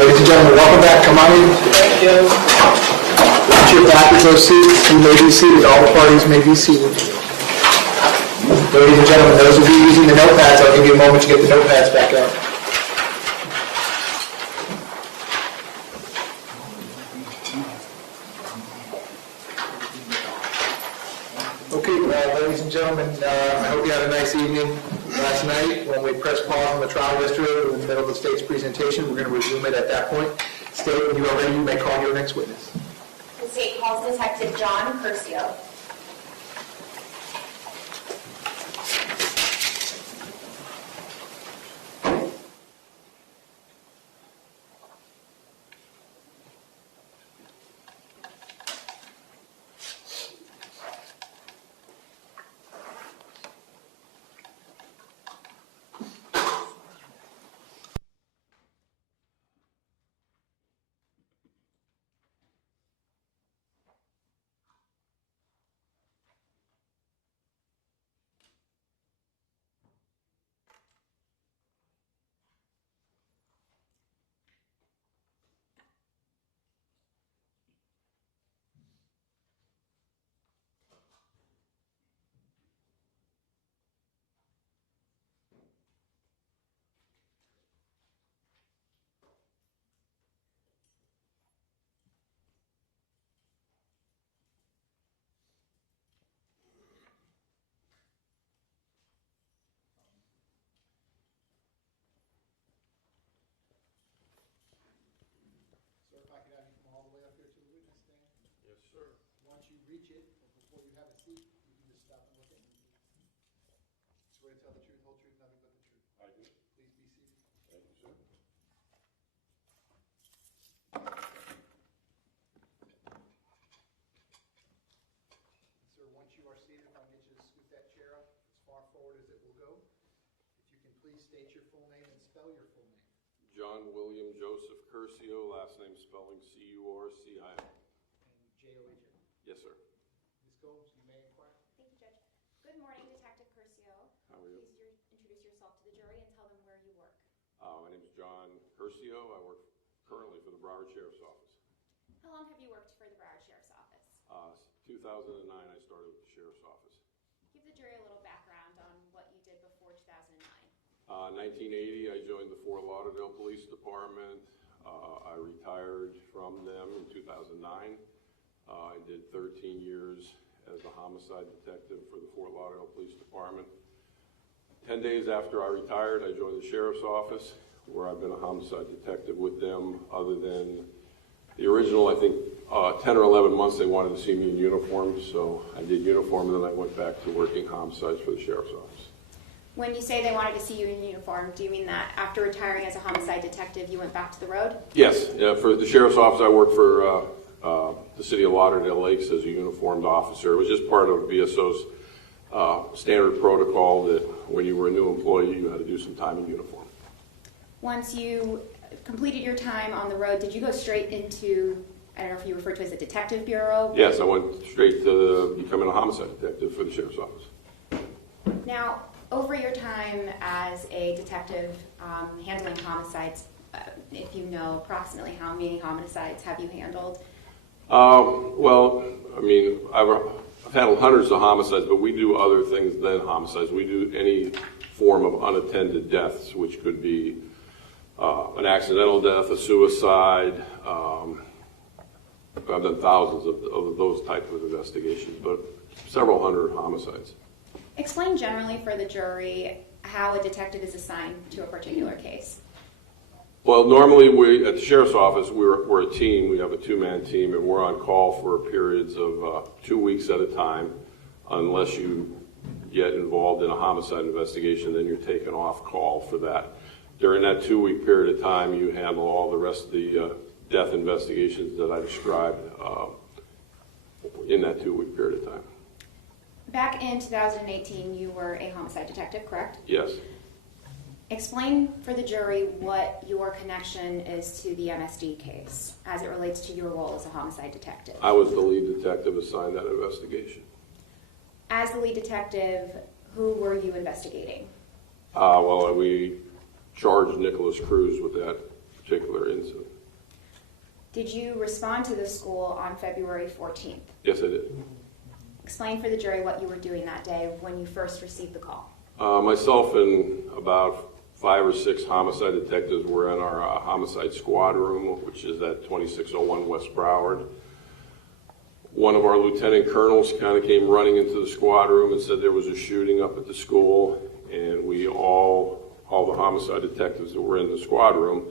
Ladies and gentlemen, welcome back. Come on in. Thank you. Watch your back at those seats. You may be seated. All the parties may be seated. Ladies and gentlemen, those of you using the notepads, I'll give you a moment to get the notepads back out. Okay, ladies and gentlemen, I hope you had a nice evening last night when we pressed pause on the trial yesterday in the middle of the state's presentation. We're going to resume it at that point. State, when you are ready, you may call your next witness. The state calls Detective John Curcio. If I could have you come all the way up here to the witness stand. Yes, sir. Once you reach it, or before you have a seat, you can just stop and look at me. Swear to tell the truth, whole truth, nothing but the truth. I do. Please be seated. Thank you, sir. Sir, once you are seated, if I can get you to scoot that chair up as far forward as it will go. If you can please state your full name and spell your full name. John William Joseph Curcio, last name spelling C-U-R-C-I-O. And J-O-H-N. Yes, sir. Ms. Gomes, you may inquire. Thank you, Judge. Good morning, Detective Curcio. How are you? Please introduce yourself to the jury and tell them where you work. My name is John Curcio. I work currently for the Broward Sheriff's Office. How long have you worked for the Broward Sheriff's Office? 2009, I started with the Sheriff's Office. Give the jury a little background on what you did before 2009. 1980, I joined the Fort Lauderdale Police Department. I retired from them in 2009. I did 13 years as a homicide detective for the Fort Lauderdale Police Department. 10 days after I retired, I joined the Sheriff's Office, where I've been a homicide detective with them. Other than the original, I think, 10 or 11 months, they wanted to see me in uniform, so I did uniform, and then I went back to working homicides for the Sheriff's Office. When you say they wanted to see you in uniform, do you mean that after retiring as a homicide detective, you went back to the road? Yes, for the Sheriff's Office, I worked for the City of Lauderdale Lakes as a uniformed officer. It was just part of BSO's standard protocol that when you were a new employee, you had to do some time in uniform. Once you completed your time on the road, did you go straight into, I don't know if you refer to it as a detective bureau? Yes, I went straight to becoming a homicide detective for the Sheriff's Office. Now, over your time as a detective handling homicides, if you know approximately how many homicides have you handled? Well, I mean, I've handled hundreds of homicides, but we do other things than homicides. We do any form of unattended deaths, which could be an accidental death, a suicide. I've done thousands of those types of investigations, but several hundred homicides. Explain generally for the jury how a detective is assigned to a particular case. Well, normally at the Sheriff's Office, we're a team. We have a two-man team, and we're on call for periods of 2 weeks at a time. Unless you get involved in a homicide investigation, then you're taken off call for that. During that 2-week period of time, you handle all the rest of the death investigations that I described in that 2-week period of time. Back in 2018, you were a homicide detective, correct? Yes. Explain for the jury what your connection is to the MSD case as it relates to your role as a homicide detective. I was the lead detective assigned that investigation. As the lead detective, who were you investigating? Well, we charged Nicholas Cruz with that particular incident. Did you respond to the school on February 14th? Yes, I did. Explain for the jury what you were doing that day when you first received the call. Myself and about 5 or 6 homicide detectives were in our homicide squad room, which is at 2601 West Broward. One of our lieutenant colonels kind of came running into the squad room and said there was a shooting up at the school, and we all the homicide detectives that were in the squad room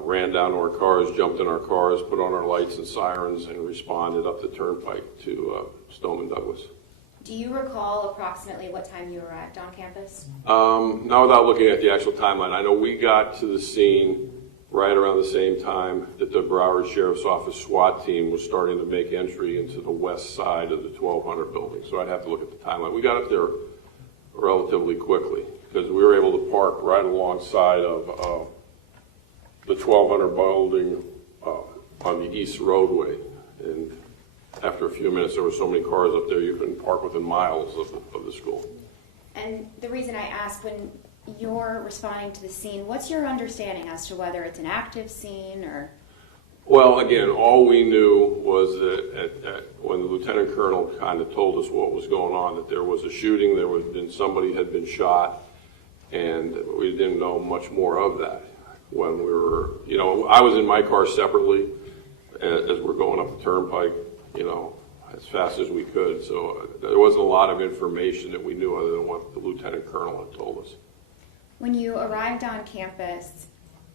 ran down to our cars, jumped in our cars, put on our lights and sirens, and responded up the turnpike to Stoneman Douglas. Do you recall approximately what time you arrived on campus? Not without looking at the actual timeline. I know we got to the scene right around the same time that the Broward Sheriff's Office SWAT team was starting to make entry into the west side of the 1200 building. So I'd have to look at the timeline. We got up there relatively quickly because we were able to park right alongside of the 1200 building on the east roadway. And after a few minutes, there were so many cars up there, you couldn't park within miles of the school. And the reason I ask, when you're responding to the scene, what's your understanding as to whether it's an active scene or? Well, again, all we knew was that when the lieutenant colonel kind of told us what was going on, that there was a shooting, somebody had been shot, and we didn't know much more of that. When we were, I was in my car separately as we're going up the turnpike, as fast as we could. So there wasn't a lot of information that we knew other than what the lieutenant colonel had told us. When you arrived on campus,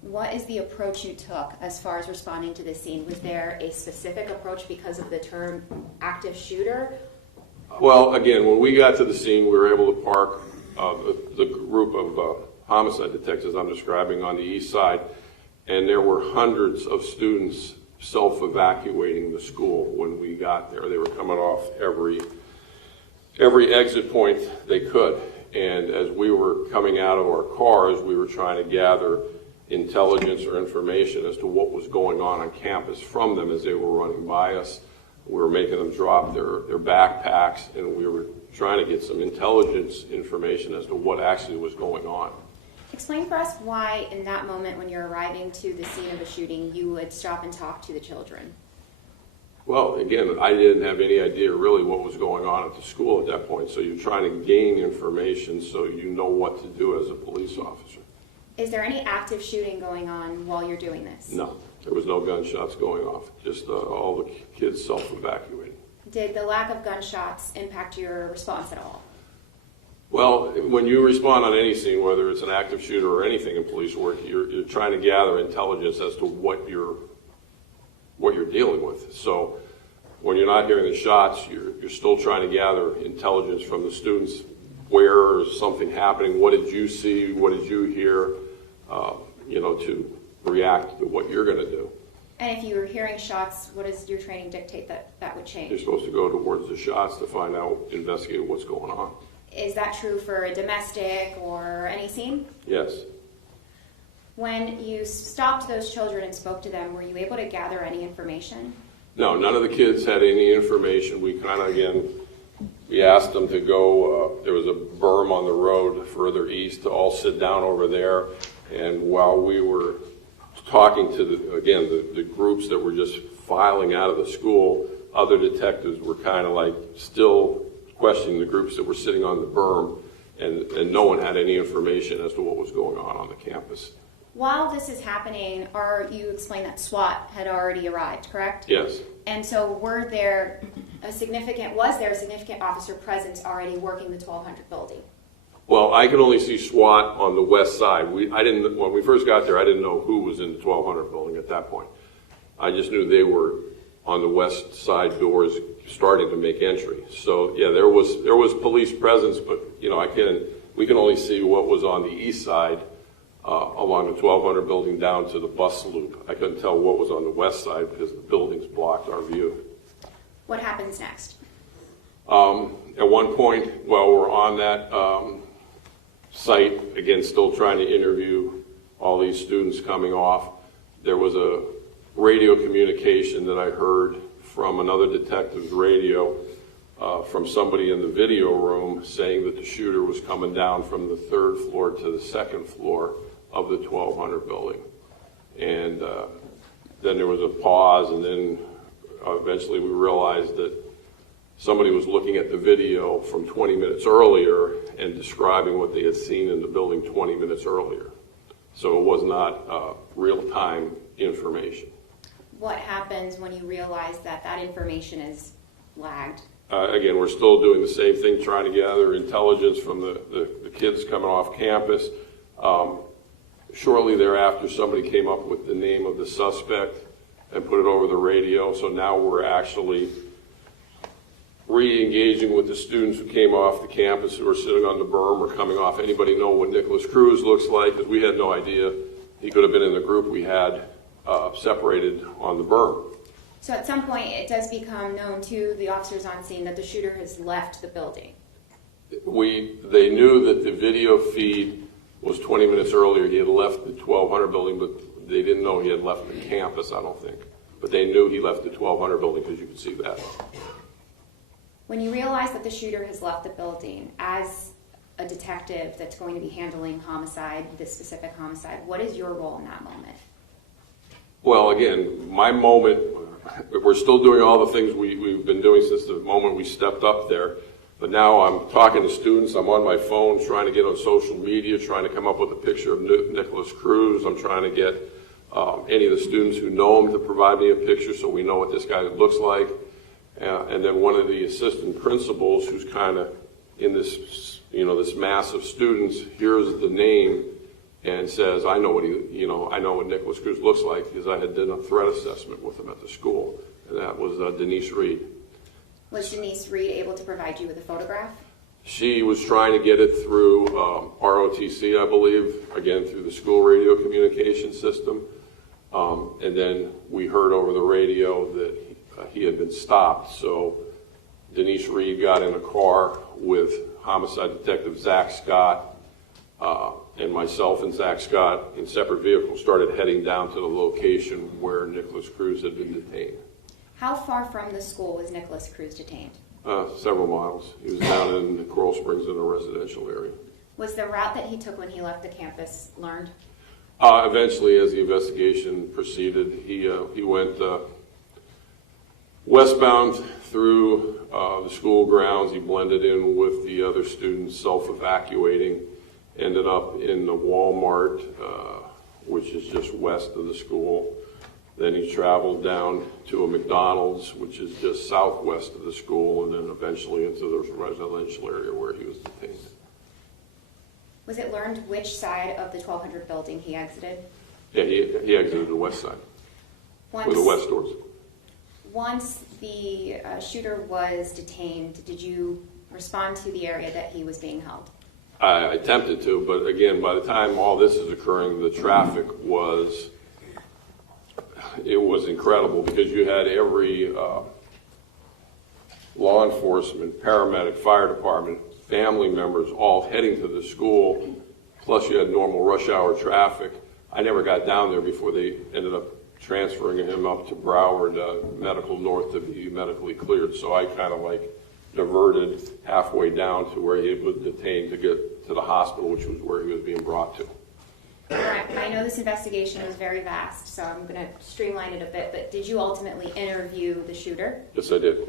what is the approach you took as far as responding to the scene? Was there a specific approach because of the term active shooter? Well, again, when we got to the scene, we were able to park the group of homicide detectives I'm describing on the east side, and there were hundreds of students self-evacuating the school when we got there. They were coming off every exit point they could. And as we were coming out of our cars, we were trying to gather intelligence or information as to what was going on campus from them as they were running by us. We were making them drop their backpacks, and we were trying to get some intelligence information as to what actually was going on. Explain for us why in that moment when you're arriving to the scene of a shooting, you would stop and talk to the children. Well, again, I didn't have any idea really what was going on at the school at that point, so you're trying to gain information so you know what to do as a police officer. Is there any active shooting going on while you're doing this? No, there was no gunshots going off, just all the kids self-evacuating. Did the lack of gunshots impact your response at all? Well, when you respond on any scene, whether it's an active shooter or anything in police work, you're trying to gather intelligence as to what you're dealing with. So when you're not hearing the shots, you're still trying to gather intelligence from the students. Where is something happening? What did you see? What did you hear? To react to what you're going to do. And if you were hearing shots, what does your training dictate that would change? You're supposed to go towards the shots to find out, investigate what's going on. Is that true for a domestic or any scene? Yes. When you stopped those children and spoke to them, were you able to gather any information? No, none of the kids had any information. We kind of, we asked them to go, there was a berm on the road further east, to all sit down over there. And while we were talking to, the groups that were just filing out of the school, other detectives were kind of like still questioning the groups that were sitting on the berm, and no one had any information as to what was going on the campus. While this is happening, you explained that SWAT had already arrived, correct? Yes. And so was there a significant officer presence already working the 1200 building? Well, I could only see SWAT on the west side. When we first got there, I didn't know who was in the 1200 building at that point. I just knew they were on the west side doors starting to make entry. So yeah, there was police presence, but we can only see what was on the east side along the 1200 building down to the bus loop. I couldn't tell what was on the west side because the buildings blocked our view. What happens next? At one point, while we're on that site, again, still trying to interview all these students coming off, there was a radio communication that I heard from another detective's radio from somebody in the video room saying that the shooter was coming down from the 3rd floor to the 2nd floor of the 1200 building. And then there was a pause, and then eventually we realized that somebody was looking at the video from 20 minutes earlier and describing what they had seen in the building 20 minutes earlier. So it was not real-time information. What happens when you realize that that information is lagged? Again, we're still doing the same thing, trying to gather intelligence from the kids coming off campus. Shortly thereafter, somebody came up with the name of the suspect and put it over the radio. So now we're actually re-engaging with the students who came off the campus who are sitting on the berm or coming off. Anybody know what Nicholas Cruz looks like? Because we had no idea. He could have been in the group we had separated on the berm. So at some point, it does become known to the officers on scene that the shooter has left the building. They knew that the video feed was 20 minutes earlier. He had left the 1200 building, but they didn't know he had left the campus, I don't think. But they knew he left the 1200 building because you could see that. When you realize that the shooter has left the building, as a detective that's going to be handling homicide, this specific homicide, what is your role in that moment? Well, again, my moment, we're still doing all the things we've been doing since the moment we stepped up there. But now I'm talking to students, I'm on my phone trying to get on social media, trying to come up with a picture of Nicholas Cruz. I'm trying to get any of the students who know him to provide me a picture so we know what this guy looks like. And then one of the assistant principals who's kind of in this, this mass of students hears the name and says, I know what I know what Nicholas Cruz looks like because I had done a threat assessment with him at the school. And that was Denise Reed. Was Denise Reed able to provide you with a photograph? She was trying to get it through ROTC, I believe, again, through the school radio communication system. And then we heard over the radio that he had been stopped. So Denise Reed got in a car with homicide detective Zach Scott, and myself and Zach Scott in separate vehicles started heading down to the location where Nicholas Cruz had been detained. How far from the school was Nicholas Cruz detained? Several miles. He was down in Coral Springs in a residential area. Was the route that he took when he left the campus learned? Eventually, as the investigation proceeded, he went westbound through the school grounds. He blended in with the other students, self-evacuating, ended up in the Walmart, which is just west of the school. Then he traveled down to a McDonald's, which is just southwest of the school, and then eventually into the residential area where he was detained. Was it learned which side of the 1200 building he exited? Yeah, he exited the west side, with the west doors. Once the shooter was detained, did you respond to the area that he was being held? I attempted to, but again, by the time all this is occurring, the traffic was incredible because you had every law enforcement, paramedic, fire department, family members all heading to the school, plus you had normal rush hour traffic. I never got down there before they ended up transferring him up to Broward Medical North to be medically cleared. So I kind of diverted halfway down to where he was detained to get to the hospital, which was where he was being brought to. All right. I know this investigation was very vast, so I'm going to streamline it a bit, but did you ultimately interview the shooter? Yes, I did.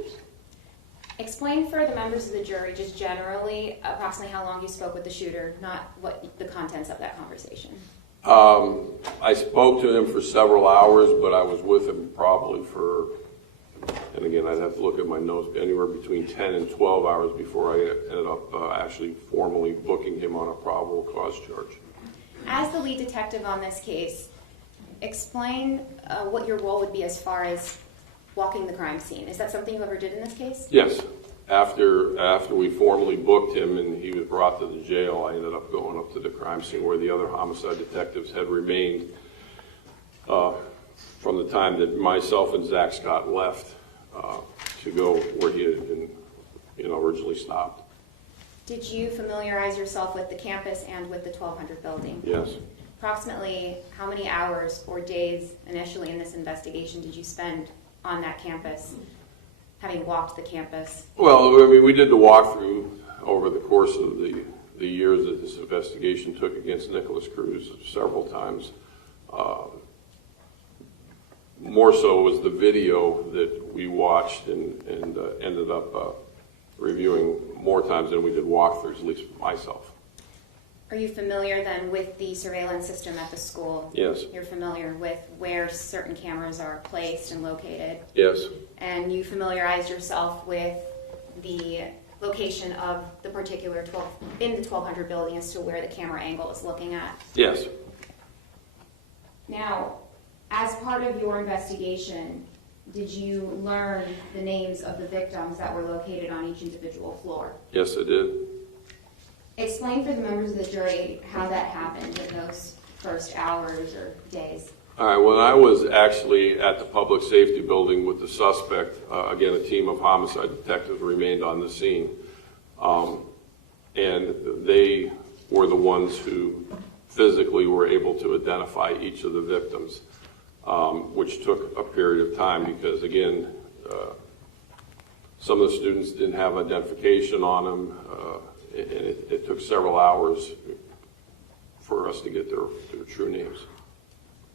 Explain for the members of the jury, just generally, approximately how long you spoke with the shooter, not what the contents of that conversation. I spoke to him for several hours, but I was with him probably for, and again, I'd have to look at my notes, anywhere between 10 and 12 hours before I ended up actually formally booking him on a probable cause charge. As the lead detective on this case, explain what your role would be as far as walking the crime scene. Is that something you ever did in this case? Yes. After we formally booked him and he was brought to the jail, I ended up going up to the crime scene where the other homicide detectives had remained from the time that myself and Zach Scott left to go where he had been originally stopped. Did you familiarize yourself with the campus and with the 1200 building? Yes. Approximately how many hours or days initially in this investigation did you spend on that campus, having walked the campus? Well, I mean, we did the walkthrough over the course of the years that this investigation took against Nicholas Cruz several times. more so was the video that we watched and ended up reviewing more times than we did walkthroughs, at least myself. Are you familiar then with the surveillance system at the school? Yes. You're familiar with where certain cameras are placed and located? Yes. And you familiarized yourself with the location of the particular in the 1200 building as to where the camera angle is looking at? Yes. Now, as part of your investigation, did you learn the names of the victims that were located on each individual floor? Yes, I did. Explain for the members of the jury how that happened in those first hours or days. All right, when I was actually at the public safety building with the suspect, again, a team of homicide detectives remained on the scene. And they were the ones who physically were able to identify each of the victims, which took a period of time because, again, some of the students didn't have identification on them, and it took several hours for us to get their true names.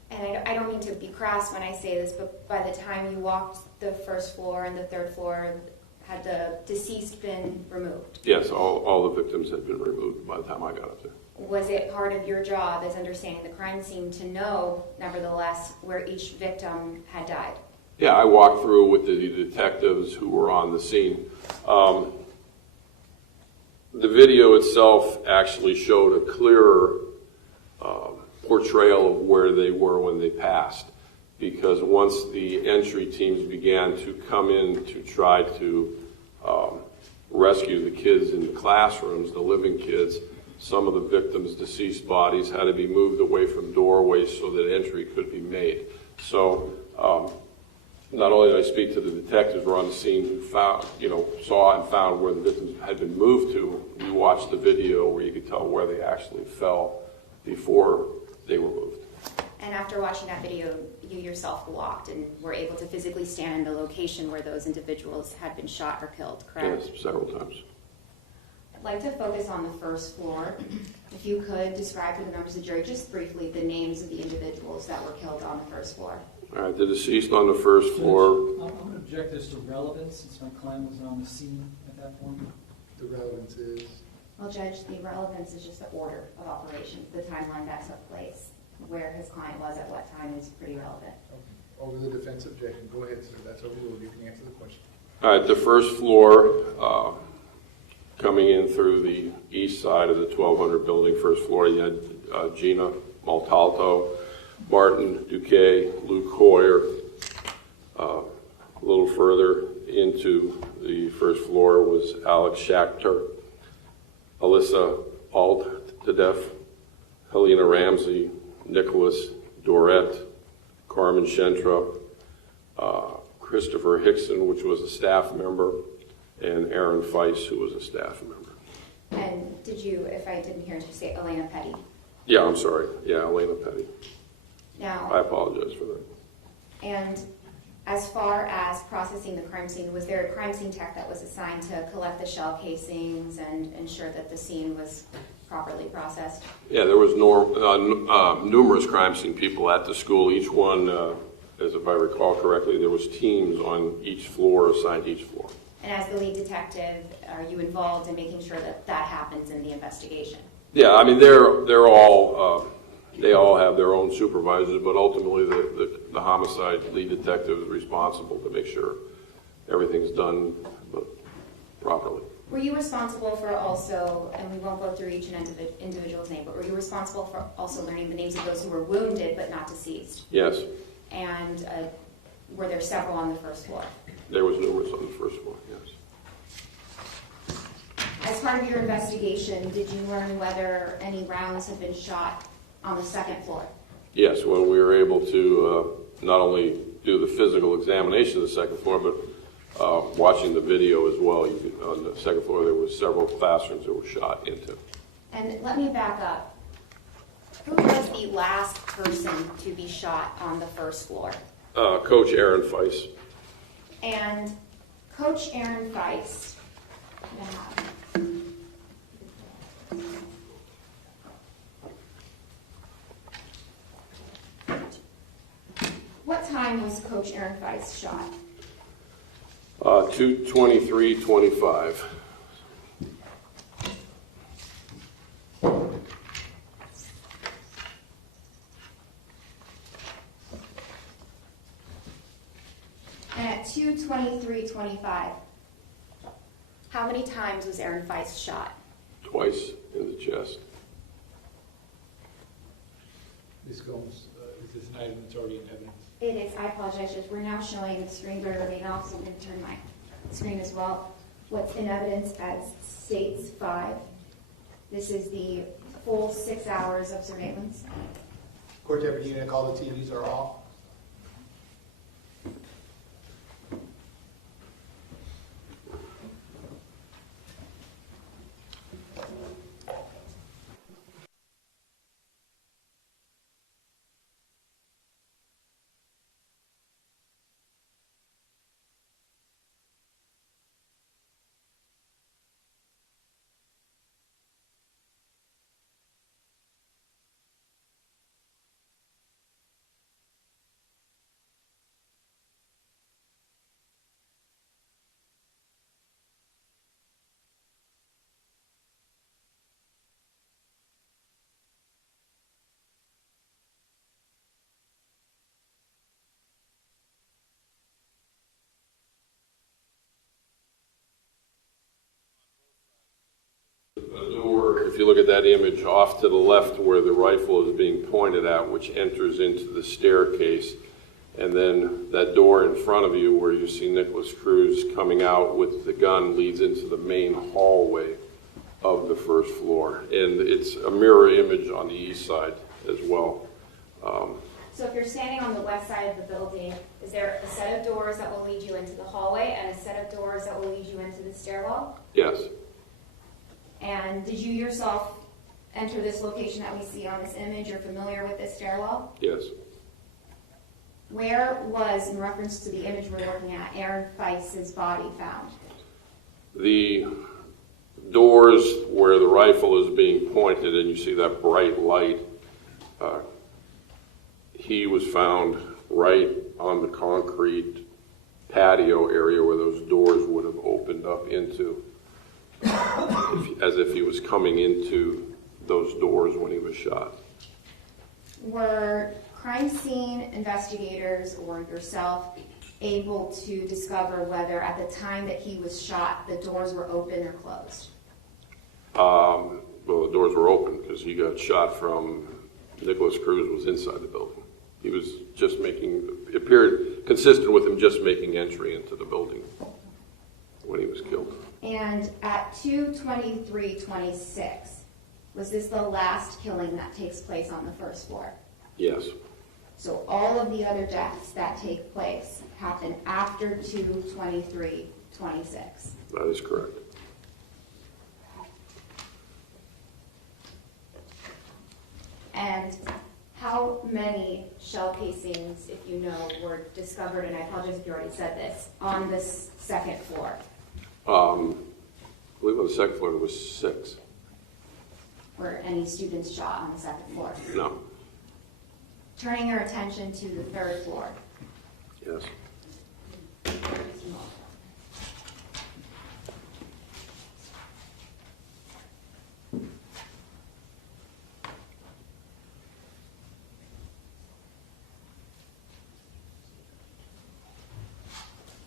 And I don't mean to be crass when I say this, but by the time you walked the first floor and the third floor, had the deceased been removed? Yes, all the victims had been removed by the time I got up there. Was it part of your job as understanding the crime scene to know, nevertheless, where each victim had died? Yeah, I walked through with the detectives who were on the scene. The video itself actually showed a clearer portrayal of where they were when they passed, because once the entry teams began to come in to try to rescue the kids in the classrooms, the living kids, some of the victims' deceased bodies had to be moved away from doorways so that entry could be made. So not only did I speak to the detectives who were on the scene who saw and found where the victims had been moved to, we watched the video where you could tell where they actually fell before they were moved. And after watching that video, you yourself walked and were able to physically stand in the location where those individuals had been shot or killed, correct? Yes, several times. I'd like to focus on the first floor. If you could describe to the members of the jury just briefly the names of the individuals that were killed on the first floor. All right, the deceased on the first floor. I'm going to object this to relevance since my client was on the scene at that point. The relevance is? Well, Judge, the relevance is just the order of operations, the timeline that took place. Where his client was at what time is pretty relevant. Okay. Over the defense objection. Go ahead, sir. That's overruled. You can answer the question. All right, the first floor, coming in through the east side of the 1200 building, first floor, you had Gina Maltalto, Martin Duque, Luke Hoyer. A little further into the first floor was Alex Schachter, Alyssa Alt-Tadef, Helena Ramsey, Nicholas Dorette, Carmen Shentra, Christopher Hickson, which was a staff member, and Aaron Feiss, who was a staff member. And did you, if I didn't hear you say Elena Petty? Yeah, I'm sorry. Yeah, Elena Petty. Now, I apologize for that. and as far as processing the crime scene, was there a crime scene tech that was assigned to collect the shell casings and ensure that the scene was properly processed? Yeah, there was numerous crime scene people at the school. Each one, as if I recall correctly, there was teams on each floor assigned to each floor. And as the lead detective, are you involved in making sure that that happens in the investigation? Yeah, I mean they're all they all have their own supervisors, but ultimately the homicide lead detective is responsible to make sure everything's done properly. Were you responsible for also, and we won't go through each individual's name, but were you responsible for also learning the names of those who were wounded but not deceased? Yes. And were there several on the first floor? There was numerous on the first floor, yes. As part of your investigation, did you learn whether any rounds had been shot on the second floor? Yes, when we were able to not only do the physical examination of the second floor, but watching the video as well. On the second floor, there were several classrooms that were shot into. And let me back up. Who was the last person to be shot on the first floor? Coach Aaron Feiss. And Coach Aaron Feiss, What time was Coach Aaron Feist shot? 2:23:25. And at 2:23:25, how many times was Aaron Feist shot? Twice in the chest. Ms. Gomes, is this an item that's already in evidence? It is, I apologize, Judge. We're now showing the screen door remain off, so I'm going to turn my screen as well. What's in evidence as states 5. This is the full 6 hours of surveillance. Court deputy unit, call the TVs are off. A door, if you look at that image off to the left where the rifle is being pointed at, which enters into the staircase, and then that door in front of you where you see Nicholas Cruz coming out with the gun leads into the main hallway of the first floor. And it's a mirror image on the east side as well. So if you're standing on the west side of the building, is there a set of doors that will lead you into the hallway and a set of doors that will lead you into the stairwell? Yes. And did you yourself enter this location that we see on this image? You're familiar with this stairwell? Yes. Where was, in reference to the image we're looking at, Aaron Feist's body found? The doors where the rifle is being pointed and you see that bright light, he was found right on the concrete patio area where those doors would have opened up into, as if he was coming into those doors when he was shot. Were crime scene investigators or yourself able to discover whether at the time that he was shot the doors were open or closed? Well, the doors were open because he got shot from, Nicholas Cruz was inside the building. He was just making, it appeared consistent with him just making entry into the building when he was killed. And at 2:23:26, was this the last killing that takes place on the first floor? Yes. So all of the other deaths that take place happen after 2:23:26. That is correct. And how many shell casings, if you know, were discovered, and I apologize if you already said this, on this second floor? I believe on the second floor there was 6. Were any students shot on the second floor? No. Turning your attention to the third floor. Yes.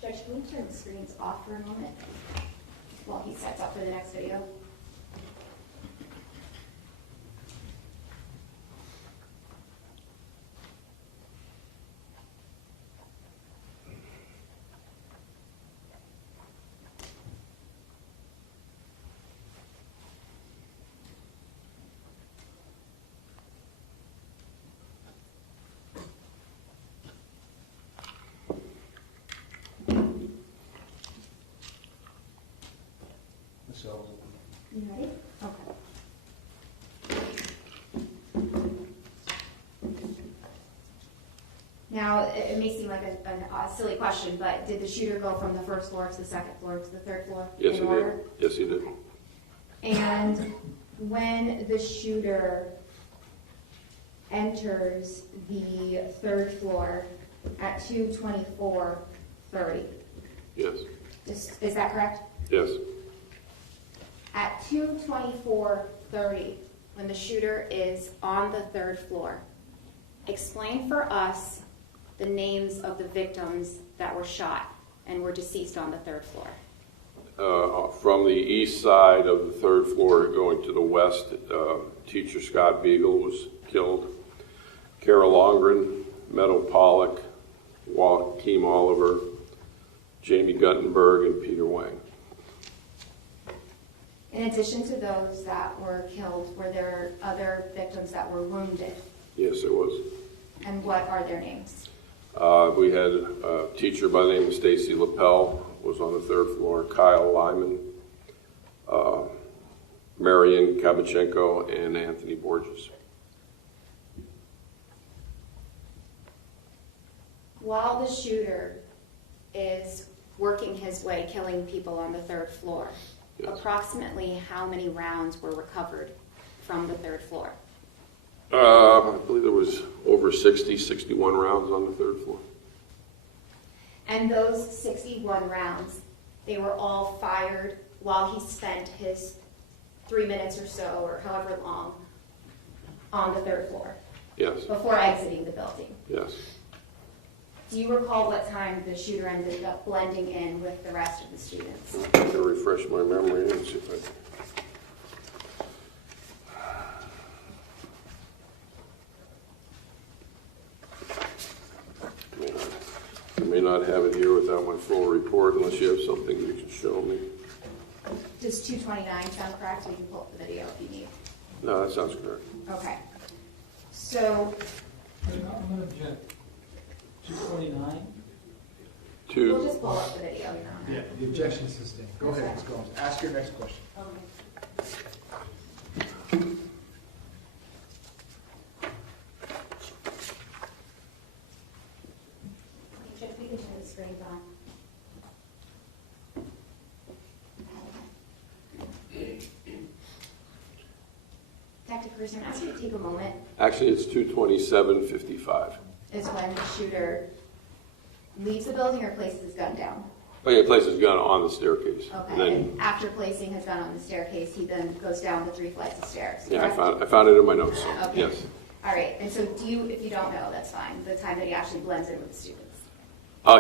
Judge, can we turn the screens off for a moment while he sets up for the next video? So, You ready? Okay. Now, it may seem like a silly question, but did the shooter go from the first floor to the second floor to the third floor? Yes, in he order? did. Yes, he did. Okay. And when the shooter enters the third floor, at 2:24:30. Yes. Is that correct? Yes. At 2:24:30, when the shooter is on the 3rd floor, explain for us the names of the victims that were shot and were deceased on the 3rd floor. From the east side of the 3rd floor going to the west, teacher Scott Beagle was killed. Carol Longren, Meadow Pollock, Joaquim Oliver, Jamie Guttenberg, and Peter Wang. In addition to those that were killed, were there other victims that were wounded? Yes, it was. And what are their names? We had a teacher by the name of Stacy Lapel, was on the 3rd floor, Kyle Lyman, Marion Kabachenko, and Anthony Borges. While the shooter is working his way, killing people on the 3rd floor, Yes. approximately how many rounds were recovered from the 3rd floor? I believe there was over 61 rounds on the 3rd floor. And those 61 rounds, they were all fired while he spent his 3 minutes or so, or however long, on the 3rd floor, Yes, before exiting the building. yes. Do you recall what time the shooter ended up blending in with the rest of the students? I'm going to refresh my memory and see if I I may not have it here without my full report unless you have something you can show me. Does 2:29 sound correct? We can pull up the video if you need. No, that sounds correct. Okay. So I'm going to object. 2:29? we'll just pull up the video. Yeah, the objection is sustained. Go ahead, Ms. Gomes. Ask your next question. If we can turn the screen on. Detective Peterson, ask you to take a moment. Actually, it's 2:27:55. Is when the shooter leaves the building or places his gun down? Oh, yeah, places gun on the staircase. Okay, And then, and after placing his gun on the staircase, he then goes down the 3 flights of stairs, yeah, I correct? found it in my notes, so, Okay. yes. All right, and so do you, if you don't know, that's fine, the time that he actually blends in with the students?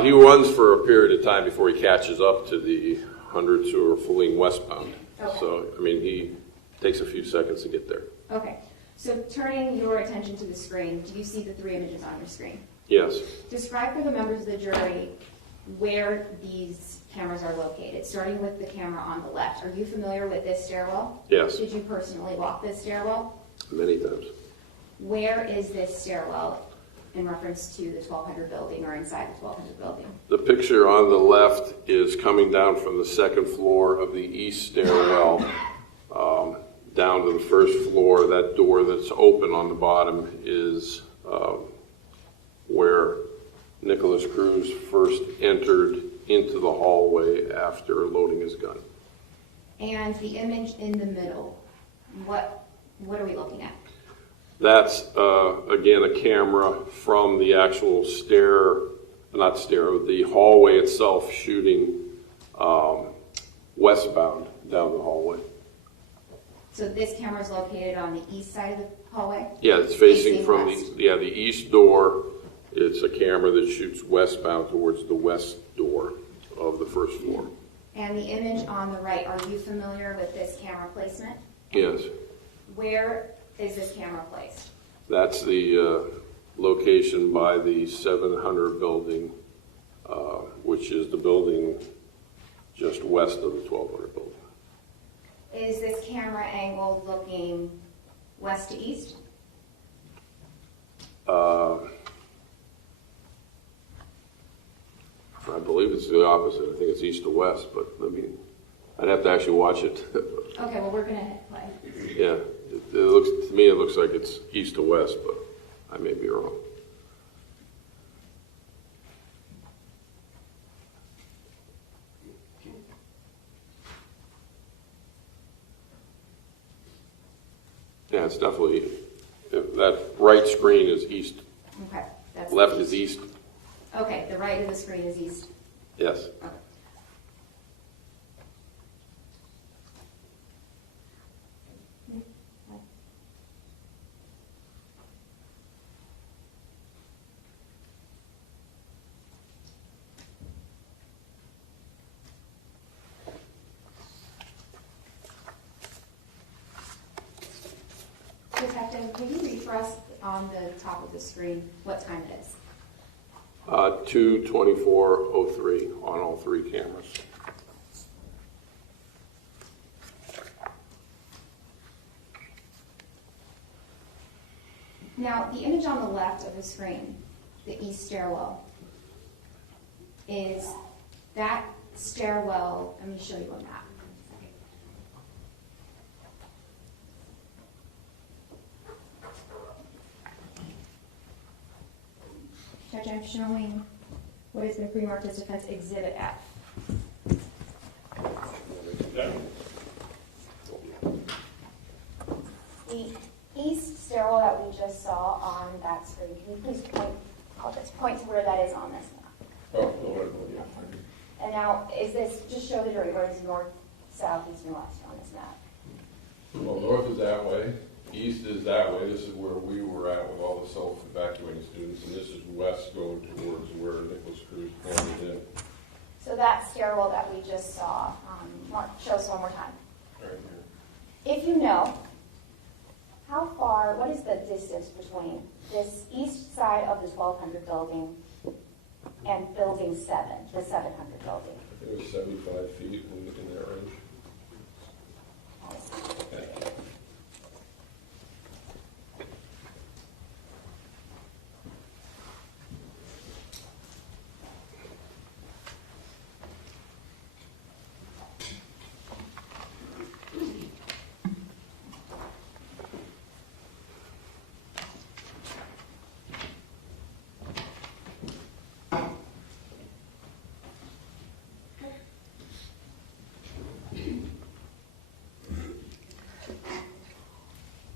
He runs for a period of time before he catches up to the hundreds who are fleeing westbound. Okay. So, I mean, he takes a few seconds to get there. Okay, so turning your attention to the screen, do you see the 3 images on your screen? Yes. Describe for the members of the jury where these cameras are located, starting with the camera on the left. Are you familiar with this stairwell? Yes. Did you personally walk this stairwell? Many times. Where is this stairwell in reference to the 1200 building or inside the 1200 building? The picture on the left is coming down from the 2nd floor of the east stairwell down to the 1st floor. That door that's open on the bottom is where Nicholas Cruz first entered into the hallway after loading his gun. And the image in the middle, what are we looking at? That's, again, a camera from the actual the hallway itself shooting westbound down the hallway. So this camera is located on the east side of the hallway? Yeah, it's facing Facing from west. the east door. It's a camera that shoots westbound towards the west door of the 1st floor. And the image on the right, are you familiar with this camera placement? Yes, Where is this camera placed? that's the location by the 700 building, which is the building just west of the 1200 building. Is this camera angle looking west to east? I believe it's the opposite. I think it's east to west, but I'd have to actually watch it. Okay, well, we're going to hit play. Yeah, it looks to me. It looks like it's east to west, but I may be wrong. Yeah, it's definitely that right screen is east. Okay. That's Left is east. Okay, the right of the screen is east. Yes. Okay. Detective, can you read for us on the top of the screen what time it is? 2:24:03 on all three cameras. Now, the image on the left of the screen, the east stairwell, is that stairwell. Let me show you a map. Judge, I'm showing what has been pre-marked as Defense Exhibit F. The east stairwell that we just saw on that screen, can you please point to where that is on this map? Oh, yeah. And now, is this, just show the jury where it's north, south, east, and west on this map. Well, north is that way, east is that way. This is where we were at with all the self-evacuating students, and this is west going towards where Nicholas Cruz pointed in. So that stairwell that we just saw, show us one more time. Right here. If you know, how far, what is the distance between this east side of the 1200 building and building 7, the 700 building? I think it was 75 feet in that range.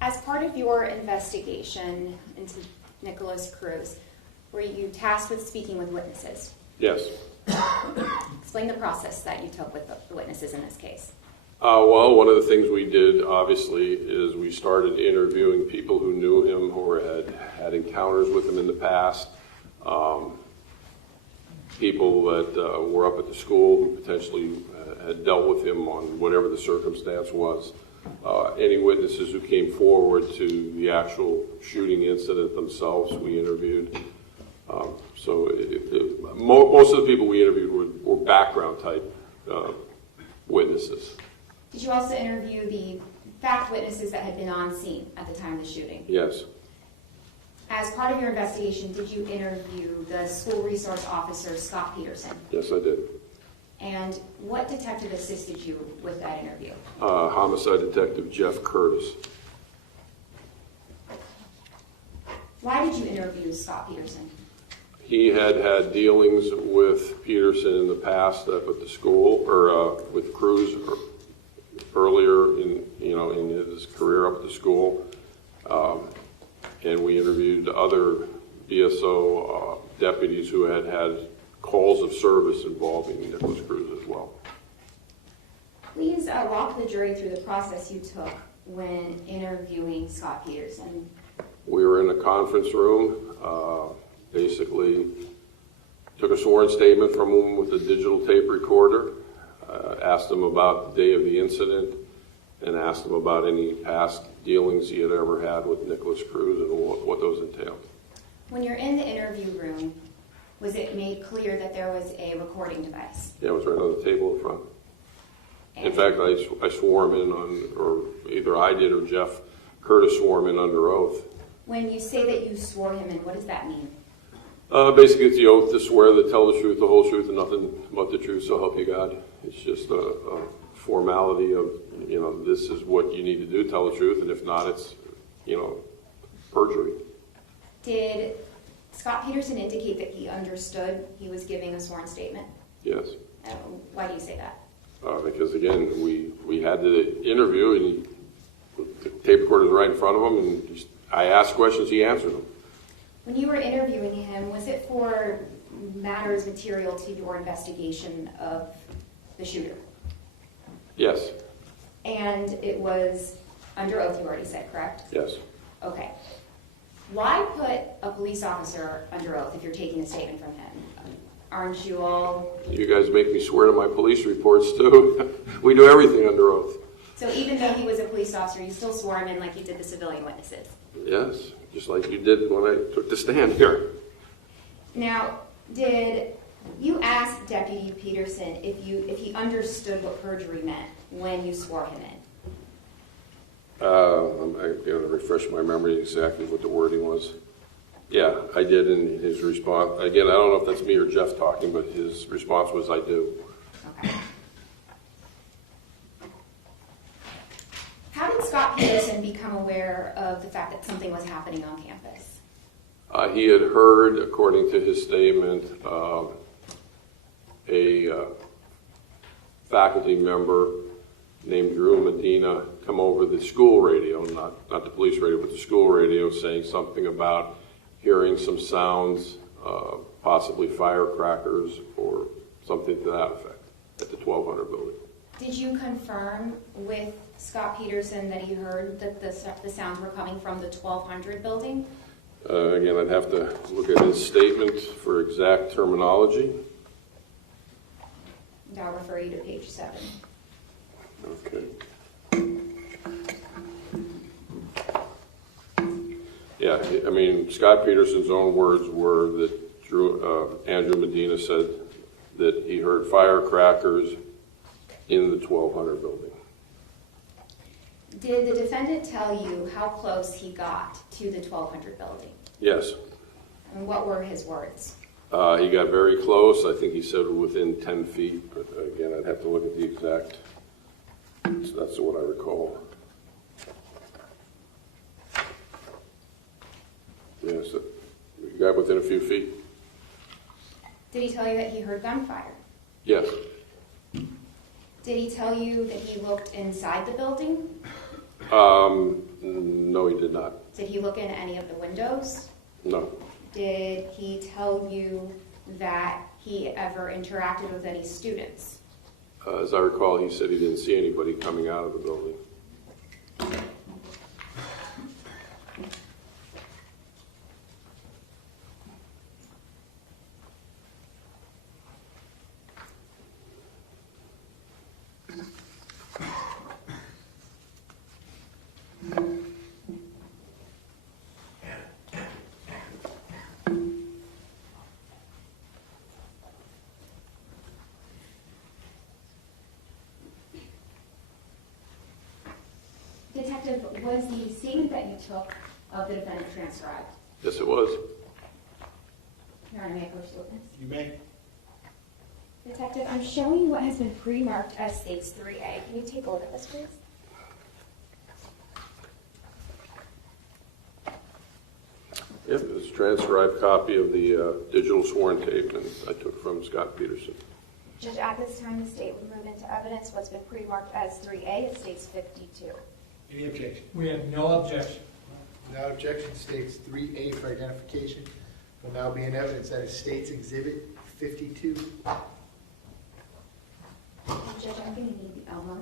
As part of your investigation into Nicholas Cruz, were you tasked with speaking with witnesses? Yes. Explain the process that you took with the witnesses in this case. Well, one of the things we did, obviously, is we started interviewing people who knew him or had encounters with him in the past, people that were up at the school who potentially had dealt with him on whatever the circumstance was. Any witnesses who came forward to the actual shooting incident themselves, we interviewed. Most of the people we interviewed were background type witnesses. Did you also interview the fact witnesses that had been on scene at the time of the shooting? Yes. As part of your investigation, did you interview the school resource officer, Scot Peterson? Yes, I did. And what detective assisted you with that interview? Homicide Detective Jeff Curtis. Why did you interview Scot Peterson? He had had dealings with Peterson in the past up at the school, or with Cruz earlier in his career up at the school, and we interviewed other BSO deputies who had had calls of service involving Nicholas Cruz as well. Please walk the jury through the process you took when interviewing Scot Peterson. We were in a conference room, basically took a sworn statement from him with a digital tape recorder, asked him about the day of the incident, and asked him about any past dealings he had ever had with Nicholas Cruz and what those entailed. When you're in the interview room, was it made clear that there was a recording device? Yeah, it was right on the table in front. In fact, I swore him in or either I did or Jeff Curtis swore him in under oath. When you say that you swore him in, what does that mean? Basically, it's the oath to swear to tell the truth, the whole truth, and nothing but the truth, so help you God. It's just a formality of, this is what you need to do, tell the truth, and if not, it's, perjury. Did Scot Peterson indicate that he understood he was giving a sworn statement? Yes. Why do you say that? Because, again, we had the interview, and the tape recorder was right in front of him, and I asked questions, he answered them. When you were interviewing him, was it for matters material to your investigation of the shooter. Yes, And it was under oath, you already said, correct? yes. Okay. Why put a police officer under oath if you're taking a statement from him? Aren't you all, You guys make me swear to my police reports too. We do everything under oath. so even though he was a police officer, you still swore him in like you did the civilian witnesses? Yes, just like you did when I took the stand here. Now, did you ask Deputy Peterson if he understood what perjury meant when you swore him in? I'm going to refresh my memory exactly what the wording was. Yeah, I did in his response. Again, I don't know if that's me or Jeff talking, but his response was, I do. Okay. How did Scot Peterson become aware of the fact that something was happening on campus? He had heard, according to his statement, a faculty member named Drew Medina come over the school radio, not the police radio, but the school radio, saying something about hearing some sounds, possibly firecrackers or something to that effect at the 1200 building. Did you confirm with Scot Peterson that he heard that the sounds were coming from the 1200 building? Again, I'd have to look at his statement for exact terminology. And I'll refer you to page 7. Okay. Yeah, I mean, Scot Peterson's own words were that Andrew Medina said that he heard firecrackers in the 1200 building. Did the defendant tell you how close he got to the 1200 building? Yes. And what were his words? He got very close. I think he said within 10 feet, but again, I'd have to look at the exact. So that's what I recall. Yes, he got within a few feet. Did he tell you that he heard gunfire? Yes. Did he tell you that he looked inside the building? No, he did not. Did he look in any of the windows? No. Did he tell you that he ever interacted with any students? As I recall, he said he didn't see anybody coming out of the building. Detective, was the statement that you took of the defendant transcribed? Yes, it was. Your Honor, may I approach the witness? You may. Detective, I'm showing you what has been pre-marked as States 3A. Can you take a look at this, please? Yep, it's a transcribed copy of the digital sworn statement I took from Scot Peterson. Judge, at this time, the state would move into evidence what's been pre-marked as 3A. It states 52. Any objection? We have no objection. Without objection, states 3A for identification will now be in evidence. That is States Exhibit 52. Judge, I'm going to need the Elmo.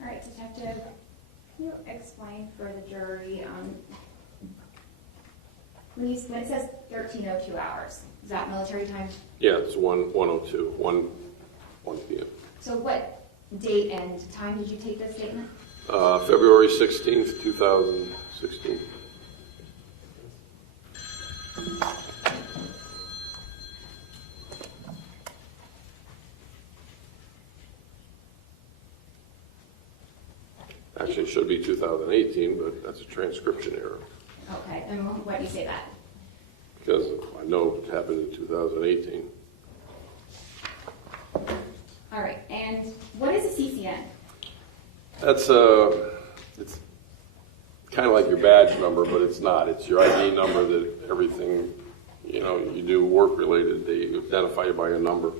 All right, Detective, can you explain for the jury, when it says 13:02 hours, is that military time? Yeah, it's 1:02, 1 p.m. So what date and time did you take this statement? February 16th, 2016. Actually, it should be 2018, but that's a transcription error. Okay, and why do you say that? Because I know it happened in 2018. That's it's kind of like your badge number, but it's not. It's your ID number that everything, you do work-related, they identify you by your number.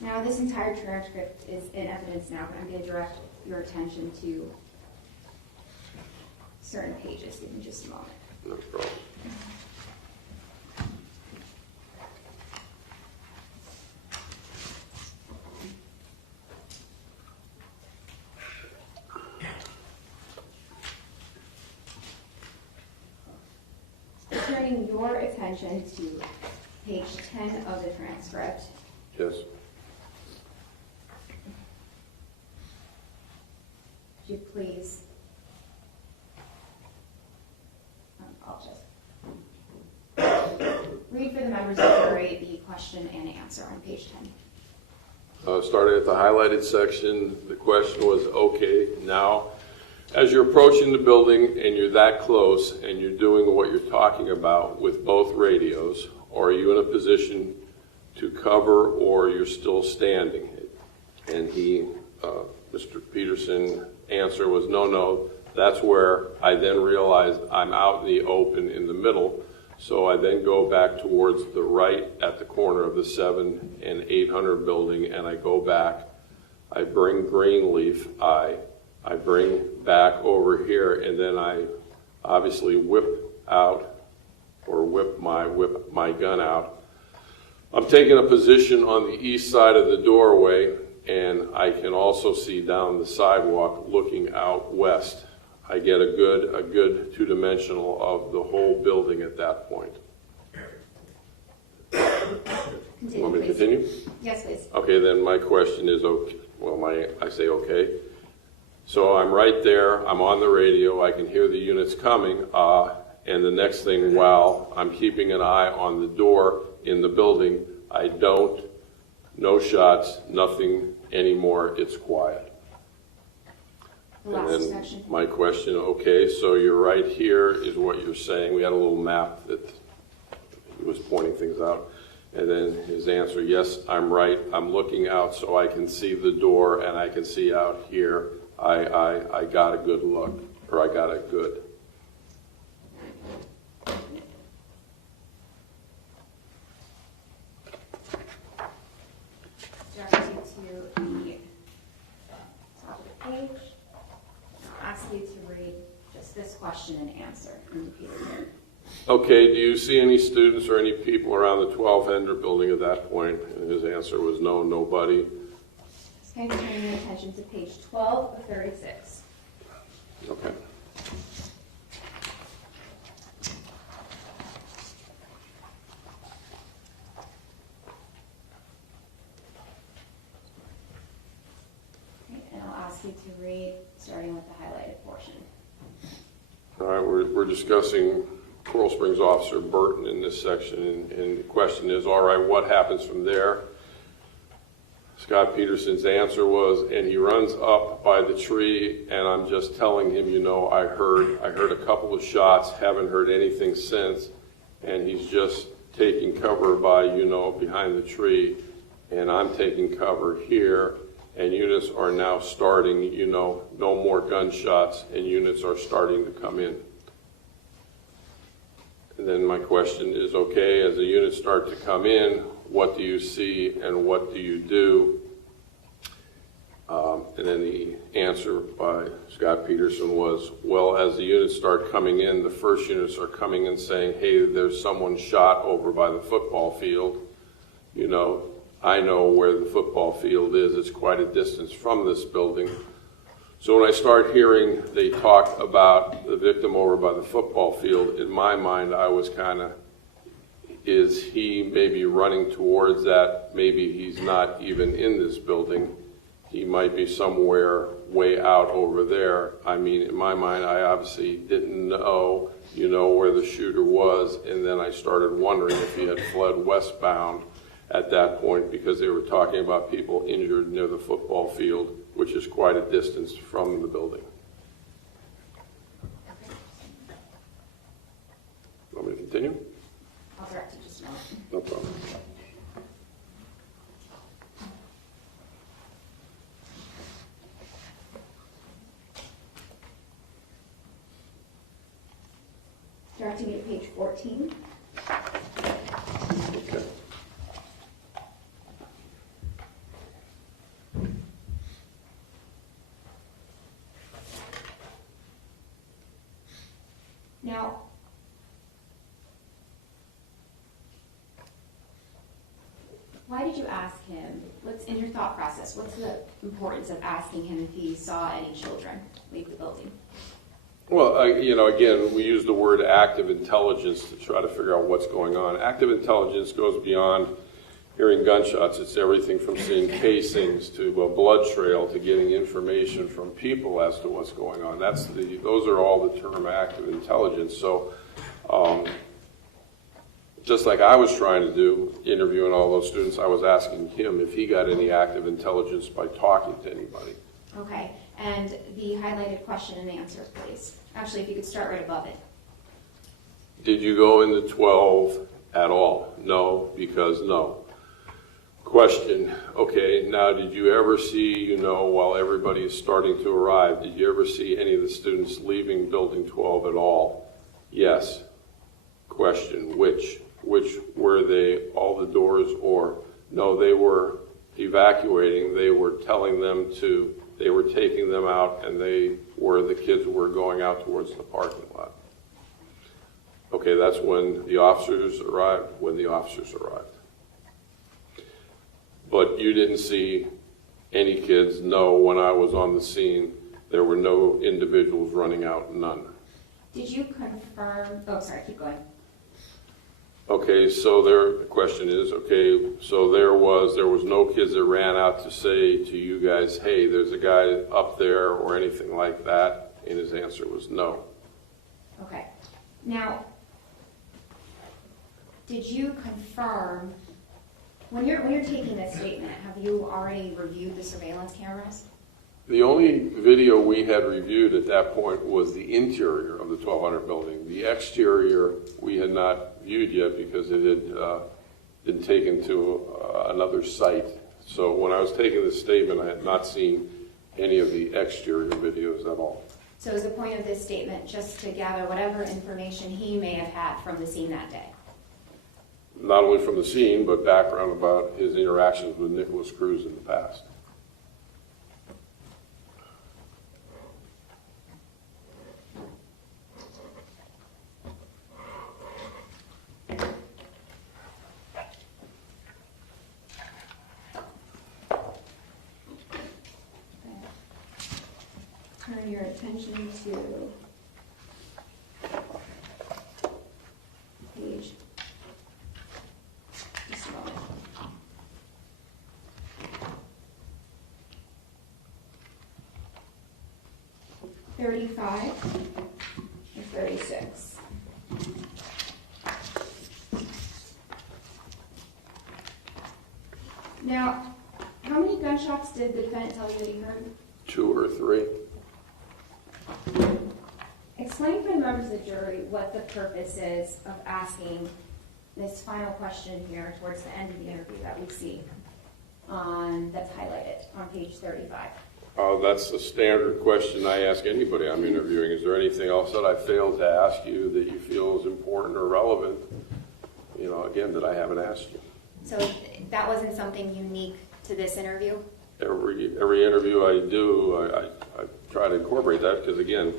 Now, this entire transcript is in evidence now, but I'm going to direct your attention to certain pages. Give me just a moment. No problem. Turning your attention to page 10 of the transcript. Yes. Would you please, I'll just read for the members of the jury the question and answer on page 10. Starting at the highlighted section, the question was, okay, now, as you're approaching the building and you're that close and you're doing what you're talking about with both radios, are you in a position to cover or you're still standing? And Mr. Peterson, answer was no. That's where I then realized I'm out in the open in the middle. So I then go back towards the right at the corner of the 700 and 800 building, and I go back. I bring Greenleaf. I bring back over here, and then I obviously whip my gun out. I'm taking a position on the east side of the doorway, and I can also see down the sidewalk looking out west. I get a good two-dimensional of the whole building at that point. Continue, Want me to please. continue? Yes, please. Okay, then my question is, okay. I say okay. So I'm right there, I'm on the radio, I can hear the units coming, and the next thing, while I'm keeping an eye on the door in the building, no shots, nothing anymore, it's quiet. The And last then section. my question, okay, so you're right here is what you're saying. We had a little map that he was pointing things out. And then his answer, yes, I'm right. I'm looking out so I can see the door and I can see out here. I got a good look, or I got a good. Direct you to the top of the page. I'll ask you to read just this question and answer and repeat it here. Okay, do you see any students or any people around the 1200 building at that point? And his answer was no, nobody. Okay, turning your attention to page 12 of 36. Okay. Okay, and I'll ask you to read, starting with the highlighted portion. All right, we're discussing Coral Springs Officer Burton in this section, and the question is, all right, what happens from there? Scot Peterson's answer was, and he runs up by the tree, and I'm just telling him, I heard a couple of shots, haven't heard anything since, and he's just taking cover by, behind the tree, and I'm taking cover here, and units are now starting, no more gunshots, and units are starting to come in. And then my question is, okay, as the units start to come in, what do you see and what do you do? And then the answer by Scot Peterson was, well, as the units start coming in, the first units are coming in saying, hey, there's someone shot over by the football field. I know where the football field is. It's quite a distance from this building. So when I start hearing they talk about the victim over by the football field, in my mind, I was is he maybe running towards that? Maybe he's not even in this building. He might be somewhere way out over there. I mean, in my mind, I obviously didn't know, where the shooter was, and then I started wondering if he had fled westbound at that point, because they were talking about people injured near the football field, which is quite a distance from the building. Want me to continue? I'll direct you just a moment. No problem. directing you to page 14. Okay. Now, why did you ask him? What's in your thought process? What's the importance of asking him if he saw any children leave the building? Well, again, we use the word active intelligence to try to figure out what's going on. Active intelligence goes beyond hearing gunshots. It's everything from seeing casings to a blood trail to getting information from people as to what's going on. Those are all the term active intelligence. So, just like I was trying to do, interviewing all those students, I was asking him if he got any active intelligence by talking to anybody. Okay, and the highlighted question and answer, please. Actually, if you could start right above it. Did you go in the 12 at all? No, because no. Question, okay, now did you ever see, while everybody is starting to arrive, did you ever see any of the students leaving building 12 at all? Yes. Question, which were they, all the doors, or no, they were evacuating, they were telling them they were taking them out, and the kids were going out towards the parking lot. Okay, that's when the officers arrived, But you didn't see any kids? No, when I was on the scene, there were no individuals running out, none. Did you confirm, keep going. Okay, so the question is, so there was no kids that ran out to say to you guys, hey, there's a guy up there or anything like that, and his answer was no. Okay. Now, did you confirm, when you're taking this statement, have you already reviewed the surveillance cameras? The only video we had reviewed at that point was the interior of the 1200 building. The exterior we had not viewed yet because it had been taken to another site. So when I was taking this statement, I had not seen any of the exterior videos at all. So is the point of this statement just to gather whatever information he may have had from the scene that day? Not only from the scene, but background about his interactions with Nicholas Cruz in the past. Turn your attention to page, just a moment. $35 and $36. Now, how many gunshots did the defendant tell you that he heard? 2 or 3. Explain for the members of the jury what the purpose is of asking this final question here towards the end of the interview that we see that's highlighted on page 35. That's a standard question I ask anybody I'm interviewing. Is there anything else that I failed to ask you that you feel is important or relevant, again, that I haven't asked you? So that wasn't something unique to this interview? Every interview I do, I try to incorporate that because, again,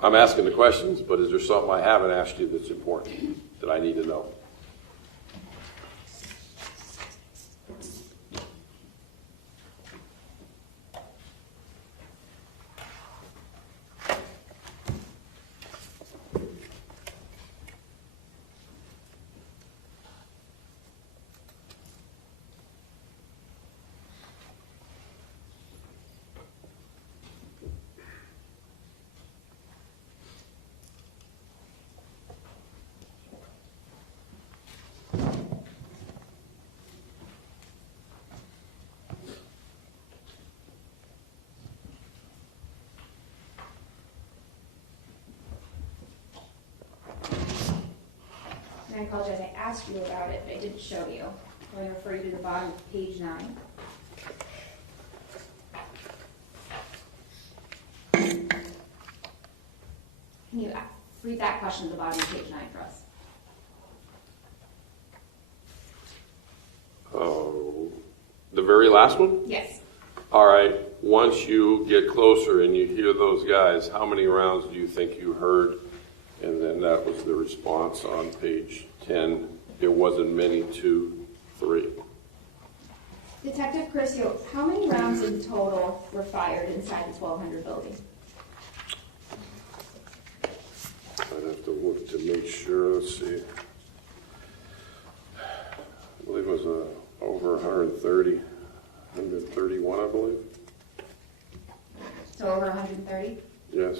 I'm asking the questions, but is there something I haven't asked you that's important that I need to know? I apologize, I asked you about it, but I didn't show you. I'm going to refer you to the bottom of page 9. Can you read that question at the bottom of page 9 for us. Oh, the very last one? Yes. All right, once you get closer and you hear those guys, how many rounds do you think you heard? And then that was the response on page 10. It wasn't many, 2, 3. Detective Curcio, how many rounds in total were fired inside the 1200 building? I'd have to look to make sure, let's see. I believe it was over 130, 131, I believe. So over 130? Yes.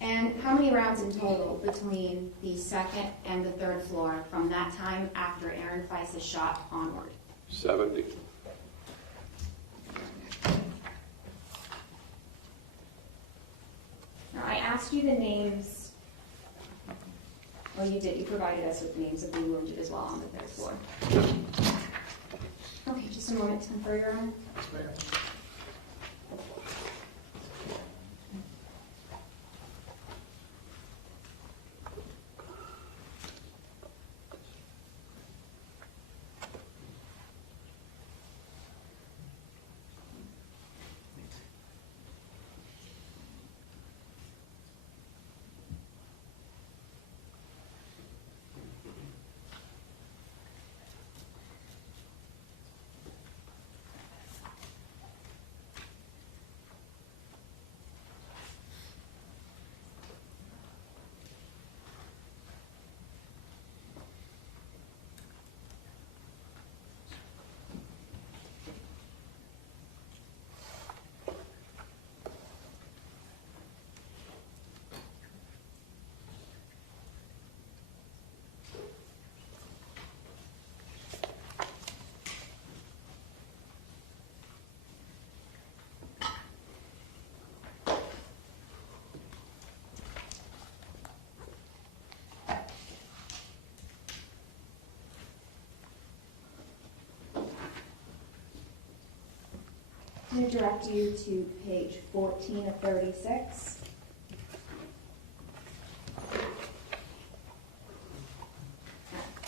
And how many rounds in total between the second and the third floor from that time after Aaron Feist is shot onward? 70. Now, I asked you the names, well, you did, you provided us with the names of the wounded as well on the third floor. Okay, just a moment to confer, Your Honor. I'm going to direct you to page 14 of 36.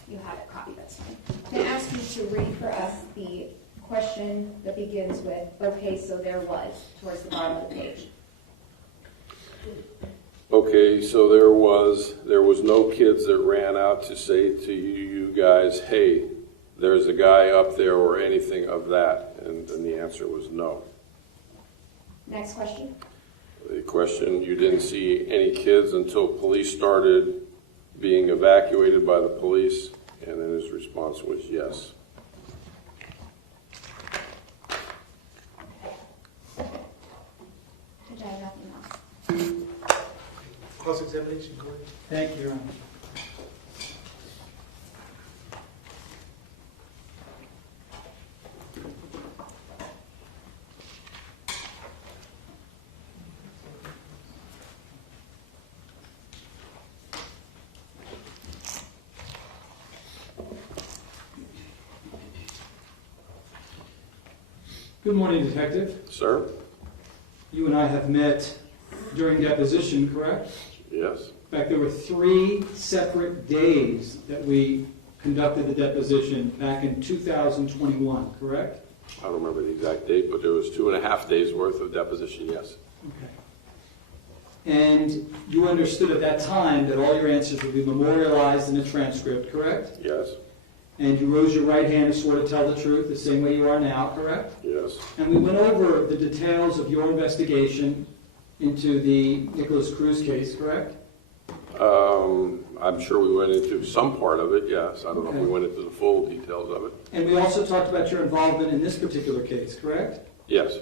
You have it copied, that's fine. I'm going to ask you to read for us the question that begins with, okay, so there was, towards the bottom of the page. Okay, so there was no kids that ran out to say to you guys, hey, there's a guy up there or anything of that, and the answer was no. Next question. The question, you didn't see any kids until police started being evacuated by the police, and then his response was yes. Judge, I have nothing else. Cross-examination, Corey? Thank you, Your Honor. Good morning, Detective. Sir? You and I have met during deposition, correct? Yes. In fact, there were 3 separate days that we conducted the deposition back in 2021, correct? I don't remember the exact date, but there was 2.5 days worth of deposition, yes. Okay. And you understood at that time that all your answers would be memorialized in a transcript, correct? Yes. And you rose your right hand and swore to tell the truth the same way you are now, correct? Yes. And we went over the details of your investigation into the Nicholas Cruz case, correct? I'm sure we went into some part of it, yes. I don't know if we Okay. went into the full details of it. And we also talked about your involvement in this particular case, correct? Yes.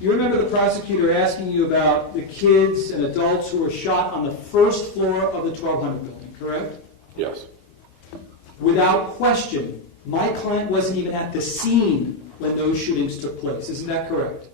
You remember the prosecutor asking you about the kids and adults who were shot on the first floor of the 1200 building, correct? Yes. Without question, my client wasn't even at the scene when those shootings took place. Isn't that correct?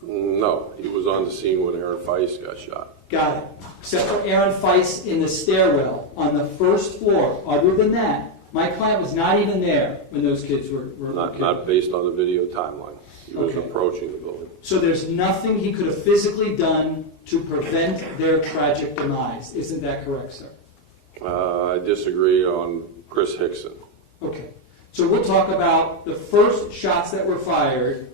No, he was on the scene when Aaron Feist got shot. Got it. Except for Aaron Feist in the stairwell on the first floor. Other than that, my client was not even there when those kids were killed. Not based on the video timeline. He was Okay. approaching the building. So there's nothing he could have physically done to prevent their tragic demise. Isn't that correct, sir? I disagree on Chris Hickson. Okay. So we'll talk about the first shots that were fired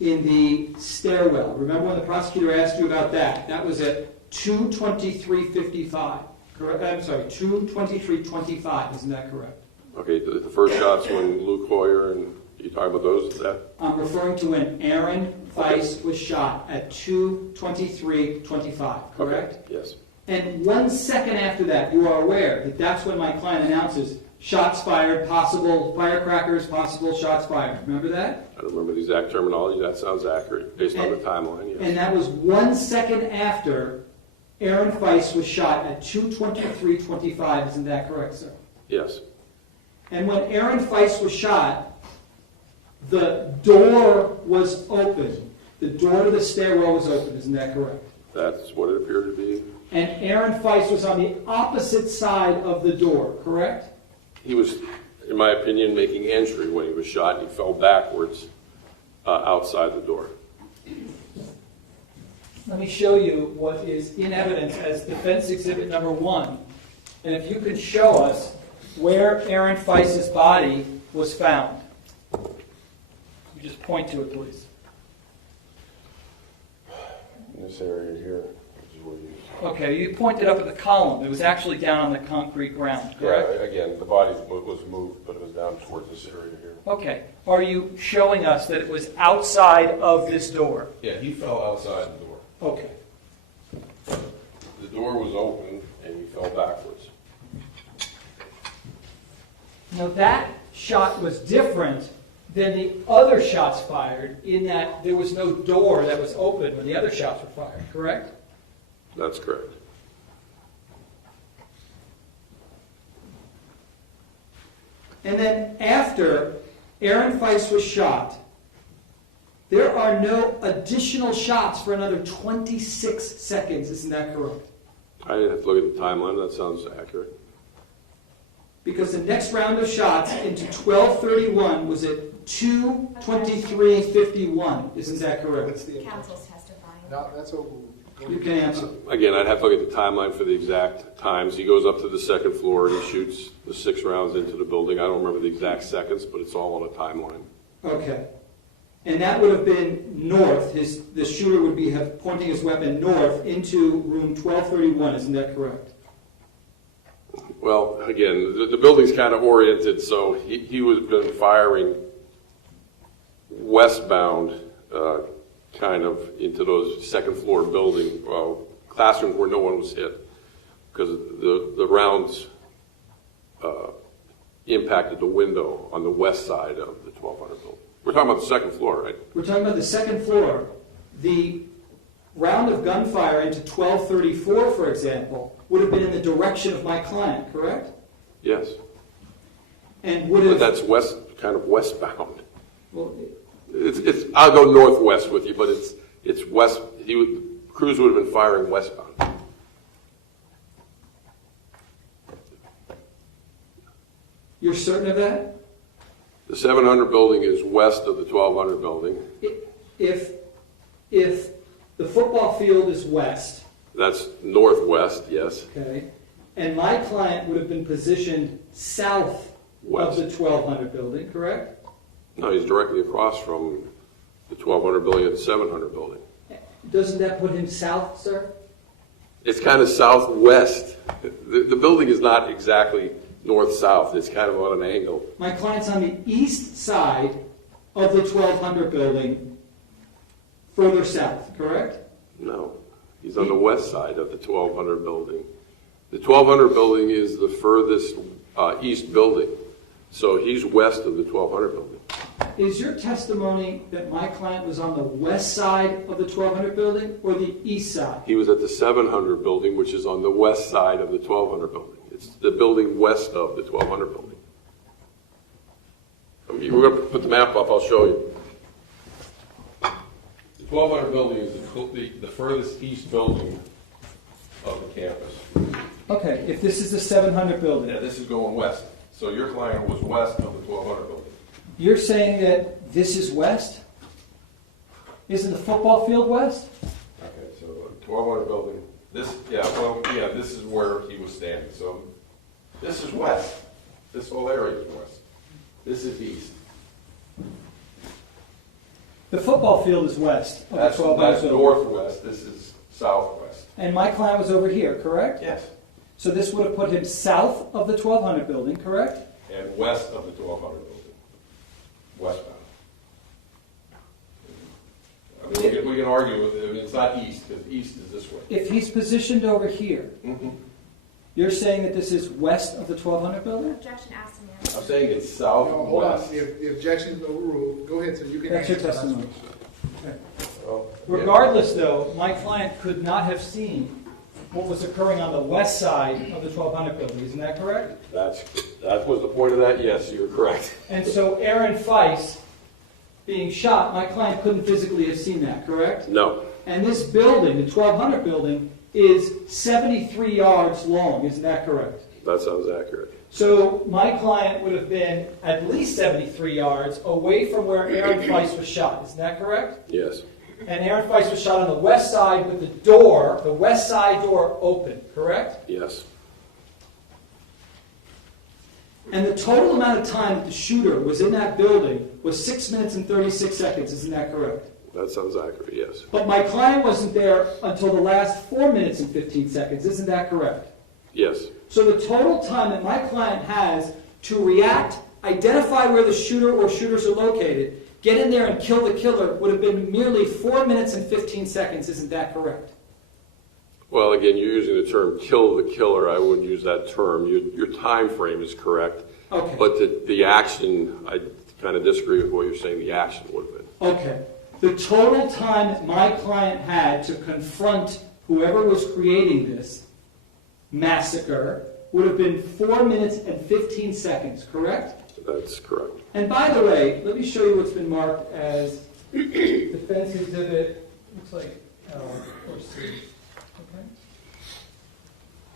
in the stairwell. Remember when the prosecutor asked you about that? That was at 2:23:55. Correct? I'm sorry, 2:23:25. Isn't that correct? Okay, the first shots when Luke Hoyer and you talking about those? Is that? I'm referring to when Aaron Weiss was shot at 2:23:25. Correct? Okay. Yes. And 1 second after that, you are aware that that's when my client announces shots fired, possible firecrackers, possible shots fired. Remember that? I don't remember the exact terminology. That sounds accurate based on the timeline. Yes. And that was 1 second after Aaron Weiss was shot at 2:23:25. Isn't that correct, sir? Yes. And when Aaron Weiss was shot, the door was open. The door to the stairwell was open. Isn't that correct? That's what it appeared to be. And Aaron Weiss was on the opposite side of the door, correct? He was, in my opinion, making entry when he was shot. He fell backwards outside the door. Let me show you what is in evidence as defense exhibit number 1. And if you could show us where Aaron Weiss's body was found. You just point to it, please. In this area here, which is where you... Okay, you pointed up at the column. It was actually down on the concrete ground, correct? Yeah, again, the body was moved, but it was down towards this area here. Okay. Are you showing us that it was outside of this door? Yeah, he fell outside the door. Okay. The door was open, and he fell backwards. Now that shot was different than the other shots fired in that there was no door that was open when the other shots were fired, correct? That's correct. And then after Aaron Weiss was shot, there are no additional shots for another 26 seconds. Isn't that correct? I didn't have to look at the timeline. That sounds accurate. Because the next round of shots into 12:31 was at 2:23:51. Isn't that correct? Council's testifying. No, that's what You can answer. Again, I'd have to look at the timeline for the exact times. He goes up to the second floor and he shoots the 6 rounds into the building. I don't remember the exact seconds, but it's all on a timeline. Okay. And that would have been north. The shooter would be pointing his weapon north into room 1231. Isn't that correct? Well, again, the building's kind of oriented, so he was been firing westbound, kind of into those second floor building classrooms where no one was hit, because the rounds impacted the window on the west side of the 1200 building. We're talking about the second floor, right? We're talking about the second floor. The round of gunfire into 1234, for example, would have been in the direction of my client, correct? Yes. And would But have... that's kind of westbound. Well, It's I'll go northwest with you, but it's west. Cruz would have been firing westbound. you're certain of that? The 700 building is west of the 1200 building. If the football field is west, That's northwest, yes. okay, and my client would have been positioned south West. of the 1200 building, correct? No, he's directly across from the 1200 building and the 700 building. Doesn't that put him south, sir? It's kind of southwest. The building is not exactly north-south. It's kind of on an angle. My client's on the east side of the 1200 building, further south, correct? No, he's on the west side of the 1200 building. The 1200 building is the furthest east building, so he's west of the 1200 building. Is your testimony that my client was on the west side of the 1200 building or the east side? He was at the 700 building, which is on the west side of the 1200 building. It's the building west of the 1200 building. We're going to put the map up. I'll show you. The 1200 building is the furthest east building of the campus. Okay, if this is the 700 building, Yeah, this is going west. So your client was west of the 1200 building. you're saying that this is west? Isn't the football field west? Okay, so 1200 building, this, this is where he was standing. So this is west. This whole area is west. This is east. The football field is west of the That's 1200 building. northwest. This is southwest. And my client was over here, correct? Yes. So this would have put him south of the 1200 building, correct? And west of the 1200 building. Westbound. I mean, we can argue with it. I mean, it's not east, because east is this way. If he's positioned over here, you're saying that this is west of the 1200 building? Objection asked him. I'm saying it's No, hold on, southwest. the objection is overruled. Go ahead, sir, you can That's your answer. testimony. Well, Regardless, though, my client could not have seen what was occurring on the west side of the 1200 building. Isn't that correct? that was the point of that. Yes, you're correct. And so Aaron Feist being shot, my client couldn't physically have seen that, correct? No. And this building, the 1200 building, is 73 yards long. Isn't that correct? That sounds accurate. So my client would have been at least 73 yards away from where Aaron Feist was shot. Isn't that correct? Yes. And Aaron Feist was shot on the west side with the west side door open, correct? Yes. And the total amount of time that the shooter was in that building was 6 minutes and 36 seconds. Isn't that correct? That sounds accurate. Yes. But my client wasn't there until the last 4 minutes and 15 seconds. Isn't that correct? Yes. So the total time that my client has to react, identify where the shooter or shooters are located, get in there and kill the killer would have been merely 4 minutes and 15 seconds. Isn't that correct? Well, again, you're using the term "kill the killer." I wouldn't use that term. Your time frame is correct. Okay. But the action, I kind of disagree with what you're saying. The action would have been. Okay. The total time that my client had to confront whoever was creating this massacre would have been 4 minutes and 15 seconds, correct? That's correct. And by the way, let me show you what's been marked as defense exhibit, looks like L or C. Okay?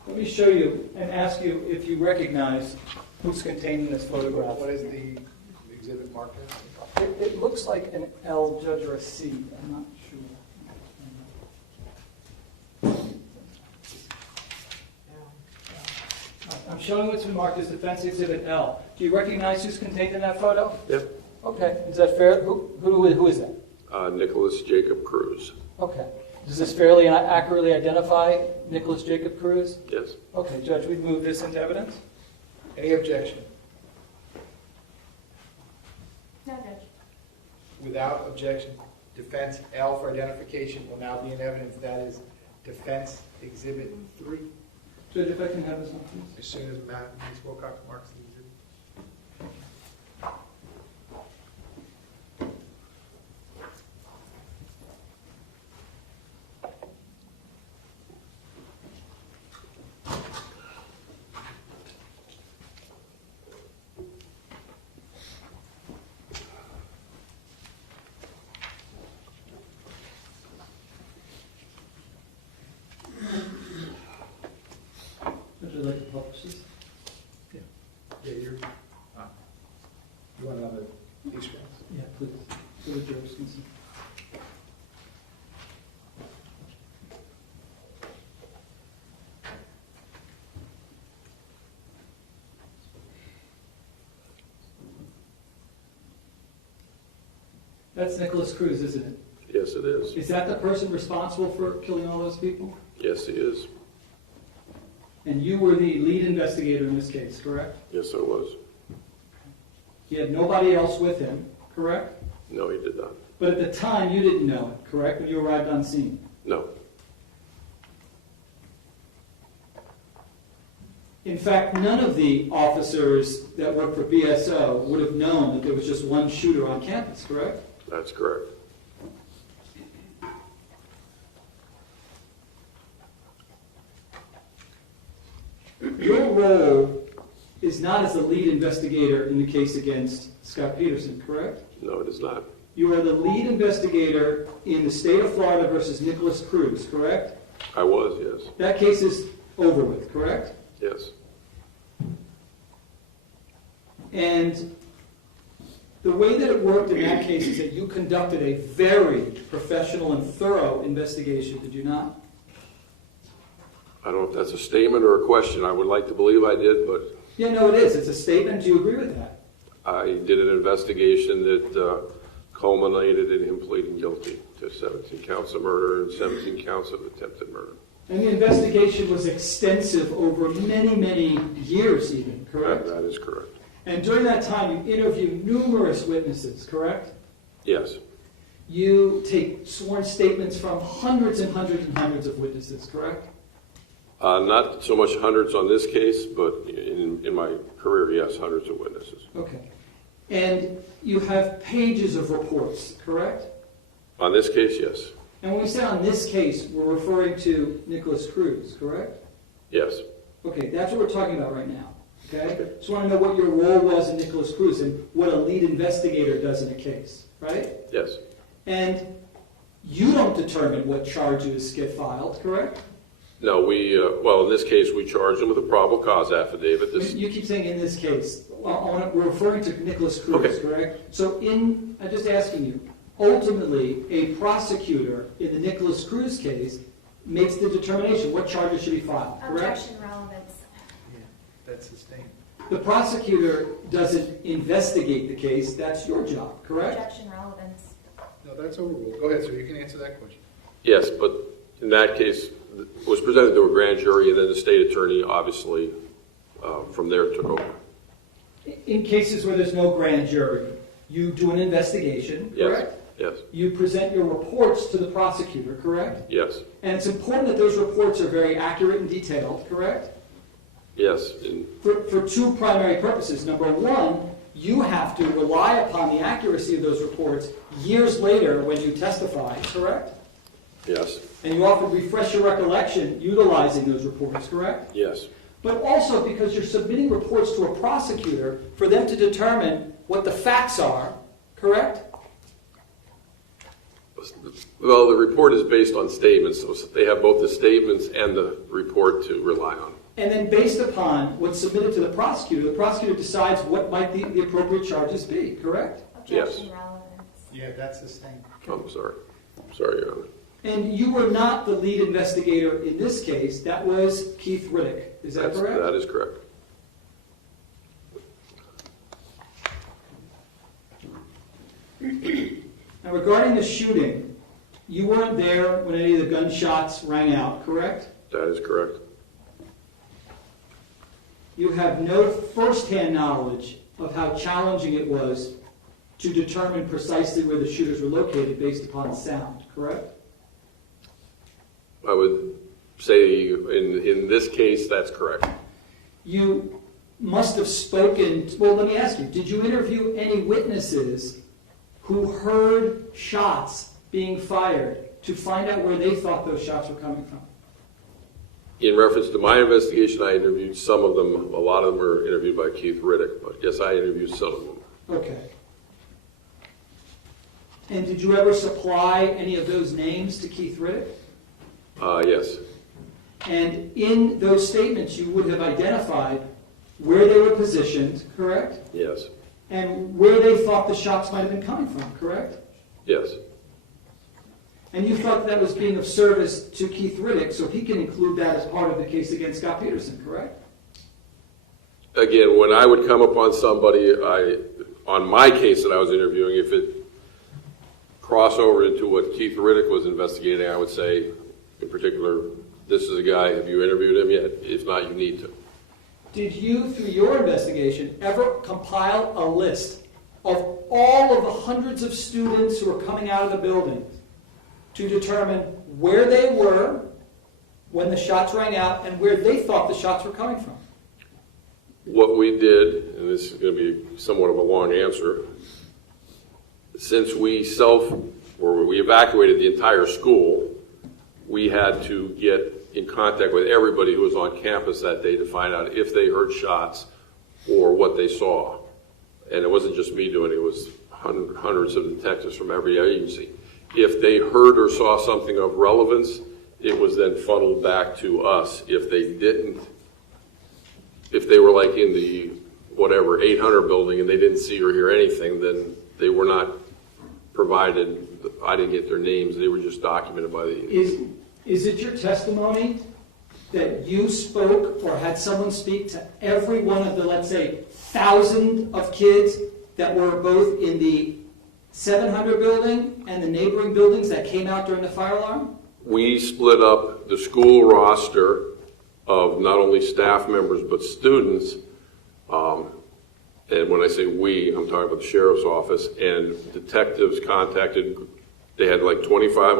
Let me show you and ask you if you recognize who's contained in this photograph. What is the exhibit marked as? It looks like an L, Judge, or a C. I'm not sure. I'm showing what's been marked as defense exhibit L. Do you recognize who's contained in that photo? Yep. Okay. Is that fair? Who is that? Nicholas Jacob Cruz. Okay. Does this fairly and accurately identify Nicholas Jacob Cruz? Yes. Okay, Judge, we'd move this into evidence. Any objection? No, Judge. Without objection, defense L for identification will now be in evidence. That is defense exhibit 3. Judge, if I can have this one, please. As soon as Ms. Wilcox marks the exhibit. Judge, I'd like to publish this. Yeah, you want another piece? Yeah, please. So the judge can see. That's Nicholas Cruz, isn't it? Yes, it is. Is that the person responsible for killing all those people? Yes, he is. And you were the lead investigator in this case, correct? Yes, I was. He had nobody else with him, correct? No, he did not. But at the time, you didn't know it, correct, when you arrived on scene? No. In fact, none of the officers that worked for BSO would have known that there was just one shooter on campus, correct? That's correct. Your role is not as the lead investigator in the case against Scot Peterson, correct? No, it is not. You are the lead investigator in the state of Florida versus Nicholas Cruz, correct? I was, yes. That case is over with, correct? Yes. And The way that it worked in that case is that you conducted a very professional and thorough investigation, did you not? I don't know if that's a statement or a question. I would like to believe I did, but Yeah, no, it is. It's a statement. Do you agree with that? I did an investigation that culminated in him pleading guilty to 17 counts of murder and 17 counts of attempted murder. And the investigation was extensive over many, many years even, correct? That is correct. And during that time, you interview numerous witnesses, correct? Yes. You take sworn statements from hundreds and hundreds and hundreds of witnesses, correct? Not so much hundreds on this case, but in my career, yes, hundreds of witnesses. Okay. And you have pages of reports, correct? On this case, yes. And when we say on this case, we're referring to Nicholas Cruz, correct? Yes. Okay, that's what we're talking about right now. Okay? Just want to know what your role was in Nicholas Cruz and what a lead investigator does in a case, right? Yes. And you don't determine what charges get filed, correct? No, well, in this case, we charged him with a probable cause affidavit. You keep saying in this case. We're referring to Nicholas Cruz, Okay. correct? So I'm just asking you, ultimately, a prosecutor in the Nicholas Cruz case makes the determination what charges should be filed, correct? Objection relevance. Yeah, that's sustained. The prosecutor doesn't investigate the case. That's your job, correct? Objection relevance. No, that's overruled. Go ahead, sir, you can answer that question. Yes, but in that case, it was presented to a grand jury, and then the state attorney, obviously, from there took over. In cases where there's no grand jury, you do an investigation, Yes. correct? Yes. You present your reports to the prosecutor, correct? Yes. And it's important that those reports are very accurate and detailed, correct? Yes. For two primary purposes. Number one, you have to rely upon the accuracy of those reports years later when you testify, correct? Yes. And you often refresh your recollection utilizing those reports, correct? Yes. But also because you're submitting reports to a prosecutor for them to determine what the facts are, correct? Well, the report is based on statements, so they have both the statements and the report to rely on. And then based upon what's submitted to the prosecutor decides what might the appropriate charges be, correct? Objection Yes. relevance. Yeah, that's sustained. Oh, I'm sorry. Sorry, Your Honor. And you were not the lead investigator in this case. That was Keith Riddick. Is that correct? That is correct. Now, regarding the shooting, you weren't there when any of the gunshots rang out, correct? That is correct. You have no first-hand knowledge of how challenging it was to determine precisely where the shooters were located based upon sound, correct? I would say in this case, that's correct. You must have spoken, well, let me ask you, did you interview any witnesses who heard shots being fired to find out where they thought those shots were coming from? In reference to my investigation, I interviewed some of them. A lot of them were interviewed by Keith Riddick, but yes, I interviewed some of them. Okay. And did you ever supply any of those names to Keith Riddick? Yes. And in those statements, you would have identified where they were positioned, correct? Yes. And where they thought the shots might have been coming from, correct? Yes. And you thought that was being of service to Keith Riddick, so he can include that as part of the case against Scot Peterson, correct? Again, when I would come upon somebody, on my case that I was interviewing, if it crossed over into what Keith Riddick was investigating, I would say, in particular, this is a guy, have you interviewed him yet? If not, you need to. Did you, through your investigation, ever compile a list of all of the hundreds of students who were coming out of the building to determine where they were when the shots rang out and where they thought the shots were coming from? What we did, and this is going to be somewhat of a long answer, since we evacuated the entire school, we had to get in contact with everybody who was on campus that day to find out if they heard shots or what they saw. And it wasn't just me doing it, it was hundreds of detectives from every agency. If they heard or saw something of relevance, it was then funneled back to us. If they didn't, if they were like in whatever, 800 building and they didn't see or hear anything, then they were not provided, I didn't get their names, they were just documented by the... Is it your testimony that you spoke or had someone speak to every one of the, let's say, 1,000 of kids that were both in the 700 building and the neighboring buildings that came out during the fire alarm? We split up the school roster of not only staff members but students, and when I say we, I'm talking about the sheriff's office, and detectives contacted, they had like 25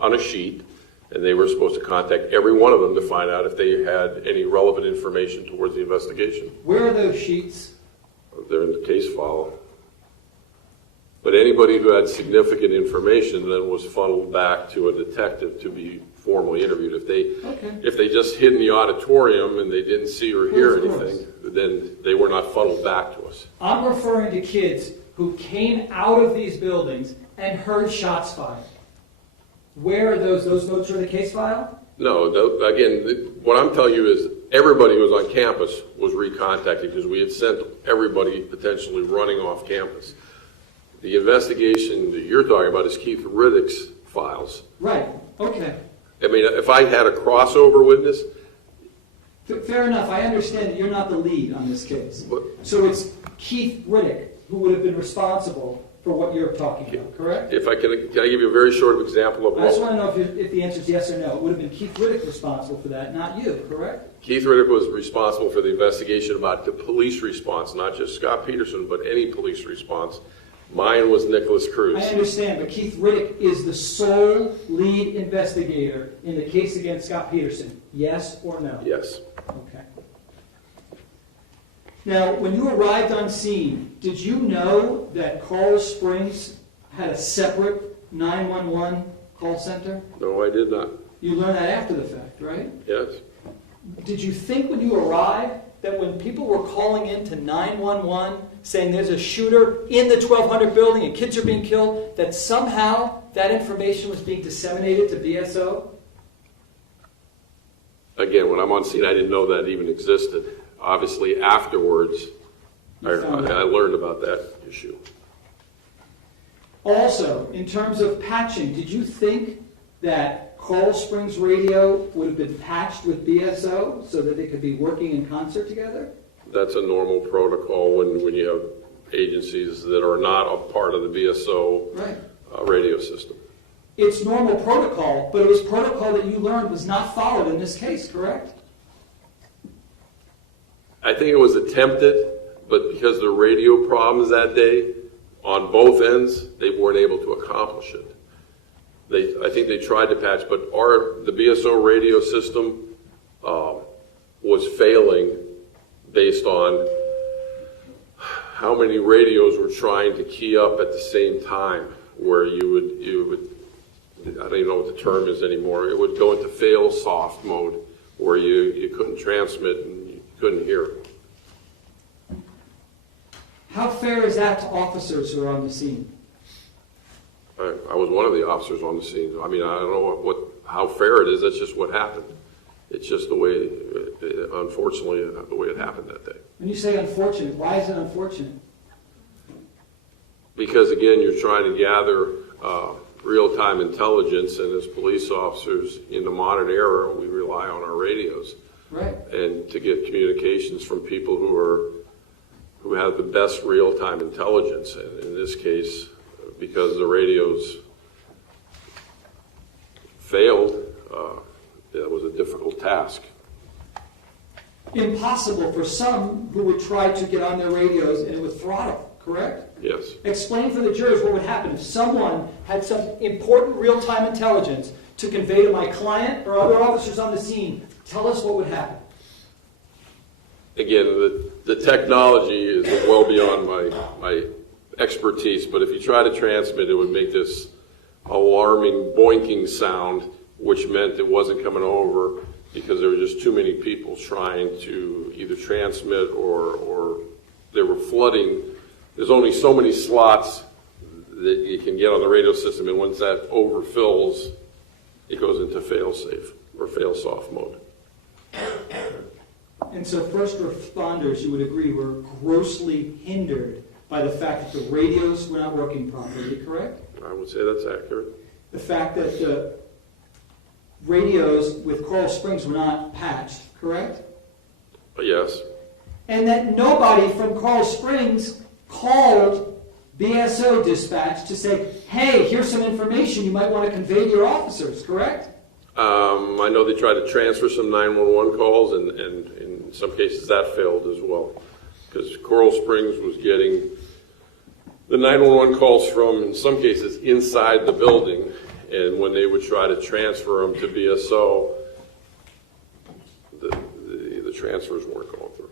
on a sheet, and they were supposed to contact every one of them to find out if they had any relevant information towards the investigation. Where are those sheets? They're in the case file. But anybody who had significant information then was funneled back to a detective to be formally interviewed. If they just hid in the auditorium and they didn't see or hear anything, then they were not funneled back to us. I'm referring to kids who came out of these buildings and heard shots fired. Where are those? Those notes are in the case file? No, again, what I'm telling you is everybody who was on campus was recontacted because we had sent everybody potentially running off campus. The investigation that you're talking about is Keith Riddick's files. Right, okay. I mean, if I had a crossover witness... Fair enough, I understand that you're not the lead on this case. But, So it's Keith Riddick who would have been responsible for what you're talking about, correct? if I can I give you a very short example of I just want to know if the answer is yes or no. It would have been Keith Riddick responsible for that, not you, correct? Keith Riddick was responsible for the investigation about the police response, not just Scot Peterson, but any police response. Mine was Nicholas Cruz. I understand, but Keith Riddick is the sole lead investigator in the case against Scot Peterson. Yes or no? Yes. Okay. Now, when you arrived on scene, did you know that Coral Springs had a separate 911 call center? No, I did not. You learned that after the fact, right? Yes. Did you think when you arrived that when people were calling in to 911 saying there's a shooter in the 1200 building and kids are being killed, that somehow that information was being disseminated to BSO? Again, when I'm on scene, I didn't know that even existed. Obviously, afterwards, I learned about that issue. Also, in terms of patching, did you think that Coral Springs Radio would have been patched with BSO so that they could be working in concert together? That's a normal protocol when you have agencies that are not a part of the BSO radio system. It's normal protocol, but it was protocol that you learned was not followed in this case, correct? I think it was attempted, but because of the radio problems that day, on both ends, they weren't able to accomplish it. I think they tried to patch, but the BSO radio system was failing based on how many radios were trying to key up at the same time, where you would I don't even know what the term is anymore. It would go into fail soft mode, where you couldn't transmit and you couldn't hear. How fair is that to officers who are on the scene? I was one of the officers on the scene. I mean, I don't know how fair it is. That's just what happened. It's just the way, unfortunately, the way it happened that day. When you say unfortunate, why is it unfortunate? Because, again, you're trying to gather real-time intelligence, and as police officers in the modern era, we rely on our radios. Right. And to get communications from people who have the best real-time intelligence. And in this case, because the radios failed, it was a difficult task. Impossible for some who would try to get on their radios and it would throttle, correct? Yes. Explain for the jurors what would happen if someone had some important real-time intelligence to convey to my client or other officers on the scene. Tell us what would happen. Again, the technology is well beyond my expertise, but if you try to transmit, it would make this alarming boinking sound, which meant it wasn't coming over because there were just too many people trying to either transmit or they were flooding. There's only so many slots that you can get on the radio system, and once that overfills, it goes into fail-safe or fail-soft mode. And so first responders, you would agree, were grossly hindered by the fact that the radios were not working properly, correct? I would say that's accurate. The fact that the radios with Coral Springs were not patched, correct? Yes. And that nobody from Coral Springs called BSO dispatch to say, hey, here's some information you might want to convey to your officers, correct? I know they tried to transfer some 911 calls, and in some cases that failed as well. Because Coral Springs was getting the 911 calls from, in some cases, inside the building, and when they would try to transfer them to BSO, the transfers weren't going through.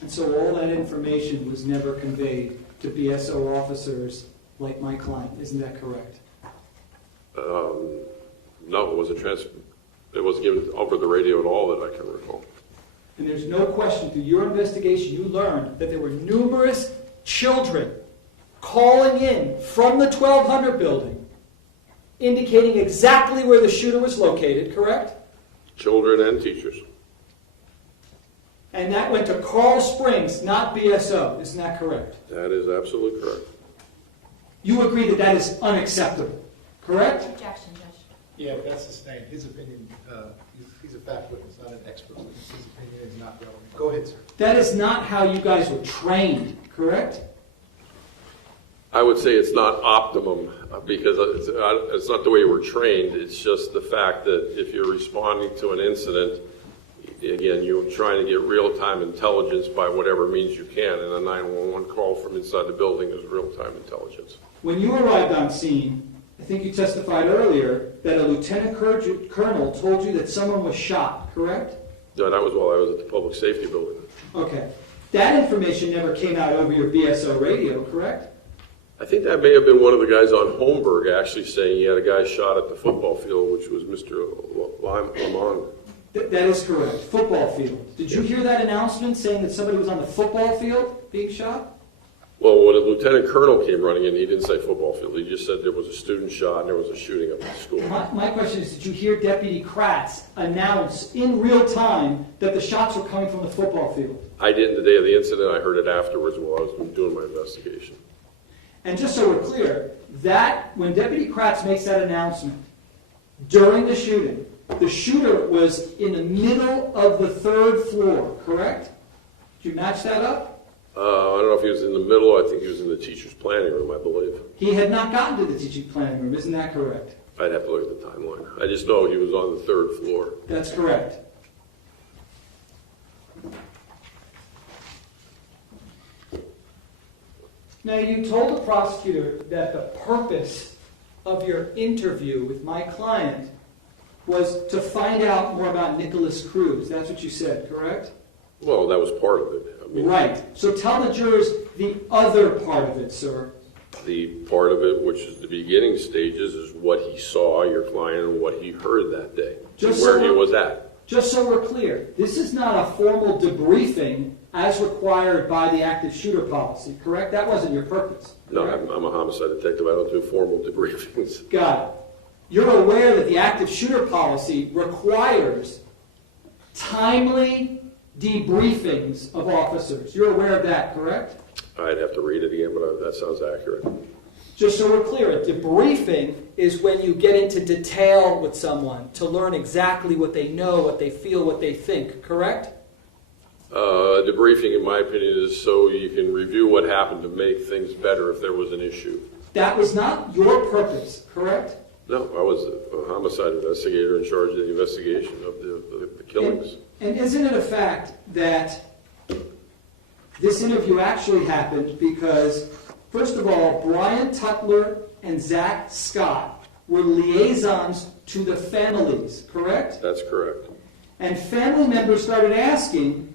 And so all that information was never conveyed to BSO officers like my client. Isn't that correct? No, it wasn't given over the radio at all that I can recall. And there's no question through your investigation you learned that there were numerous children calling in from the 1200 building indicating exactly where the shooter was located, correct? Children and teachers. And that went to Coral Springs, not BSO. Isn't that correct? That is absolutely correct. You agree that that is unacceptable, correct? Objection, Judge. Yeah, but that's his name. His opinion, he's a fact witness, not an expert witness. His opinion is not relevant. Go ahead, sir. That is not how you guys were trained, correct? I would say it's not optimum because it's not the way we're trained. It's just the fact that if you're responding to an incident, again, you're trying to get real-time intelligence by whatever means you can, and a 911 call from inside the building is real-time intelligence. When you arrived on scene, I think you testified earlier that a lieutenant colonel told you that someone was shot, correct? No, that was while I was at the public safety building. Okay. That information never came out over your BSO radio, correct? I think that may have been one of the guys on Holmberg actually saying he had a guy shot at the football field, which was Mr. Lamont. That is correct. Football field. Did you hear that announcement saying that somebody was on the football field being shot? Well, when a lieutenant colonel came running in, he didn't say football field. He just said there was a student shot and there was a shooting up at the school. My question is, did you hear Deputy Kratz announce in real time that the shots were coming from the football field? I didn't the day of the incident. I heard it afterwards while I was doing my investigation. And just so we're clear, that when Deputy Kratz makes that announcement during the shooter was in the middle of the 3rd floor, correct? Did you match that up? I don't know if he was in the middle. I think he was in the teacher's planning room, I believe. He had not gotten to the teaching planning room, isn't that correct? I'd have to look at the timeline. I just know he was on the 3rd floor. That's correct. Now, you told the prosecutor that the purpose of your interview with my client was to find out more about Nicholas Cruz. That's what you said, correct? Well, that was part of it. I mean, Right. So tell the jurors the other part of it, sir. the part of it, which is the beginning stages, is what he saw, your client, and what he heard that day, where he was at. Just so we're clear, this is not a formal debriefing as required by the active shooter policy, correct? That wasn't your purpose. No, correct? I'm a homicide detective. I don't do formal debriefings. Got it. You're aware that the active shooter policy requires timely debriefings of officers. You're aware of that, correct? I'd have to read it again, but that sounds accurate. Just so we're clear, a debriefing is when you get into detail with someone to learn exactly what they know, what they feel, what they think, correct? Debriefing, in my opinion, is so you can review what happened to make things better if there was an issue. That was not your purpose, correct? No, I was a homicide investigator in charge of the investigation of the killings. And isn't it a fact that this interview actually happened because, first of all, Brian Tutler and Zach Scott were liaisons to the families, correct? That's correct. And family members started asking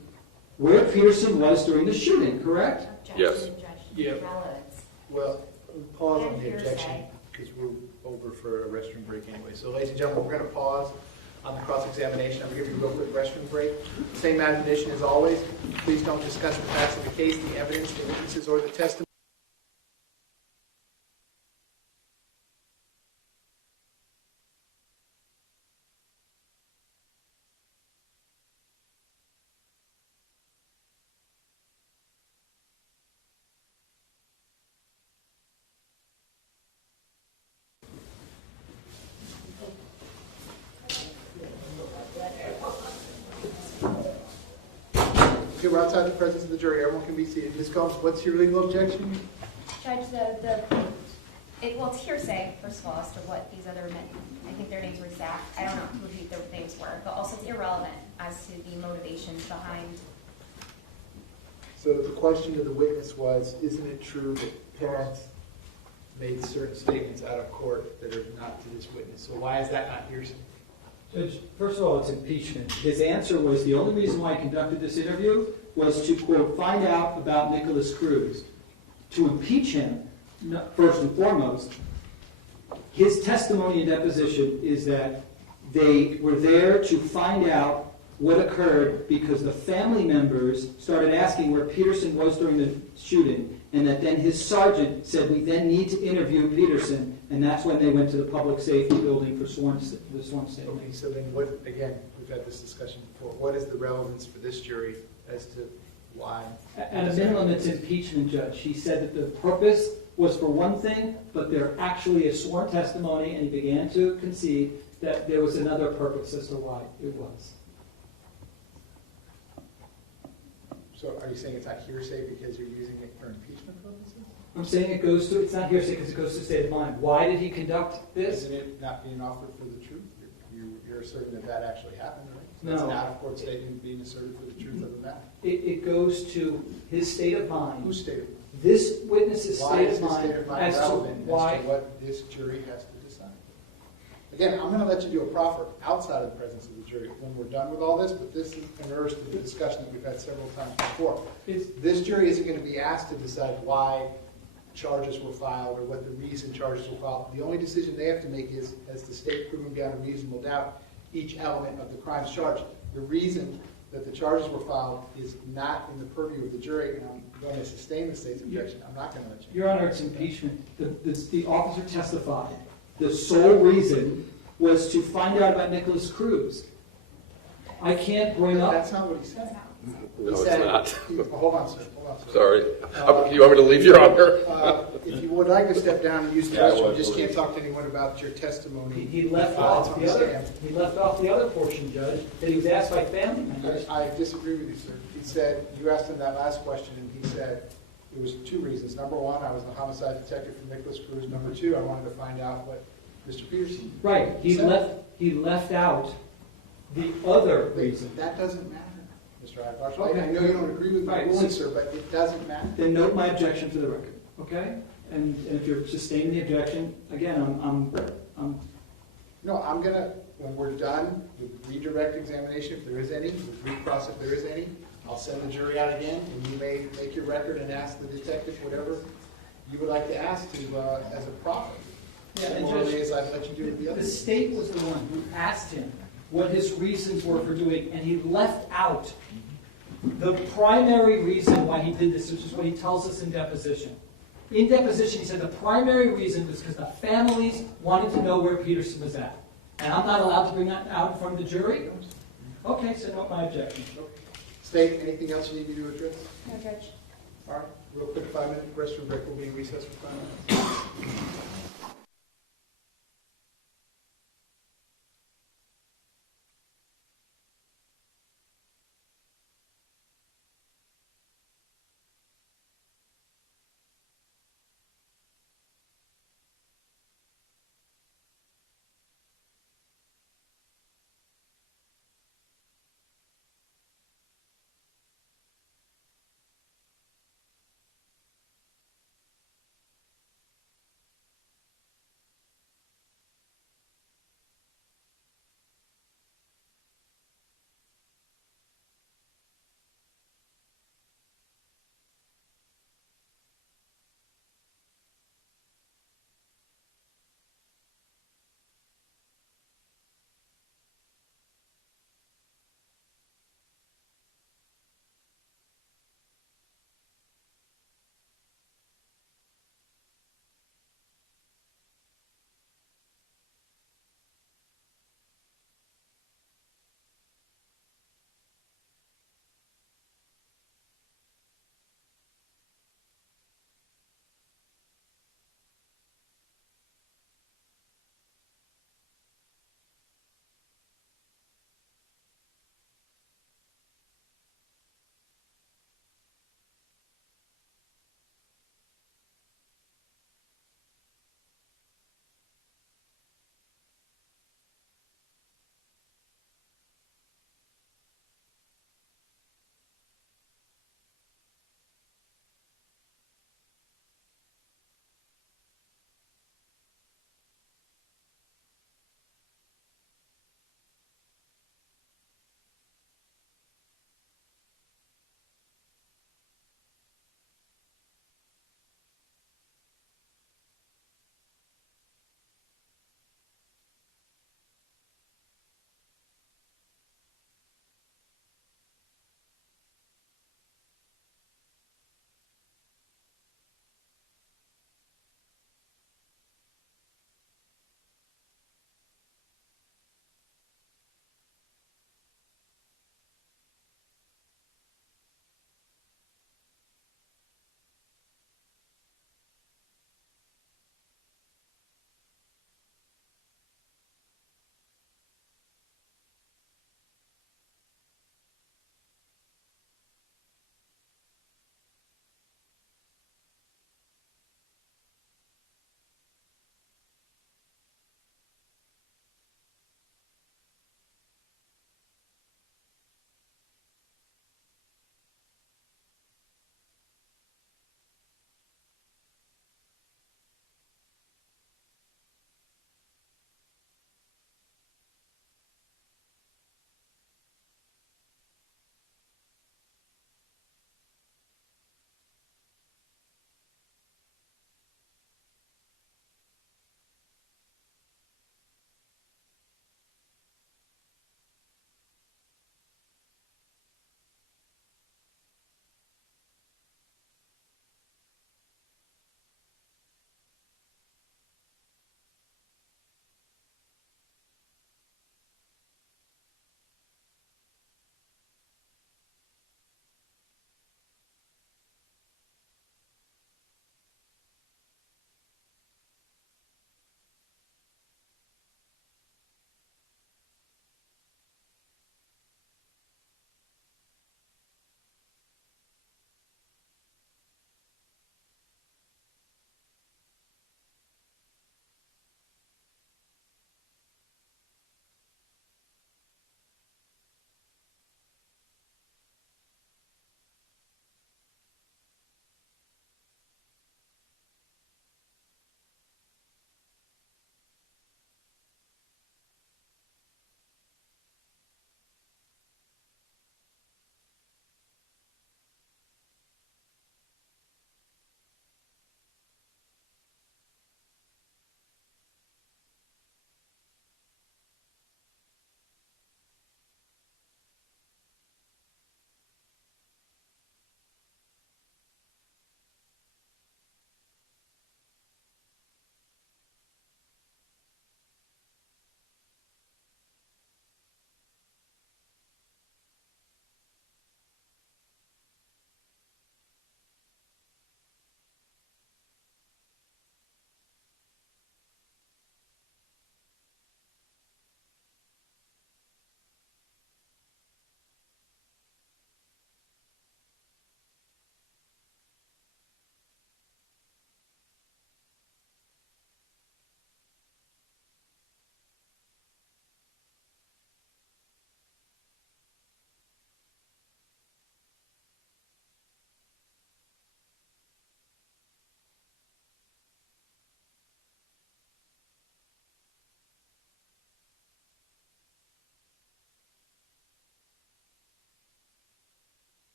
where Peterson was during the shooting, correct? Yes. Yeah. Relevance. Well, pause on And the objection, hearsay. because we're over for a restroom break anyway. So ladies and gentlemen, we're going to pause on the cross-examination. I'm going to give you a real quick restroom break. Same admonition as always. Please don't discuss the facts of the case, the evidence, the witnesses, or the testimony. we're outside the presence of the jury, everyone can be seated. Ms. Combs, what's your legal objection? Judge, well, it's hearsay, first of all, as to what these other men, I think their names were Zach, I don't know who their names were, but also it's irrelevant as to the motivations behind. So the question to the witness was, isn't it true that parents made certain statements out of court that are not to this witness? So why is that not hearsay? Judge, first of all, it's impeachment. His answer was the only reason why I conducted this interview was to, quote, find out about Nicholas Cruz. To impeach him, first and foremost, his testimony and deposition is that they were there to find out what occurred because the family members started asking where Peterson was during the shooting, and that then his sergeant said, we then need to interview Peterson, and that's when they went to the public safety building for the sworn statement. Okay, so then what, again, we've had this discussion before, what is the relevance for this jury as to why? At a minimum, it's impeachment, Judge. He said that the purpose was for one thing, but they're actually a sworn testimony, and he began to concede that there was another purpose as to why it was. So are you saying it's not hearsay because you're using it for impeachment purposes? I'm saying it's not hearsay because it goes to state of mind. Why did he conduct this? Isn't it not being offered for the truth? You're asserting that that actually happened, right? So No. it's an out-of-court statement being asserted for the truth of the matter. It goes to his state of mind. Whose state of mind? This witness's Why state is of the mind state of mind as to relevant why. as to what this jury has to decide? Again, I'm going to let you do a proffer outside of the presence of the jury when we're done with all this, but this inures to the discussion that we've had several times before. This jury isn't going to be asked to decide why charges were filed or what the reason charges were filed. The only decision they have to make is, has the state proven beyond a reasonable doubt each element of the crimes charged? The reason that the charges were filed is not in the purview of the jury, and I'm going to sustain the state's objection. I'm not going to let you. Your Honor, it's impeachment. The officer testified. The sole reason was to find out about Nicholas Cruz. I can't bring up... That's not what he said. No, He it's said- not. Hold on, sir. Hold on, sir. Sorry. You want me to leave, Your Honor? If you would like to step down and use the Yeah, I restroom, you would, just can't please. talk to anyone about your testimony. He left off the other. He left off the other portion, Judge, that he was asked by family members. I disagree with you, sir. He said, you asked him that last question, and he said it was two reasons. Number one, I was the homicide detective for Nicholas Cruz. Number two, I wanted to find out what Mr. Peterson. Right. He said. left out the other reason. That doesn't matter, Mr. Adcock. Okay. I know you don't agree with my Right. ruling, sir, but it doesn't matter. Then note my objection for the record, okay? And if you're sustaining the objection, again, I'm No, I'm gonna, when we're done with redirect examination, if there is any, with recross if there is any, I'll send the jury out again, and you may make your record and ask the detective whatever you would like to ask to, as a proffer. Yeah, and Similarly Judge, as I've let you do with the the others. state was the one who asked him what his reasons were for doing, and he left out the primary reason why he did this, which is what he tells us in deposition. In deposition, he said the primary reason was because the families wanted to know where Peterson was at. And I'm not allowed to bring that out in front of the jury? Okay, so note my objection. State, anything else you need me to address? No, Judge. All right, real quick 5-minute restroom break, we'll be in recess for 5 minutes.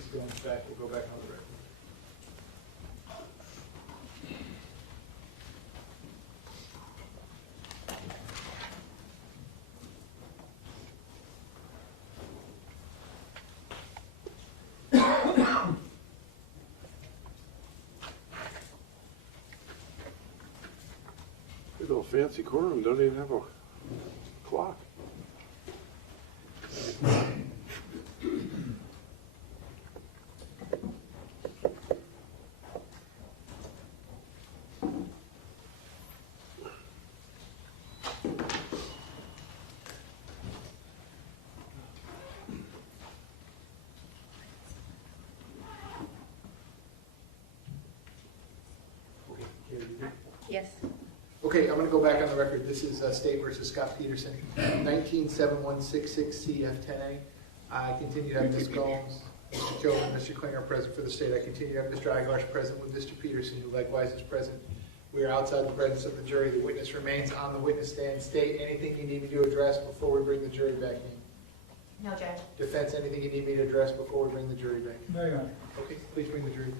Please go back, we'll go back on the record. Big old fancy courtroom, don't even have a clock. Yes. Okay, I'm going to go back on the record. This is State versus Scot Peterson, 19-7166-CF10A. I continue to have Ms. Gomes, Mr. Tillman, Mr. Klinger present for the state. I continue to have Mr. Iglarsh present with Mr. Peterson, who likewise is present. We are outside the presence of the jury. The witness remains on the witness stand. State, anything you need me to address before we bring the jury back in? No, Judge. Defense, anything you need me to address before we bring the jury back in? No, Your Honor. Okay, please bring the jury back.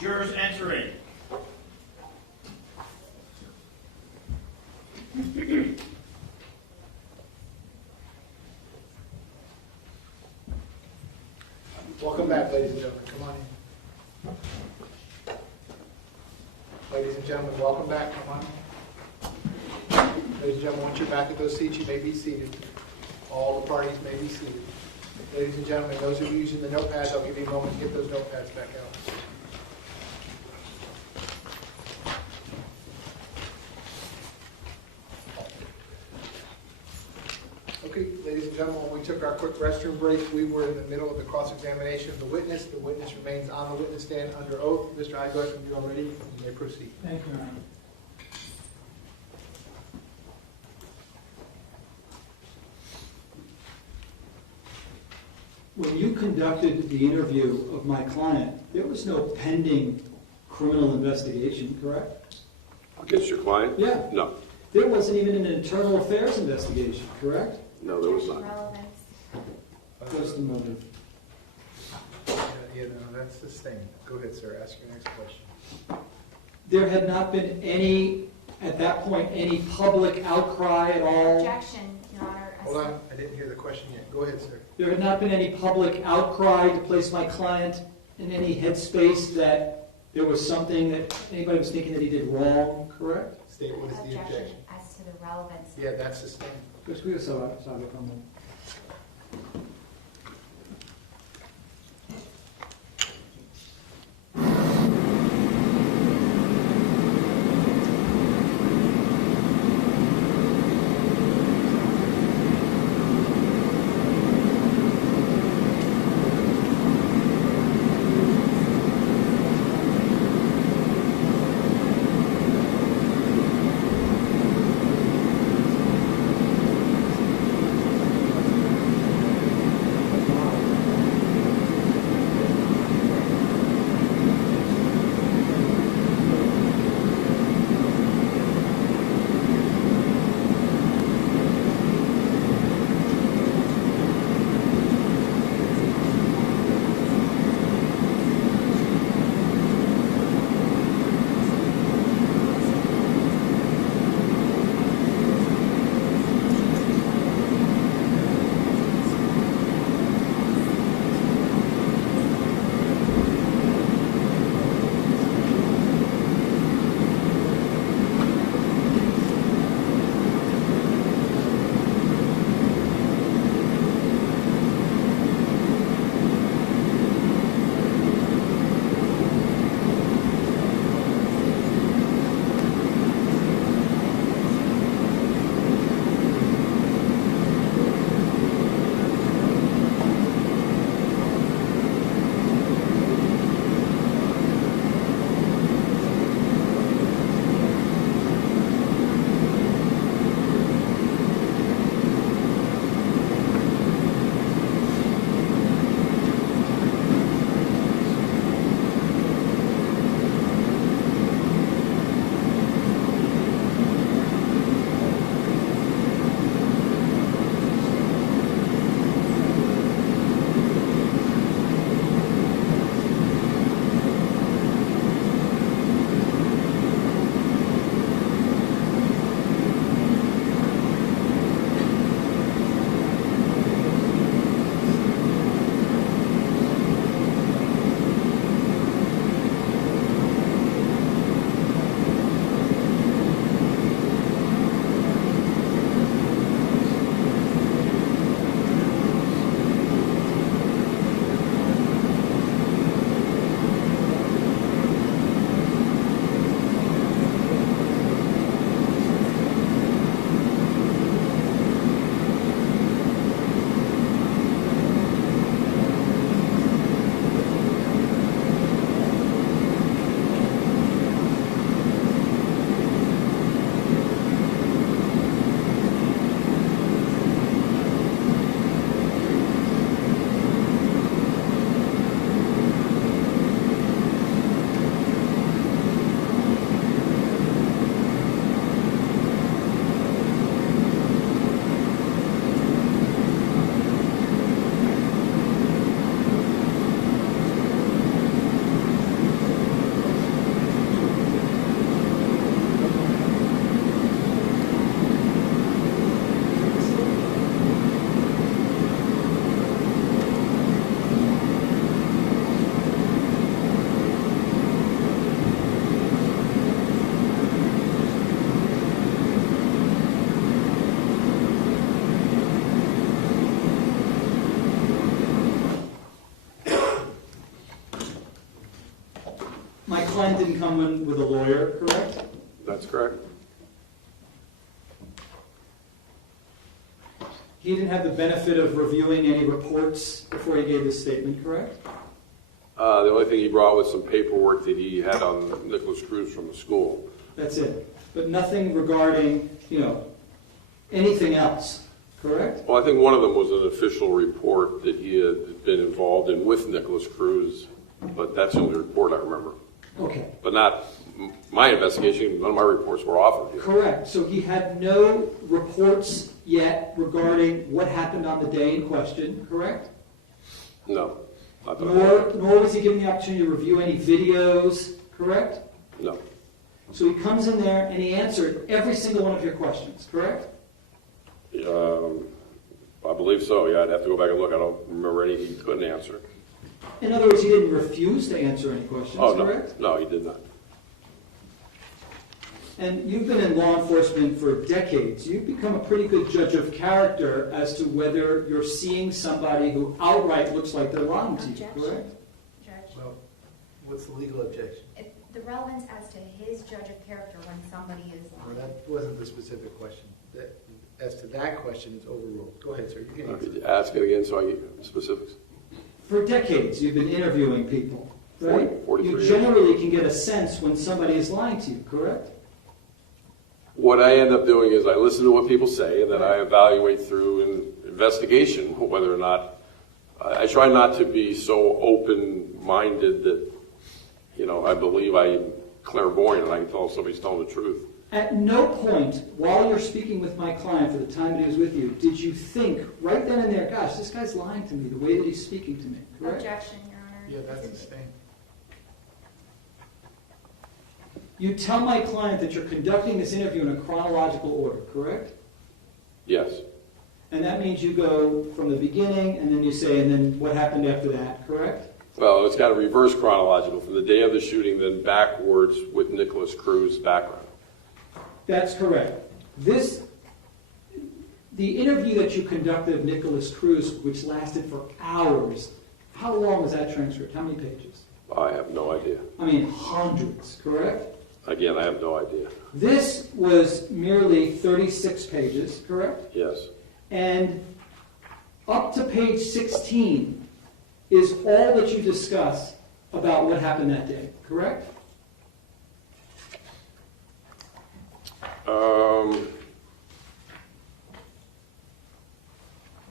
Jurors entering. Welcome back, ladies and gentlemen. Come on in. Ladies and gentlemen, welcome back. Come on in. Ladies and gentlemen, once you're back at those seats, you may be seated. All the parties may be seated. Ladies and gentlemen, those of you using the notepads, I'll give you a moment to get those notepads back out. Okay, ladies and gentlemen, when we took our quick restroom break, we were in the middle of the cross-examination of the witness. The witness remains on the witness stand under oath. Mr. Iglarsh, when you are ready, you may proceed. Thank you, Your Honor. When you conducted the interview of my client, there was no pending criminal investigation, correct? Against your client? Yeah. No. There wasn't even an internal affairs investigation, correct? No, there was not. Relevance. What's the motive? Yeah, no, that's sustained. Go ahead, sir. Ask your next question. There had not been any, at that point, any public outcry at all? Objection, Your Honor. Hold on, I didn't hear the question yet. Go ahead, sir. There had not been any public outcry to place my client in any headspace that there was something that anybody was thinking that he did wrong, correct? State, what is the objection? As to the relevance. Yeah, that's sustained. Sabe como. My client didn't come in with a lawyer, correct? That's correct. He didn't have the benefit of reviewing any reports before he gave this statement, correct? The only thing he brought was some paperwork that he had on Nicholas Cruz from the school. That's it. But nothing regarding, anything else, correct? Well, I think one of them was an official report that he had been involved in with Nicholas Cruz, but that's the only report I remember. Okay. But not my investigation. None of my reports were offered yet. Correct. So he had no reports yet regarding what happened on the day in question, correct? No. Not that I'm aware of. Nor was he given the opportunity to review any videos, correct? No. So he comes in there and he answered every single one of your questions, correct? I believe so. Yeah, I'd have to go back and look. I don't remember any he couldn't answer. In other words, he didn't refuse to answer any questions, Oh, no. correct? No, he did not. And you've been in law enforcement for decades. You've become a pretty good judge of character as to whether you're seeing somebody who outright looks like they're lying to you, Objection. correct? Judge, Well, what's the legal objection? the relevance as to his judge of character when somebody is Well, lying. that wasn't the specific question. As to that question, it's overruled. Go ahead, sir. You can answer. Could you ask it again so I get specifics? For decades, you've been interviewing people, right? 43 You years. generally can get a sense when somebody is lying to you, correct? What I end up doing is I listen to what people say, and then I evaluate through an investigation whether or not I try not to be so open-minded that, I believe I'm clairvoyant and I can tell if somebody's telling the truth. At no point, while you're speaking with my client for the time that he was with you, did you think right then and there, gosh, this guy's lying to me the way that he's speaking to me, correct? Objection, Your Honor. Yeah, that's sustained. You tell my client that you're conducting this interview in a chronological order, correct? Yes. And that means you go from the beginning and then you say, and then what happened after that, correct? Well, it's got a reverse chronological from the day of the shooting, then backwards with Nicholas Cruz's background. That's correct. The interview that you conducted of Nicholas Cruz, which lasted for hours, how long was that transcript? How many pages? I have no idea. I mean, hundreds, correct? Again, I have no idea. This was merely 36 pages, correct? Yes. And up to page 16 is all that you discuss about what happened that day, correct?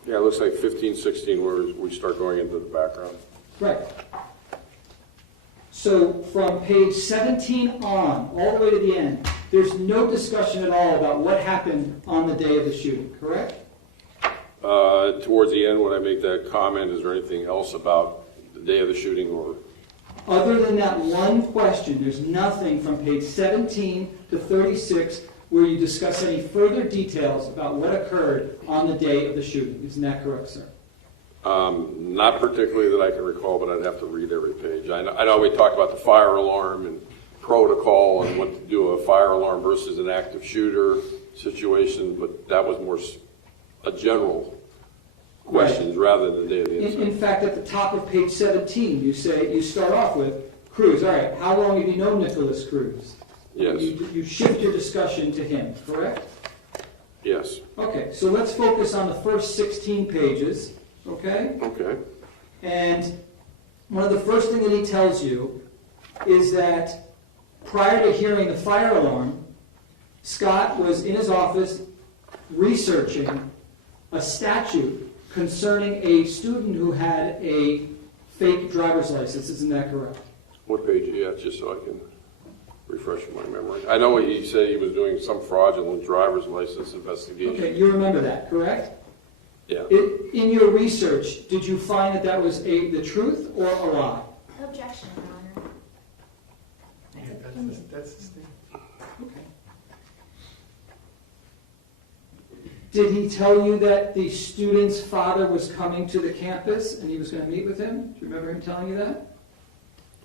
Yeah, it looks like 15, 16 where we start going into the background. Right. So from page 17 on, all the way to the end, there's no discussion at all about what happened on the day of the shooting, correct? Towards the end, when I make that comment, is there anything else about the day of the shooting or? Other than that one question, there's nothing from page 17 to 36 where you discuss any further details about what occurred on the day of the shooting. Isn't that correct, sir? Not particularly that I can recall, but I'd have to read every page. I know we talked about the fire alarm and protocol and what to do a fire alarm versus an active shooter situation, but that was more a general questions rather than the day of the incident. In fact, at the top of page 17, you start off with Cruz. All right, how long have you known Nicholas Cruz? Yes. You shift your discussion to him, correct? Yes. Okay, so let's focus on the first 16 pages, okay? Okay. And one of the first things that he tells you is that prior to hearing the fire alarm, Scott was in his office researching a statute concerning a student who had a fake driver's license. Isn't that correct? What page are you at, just so I can refresh my memory? I know he said he was doing some fraudulent driver's license investigation. Okay, you remember that, correct? Yeah. In your research, did you find that that was the truth or a lie? Objection, Your Honor. Yeah, that's sustained. Okay. Did he tell you that the student's father was coming to the campus and he was going to meet with him? Do you remember him telling you that?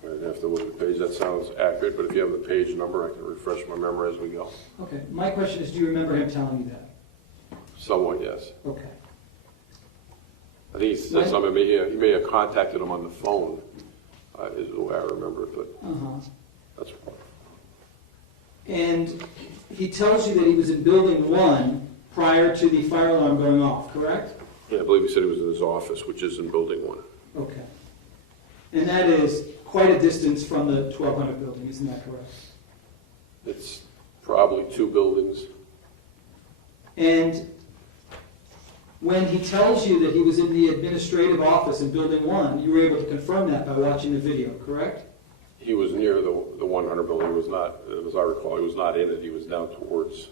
I'd have to look at the page. That sounds accurate, but if you have the page number, I can refresh my memory as we go. Okay. My question is, do you remember him telling you that? Somewhat, yes. Okay. I think he said something. He may have contacted him on the phone, is the way I remember it. But Uh-huh. That's And he tells you that he was in building 1 prior to the fire alarm going off, correct? yeah, I believe he said he was in his office, which is in building 1. Okay. And that is quite a distance from the 1200 building, isn't that correct? It's probably 2 buildings. And when he tells you that he was in the administrative office in building 1, you were able to confirm that by watching the video, correct? He was near the 100 building. He was not, as I recall, he was not in it. He was down towards,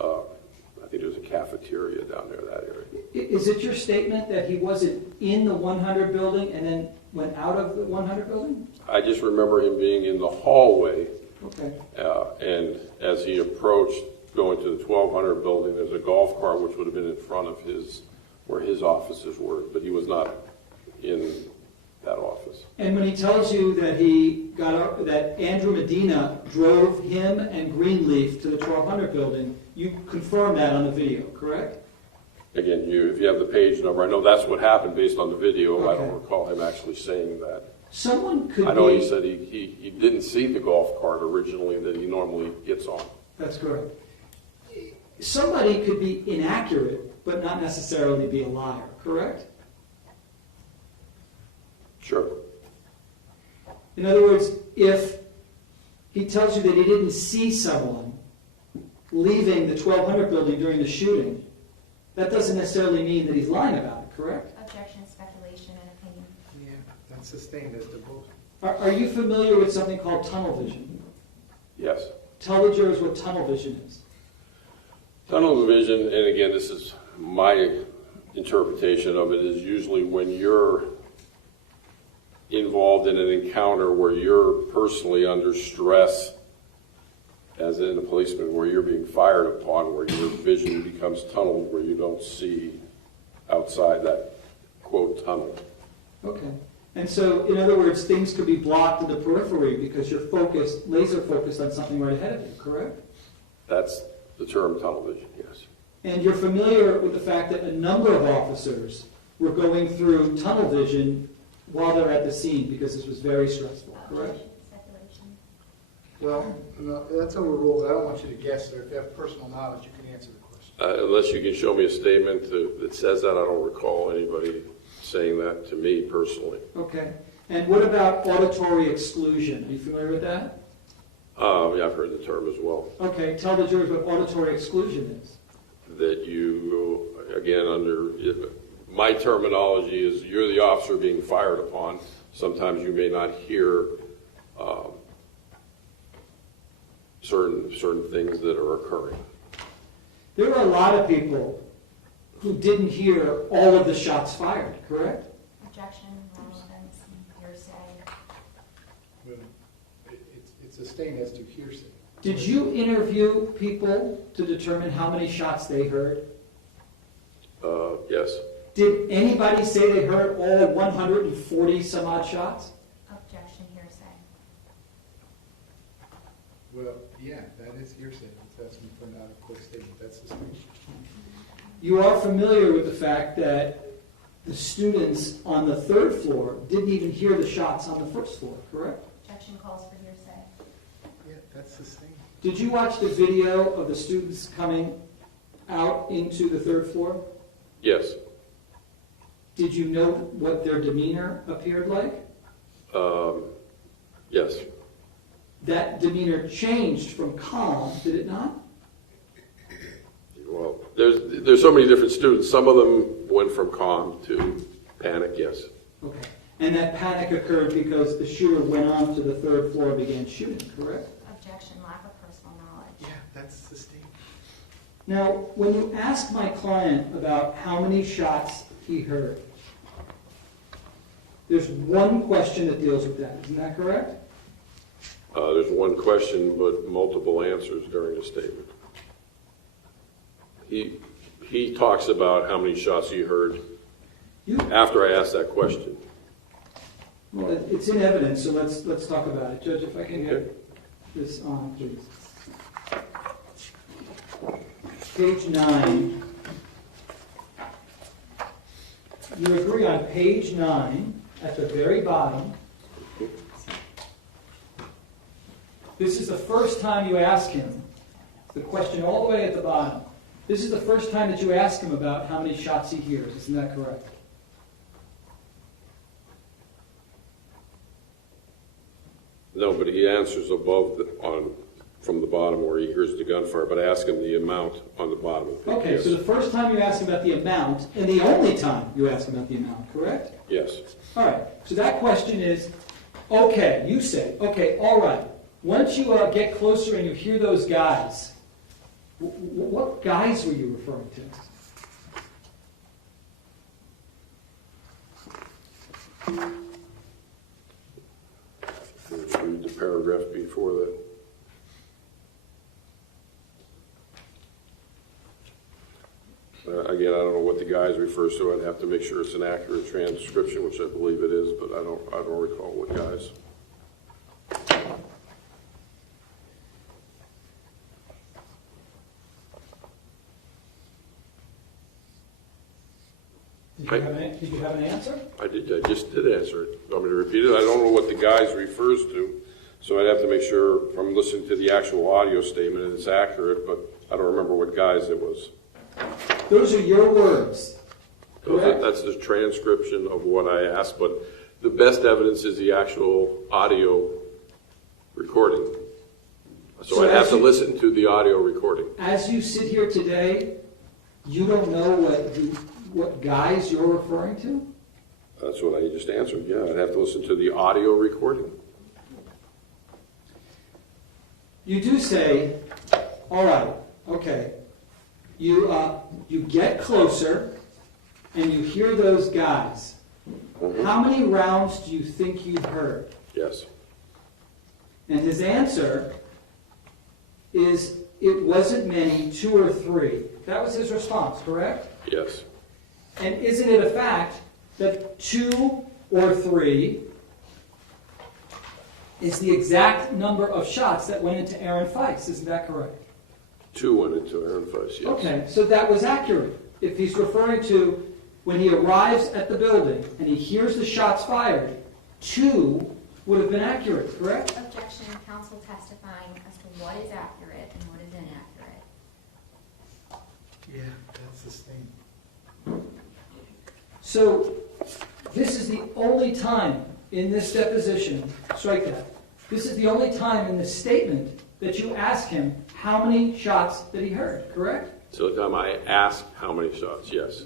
I think there was a cafeteria down there, that area. Is it your statement that he wasn't in the 100 building and then went out of the 100 building? I just remember him being in the hallway, Okay. and as he approached going to the 1200 building, there's a golf cart which would have been in front of where his offices were, but he was not in that office. And when he tells you that that Andrew Medina drove him and Greenleaf to the 1200 building, you confirm that on the video, correct? Again, if you have the page number, I know that's what happened based on the video. Okay. I don't recall him actually saying that. Someone could I know be... he said he didn't see the golf cart originally that he normally gets on. That's correct. Somebody could be inaccurate, but not necessarily be a liar, correct? Sure. In other words, if he tells you that he didn't see someone leaving the 1200 building during the shooting, that doesn't necessarily mean that he's lying about it, correct? Objection, speculation, and opinion. Yeah, that's sustained as to both. Are you familiar with something called tunnel vision? Yes. Tell the jurors what tunnel vision is. Tunnel vision, and again, this is my interpretation of it, is usually when you're involved in an encounter where you're personally under stress, as in a policeman, where you're being fired upon, where your vision becomes tunneled, where you don't see outside that, quote, tunnel. Okay. And so, in other words, things could be blocked in the periphery because you're focused, laser focused on something right ahead of you, correct? That's the term tunnel vision, yes. And you're familiar with the fact that a number of officers were going through tunnel vision while they're at the scene because this was very stressful, correct? Objection, speculation. Well, no, that's overruled. I don't want you to guess, or if you have personal knowledge, you can answer the question. Unless you can show me a statement that says that, I don't recall anybody saying that to me personally. Okay. And what about auditory exclusion? Are you familiar with that? Yeah, I've heard the term as well. Okay, tell the jurors what auditory exclusion is. That you, again, my terminology is you're the officer being fired upon. Sometimes you may not hear certain things that are occurring. There are a lot of people who didn't hear all of the shots fired, correct? Objection, relevance, hearsay. It's sustained as to hearsay. Did you interview people to determine how many shots they heard? Yes. Did anybody say they heard all 140 some odd shots? Objection, hearsay. Well, yeah, that is hearsay. That's from an out-of-court statement. That's sustained. You are familiar with the fact that the students on the 3rd floor didn't even hear the shots on the 1st floor, correct? Objection calls for hearsay. Yeah, that's sustained. Did you watch the video of the students coming out into the 3rd floor? Yes. Did you note what their demeanor appeared like? Yes. That demeanor changed from calm, did it not? Well, there's so many different students. Some of them went from calm to panic, yes. Okay. And that panic occurred because the shooter went on to the 3rd floor and began shooting, correct? Objection, lack of personal knowledge. Yeah, that's sustained. Now, when you ask my client about how many shots he heard, there's one question that deals with that, isn't that correct? There's one question, but multiple answers during the statement. He talks about how many shots he heard after I asked that question. Well, it's in evidence, so let's talk about it. Judge, if I can get this on, please. Page 9. You agree on page 9, at the very bottom, this is the first time you ask him, the question all the way at the bottom, this is the first time that you ask him about how many shots he hears. Isn't that correct? No, but he answers above from the bottom where he hears the gunfire, but I ask him the amount on the bottom of the page. Okay, Yes. so the first time you ask him about the amount, and the only time you ask him about the amount, correct? Yes. All right, so that question is, okay, you say, okay, all right. Once you get closer and you hear those guys, what guys were you referring to? Let's read the paragraph before that. Again, I don't know what the guys refers to. I'd have to make sure it's an accurate transcription, which I believe it is, but I don't recall what guys. Did you have an answer? I just did answer it. You want me to repeat it? I don't know what the guys refers to, so I'd have to make sure I'm listening to the actual audio statement and it's accurate, but I don't remember what guys it was. Those are your words, correct? That's the transcription of what I asked, but the best evidence is the actual audio recording. So I'd have to listen to the audio recording. As you sit here today, you don't know what guys you're referring to? That's what I just answered, yeah. I'd have to listen to the audio recording. You do say, all right, okay, you get closer and you hear those guys. Mm-hmm. How many rounds do you think you heard? Yes. And his answer is, it wasn't many, 2 or 3. That was his response, correct? Yes. And isn't it a fact that 2 or 3 is the exact number of shots that went into Aaron Feist? Isn't that correct? 2 went into Aaron Feist, yes. Okay, so that was accurate. If he's referring to when he arrives at the building and he hears the shots fired, 2 would have been accurate, correct? Objection, counsel testifying as to what is accurate and what is inaccurate. Yeah, that's the thing. So this is the only time in this deposition, strike that, this is the only time in this statement that you ask him how many shots that he heard, correct? So the time I asked how many shots, yes.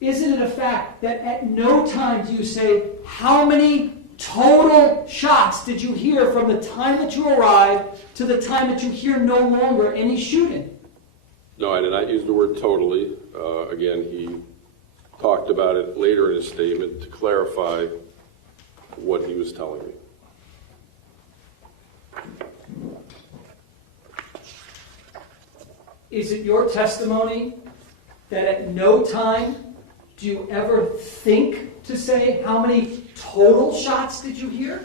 Isn't it a fact that at no time do you say, how many total shots did you hear from the time that you arrived to the time that you hear no longer any shooting? No, I did not use the word totally. Again, he talked about it later in his statement to clarify what he was telling me. Is it your testimony that at no time do you ever think to say how many total shots did you hear?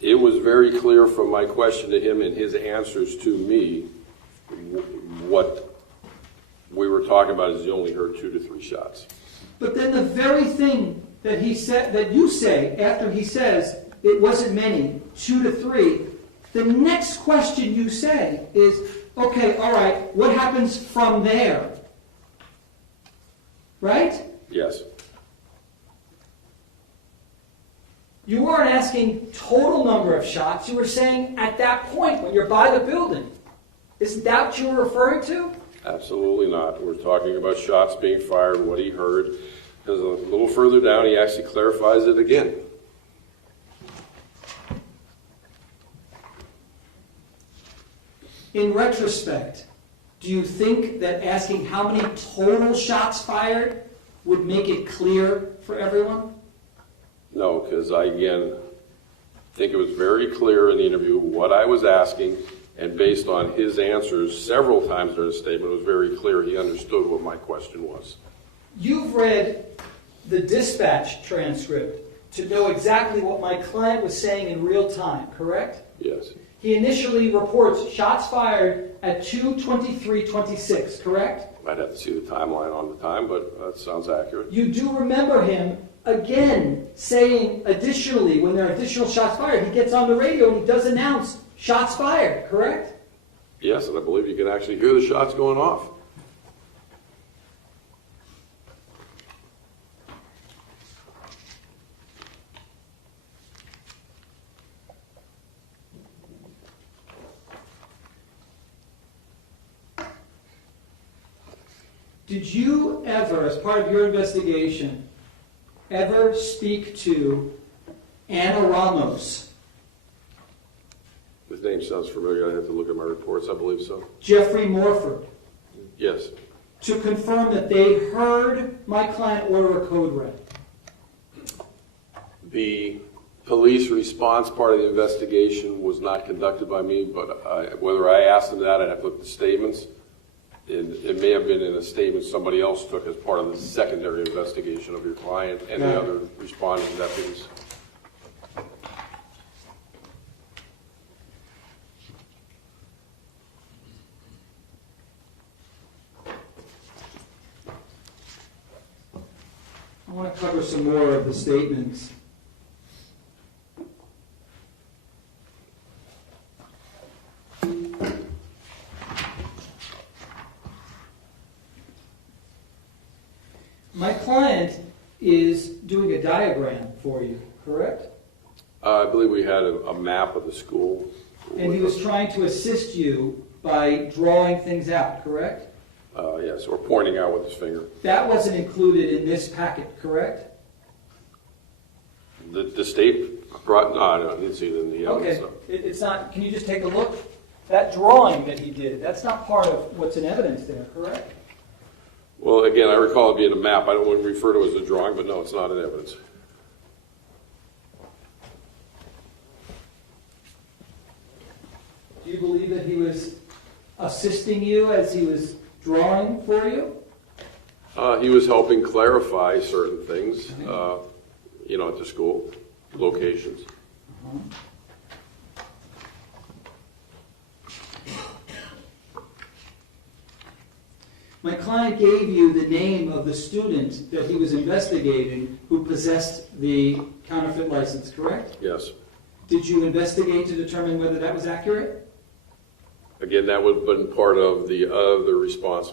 It was very clear from my question to him and his answers to me what we were talking about is he only heard 2 to 3 shots. But then the very thing that he said, that you say after he says it wasn't many, 2 to 3, the next question you say is, okay, all right, what happens from there? Right? Yes. You weren't asking total number of shots. You were saying at that point when you're by the building. Isn't that what you were referring to? Absolutely not. We're talking about shots being fired, what he heard. Because a little further down, he actually clarifies it again. In retrospect, do you think that asking how many total shots fired would make it clear for everyone? No, because I, again, think it was very clear in the interview what I was asking, and based on his answers several times during the statement, it was very clear he understood what my question was. You've read the dispatch transcript to know exactly what my client was saying in real time, correct? Yes. He initially reports shots fired at 2:23:26, correct? I'd have to see the timeline on the time, but that sounds accurate. You do remember him, again, saying additionally, when there are additional shots fired, he gets on the radio and he does announce shots fired, correct? Yes, and I believe you can actually hear the shots going off. Did you ever, as part of your investigation, ever speak to Anna Ramos, His name sounds familiar. I'd have to look at my reports. I believe so. Jeffrey Morford, Yes. to confirm that they heard my client order a code red? The police response part of the investigation was not conducted by me, but whether I asked them that, I'd have to look at the statements. It may have been in a statement somebody else took as part of the secondary investigation of your client and the other responding deputies. I want to cover some more of the statements. My client is doing a diagram for you, correct? I believe we had a map of the school. And he was trying to assist you by drawing things out, correct? Yes, or pointing out with his finger. That wasn't included in this packet, correct? The state brought, no, I didn't see it in the evidence. Okay, it's not, can you just take a look? That drawing that he did, that's not part of what's in evidence there, correct? Well, again, I recall it being a map. I don't want to refer to it as a drawing, but no, it's not in evidence. Do you believe that he was assisting you as he was drawing for you? He was helping clarify certain things, at the school locations. My client gave you the name of the student that he was investigating who possessed the counterfeit license, correct? Yes. Did you investigate to determine whether that was accurate? Again, that would have been part of the other response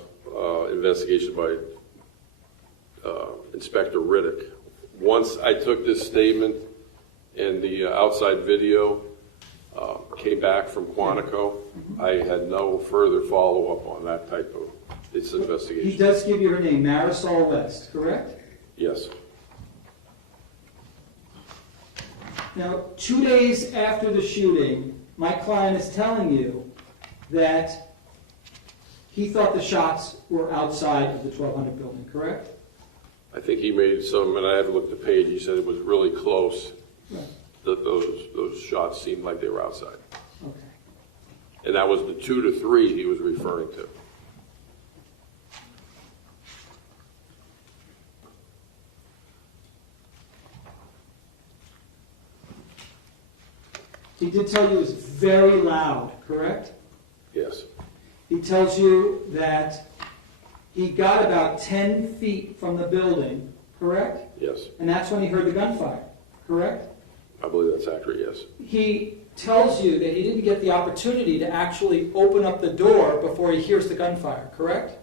investigation by Inspector Riddick. Once I took this statement and the outside video came back from Quantico, I had no further follow-up on that type of investigation. He does give you her name, Marisol West, correct? Yes. Now, 2 days after the shooting, my client is telling you that he thought the shots were outside of the 1200 building, correct? I think he made some, and I had to look at the page, he said it was really close. Right. That those shots seemed like they were outside. Okay. And that was the 2 to 3 he was referring to. He did tell you it was very loud, correct? Yes. He tells you that he got about 10 feet from the building, correct? Yes. And that's when he heard the gunfire, correct? I believe that's accurate, yes. He tells you that he didn't get the opportunity to actually open up the door before he hears the gunfire, correct?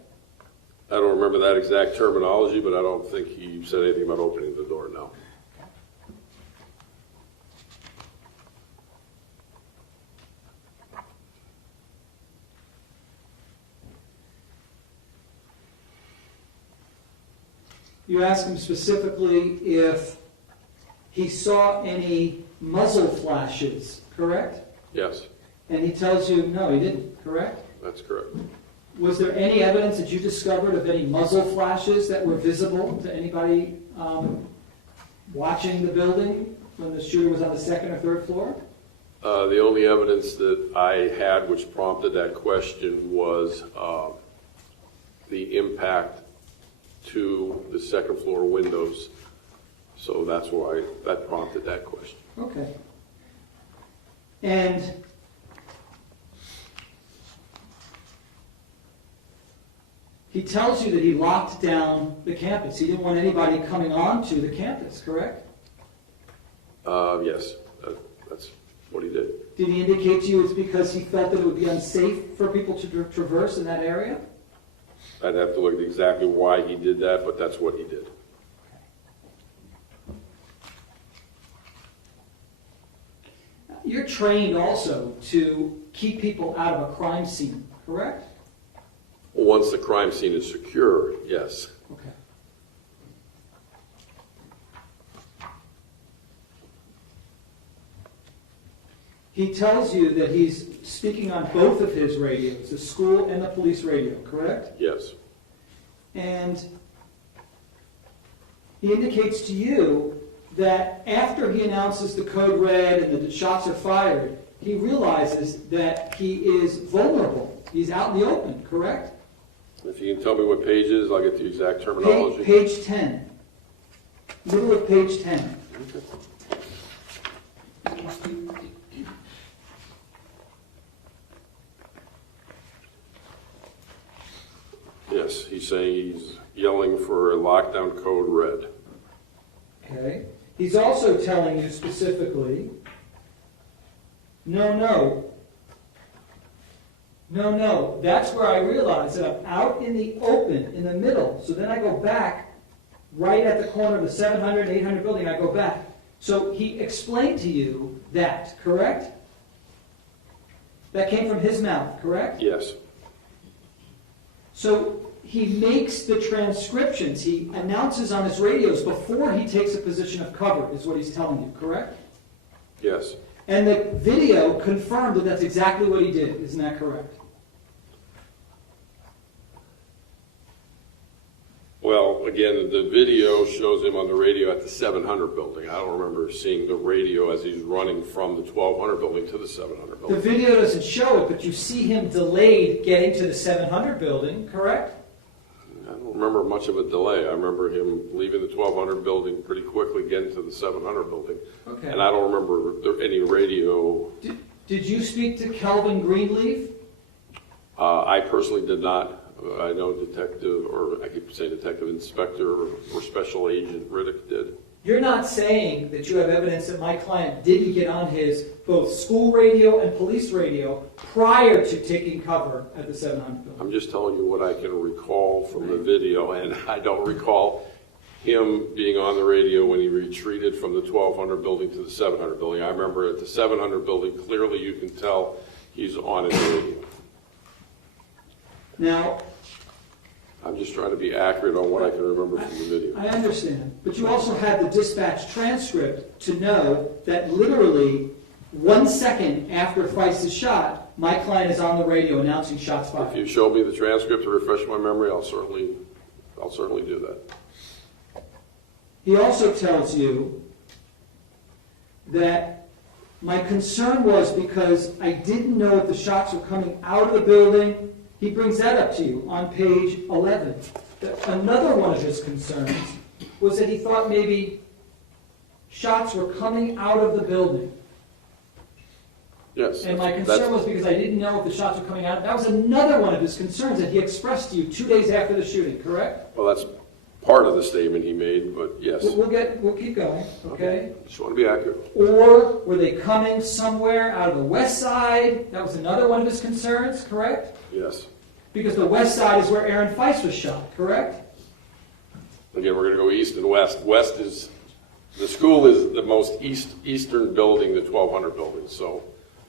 I don't remember that exact terminology, but I don't think he said anything about opening the door, no. You ask him specifically if he saw any muzzle flashes, correct? Yes, And he tells you, no, he didn't, correct? that's correct. Was there any evidence that you discovered of any muzzle flashes that were visible to anybody watching the building when the shooter was on the second or third floor? The only evidence that I had which prompted that question was the impact to the second floor windows. So that's why that prompted that question. Okay. And He tells you that he locked down the campus. He didn't want anybody coming onto the campus, correct? Yes, that's what he did. Did he indicate to you it's because he felt that it would be unsafe for people to traverse in that area? I'd have to look at exactly why he did that, but that's what he did. You're trained also to keep people out of a crime scene, correct? Once the crime scene is secure, yes. Okay. He tells you that he's speaking on both of his radios, the school and the police radio, correct? Yes. And he indicates to you that after he announces the code red and that the shots are fired, he realizes that he is vulnerable. He's out in the open, correct? If you can tell me what page it is, I'll get the exact terminology. Page 10. Middle of page 10. Yes, he's saying he's yelling for a lockdown code red. Okay. He's also telling you specifically, no, that's where I realize that I'm out in the open, in the middle. So then I go back, right at the corner of the 700, 800 building, I go back. So he explained to you that, correct? That came from his mouth, correct? Yes. So he makes the transcriptions. He announces on his radios before he takes a position of cover, is what he's telling you, correct? Yes. And the video confirmed that that's exactly what he did. Isn't that correct? Well, again, the video shows him on the radio at the 700 building. I don't remember seeing the radio as he's running from the 1200 building to the 700 The building. video doesn't show it, but you see him delayed getting to the 700 building, correct? I don't remember much of a delay. I remember him leaving the 1200 building pretty quickly, getting to the 700 building. Okay. And I don't remember any radio. Did you speak to Kelvin Greenleaf? I personally did not. I know detective, or I keep saying detective inspector or special agent Riddick did. You're not saying that you have evidence that my client didn't get on his both school radio and police radio prior to taking cover at the 700 building. I'm just telling you what I can recall from the video, and I don't recall him being on the radio when he retreated from the 1200 building to the 700 building. I remember at the 700 building, clearly you can tell he's on his radio. Now, I'm just trying to be accurate on what I can remember from the video. I understand, but you also had the dispatch transcript to know that literally 1 second after Feist is shot, my client is on the radio announcing shots fired. If you show me the transcript to refresh my memory, I'll certainly do that. He also tells you that my concern was because I didn't know if the shots were coming out of the building. He brings that up to you on page 11. Another one of his concerns was that he thought maybe shots were coming out of the building. Yes. And my concern was because I didn't know if the shots were coming out. That was another one of his concerns that he expressed to you 2 days after the shooting, correct? Well, that's part of the statement he made, but yes. We'll keep going, okay? Just want to be accurate. Or were they coming somewhere out of the west side? That was another one of his concerns, correct? Yes. Because the west side is where Aaron Feist was shot, correct? Again, we're going to go east and west. West is, the school is the most eastern building, the 1200 building. So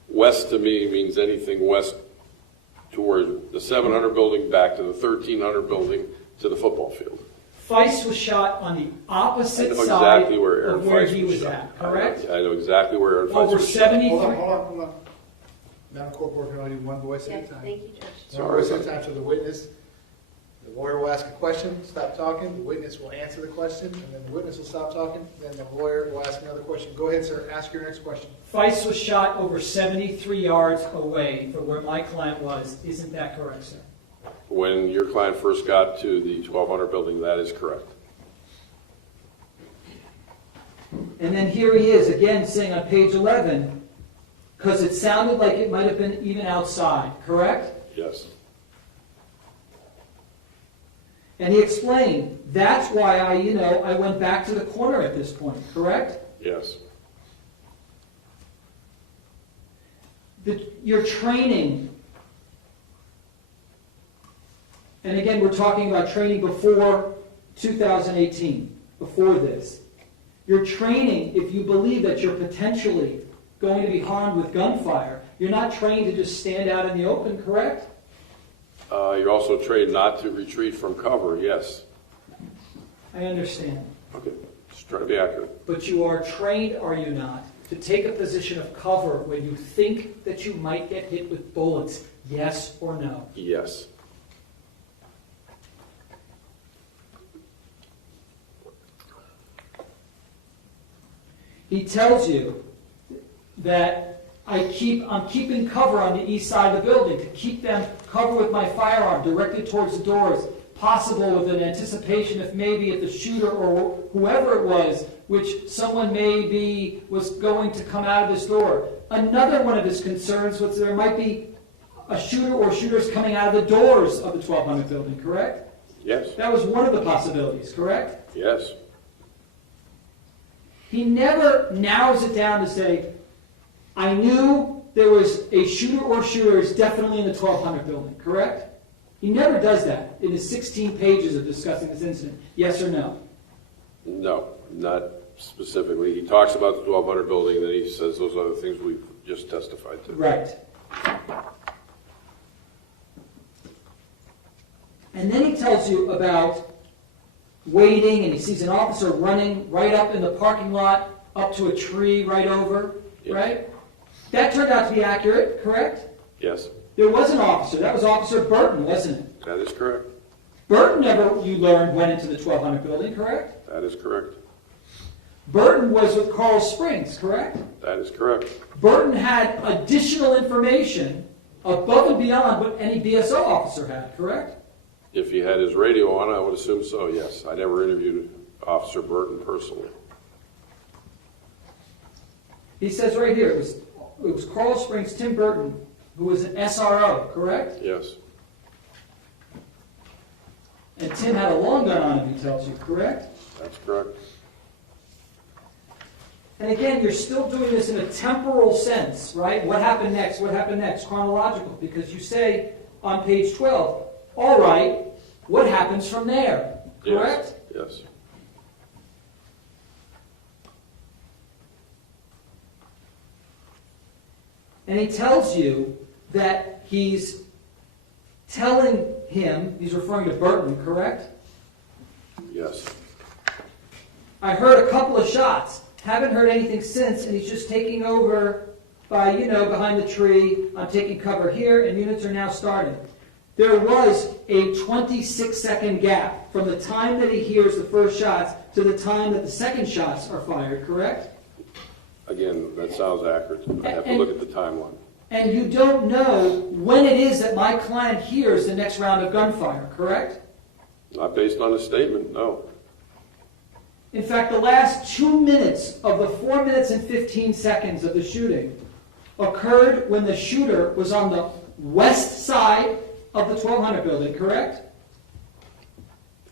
west to me means anything west toward the 700 building back to the 1300 building to the football field. Feist was shot on the opposite I know side exactly where Aaron of where Feist he was shot. at, correct? I know exactly where Aaron Feist Over was shot. 73. Hold on. Madam Court Reporter, can only do one voice at a time. Thank you, Judge. One voice at a time, so the witness, the lawyer will ask a question, stop talking, the witness will answer the question, and then the witness will stop talking, then the lawyer will ask another question. Go ahead, sir, ask your next question. Feist was shot over 73 yards away from where my client was. Isn't that correct, sir? When your client first got to the 1200 building, that is correct. And then here he is again saying on page 11, because it sounded like it might have been even outside, correct? Yes. And he explained, that's why I went back to the corner at this point, correct? Yes. Your training, and again, we're talking about training before 2018, before this. Your training, if you believe that you're potentially going to be harmed with gunfire, you're not trained to just stand out in the open, correct? You're also trained not to retreat from cover, yes. I understand. Okay, just trying to be accurate. But you are trained, are you not, to take a position of cover when you think that you might get hit with bullets, yes or no? Yes. He tells you that I'm keeping cover on the east side of the building to keep them covered with my firearm directed towards the doors, possible with an anticipation if the shooter or whoever it was, which someone maybe was going to come out of this door. Another one of his concerns was there might be a shooter or shooters coming out of the doors of the 1200 building, correct? Yes. That was one of the possibilities, correct? Yes. He never narrows it down to say, I knew there was a shooter or shooters definitely in the 1200 building, correct? He never does that in his 16 pages of discussing this incident. Yes or no? No, not specifically. He talks about the 1200 building, and then he says those other things we've just testified to. Right. And then he tells you about waiting, and he sees an officer running right up in the parking lot, up to a tree right over, Yes. right? That turned out to be accurate, correct? Yes, There was an officer. That was Officer Burton, wasn't it? that is correct. Burton never, you learned, went into the 1200 building, correct? That is correct. Burton was with Coral Springs, correct? That is correct. Burton had additional information above and beyond what any BSO officer had, correct? If he had his radio on, I would assume so, yes. I never interviewed Officer Burton personally. He says right here, it was Coral Springs, Tim Burton, who was an SRO, correct? Yes, And Tim had a long gun on him, he tells you, correct? that's correct. And again, you're still doing this in a temporal sense, right? What happened next? What happened next? Chronological. Because you say on page 12, all right, what happens from there? Correct? Yes. And he tells you that he's telling him, he's referring to Burton, correct? Yes. I heard a couple of shots. Haven't heard anything since, and he's just taking over by, behind the tree. I'm taking cover here, and units are now starting. There was a 26-second gap from the time that he hears the first shots to the time that the second shots are fired, correct? Again, that sounds accurate. I have to look at the timeline. And you don't know when it is that my client hears the next round of gunfire, correct? Not based on a statement, no. In fact, the last 2 minutes of the 4 minutes and 15 seconds of the shooting occurred when the shooter was on the west side of the 1200 building, correct?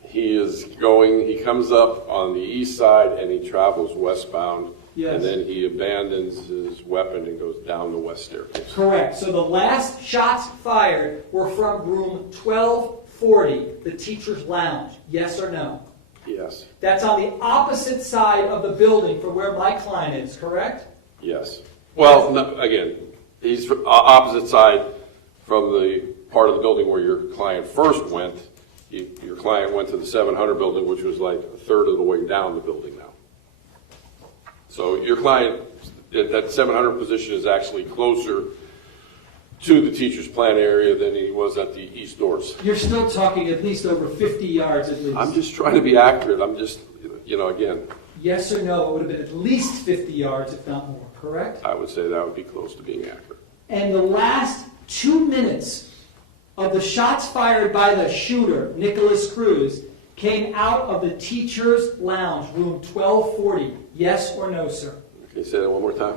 He comes up on the east side and he travels westbound. Yes. And then he abandons his weapon and goes down the west staircase. Correct. So the last shots fired were from room 1240, the teacher's lounge. Yes or no? Yes. That's on the opposite side of the building from where my client is, correct? Yes. Well, no, again, he's opposite side from the part of the building where your client first went. Your client went to the 700 building, which was like a third of the way down the building now. So your client at that 700 position is actually closer to the teacher's plant area than he was at the east doors. You're still talking at least over 50 yards at least. I'm just trying to be accurate. I'm just, again. Yes or no, it would have been at least 50 yards, if not more, correct? I would say that would be close to being accurate. And the last 2 minutes of the shots fired by the shooter, Nicholas Cruz, came out of the teacher's lounge, room 1240. Yes or no, sir? Can you say that one more time?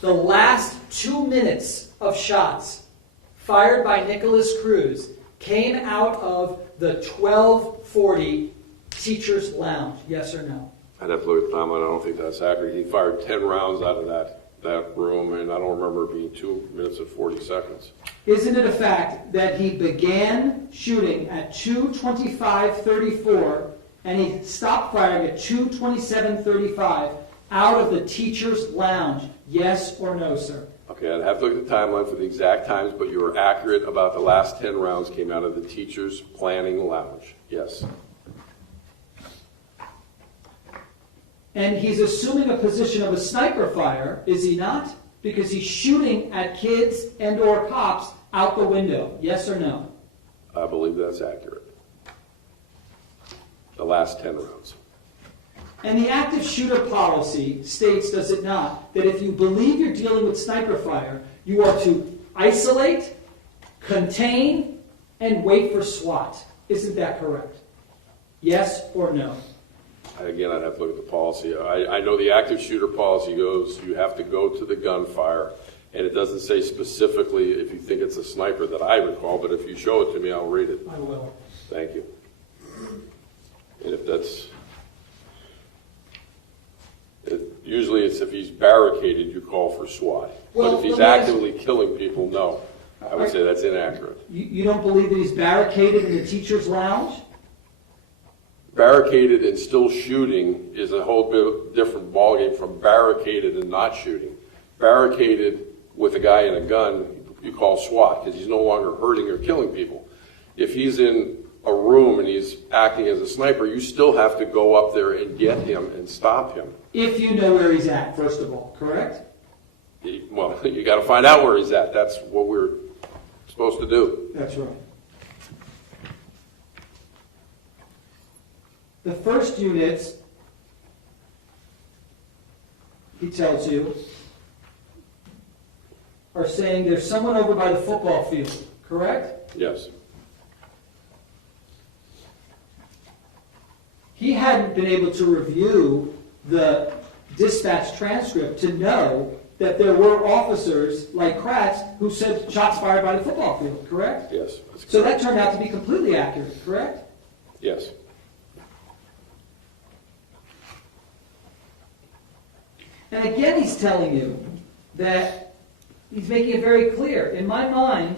The last 2 minutes of shots fired by Nicholas Cruz came out of the 1240 Teachers Lounge? Yes or no? I'd have to look at the timeline. I don't think that's accurate. He fired 10 rounds out of that room, and I don't remember it being 2 minutes and 40 seconds. Isn't it a fact that he began shooting at 2:25:34 and he stopped firing at 2:27:35 out of the Teachers Lounge? Yes or no, sir? Okay, I'd have to look at the timeline for the exact times, but you were accurate about the last 10 rounds came out of the Teachers Planning Lounge. Yes. And he's assuming a position of a sniper fire, is he not? Because he's shooting at kids and or cops out the window. Yes or no? I believe that's accurate. The last 10 rounds. And the active shooter policy states, does it not, that if you believe you're dealing with sniper fire, you are to isolate, contain, and wait for SWAT. Isn't that correct? Yes or no? Again, I'd have to look at the policy. I know the active shooter policy goes, you have to go to the gunfire, and it doesn't say specifically if you think it's a sniper that I recall, but if you show it to me, I'll read it. I will. Thank you. And if that's, usually it's if he's barricaded, you call for SWAT. Well, But if he's let me ask- actively killing people, no. I would say that's inaccurate. You don't believe that he's barricaded in the teacher's lounge? Barricaded and still shooting is a whole bit different ballgame from barricaded and not shooting. Barricaded with a guy in a gun, you call SWAT because he's no longer hurting or killing people. If he's in a room and he's acting as a sniper, you still have to go up there and get him and stop him. If you know where he's at, first of all, correct? Well, you got to find out where he's at. That's what we're supposed to do. That's right. The first units, he tells you, are saying there's someone over by the football field, correct? Yes. He hadn't been able to review the dispatch transcript to know that there were officers like Kratz who said shots fired by the football field, correct? Yes. That's So correct. that turned out to be completely accurate, correct? Yes. And again, he's telling you that he's making it very clear. In my mind,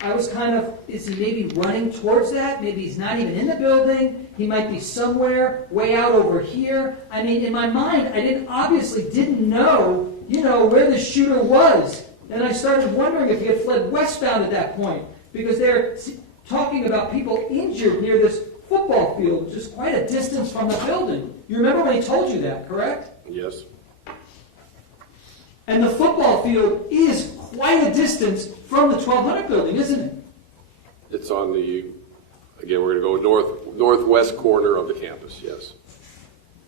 I was kind of, is he maybe running towards that? Maybe he's not even in the building. He might be somewhere way out over here. I mean, in my mind, I obviously didn't know, where the shooter was. And I started wondering if he had fled westbound at that point, because they're talking about people injured near this football field, which is quite a distance from the building. You remember when he told you that, correct? Yes. And the football field is quite a distance from the 1200 building, isn't it? It's on the, again, we're going to go northwest corner of the campus, yes.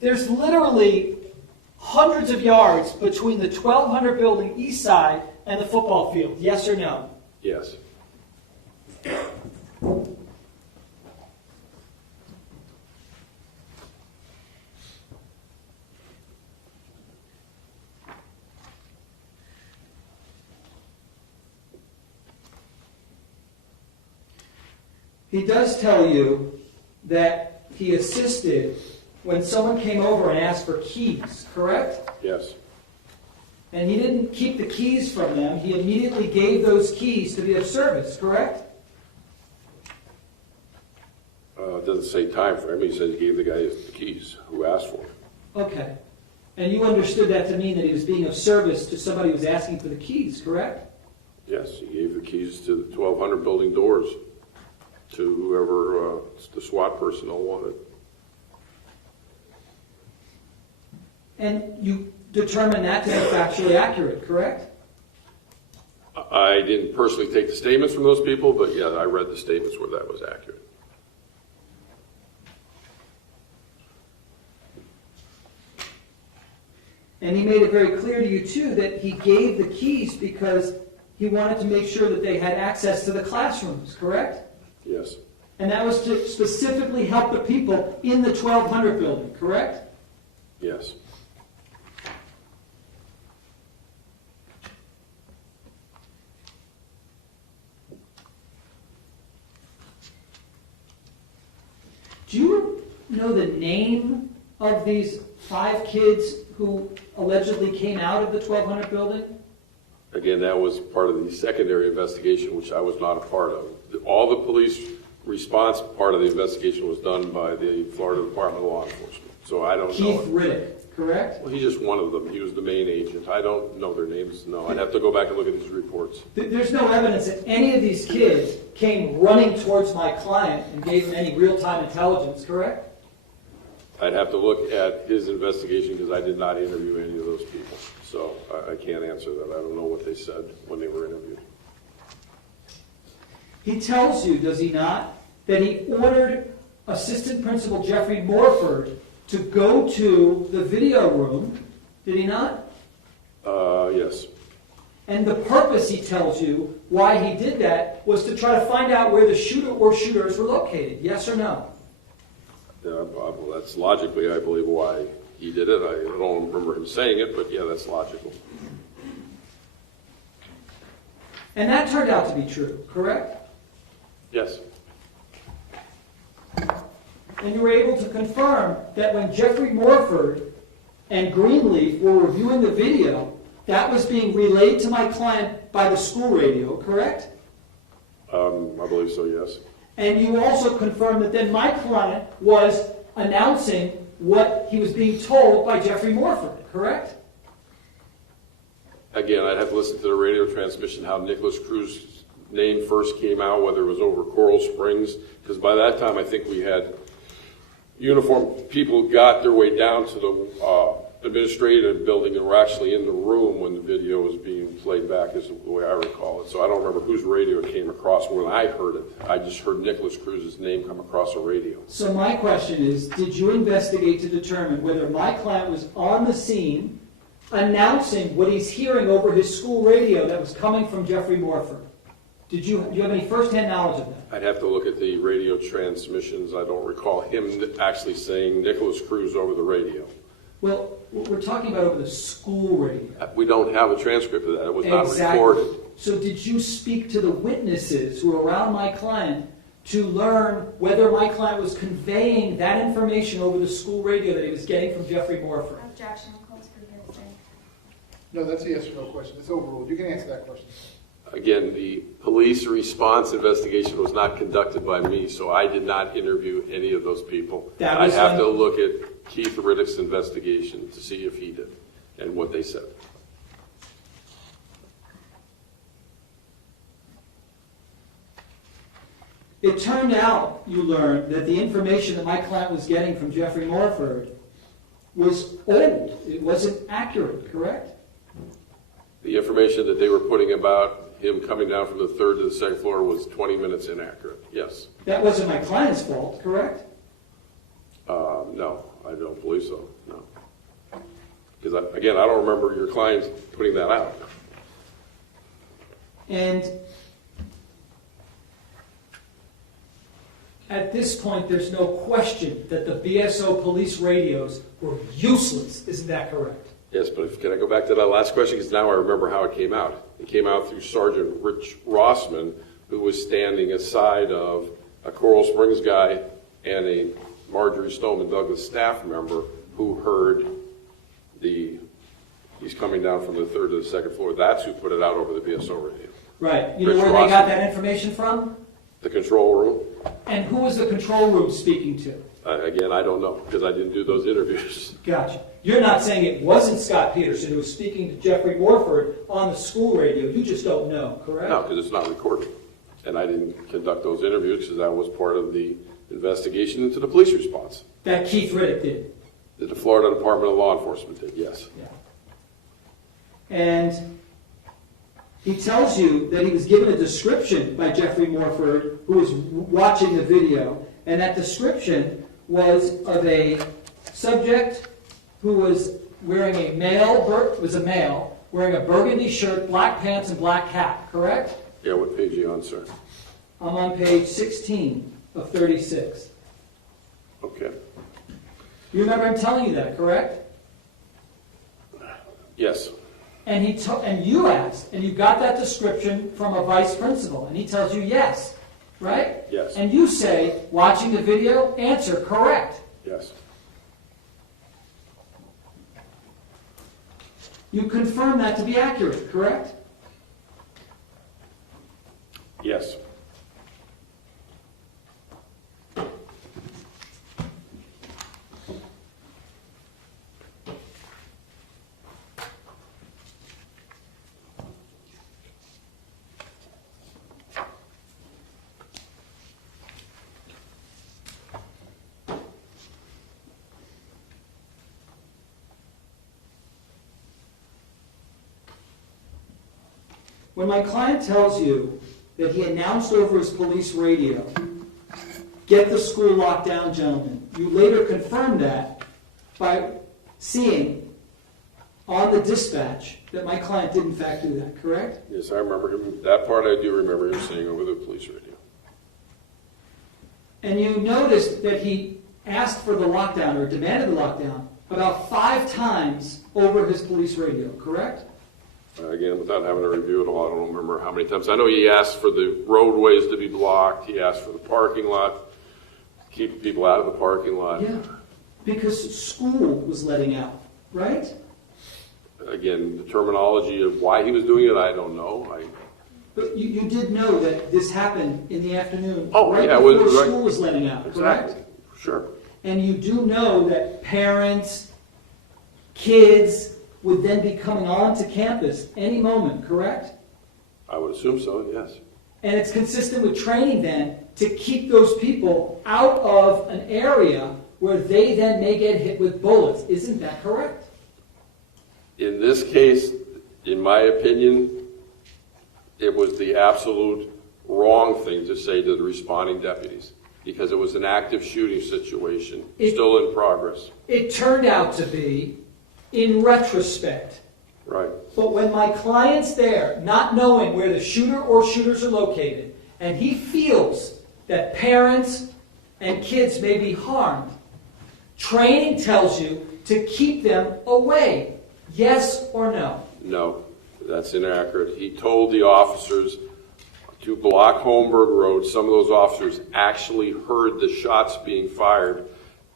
There's literally hundreds of yards between the 1200 building east side and the football field. Yes or no? Yes. He does tell you that he assisted when someone came over and asked for keys, correct? Yes. And he didn't keep the keys from them. He immediately gave those keys to be of service, correct? It doesn't say time frame. He says he gave the guy the keys who asked for them. Okay. And you understood that to mean that he was being of service to somebody who was asking for the keys, correct? Yes, he gave the keys to the 1200 building doors to whoever the SWAT personnel wanted. And you determined that to be factually accurate, correct? I didn't personally take the statements from those people, but yeah, I read the statements where that was accurate. And he made it very clear to you, too, that he gave the keys because he wanted to make sure that they had access to the classrooms, correct? Yes. And that was to specifically help the people in the 1200 building, correct? Yes. know the name of these 5 kids who allegedly came out of the 1200 building? Again, that was part of the secondary investigation, which I was not a part of. All the police response part of the investigation was done by the Florida Department of Law Enforcement. So I don't know. Keith Riddick, correct? Well, he's just one of them. He was the main agent. I don't know their names, no. I'd have to go back and look at these reports. There's no evidence that any of these kids came running towards my client and gave him any real-time intelligence, correct? I'd have to look at his investigation because I did not interview any of those people. So I can't answer that. I don't know what they said when they were interviewed. He tells you, does he not, that he ordered Assistant Principal Jeffrey Morford to go to the video room, did he not? Yes. And the purpose, he tells you, why he did that was to try to find out where the shooter or shooters were located, yes or no? Well, that's logically, I believe, why he did it. I don't remember him saying it, but yeah, that's logical. And that turned out to be true, correct? Yes. And you were able to confirm that when Jeffrey Morford and Greenleaf were reviewing the video, that was being relayed to my client by the school radio, correct? I believe so, yes. And you also confirmed that then my client was announcing what he was being told by Jeffrey Morford, correct? Again, I'd have to listen to the radio transmission how Nicholas Cruz's name first came out, whether it was over Coral Springs, because by that time I think we had uniformed people got their way down to the administrative building and were actually in the room when the video was being played back, is the way I recall it. So I don't remember whose radio it came across when I heard it. I just heard Nicholas Cruz's name come across a radio. So my question is, did you investigate to determine whether my client was on the scene announcing what he's hearing over his school radio that was coming from Jeffrey Morford? Do you have any first-hand knowledge of that? I'd have to look at the radio transmissions. I don't recall him actually saying Nicholas Cruz over the radio. Well, we're talking about over the school radio. We don't have a transcript of that. It was not recorded. So did you speak to the witnesses who were around my client to learn whether my client was conveying that information over the school radio that he was getting from Jeffrey Morford? Objection, calls for hearsay. No, that's a yes or no question. It's overruled. You can answer that question. Again, the police response investigation was not conducted by me, so I did not interview any of those people. I'd have to look at Keith Riddick's investigation to see if he did and what they said. It turned out, you learned, that the information that my client was getting from Jeffrey Morford was old. It wasn't accurate, correct? The information that they were putting about him coming down from the third to the second floor was 20 minutes inaccurate, yes. That wasn't my client's fault, correct? No, I don't believe so, no. Because, again, I don't remember your client putting that out. And at this point, there's no question that the BSO police radios were useless. Isn't that correct? Yes, but can I go back to that last question? Because now I remember how it came out. It came out through Sergeant Rich Rossman, who was standing aside of a Coral Springs guy and a Marjory Stoneman Douglas staff member who heard he's coming down from the third to the second floor. That's who put it out over the BSO radio. Right. You know Rich where Rossman. they got that information from? The control room? And who was the control room speaking to? Again, I don't know, because I didn't do those interviews. Gotcha. You're not saying it wasn't Scot Peterson who was speaking to Jeffrey Morford on the school radio. You just don't know, correct? No, because it's not recorded. And I didn't conduct those interviews because that was part of the investigation into the police response. That Keith Riddick did. That the Florida Department of Law Enforcement did, yes. Yeah. And he tells you that he was given a description by Jeffrey Morford, who was watching the video, and that description was of a subject who was wearing a male, wearing a burgundy shirt, black pants, and black hat, correct? Yeah, what page are you on, sir? I'm on page 16 of 36. Okay. You remember him telling you that, correct? Yes. And and you asked, and you got that description from a vice principal, and he tells you yes, right? Yes. And you say, watching the video, answer correct. Yes. You confirm that to be accurate, correct? Yes. When my client tells you that he announced over his police radio, "Get the school locked down, gentlemen," you later confirm that by seeing on the dispatch that my client did in fact do that, correct? Yes, I remember him. That part I do remember him saying over the police radio. And you noticed that he asked for the lockdown or demanded the lockdown about 5 times over his police radio, correct? Again, without having to review it all, I don't remember how many times. I know he asked for the roadways to be blocked. He asked for the parking lot, keep people out of the parking lot. Yeah, because school was letting out, right? Again, the terminology of why he was doing it, I don't know. But you did know that this happened in the afternoon, Oh, right yeah, it before was right. school was letting out, correct? Exactly. Sure. And you do know that parents, kids would then be coming onto campus any moment, correct? I would assume so, yes. And it's consistent with training then to keep those people out of an area where they then may get hit with bullets. Isn't that correct? In this case, in my opinion, it was the absolute wrong thing to say to the responding deputies because it was an active shooting situation, still in progress. It turned out to be, in retrospect. Right. But when my client's there, not knowing where the shooter or shooters are located, and he feels that parents and kids may be harmed, training tells you to keep them away. Yes or no? No, that's inaccurate. He told the officers to block Holmberg Road. Some of those officers actually heard the shots being fired,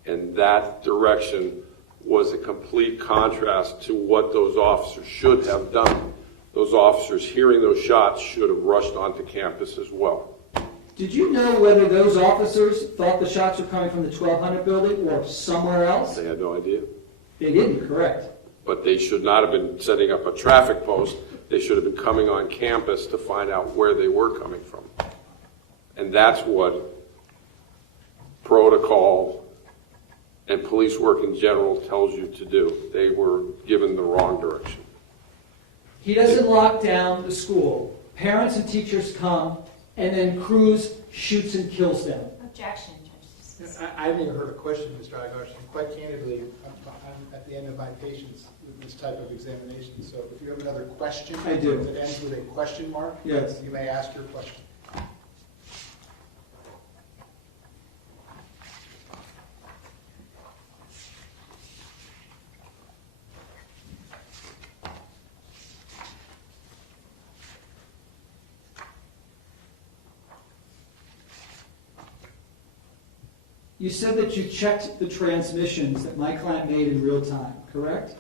and that direction was a complete contrast to what those officers should have done. Those officers hearing those shots should have rushed onto campus as well. Did you know whether those officers thought the shots were coming from the 1200 building or somewhere else? They had no idea. They didn't, correct? But they should not have been setting up a traffic post. They should have been coming on campus to find out where they were coming from. And that's what protocol and police work in general tells you to do. They were given the wrong direction. He doesn't lock down the school. Parents and teachers come, and then Cruz shoots and kills them. Objection, Judge. I haven't even heard a question, Mr. Agash, and quite candidly, I'm at the end of my patience with this type of examination. So if you have another question I do. that ends with a question mark, Yes. you may ask your question. You said that you checked the transmissions that my client made in real time, correct?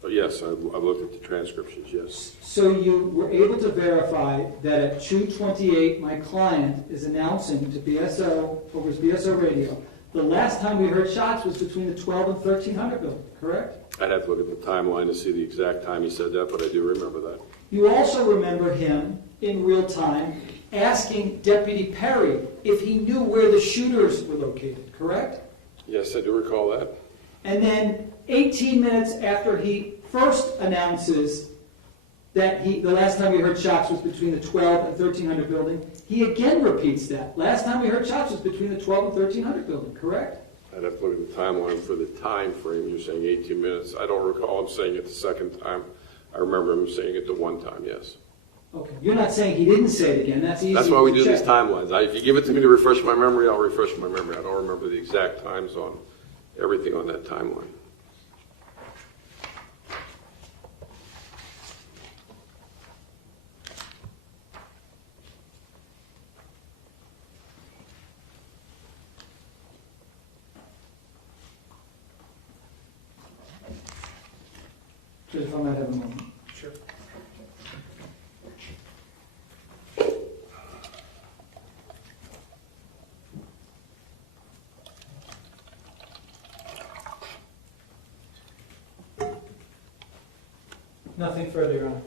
But yes, I've looked at the transcriptions, yes. So you were able to verify that at 2:28, my client is announcing to BSO, over his BSO radio, the last time we heard shots was between the 12 and 1300 building, correct? I'd have to look at the timeline to see the exact time he said that, but I do remember that. You also remember him in real time asking Deputy Perry if he knew where the shooters were located, correct? Yes, I do recall that. And then 18 minutes after he first announces that the last time we heard shots was between the 12 and 1300 building, he again repeats that. Last time we heard shots was between the 12 and 1300 building, correct? I'd have to look at the timeline for the time frame. You're saying 18 minutes. I don't recall him saying it the second time. I remember him saying it the one time, yes. Okay, you're not saying he didn't say it again. That's easy. That's why we to do these check. timelines. If you give it to me to refresh my memory, I'll refresh my memory. I don't remember the exact times on everything on that timeline. Just if I might have a moment. Sure. Nothing further, Your Honor.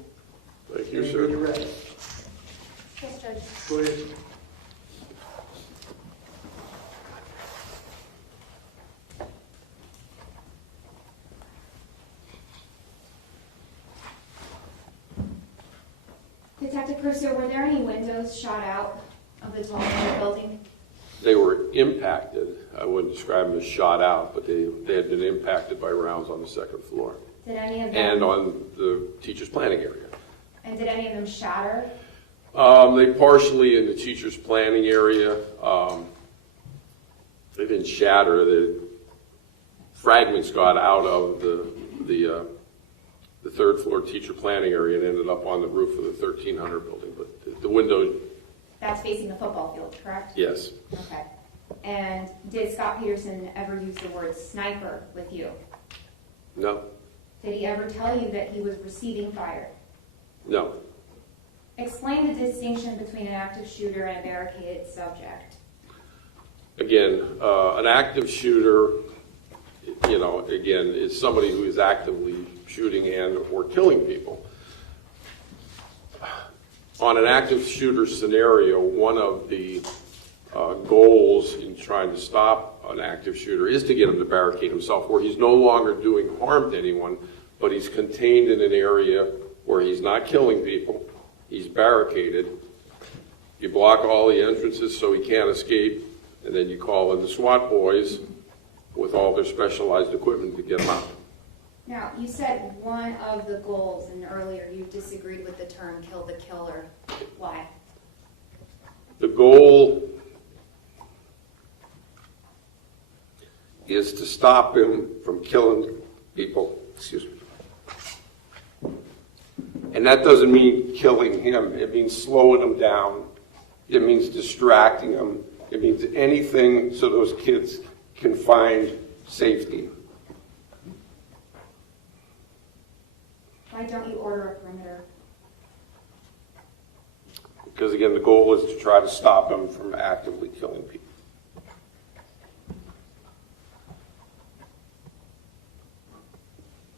Thank you, When sir. you're ready. Yes, Judge. Go ahead. Detective Crusoe, were there any windows shot out of the 12-floor building? They were impacted. I wouldn't describe them as shot out, but they had been impacted by rounds on the second floor Did any of them? and on the teacher's planning area. And did any of them shatter? They partially in the teacher's planning area. They didn't shatter. The fragments got out of the third floor teacher planning area and ended up on the roof of the 1300 building. But the window, That's facing the football field, correct? yes. Okay. And did Scot Peterson ever use the word sniper with you? No. Did he ever tell you that he was receiving fire? No. Explain the distinction between an active shooter and a barricaded subject. Again, an active shooter, again, is somebody who is actively shooting and or killing people. On an active shooter scenario, one of the goals in trying to stop an active shooter is to get him to barricade himself, where he's no longer doing harm to anyone, but he's contained in an area where he's not killing people. He's barricaded. You block all the entrances so he can't escape, and then you call in the SWAT boys with all their specialized equipment to get him out. Now, you said one of the goals, and earlier you disagreed with the term kill the killer. Why? The goal is to stop him from killing people. Excuse me. And that doesn't mean killing him. It means slowing him down. It means distracting him. It means anything so those kids can find safety. Why don't you order a perimeter? Because again, the goal is to try to stop him from actively killing people.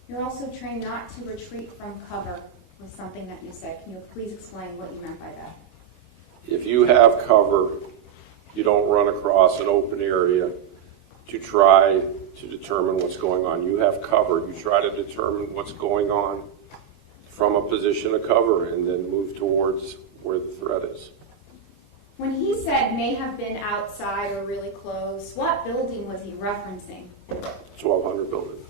You're also trained not to retreat from cover, was something that you said. Can you please explain what you meant by that? If you have cover, you don't run across an open area to try to determine what's going on. You have cover. You try to determine what's going on from a position of cover and then move towards where the threat is. When he said may have been outside or really close, what building was he referencing? 1200 building.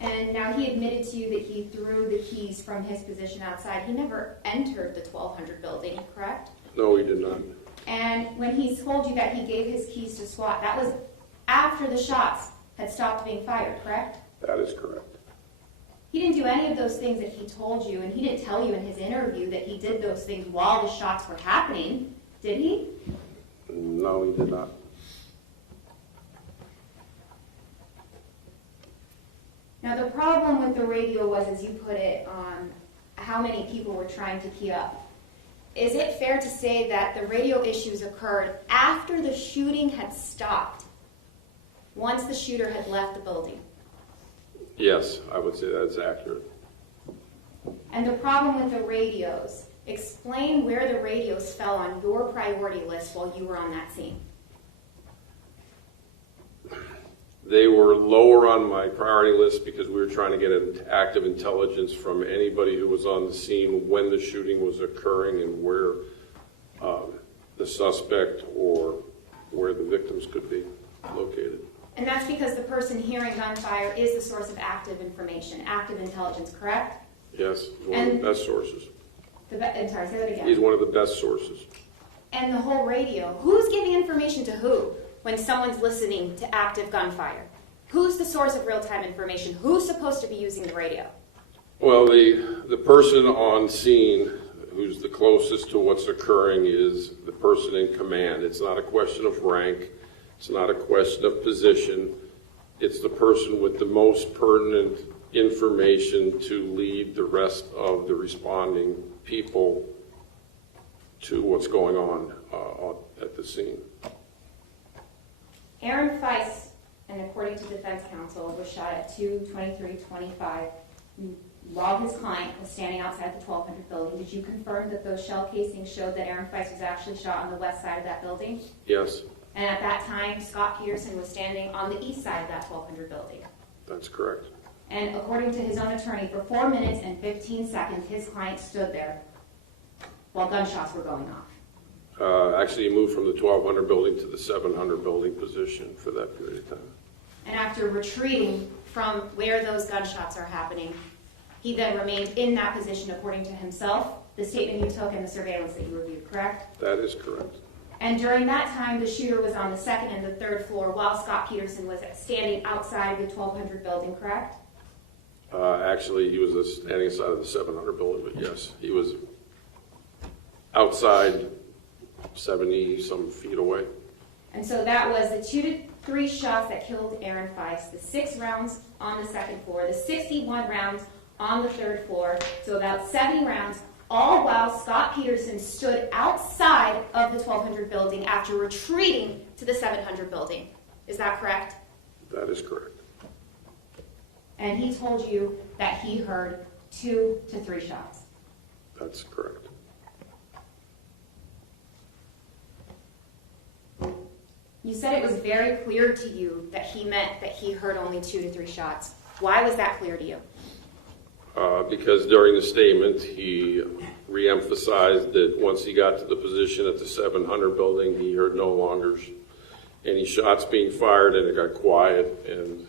And now he admitted to you that he threw the keys from his position outside. He never entered the 1200 building, correct? No, he did not. And when he told you that he gave his keys to SWAT, that was after the shots had stopped being fired, correct? That is correct. He didn't do any of those things that he told you, and he didn't tell you in his interview that he did those things while the shots were happening, did he? No, he did not. Now, the problem with the radio was, as you put it, how many people were trying to key up. Is it fair to say that the radio issues occurred after the shooting had stopped, once the shooter had left the building? Yes, I would say that's accurate. And the problem with the radios, explain where the radios fell on your priority list while you were on that scene. They were lower on my priority list because we were trying to get an active intelligence from anybody who was on the scene when the shooting was occurring and where the suspect or where the victims could be located. And that's because the person hearing gunfire is the source of active information, active intelligence, correct? Yes, he's one of the best sources. I'm sorry, say that again. He's one of the best sources. And the whole radio, who's giving information to who when someone's listening to active gunfire? Who's the source of real-time information? Who's supposed to be using the radio? Well, the person on scene who's the closest to what's occurring is the person in command. It's not a question of rank. It's not a question of position. It's the person with the most pertinent information to lead the rest of the responding people to what's going on at the scene. Aaron Feist, and according to defense counsel, was shot at 2:23:25 while his client was standing outside the 1200 building. Did you confirm that those shell casings showed that Aaron Feist was actually shot on the west side of that building? Yes, And at that time, Scot Peterson was standing on the east side of that 1200 building. that's correct. And according to his own attorney, for 4 minutes and 15 seconds, his client stood there while gunshots were going off. Actually, he moved from the 1200 building to the 700 building position for that period of time. And after retreating from where those gunshots are happening, he then remained in that position according to himself, the statement you took and the surveillance that you reviewed, correct? That is correct. And during that time, the shooter was on the second and the third floor while Scot Peterson was standing outside the 1200 building, correct? Actually, he was standing aside of the 700 building, but yes, he was outside 70-some feet away. And so that was the 2 to 3 shots that killed Aaron Feist, the 6 rounds on the second floor, the 61 rounds on the third floor, so about 70 rounds, all while Scot Peterson stood outside of the 1200 building after retreating to the 700 building. Is that correct? That is correct. And he told you that he heard 2 to 3 shots. That's correct. You said it was very clear to you that he meant that he heard only 2 to 3 shots. Why was that clear to you? Because during the statement, he reemphasized that once he got to the position at the 700 building, he heard no longer any shots being fired, and it got quiet. And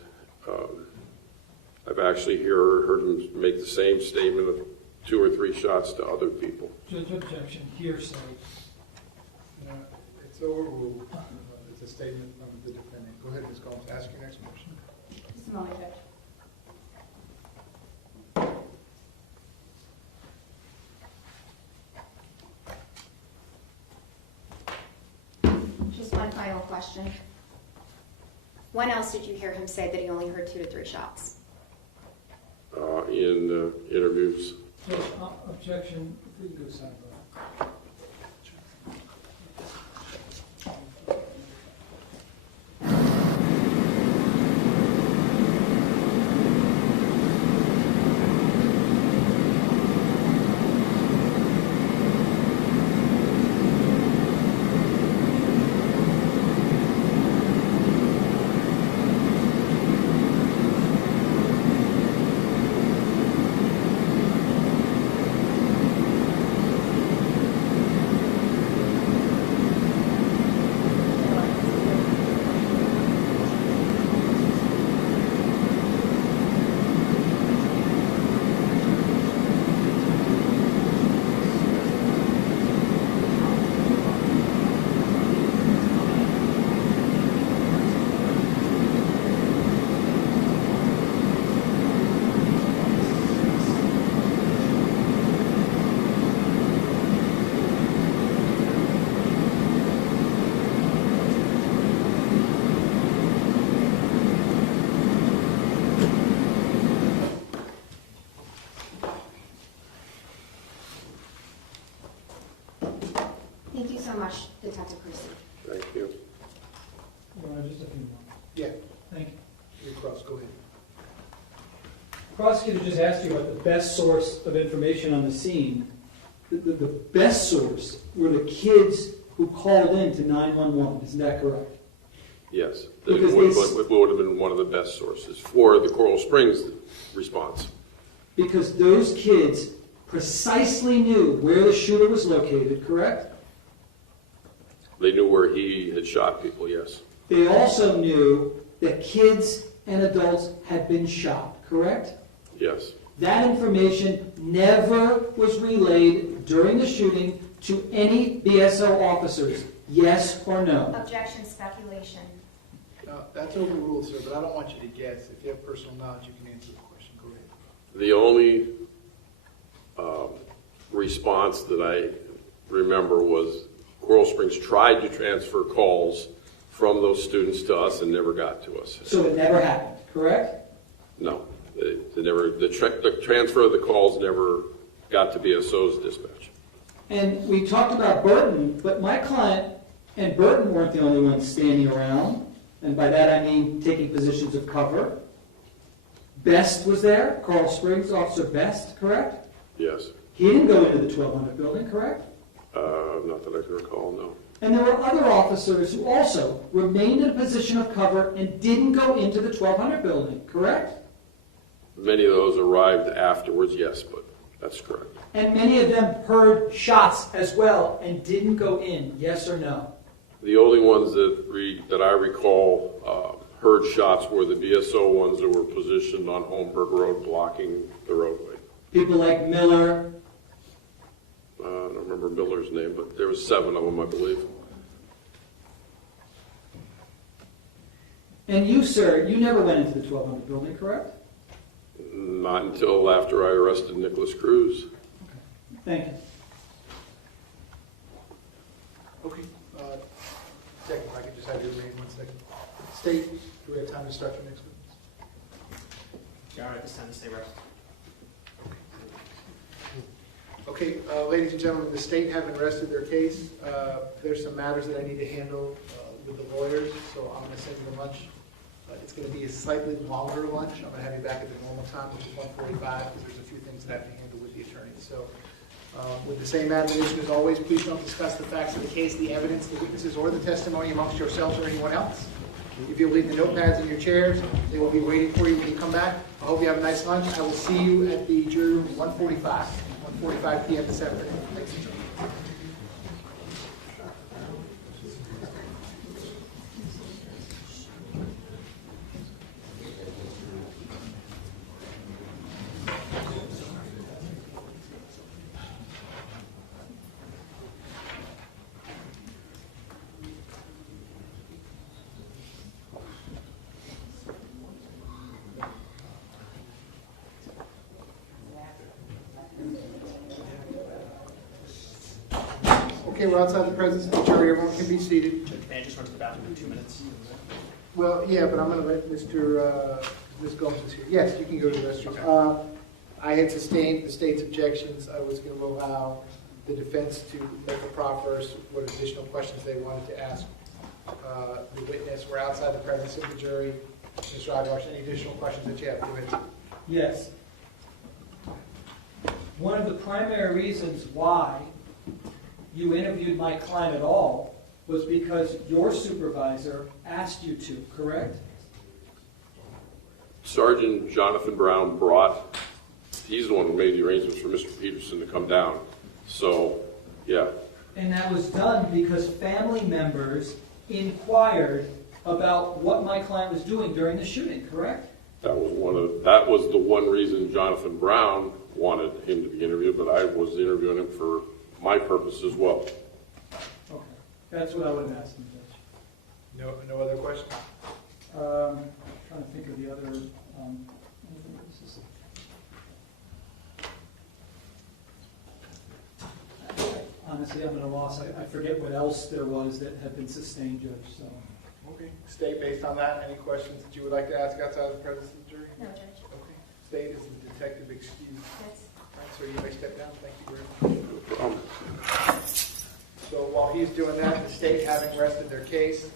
I've actually heard him make the same statement of 2 or 3 shots to other people. Judge, objection, hearsay. It's overruled. It's a statement from the defendant. Go ahead, Ms. Gomes, ask your next question. Just a moment, Judge. Just one final question. When else did you hear him say that he only heard 2 to 3 shots? In interviews. Judge, objection, if we can go sidebar. Thank you so much, Detective Christie. Thank you. Just a few more. Yeah, Thank you. you're cross. Go ahead. Prosecutor just asked you about the best source of information on the scene. The best source were the kids who called in to 911. Isn't that correct? Yes. Because It would have been one of the best sources for the Coral Springs response. Because those kids precisely knew where the shooter was located, correct? They knew where he had shot people, yes. They also knew that kids and adults had been shot, correct? Yes. That information never was relayed during the shooting to any BSO officers, yes or no? Objection, speculation. That's overruled, sir, but I don't want you to guess. If you have personal knowledge, you can answer the question. Go ahead. The only response that I remember was Coral Springs tried to transfer calls from those students to us and never got to us. So it never happened, correct? No. The transfer of the calls never got to BSO's dispatch. And we talked about Burton, but my client and Burton weren't the only ones standing around. And by that I mean taking positions of cover. Best was there, Carl Spriggs, Officer Best, correct? Yes. He didn't go into the 1200 building, correct? Not that I can recall, no. And there were other officers who also remained in a position of cover and didn't go into the 1200 building, correct? Many of those arrived afterwards, yes, but that's correct. And many of them heard shots as well and didn't go in, yes or no? The only ones that I recall heard shots were the BSO ones that were positioned on Holmberg Road blocking the roadway. People like Miller. I don't remember Miller's name, but there was 7 of them, I believe. And you, sir, you never went into the 1200 building, correct? Not until after I arrested Nicholas Cruz. Thank you. Okay. Second, if I could just have you remain 1 second. State, do we have time to start your next witness? All right, this time to stay rest. Okay, ladies and gentlemen, the state having rested their case, there's some matters that I need to handle with the lawyers, so I'm going to send you to lunch. It's going to be a slightly longer lunch. I'm going to have you back at the normal time, which is 1:45, because there's a few things that I have to handle with the attorney. So with the same admonition as always, please don't discuss the facts of the case, the evidence, the witnesses, or the testimony amongst yourselves or anyone else. If you'll leave the notepads in your chairs, they will be waiting for you when you come back. I hope you have a nice lunch. I will see you at the jury room 1:45 p.m. this afternoon. Thanks. Okay, we're outside the presence of the jury. Everyone can be seated. Can I just run to the bathroom for 2 minutes? Well, yeah, but I'm going to let Ms. Gomes is here. Yes, you can go to the restroom. I had sustained the state's objections. I was going to allow the defense to make a proffer, what additional questions they wanted to ask the witness. We're outside the presence of the jury. Mr. Ivarsh, any additional questions that you have? Go ahead. Yes. One of the primary reasons why you interviewed my client at all was because your supervisor asked you to, correct? Sergeant Jonathan Brown he's the one who made the arrangements for Mr. Peterson to come down. So, yeah. And that was done because family members inquired about what my client was doing during the shooting, correct? That was the one reason Jonathan Brown wanted him to be interviewed, but I was interviewing him for my purpose as well. Okay. That's what I would have asked him, Judge. No other questions? Trying to think of the other. Honestly, I'm at a loss. I forget what else there was that had been sustained, Judge. So. Okay. State, based on that, any questions that you would like to ask outside the presence of the jury? No, Judge. Okay. State, is the detective excused? Yes. All right, sir, you may step down. Thank you very much. No problem. So while he's doing that, the state having rested their case,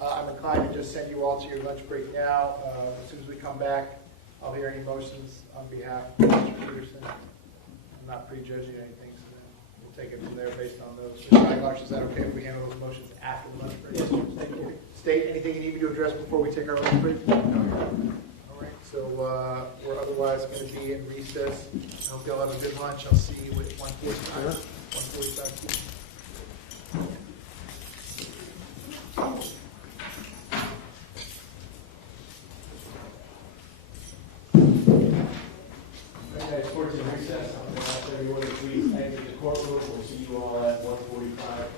I'm inclined to just send you all to your lunch break now. As soon as we come back, I'll hear any motions on behalf of Mr. Peterson. I'm not prejudging anything, so then we'll take it from there based on those. Mr. Ivarsh, is that okay if we handle those motions after the lunch break? Yes, thank you. State, anything you need me to address before we take our lunch break? No. All right, so we're otherwise going to be in recess. I hope y'all have a good lunch. I'll see you at 1:45. 1:45. Okay, court's in recess. I'm going to ask everyone to please exit the courtroom. We'll see you all at 1:45.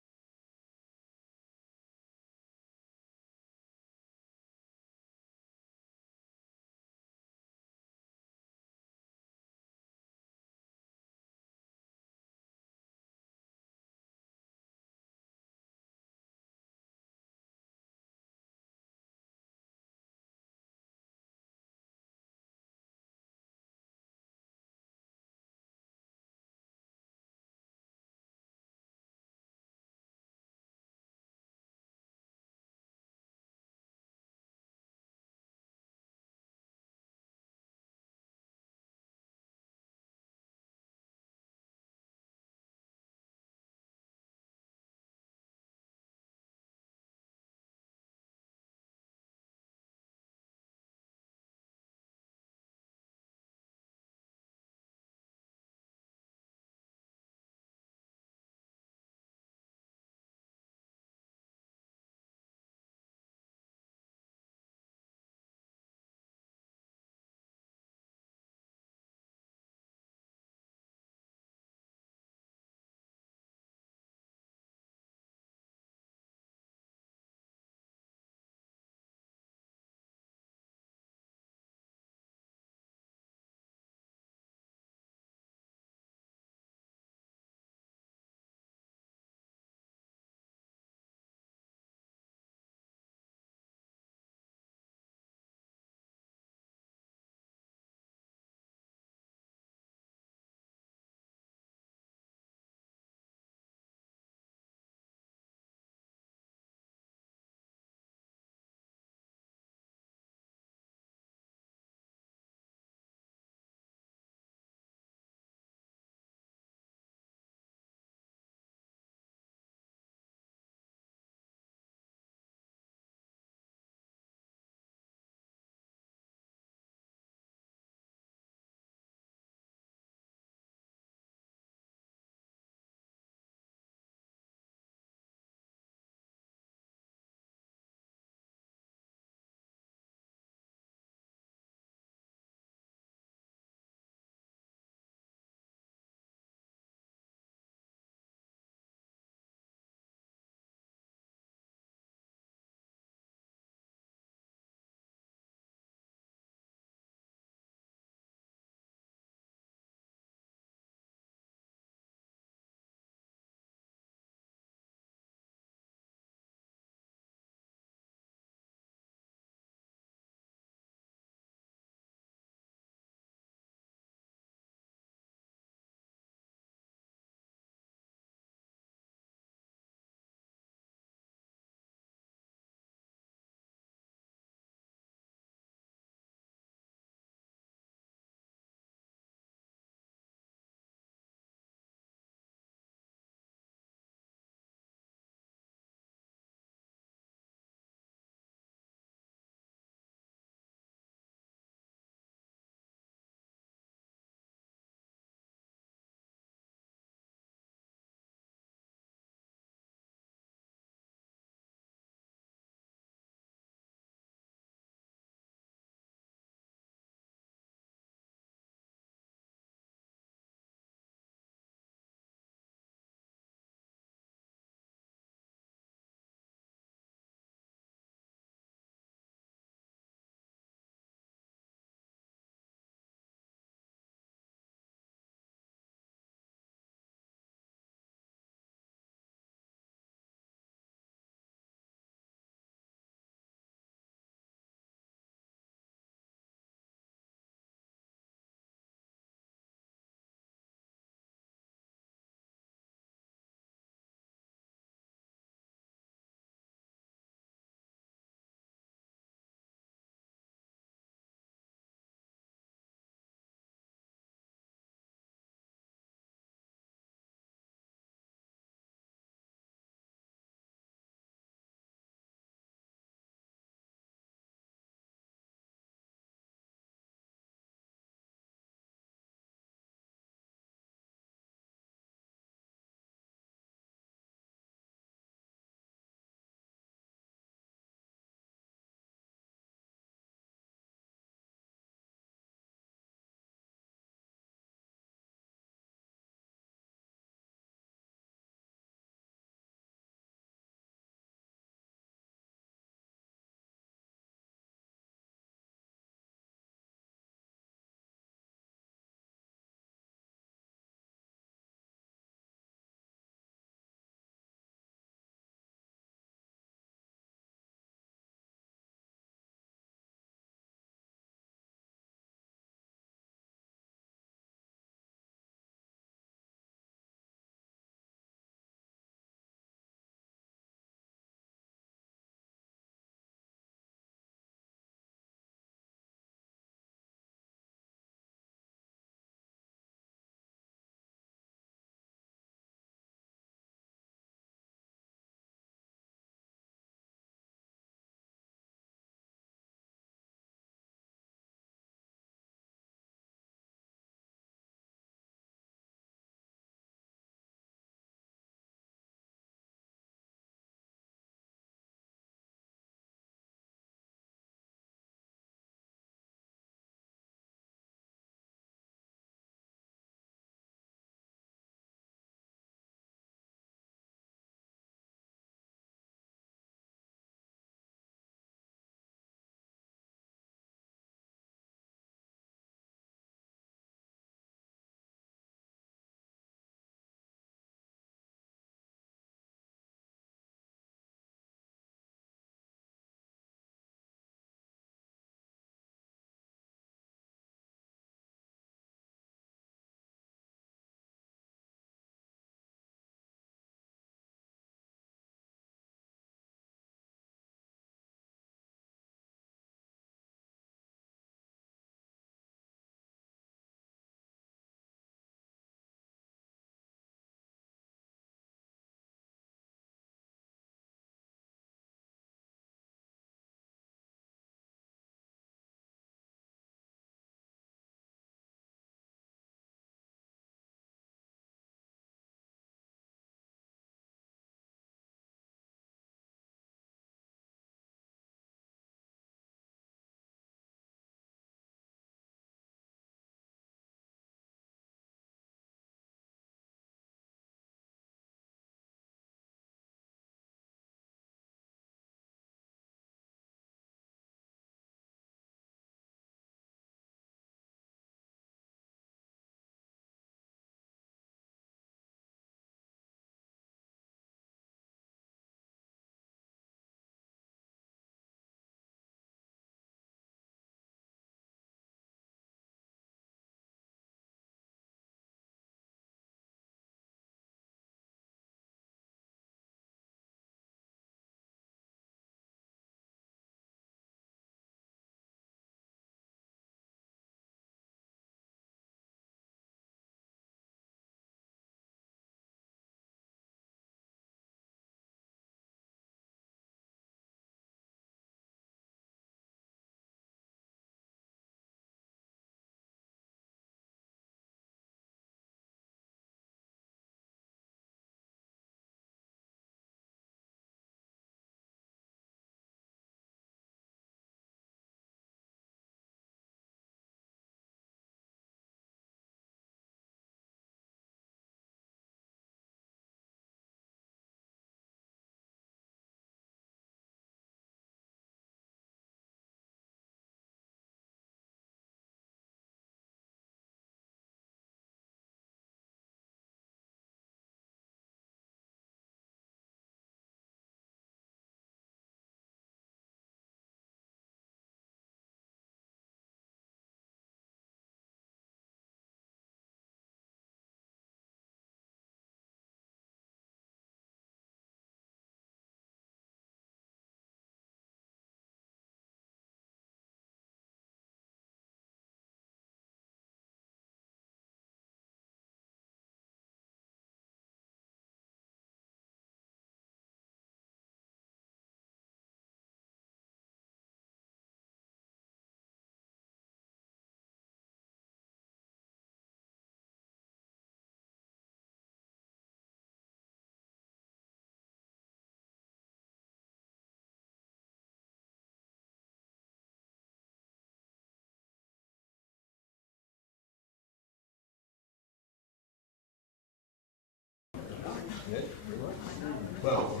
Well,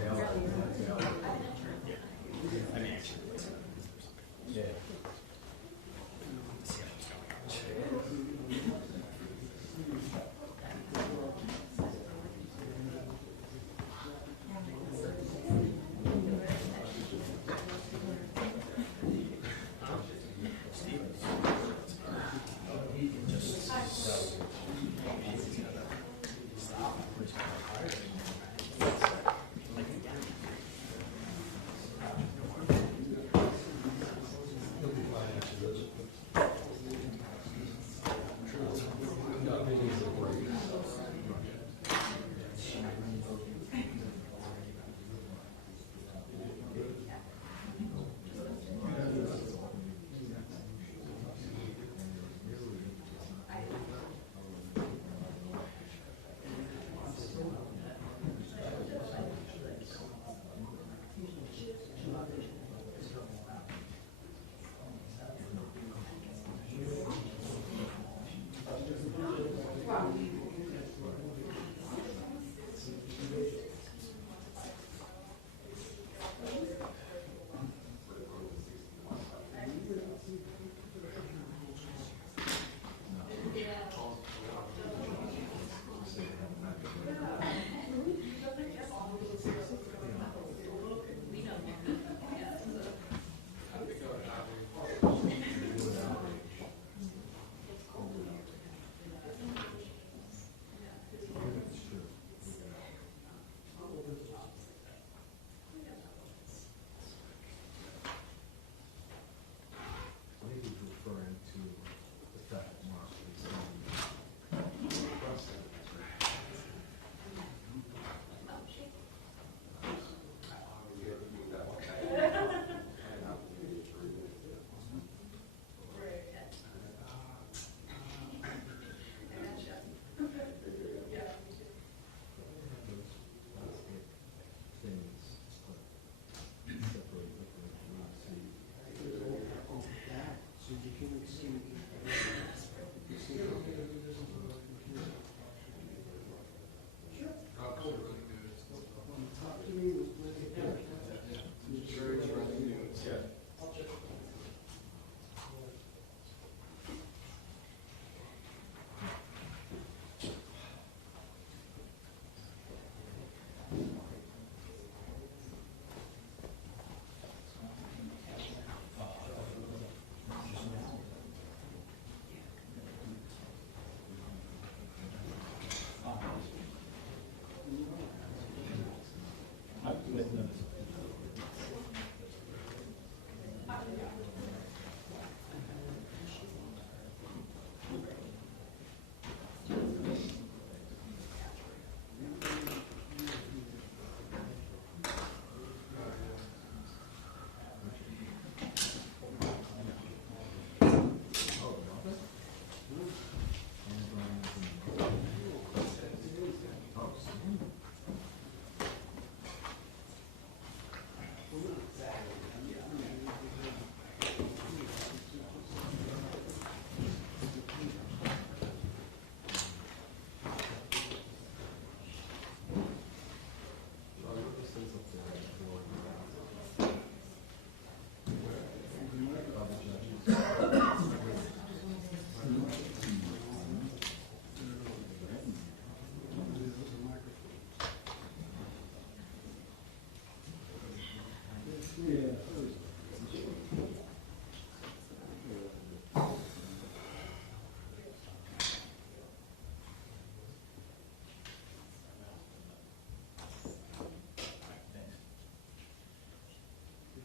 I mean, yeah.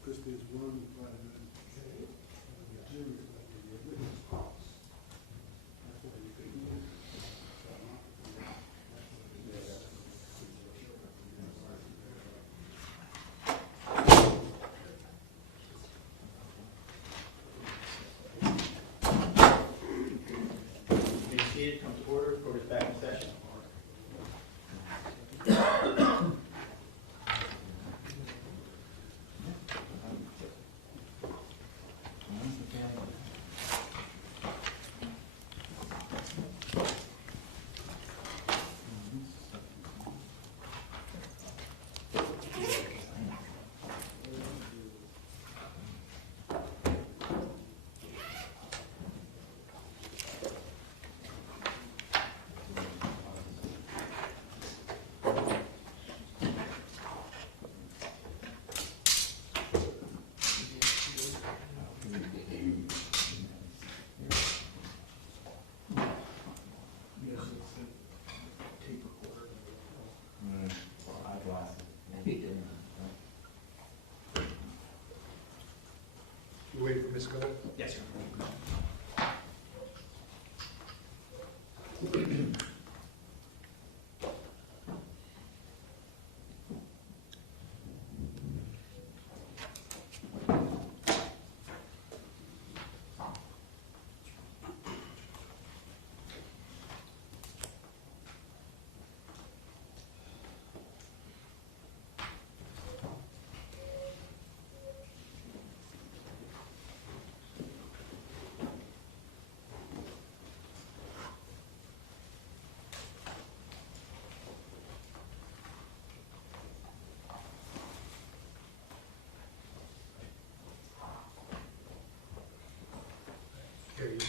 Because there's one right in the gym, that's why you couldn't do it. Be seated, come to order, court is back in session. You waiting for Ms. Gold? Yes, sir. Here, you do.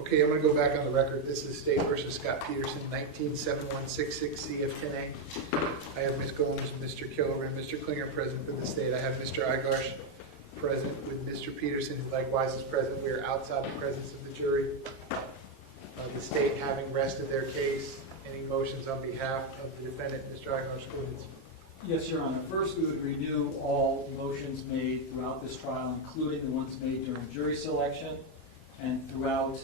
Okay, I'm going to go back on the record. This is State versus Scot Peterson, 197166 CF10A. I have Ms. Gomes, Mr. Killoran, Mr. Klinger present for the state. I have Mr. Igarsh present with Mr. Peterson, who likewise is present. We are outside the presence of the jury. The state having rested their case. Any motions on behalf of the defendant, Mr. Igarsh, go ahead. Yes, Your Honor. First, we would renew all motions made throughout this trial, including the ones made during jury selection and throughout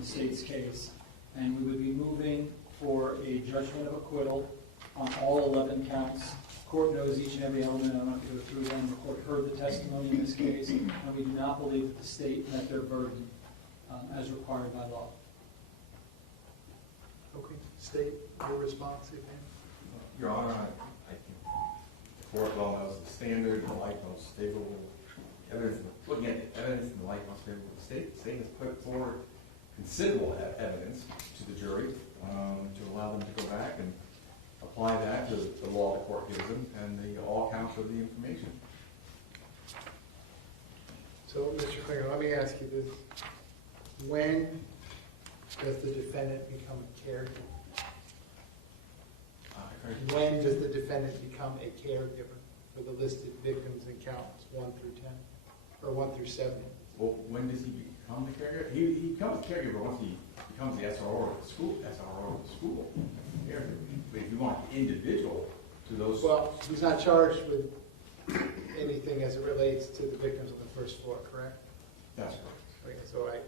the state's case. And we would be moving for a judgment of acquittal on all 11 counts. The court knows each and every element. I'm not going to go through them. The court heard the testimony in this case, and we do not believe that the state met their burden as required by law. Okay, state, your response, if any. Your Honor, I think the court well knows the standard, the light most favorable evidence, looking at the evidence in the light most favorable to the state. The state has put forward considerable evidence to the jury to allow them to go back and apply that to the law the court gives them and all counts of the information. So, Mr. Klinger, let me ask you this. When does the defendant become a caregiver? When does the defendant become a caregiver for the listed victims in counts 1 through 10, or 1 through 7? Well, when does he become the caregiver? He becomes a caregiver once he becomes the SRO of the school. But if you want individual to those. Well, he's not charged with anything as it relates to the victims on the first floor, correct? That's correct. Okay, so I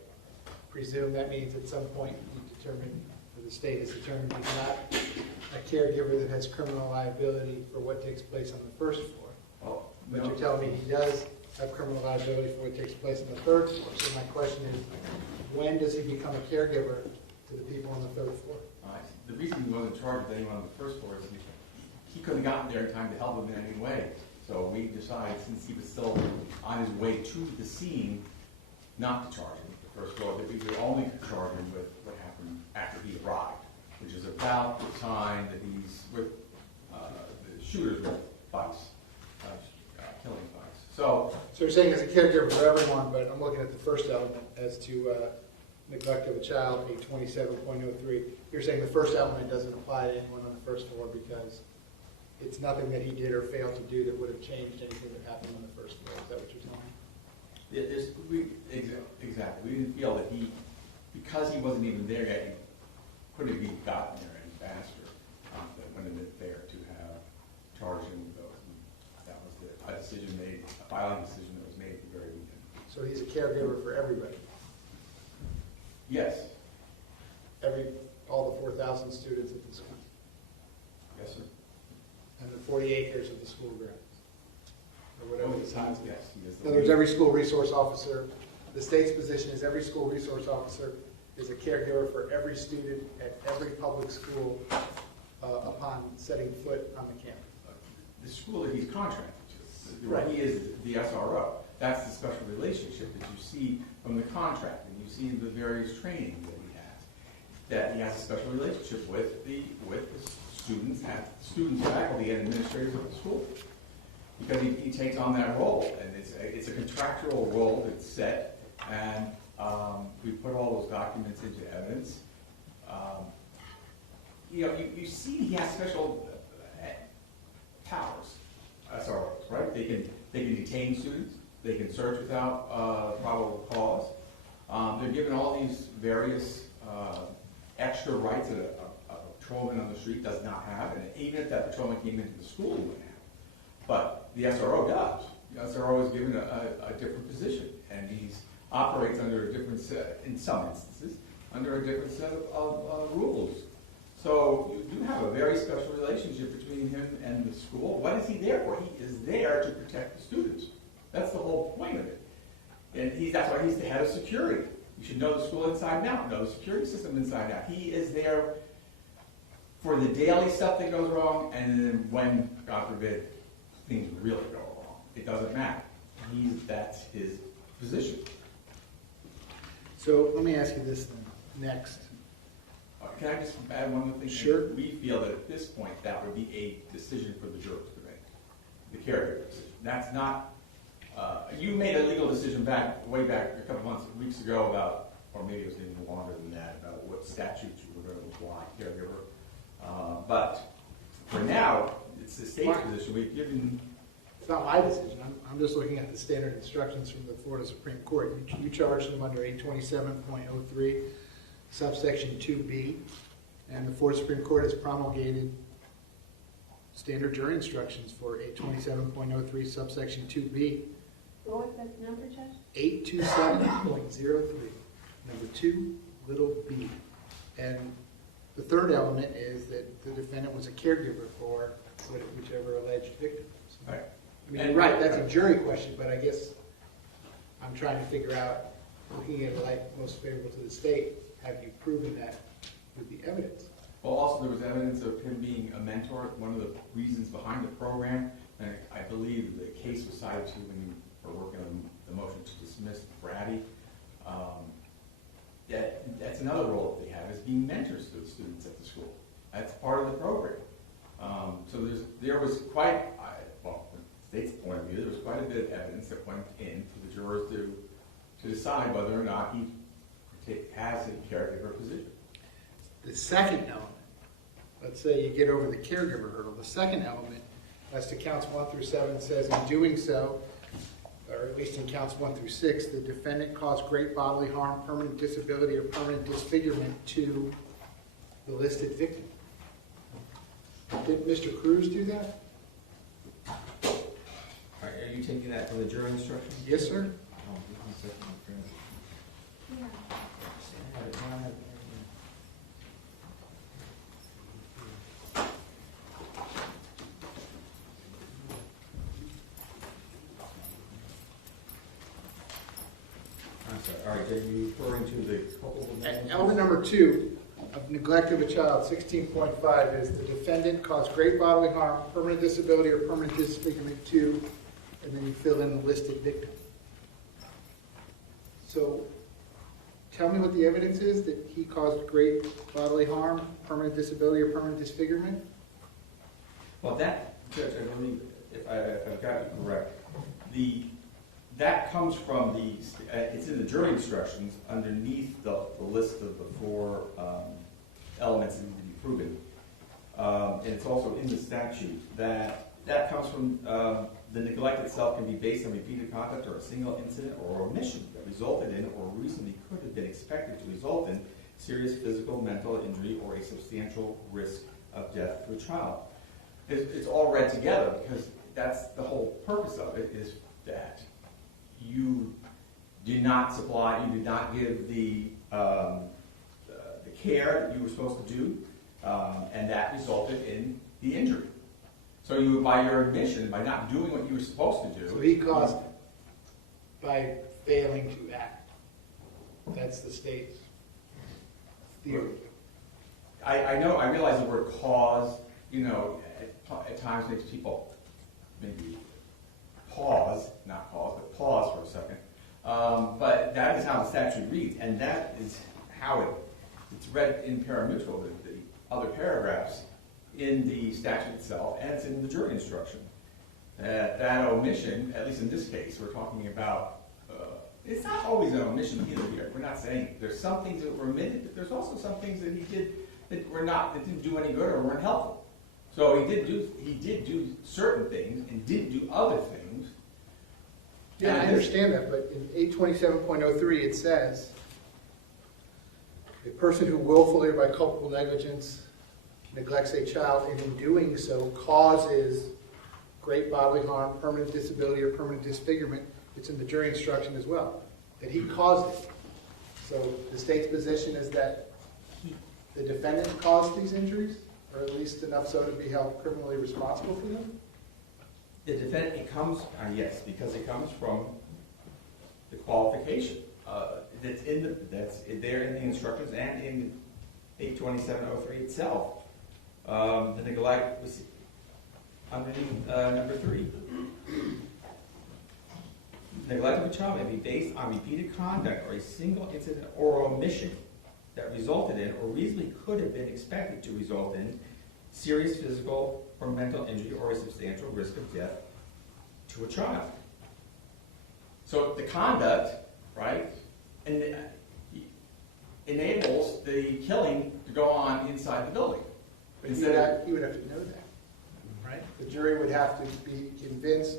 presume that means at some point you determine, or the state has determined he's not a caregiver that has criminal liability for what takes place on the first floor. Oh, But no. you're telling me he does have criminal liability for what takes place on the third floor. So my question is, when does he become a caregiver to the people on the third floor? The reason he wasn't charged with anyone on the first floor is he couldn't have gotten there in time to help him in any way. So we decided, since he was still on his way to the scene, not to charge him with the first floor, that we would only charge him with what happened after he arrived, which is about the time that he's with the shooters with bikes, killing bikes. So you're saying as a caregiver for everyone, but I'm looking at the first element as to neglect of a child, 827.03. You're saying the first element doesn't apply to anyone on the first floor because it's nothing that he did or failed to do that would have changed anything that happened on the first floor. Is that what you're telling me? Exactly. We didn't feel that because he wasn't even there yet, he couldn't have even gotten there any faster. That wouldn't have been fair to have charged him with those. And that was a decision made, a filing decision that was made at the very beginning. So he's a caregiver for everybody? Yes. All the 4,000 students at the school? Yes, sir. And the 40 acres of the school grounds? Or whatever the size is? Yes, he is. In other words, every school resource officer, the state's position is every school resource officer is a caregiver for every student at every public school upon setting foot on the campus. The school that he's contracted to. Right. He is the SRO. That's the special relationship that you see from the contract, and you see in the various training that he has. That he has a special relationship with the students, faculty, and administrators of the school. Because he takes on that role, and it's a contractual role that's set, and we put all those documents into evidence. You see he has special powers, SROs, right? They can detain students, they can search without probable cause. They're given all these various extra rights that a patrolman on the street does not have, and even if that patrolman came into the school, he wouldn't have. But the SRO does. The SRO is given a different position, and he operates under a different set, in some instances, under a different set of rules. So you do have a very special relationship between him and the school. What is he there for? He is there to protect the students. That's the whole point of it. And that's why he's the head of security. You should know the school inside and out, know the security system inside and out. He is there for the daily stuff that goes wrong, and then when, God forbid, things really go wrong. It doesn't matter. That's his position. So let me ask you this then, next. Can I just add one more thing? Sure. We feel that at this point, that would be a decision for the jurors to make, the caregiver decision. That's not, you made a legal decision way back a couple months, weeks ago about, or maybe it was even longer than that, about what statutes you were going to apply caregiver. But for now, it's the state's position. We've given. It's not my decision. I'm just looking at the standard instructions from the Florida Supreme Court. You charged them under 827.03, subsection 2B, and the Florida Supreme Court has promulgated standard jury instructions for 827.03, subsection 2B. What was that number, Judge? 827.03, number 2, little b. And the third element is that the defendant was a caregiver for whichever alleged victim. So, Right. I mean, right, that's a jury question, but I guess I'm trying to figure out, looking at it like most favorable to the state, have you proven that with the evidence? Well, also there was evidence of him being a mentor, one of the reasons behind the program, and I believe the case was cited to when you were working on the motion to dismiss Braddy. That's another role that they have, is being mentors to the students at the school. That's part of the program. So there was quite, well, from the state's point of view, there was quite a bit of evidence that went in for the jurors to decide whether or not he has a caregiver position. The second element, let's say you get over the caregiver hurdle, the second element, as to counts 1 through 7, says in doing so, or at least in counts 1 through 6, the defendant caused great bodily harm, permanent disability, or permanent disfigurement to the listed victim. Did Mr. Cruz do that? Are you taking that from the jury instruction? Yes, sir. I'm sorry. All right, are you referring to the culpable? Element number 2 of neglect of a child, 16.5, is the defendant caused great bodily harm, permanent disability, or permanent disfigurement to, and then you fill in the listed victim. So tell me what the evidence is that he caused great bodily harm, permanent disability, or permanent disfigurement? Well, that, Judge, I believe, if I've got it correct, that comes from it's in the jury instructions underneath the list of the 4 elements that need to be proven. And it's also in the statute that comes from the neglect itself can be based on repeated conduct or a single incident or omission that resulted in or reasonably could have been expected to result in serious physical, mental injury, or a substantial risk of death to a child. It's all read together because that's the whole purpose of it, is that you did not supply, you did not give the care that you were supposed to do, and that resulted in the injury. So you, by your admission, by not doing what you were supposed to do. So he caused it by failing to act. That's the state's theory. I know, I realize the word cause, at times makes people maybe pause, not pause, but pause for a second. But that is how the statute reads, and that is how it's read in pari-mutuel, the other paragraphs in the statute itself, and it's in the jury instruction. That omission, at least in this case, we're talking about, it's not always an omission either here. We're not saying there's some things that were omitted, but there's also some things that he did that didn't do any good or weren't helpful. So he did do certain things and didn't do other things. Yeah, I understand that, but in 827.03 it says, a person who willfully or by culpable negligence neglects a child and in doing so causes great bodily harm, permanent disability, or permanent disfigurement, it's in the jury instruction as well, that he caused it. So the state's position is that the defendant caused these injuries, or at least enough so to be held criminally responsible for them? The defendant, it comes, yes, because it comes from the qualification. That's there in the instructions and in 82703 itself. The neglect was underneath number 3. Neglect of a child may be based on repeated conduct or a single incident or omission that resulted in or reasonably could have been expected to result in serious physical or mental injury or a substantial risk of death to a child. So the conduct, right, enables the killing to go on inside the building. But he would have to know that, right? The jury would have to be convinced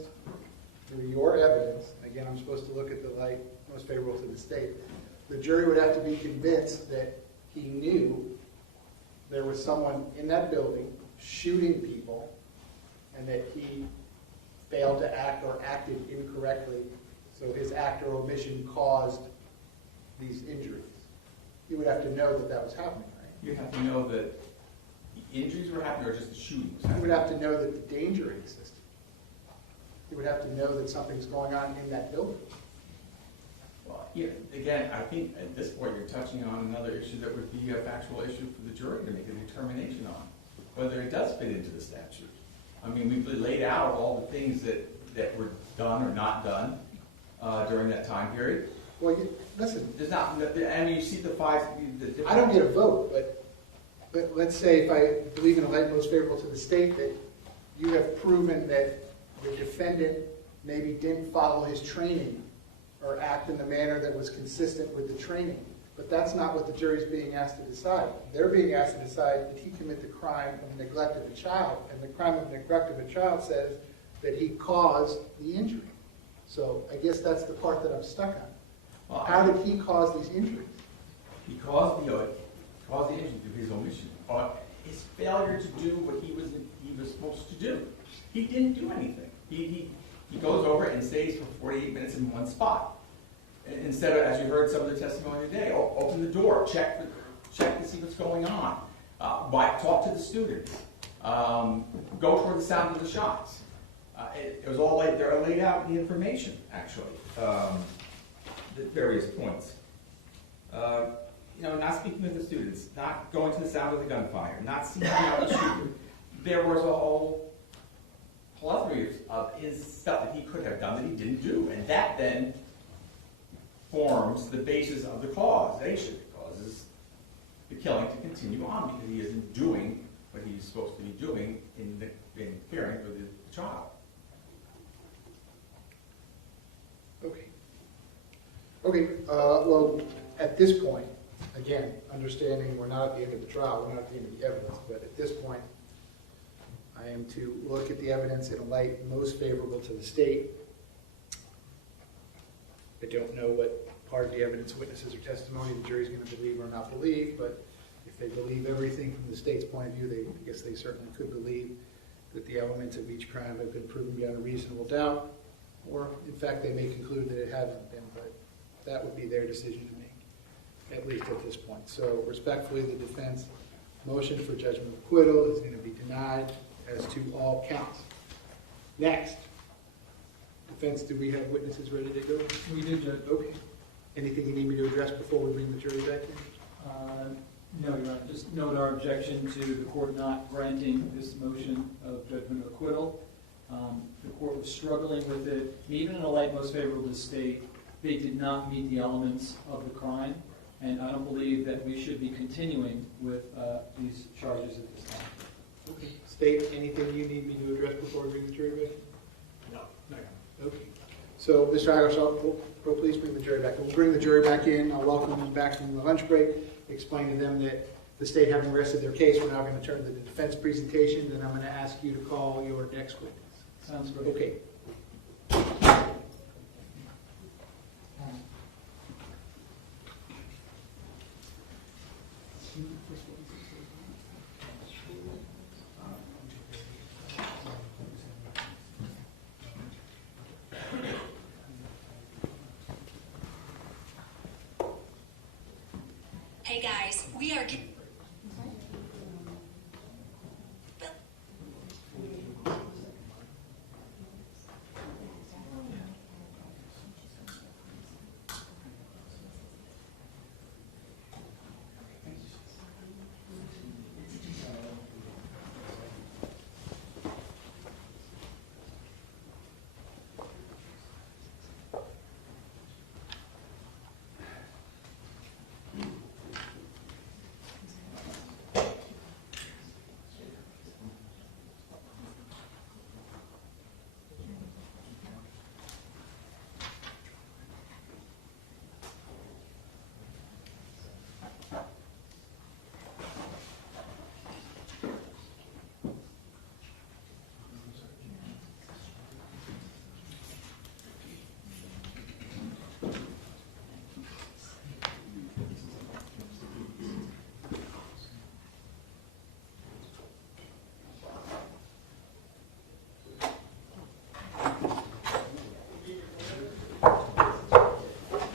through your evidence. Again, I'm supposed to look at the light most favorable to the state. The jury would have to be convinced that he knew there was someone in that building shooting people and that he failed to act or acted incorrectly, so his act or omission caused these injuries. You would have to know that that was happening, right? You have to know that the injuries were happening or just the shooting was You happening. would have to know that the danger existed. You would have to know that something's going on in that building. Well, here, again, I think at this point you're touching on another issue that would be a factual issue for the jury to make a determination on, whether it does fit into the statute. I mean, we've laid out all the things that were done or not done during that time period. Well, listen. There's not, I mean, you see the five. I don't get a vote, but let's say if I believe in a light most favorable to the state that you have proven that the defendant maybe didn't follow his training or act in the manner that was consistent with the training. But that's not what the jury's being asked to decide. They're being asked to decide did he commit the crime of neglect of a child, and the crime of neglect of a child says that he caused the injury. So I guess that's the part that I'm stuck on. Well, how did he cause these injuries? He caused the injury through his omission, his failure to do what he was supposed to do. He didn't do anything. He goes over and stays for 48 minutes in one spot. Instead of, as you heard some of the testimony today, open the door, check to see what's going on, talk to the students, go toward the sound of the shots. It was all laid out in the information, actually, at various points. Not speaking with the students, not going to the sound of the gunfire, not seeing out the shooter. There was a whole plethora of stuff that he could have done that he didn't do, and that then forms the basis of the causation. It causes the killing to continue on because he isn't doing what he's supposed to be doing in caring for the child. Okay. Well, at this point, again, understanding we're not at the end of the trial, we're not at the end of the evidence, but at this point, I am to look at the evidence in a light most favorable to the state. I don't know what part of the evidence, witnesses, or testimony the jury's going to believe or not believe, but if they believe everything from the state's point of view, I guess they certainly could believe that the elements of each crime have been proven beyond a reasonable doubt, or in fact they may conclude that it hasn't been, but that would be their decision to make, at least at this point. So respectfully, the defense motion for judgment of acquittal is going to be denied as to all counts. Next. Defense, do we have witnesses ready to go? We do, Judge. Okay. Anything you need me to address before we bring the jury back in? No, Your Honor. Just note our objection to the court not granting this motion of judgment of acquittal. The court was struggling with it. Even in a light most favorable to the state, they did not meet the elements of the crime, and I don't believe that we should be continuing with these charges at this time. Okay. State, anything you need me to address before we bring the jury back in? No. Okay. So, Mr. Agarshal, will please bring the jury back. We'll bring the jury back in. I'll welcome them back from the lunch break, explain to them that the state having rested their case, we're now going to turn to the defense presentation, and I'm going to ask you to call your next witness. Sounds great. Okay. Hey guys, we are...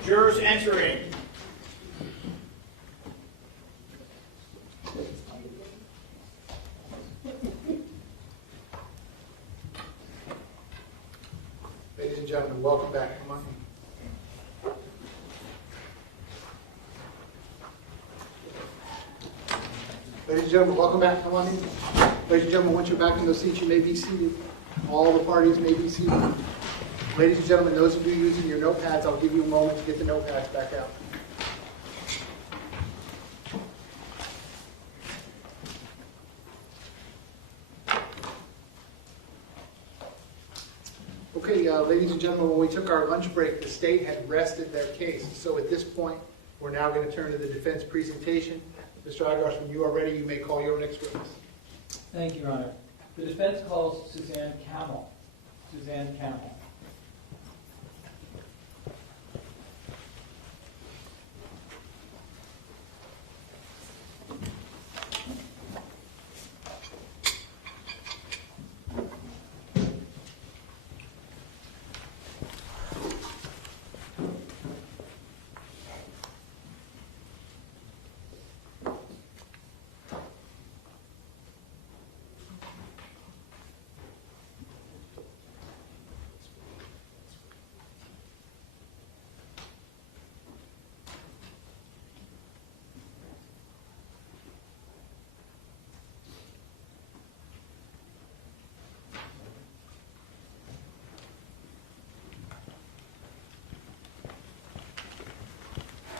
Jurors entering. Ladies and gentlemen, welcome back. Come on. Ladies and gentlemen, welcome back. Come on in. Ladies and gentlemen, once you're back in those seats, you may be seated. All the parties may be seated. Ladies and gentlemen, those of you using your notepads, I'll give you a moment to get the notepads back out. Okay, ladies and gentlemen, when we took our lunch break, the state had rested their case. So at this point, we're now going to turn to the defense presentation. Mr. Agarsh, when you are ready, you may call your next witness. Thank you, Your Honor. The defense calls Suzanne Camel. Suzanne Camel.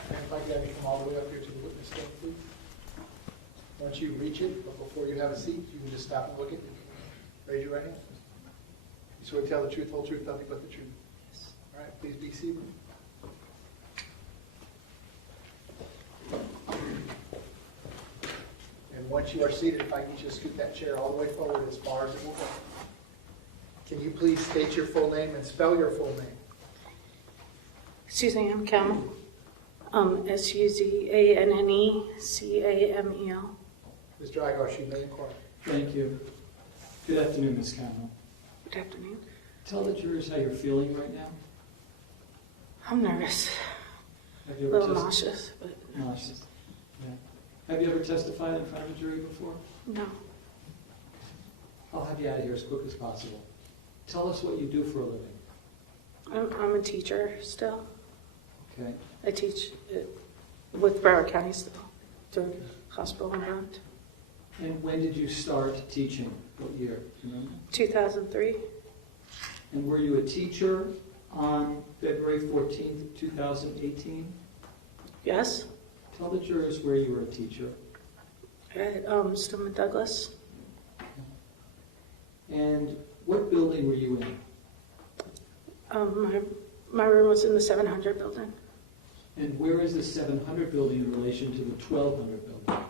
If I could have you come all the way up here to the witness stand, please. Once you reach it, but before you have a seat, you can just stop and look at it. Raise your right hand. You swear to tell the truth, whole truth, nothing but the truth. All right, please be seated. And once you are seated, if I can just scoot that chair all the way forward as far as it will go. Can you please state your full name and spell your full name? Suzanne Camel. Suzannecamel. Mr. Agarsh, you may inquire. Thank you. Good afternoon, Ms. Camel. Good afternoon. Tell the jurors how you're feeling right now. I'm nervous. Have you A ever little nauseous, but Nauseous. Yeah. Have you ever testified in front of a jury before? no. I'll have you out of here as quick as possible. Tell us what you do for a living. I'm a teacher still. Okay. I teach with Broward County still, through hospital environment. And when did you start teaching? What year? Do you remember? 2003. And were you a teacher on February 14th, 2018? Yes. Tell the jurors where you were a teacher. At Stoneman Douglas. And what building were you in? My room was in the 700 building. And where is the 700 building in relation to the 1200 building?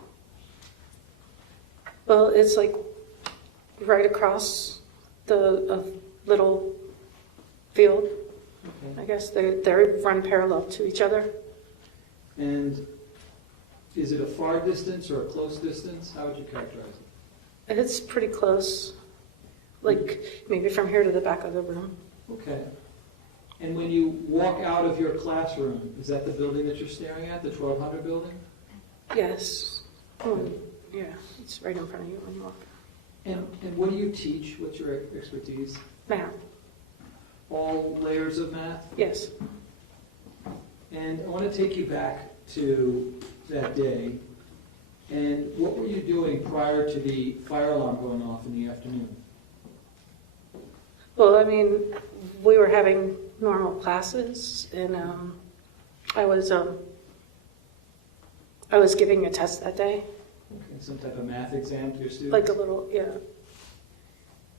Well, it's like right across the little field. Okay. I guess they run parallel to each other. And is it a far distance or a close distance? How would you characterize it? It's pretty close, like maybe from here to the back of the room. Okay. And when you walk out of your classroom, is that the building that you're staring at, the 1200 building? Yes. Yeah, it's right in front of you when you walk. And what do you teach? What's your expertise? Math. All layers of math? Yes. And I want to take you back to that day. And what were you doing prior to the fire alarm going off in the afternoon? Well, I mean, we were having normal classes, and I was giving a test that day. Okay, some type of math exam to your students? Like a little, yeah.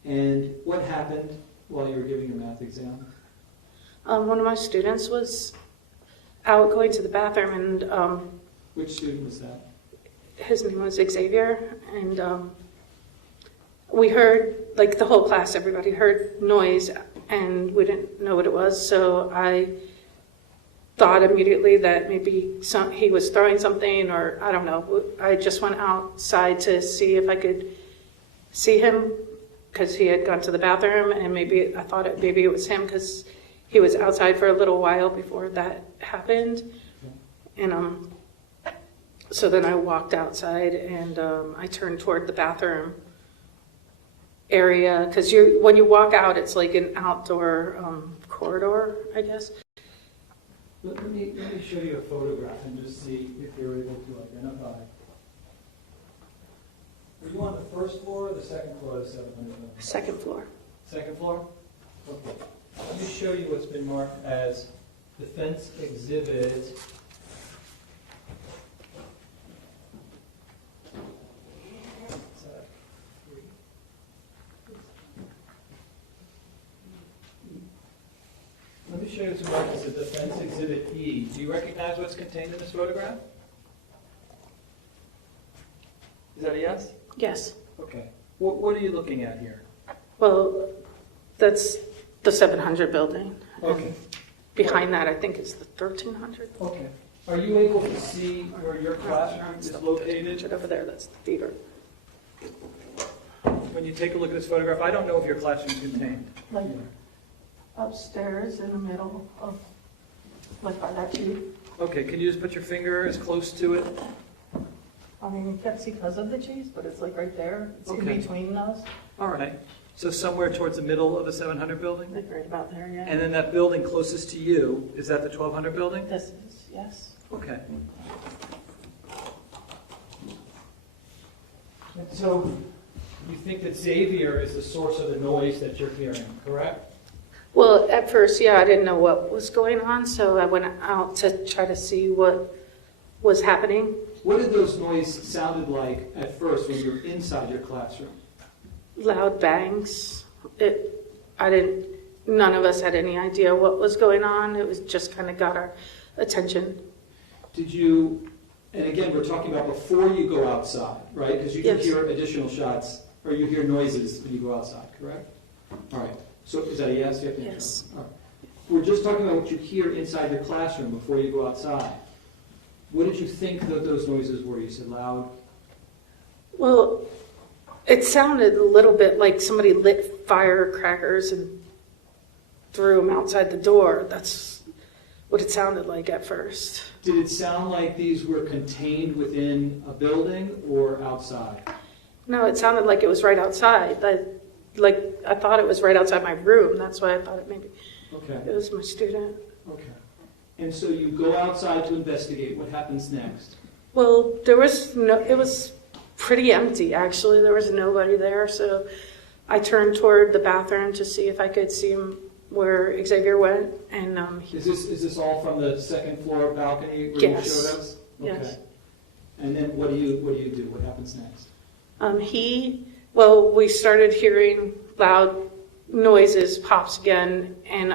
And what happened while you were giving your math exam? One of my students was out going to the bathroom, and Which student was that? his name was Xavier, and we heard, like the whole class, everybody heard noise, and we didn't know what it was, so I thought immediately that maybe he was throwing something, or I don't know. I just went outside to see if I could see him, because he had gone to the bathroom, and I thought maybe it was him, because he was outside for a little while before that happened. And so then I walked outside, and I turned toward the bathroom area, because when you walk out, it's like an outdoor corridor, I guess. Let me show you a photograph and just see if you're able to identify. Are you on the first floor or the second floor of the 700 building? Second floor. Second floor? Okay. Let me show you what's been marked as defense exhibit. Let me show you what's marked as a defense exhibit E. Do you recognize what's contained in this photograph? Is that a yes? Yes. Okay. What are you looking at here? Well, that's the 700 building. Okay. Behind that, I think, is the 1300. Okay. Are you able to see where your classroom is located? Over there, that's the theater. When you take a look at this photograph, I don't know if your classroom is contained. Like upstairs in the middle of, like by that tree. Okay, can you just put your finger as close to it? I mean, you can't see because of the trees, but it's like right there. It's Okay. in between those. All right. So somewhere towards the middle of the 700 building? Like right about there, yeah. And then that building closest to you, is that the 1200 building? This is, yes. Okay. And so you think that Xavier is the source of the noise that you're hearing, correct? Well, at first, yeah, I didn't know what was going on, so I went out to try to see what was happening. What did those noises sounded like at first when you were inside your classroom? Loud bangs. None of us had any idea what was going on. It was just kind of got our attention. Did you, and again, we're talking about before you go outside, right? Because you can hear additional shots, or you hear noises when you go outside, correct? All right. So is that a yes? You have to answer. Yes. All right. We're just talking about what you hear inside your classroom before you go outside. What did you think that those noises were? You said loud? Well, it sounded a little bit like somebody lit firecrackers and threw them outside the door. That's what it sounded like at first. Did it sound like these were contained within a building or outside? No, it sounded like it was right outside. I thought it was right outside my room. That's why I thought it maybe it was my student. Okay. And so you go outside to investigate. What happens next? Well, it was pretty empty, actually. There was nobody there, so I turned toward the bathroom to see if I could see him where Xavier went. And Is this all from the second floor balcony where you showed us? Okay. Yes. And then what do you do? What happens next? We started hearing loud noises, pops again, and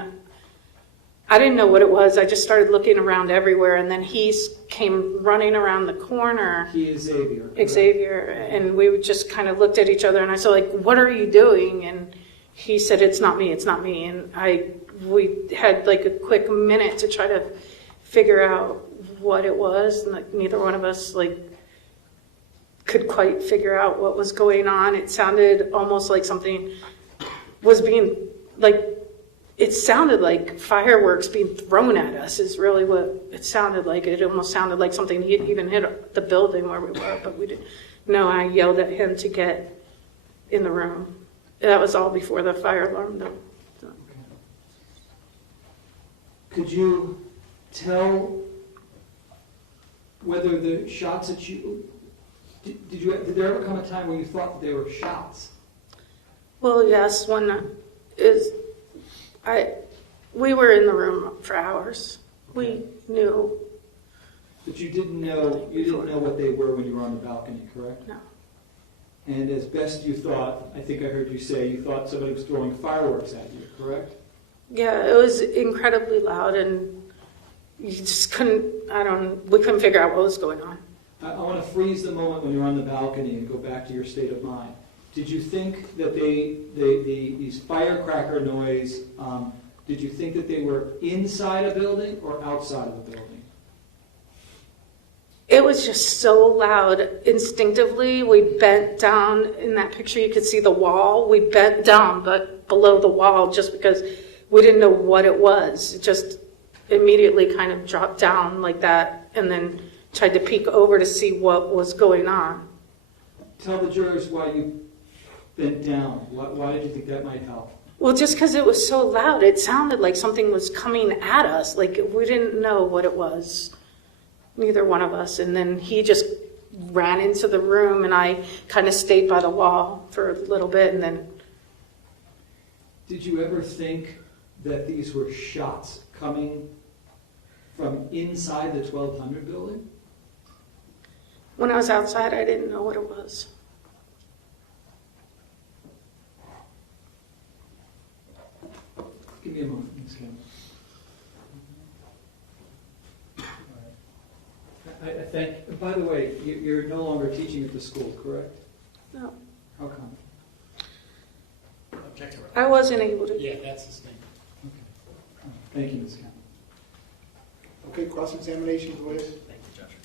I didn't know what it was. I just started looking around everywhere, and then he came running around the corner. He is Xavier. Correct? Xavier, and we just kind of looked at each other, and I said, like, what are you doing? And he said, it's not me. And we had like a quick minute to try to figure out what it was, and like neither one of us could quite figure out what was going on. It sounded almost like something was being it sounded like fireworks being thrown at us is really what it sounded like. It almost sounded like something even hit the building where we were, but we didn't. No, I yelled at him to get in the room. That was all before the fire alarm, though. So. Could you tell whether the shots that you did there ever come a time where you thought that they were shots? Well, yes. We were in the room for hours. We knew. But you didn't know what they were when you were on the balcony, correct? No. And as best you thought, I think I heard you say you thought somebody was throwing fireworks at you, correct? Yeah, it was incredibly loud, and you just couldn't. We couldn't figure out what was going on. I want to freeze the moment when you're on the balcony and go back to your state of mind. Did you think that these firecracker noise? Did you think that they were inside a building or outside of a building? It was just so loud. Instinctively, we bent down. In that picture, you could see the wall. We bent down, but below the wall, just because we didn't know what it was. It just immediately kind of dropped down like that, and then tried to peek over to see what was going on. Tell the jurors why you bent down. Why did you think that might help? Well, just because it was so loud, it sounded like something was coming at us. Like we didn't know what it was. Neither one of us. And then he just ran into the room, and I kind of stayed by the wall for a little bit, and then... Did you ever think that these were shots coming from inside the 1200 building? When I was outside, I didn't know what it was. Give me a moment, Ms. Campbell. I think, by the way, you're no longer teaching at the school, correct? No. How come? Object to I wasn't able to. Yeah, that's his name. Okay. Thank you, Ms. Campbell. Okay, cross-examination, please. Thank you, Judge.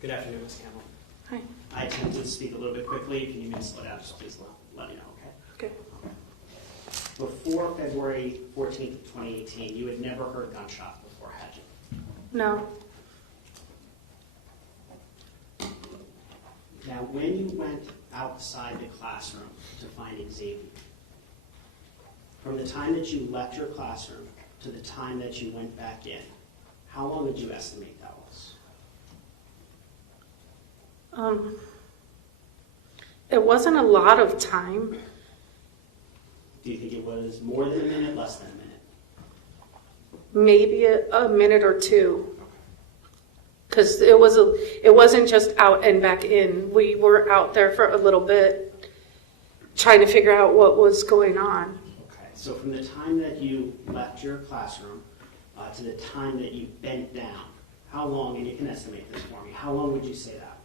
Good afternoon, Ms. Campbell. Hi. I attempted to speak a little bit quickly. If you need me to slow down, just please let me know, okay? Okay. Before February 14th, 2018, you had never heard gunshots before, had you? No. Now, when you went outside the classroom to find Xavier, from the time that you left your classroom to the time that you went back in, how long did you estimate that was? It wasn't a lot of time. Do you think it was more than a minute, less than a minute? Maybe a minute or two. Because it wasn't just out and back in. We were out there for a little bit trying to figure out what was going on. Okay, so from the time that you left your classroom to the time that you bent down, how long, and you can estimate this for me, how long would you say that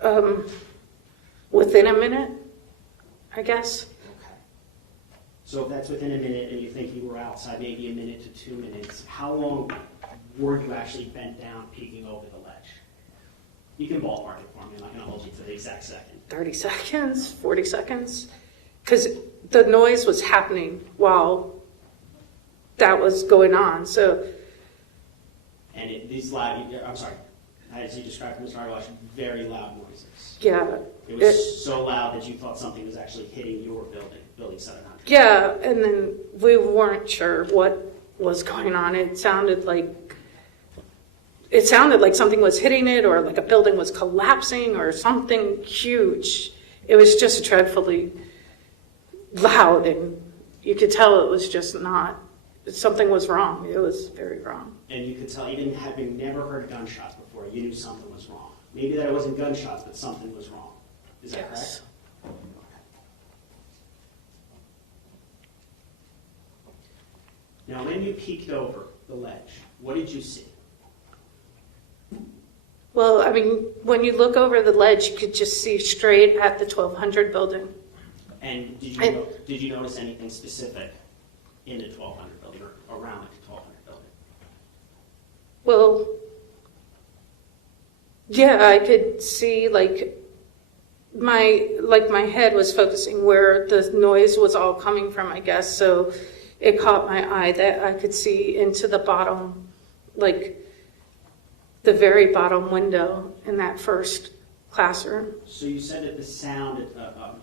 was? Within a minute, I guess. Okay. So if that's within a minute and you think you were outside maybe a minute to 2 minutes, how long were you actually bent down peeking over the ledge? You can ballpark it for me. I'm not going to hold you to the exact second. 30 seconds, 40 seconds. Because the noise was happening while that was going on. So. And these loud, I'm sorry, as you described from Mr. Harwash, very loud noises. Yeah. It was so loud that you thought something was actually hitting your building 700. Yeah, and then we weren't sure what was going on. It sounded like something was hitting it, or like a building was collapsing, or something huge. It was just dreadfully loud, and you could tell it was just not. Something was wrong. It was very wrong. And you could tell, even having never heard gunshots before, you knew something was wrong. Maybe that it wasn't gunshots, but something was wrong. Is that correct? Now, when you peeked over the ledge, what did you see? Well, I mean, when you look over the ledge, you could just see straight at the 1200 building. And did you notice anything specific in the 1200 building or around the 1200 building? Well, yeah, I could see like my head was focusing where the noise was all coming from, I guess, so it caught my eye that I could see into the bottom, like the very bottom window in that first classroom. So you said that the sound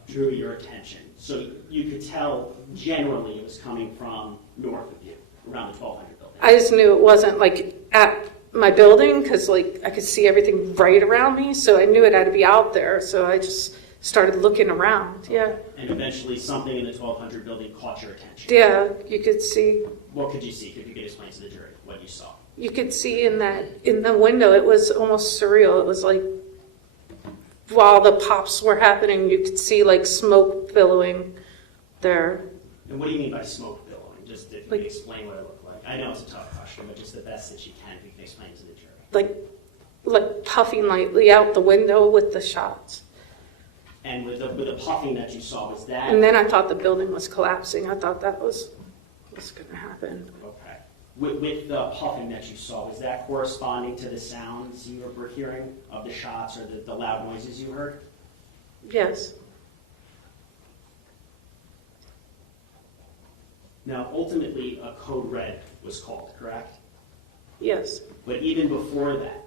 drew your attention. So you could tell generally it was coming from north of you, around the 1200 building. I just knew it wasn't like at my building because like I could see everything right around me, so I knew it had to be out there. So I just started looking around. Yeah. And eventually something in the 1200 building caught your attention. Yeah, you could see. What could you see? Could you explain to the jury what you saw? You could see in the window. It was almost surreal. It was like while the pops were happening, you could see like smoke billowing there. And what do you mean by smoke billowing? Just if you could explain what it looked like. I know it's a tough question, but just the best that you can if you can explain to the jury. Like puffing lightly out the window with the shots. And with the puffing that you saw, was that... And then I thought the building was collapsing. I thought that was going to happen. Okay. With the puffing that you saw, was that corresponding to the sounds you were hearing of the shots or the loud noises you heard? Yes. Now, ultimately, a code red was called, correct? Yes. But even before that,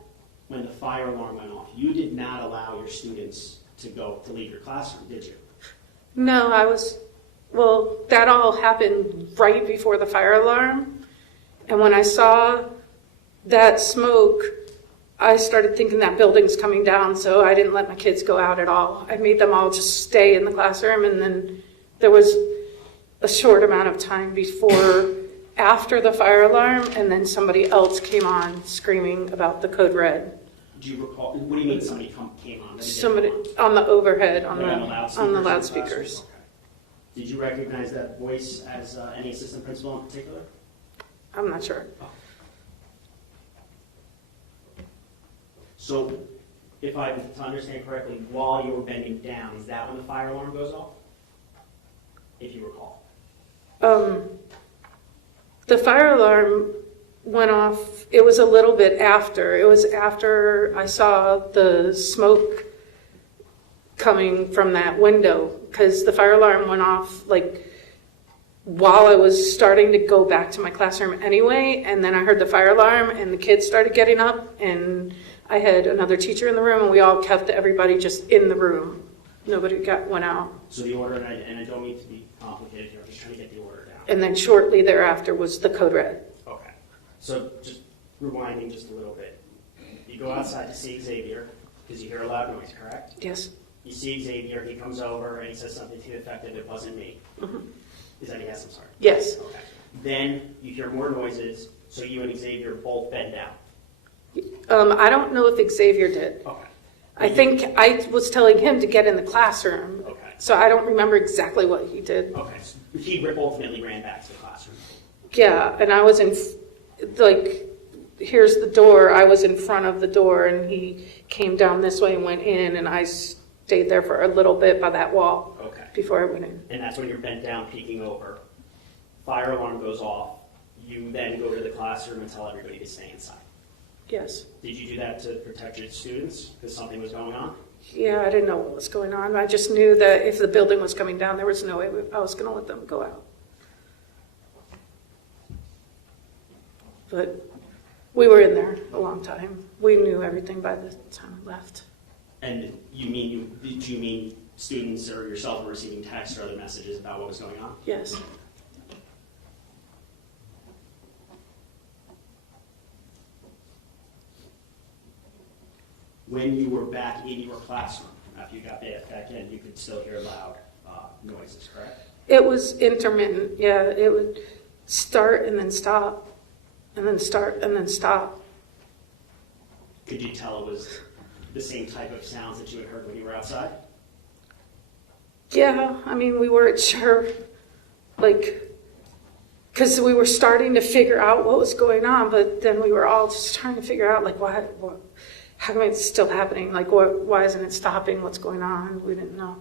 when the fire alarm went off, you did not allow your students to leave your classroom, did you? No, well, that all happened right before the fire alarm. And when I saw that smoke, I started thinking that building's coming down, so I didn't let my kids go out at all. I made them all just stay in the classroom, and then there was a short amount of time after the fire alarm, and then somebody else came on screaming about the code red. Do you recall, what do you mean somebody came on? Somebody on the overhead, on the loudspeakers. loudspeakers. Did you recognize that voice as any assistant principal in particular? I'm not sure. Oh. So, if I understand correctly, while you were bending down, is that when the fire alarm goes off? If you recall. The fire alarm went off, it was a little bit after. It was after I saw the smoke coming from that window, because the fire alarm went off like while I was starting to go back to my classroom anyway, and then I heard the fire alarm and the kids started getting up, and I had another teacher in the room, and we all kept everybody just in the room. Nobody went out. So the order, and I don't mean to be complicated here, I'm just trying to get the order down. And then shortly thereafter was the code red. Okay. So just rewinding just a little bit. You go outside to see Xavier, because you hear a loud noise, correct? Yes. You see Xavier, he comes over, and he says something to the effect of, "It wasn't me." Mm-hmm. Is that a yes? I'm sorry. Yes. Okay. Then you hear more noises, so you and Xavier both bend down. I don't know if Xavier did. Okay. I think I was telling him to get in the classroom. Okay. So I don't remember exactly what he did. Okay. So he ultimately ran back to the classroom. Yeah, and I was here's the door. I was in front of the door, and he came down this way and went in, and I stayed there for a little bit by that wall. Okay. Before I went in. And that's when you're bent down, peeking over. Fire alarm goes off. You then go to the classroom and tell everybody to stay inside. Yes. Did you do that to protect your students because something was going on? Yeah, I didn't know what was going on. I just knew that if the building was coming down, there was no way I was going to let them go out. But we were in there a long time. We knew everything by the time we left. And did you mean students or yourself were receiving texts or other messages about what was going on? Yes. When you were back in your classroom, after you got back in, you could still hear loud noises, correct? It was intermittent. Yeah, it would start and then stop, and then start and then stop. Could you tell it was the same type of sounds that you had heard when you were outside? Yeah, I mean, we weren't sure, because we were starting to figure out what was going on, but then we were all just trying to figure out, how come it's still happening? Why isn't it stopping? What's going on? We didn't know.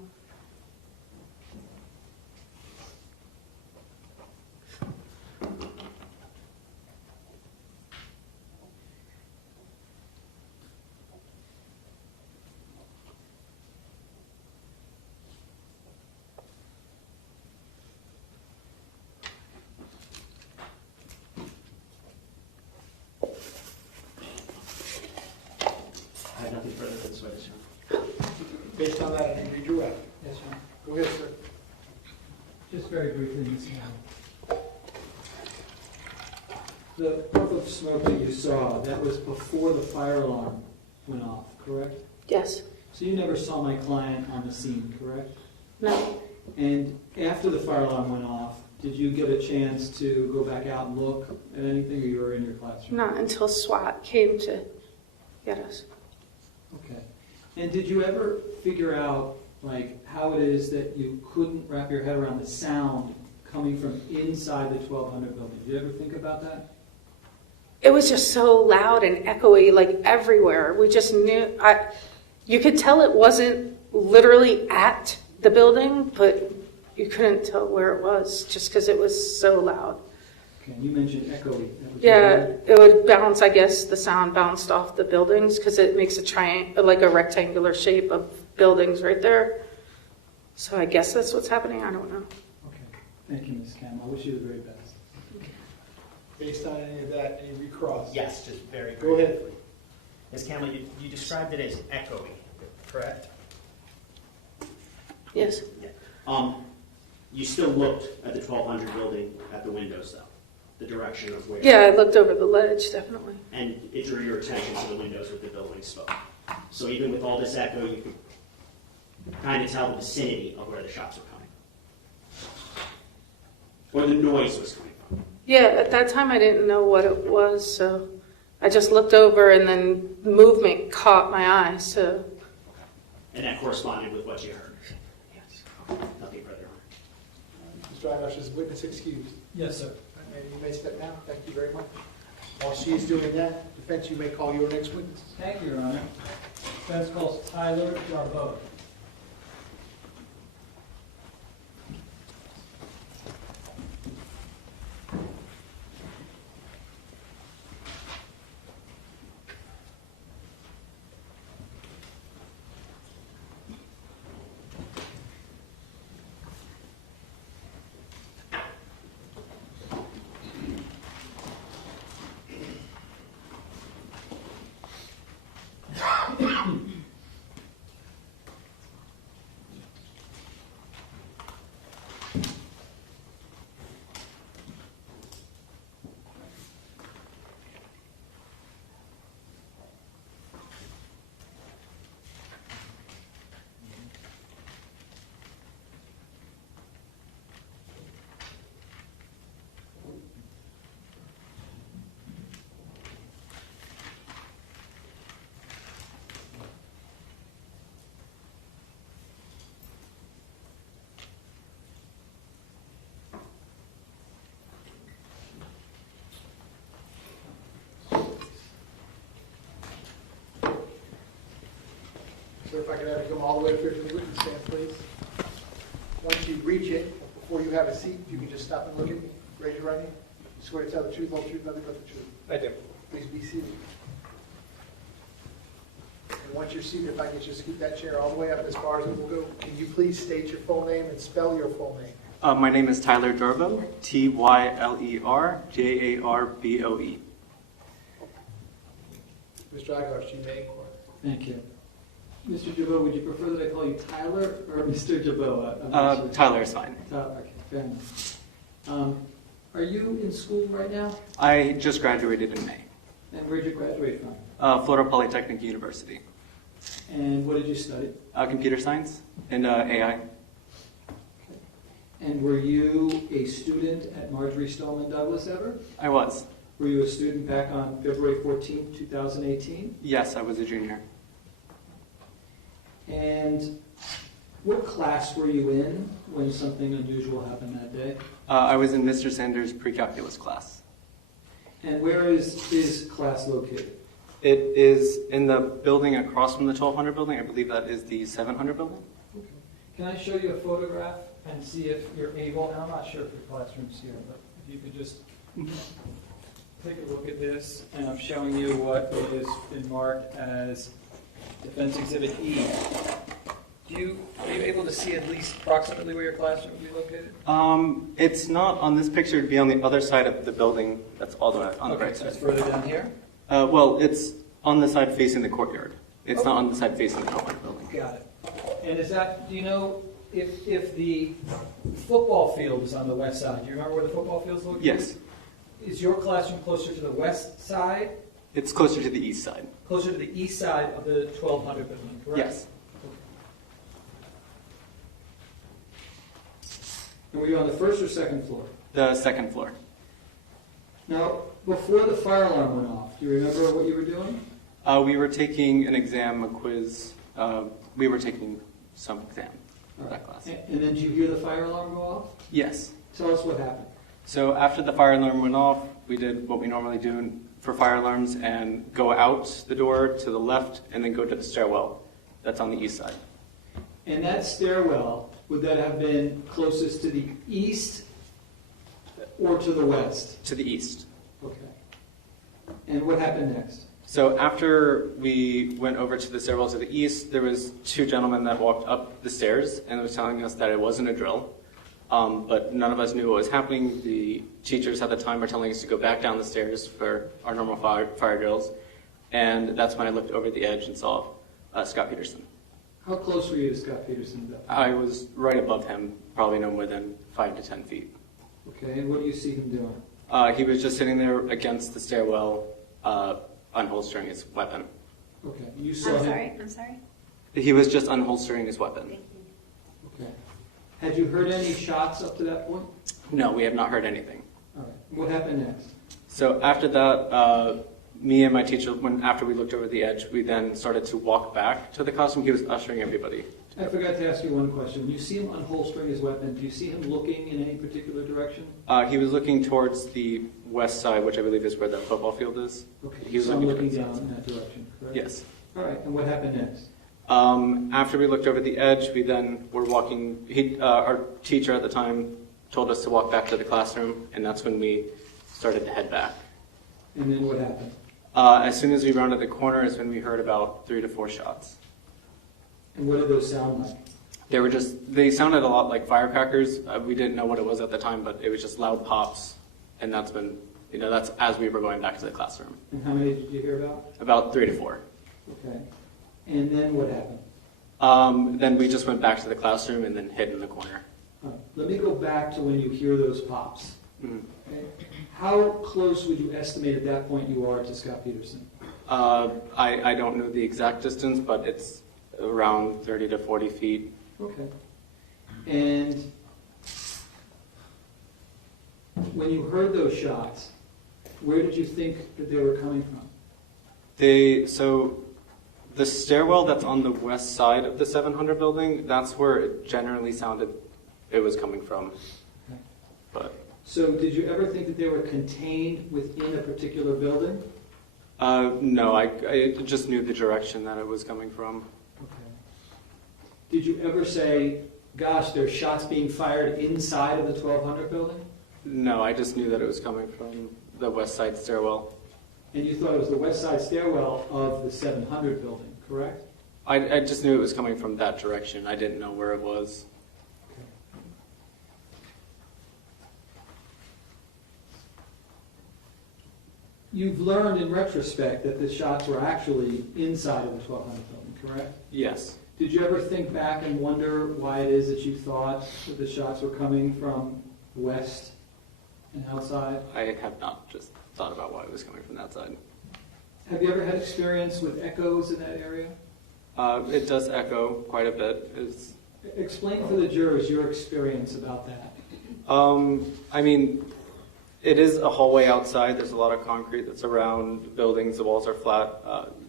Based on that, I read your rep. Yes, sir. Go ahead, sir. Just very briefly, Ms. Campbell. The puff of smoke that you saw, that was before the fire alarm went off, correct? Yes. So you never saw my client on the scene, correct? No. And after the fire alarm went off, did you get a chance to go back out and look at anything, or you were in your classroom? Not until SWAT came to get us. Okay. And did you ever figure out, like, how it is that you couldn't wrap your head around the sound coming from inside the 1200 building? Did you ever think about that? It was just so loud and echoey, like everywhere. We just knew. You could tell it wasn't literally at the building, but you couldn't tell where it was just because it was so loud. Okay, you mentioned echoey. That was Yeah, your word? it would bounce. I guess the sound bounced off the buildings because it makes like a rectangular shape of buildings right there. So I guess that's what's happening. I don't know. Okay. Thank you, Ms. Campbell. I wish you the very best. Based on any of that, any recross? Yes, just very Go briefly. ahead. Ms. Campbell, you described it as echoey, correct? Yes. Yeah. You still looked at the 1200 building at the windows, though, the direction of where. Yeah, I looked over the ledge, definitely. And it drew your attention to the windows with the building spoke. So even with all this echo, you could kind of tell the vicinity of where the shots were coming. Or the noise was coming from. Yeah, at that time I didn't know what it was, so I just looked over and then movement caught my eye, so. And that corresponded with what you heard. Yes. Nothing further on. Mr. Eilish, is witness excused? Yes, sir. And you may step down. Thank you very much. While she's doing that, defense, you may call your next witness. Thank you, Your Honor. Defense calls Tyler Darboa. Sir, if I could have you come all the way up here to the witness stand, please. Once you reach it, before you have a seat, you can just stop and look at me. Raise your right hand. You swear to tell the truth, whole truth, nothing but the truth. I do. Please be seated. And once you're seated, if I could just keep that chair all the way up as far as it will go. Can you please state your full name and spell your full name? My name is Tyler Darboe, Tyler-Jarboe. Mr. Agarsh, you may inquire. Thank you. Mr. Jabot, would you prefer that I call you Tyler or Mr. Jabot? Tyler is fine. Tyler, okay, fair enough. Are you in school right now? I just graduated in May. And where'd you graduate from? Florida Polytechnic University. And what did you study? Computer science and AI. And were you a student at Marjory Stoneman Douglas ever? I was. Were you a student back on February 14th, 2018? Yes, I was a junior. And what class were you in when something unusual happened that day? I was in Mr. Sanders' pre-calculus class. And where is his class located? It is in the building across from the 1200 building. I believe that is the 700 building. Okay. Can I show you a photograph and see if you're able, and I'm not sure if your classroom's here, but if you could just take a look at this, and I'm showing you what has been marked as Defense Exhibit E. Are you able to see at least approximately where your classroom would be located? It's not on this picture. It'd be on the other side of the building. That's all the way on the right so side. it's further down here? Well, it's on the side facing the courtyard. It's not on the side facing the 1200 building. Got it. And is that, do you know if the football field is on the west side? Do you remember where the football field is located? Yes. Is your classroom closer to the west side? It's closer to the east side. Closer to the east side of the 1200 building, correct? Yes. And were you on the first or second floor? The second floor. Now, before the fire alarm went off, do you remember what you were doing? We were taking an exam, a quiz. We were taking some exam for that class. And then did you hear the fire alarm go off? Yes. Tell us what happened. So after the fire alarm went off, we did what we normally do for fire alarms and go out the door to the left and then go to the stairwell that's on the east side. And that stairwell, would that have been closest to the east or to the west? To the east. Okay. And what happened next? So after we went over to the stairwell to the east, there was two gentlemen that walked up the stairs and was telling us that it wasn't a drill. But none of us knew what was happening. The teachers at the time were telling us to go back down the stairs for our normal fire drills. And that's when I looked over the edge and saw Scot Peterson. How close were you to Scot Peterson at that point? I was right above him, probably no more than 5 to 10 feet. Okay, and what do you see him doing? He was just sitting there against the stairwell, unholstering his weapon. Okay, you saw him. I'm sorry. He was just unholstering his weapon. Okay. Had you heard any shots up to that point? No, we have not heard anything. All right. What happened next? So after that, me and my teacher, after we looked over the edge, we then started to walk back to the classroom. He was ushering everybody. I forgot to ask you one question. When you see him unholstering his weapon, do you see him looking in any particular direction? He was looking towards the west side, which I believe is where the football field is. Okay, He was so I'm looking towards down that. in that direction, correct? Yes. All right, and what happened next? After we looked over the edge, we then were walking. Our teacher at the time told us to walk back to the classroom, and that's when we started to head back. And then what happened? As soon as we rounded the corner is when we heard about 3 to 4 shots. And what did those sound like? They sounded a lot like firecrackers. We didn't know what it was at the time, but it was just loud pops, and that's when, that's as we were going back to the classroom. And how many did you hear about? About 3 to 4. Okay. And then what happened? Then we just went back to the classroom and then hid in the corner. All right. Let me go back to when you hear those pops. Mm-hmm. Okay. How close would you estimate at that point you are to Scot Peterson? I don't know the exact distance, but it's around 30 to 40 feet. Okay. And when you heard those shots, where did you think that they were coming from? So the stairwell that's on the west side of the 700 building, that's where it generally sounded it was coming from. Okay. But So did you ever think that they were contained within a particular building? no, I just knew the direction that it was coming from. Okay. Did you ever say, gosh, there's shots being fired inside of the 1200 building? No, I just knew that it was coming from the west side stairwell. And you thought it was the west side stairwell of the 700 building, correct? I just knew it was coming from that direction. I didn't know where it was. Okay. You've learned in retrospect that the shots were actually inside of the 1200 building, correct? Yes. Did you ever think back and wonder why it is that you thought that the shots were coming from west and outside? I have not just thought about why it was coming from that side. Have you ever had experience with echoes in that area? It does echo quite a bit. Explain for the jurors your experience about that. I mean, it is a hallway outside. There's a lot of concrete that's around buildings. The walls are flat.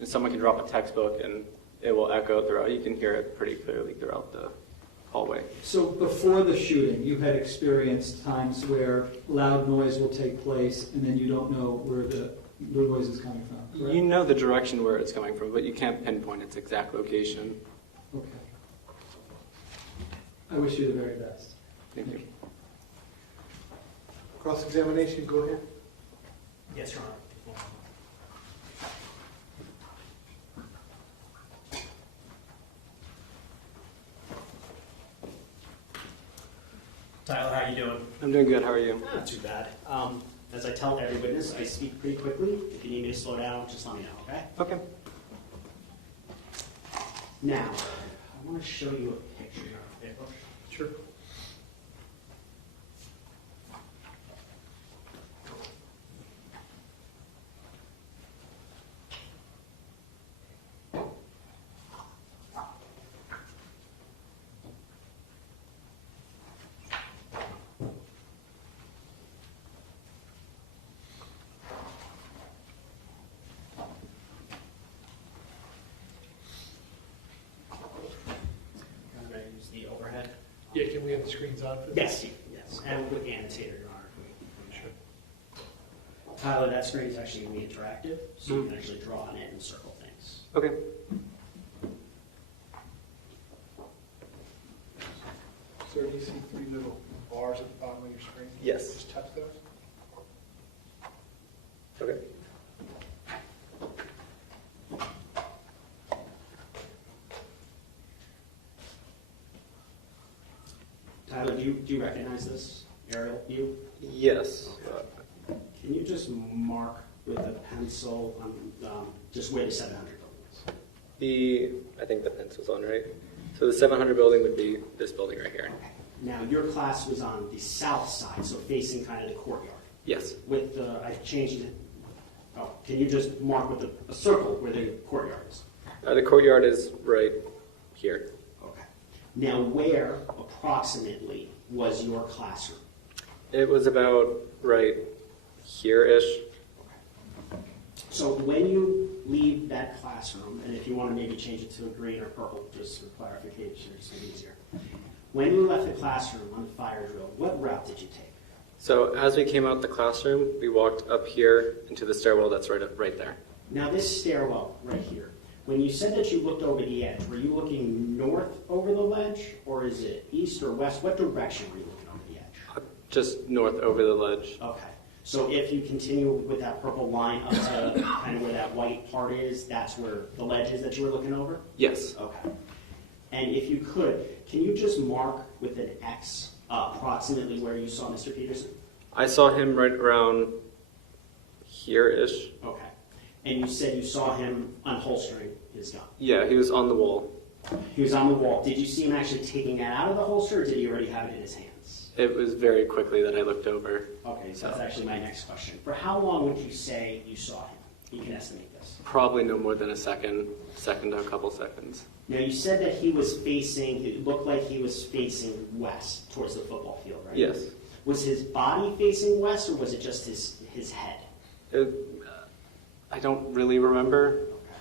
Someone can drop a textbook and it will echo throughout. You can hear it pretty clearly throughout the hallway. So before the shooting, you had experienced times where loud noise will take place and then you don't know where the noise is coming from, correct? You know the direction where it's coming from, but you can't pinpoint its exact location. Okay. I wish you the very best. Thank you. Cross-examination, go ahead. Yes, Your Honor. Tyler, how you doing? I'm doing good. How are you? Not too bad. As I tell every witness, I speak pretty quickly. If you need me to slow down, just let me know, okay? Okay. Now, I want to show you a picture of it. Sure. I'm going to use the overhead. Yeah, can we have the screens on for this? Yes, and with the annotator, Your Honor. Sure. Tyler, that screen is actually going to be interactive, so you can actually draw on it and circle things. Okay. Sir, do you see 3 little bars at the bottom of your screen? Yes. Just touch those. Okay. Tyler, do you recognize this aerial view? Yes. Can you just mark with a pencil just where the 700 building is? I think the pencil's on, right? So the 700 building would be this building right here. Now, your class was on the south side, so facing kind of the courtyard. Yes. With I changed it. Oh, can you just mark with a circle where the courtyard is? The courtyard is right here. Okay. Now, where approximately was your classroom? It was about right here-ish. So when you leave that classroom, and if you want to maybe change it to a green or purple, just for clarification, just make it easier. When you left the classroom on the fire drill, what route did you take? So as we came out the classroom, we walked up here into the stairwell that's right there. Now this stairwell right here, when you said that you looked over the edge, were you looking north over the ledge, or is it east or west? What direction were you looking over the edge? Just north over the ledge. Okay. So if you continue with that purple line up to kind of where that white part is, that's where the ledge is that you were looking over? Yes. Okay. And if you could, can you just mark with an X approximately where you saw Mr. Peterson? I saw him right around here-ish. Okay. And you said you saw him unholstering his gun? Yeah, he was on the wall. He was on the wall. Did you see him actually taking that out of the holster, or did he already have it in his hands? It was very quickly that I looked over. Okay, so that's actually my next question. For how long would you say you saw him? You can estimate this. Probably no more than a second to a couple seconds. Now, you said that he was facing, it looked like he was facing west towards the football field, right? Yes. Was his body facing west, or was it just his head? I don't really remember. Okay.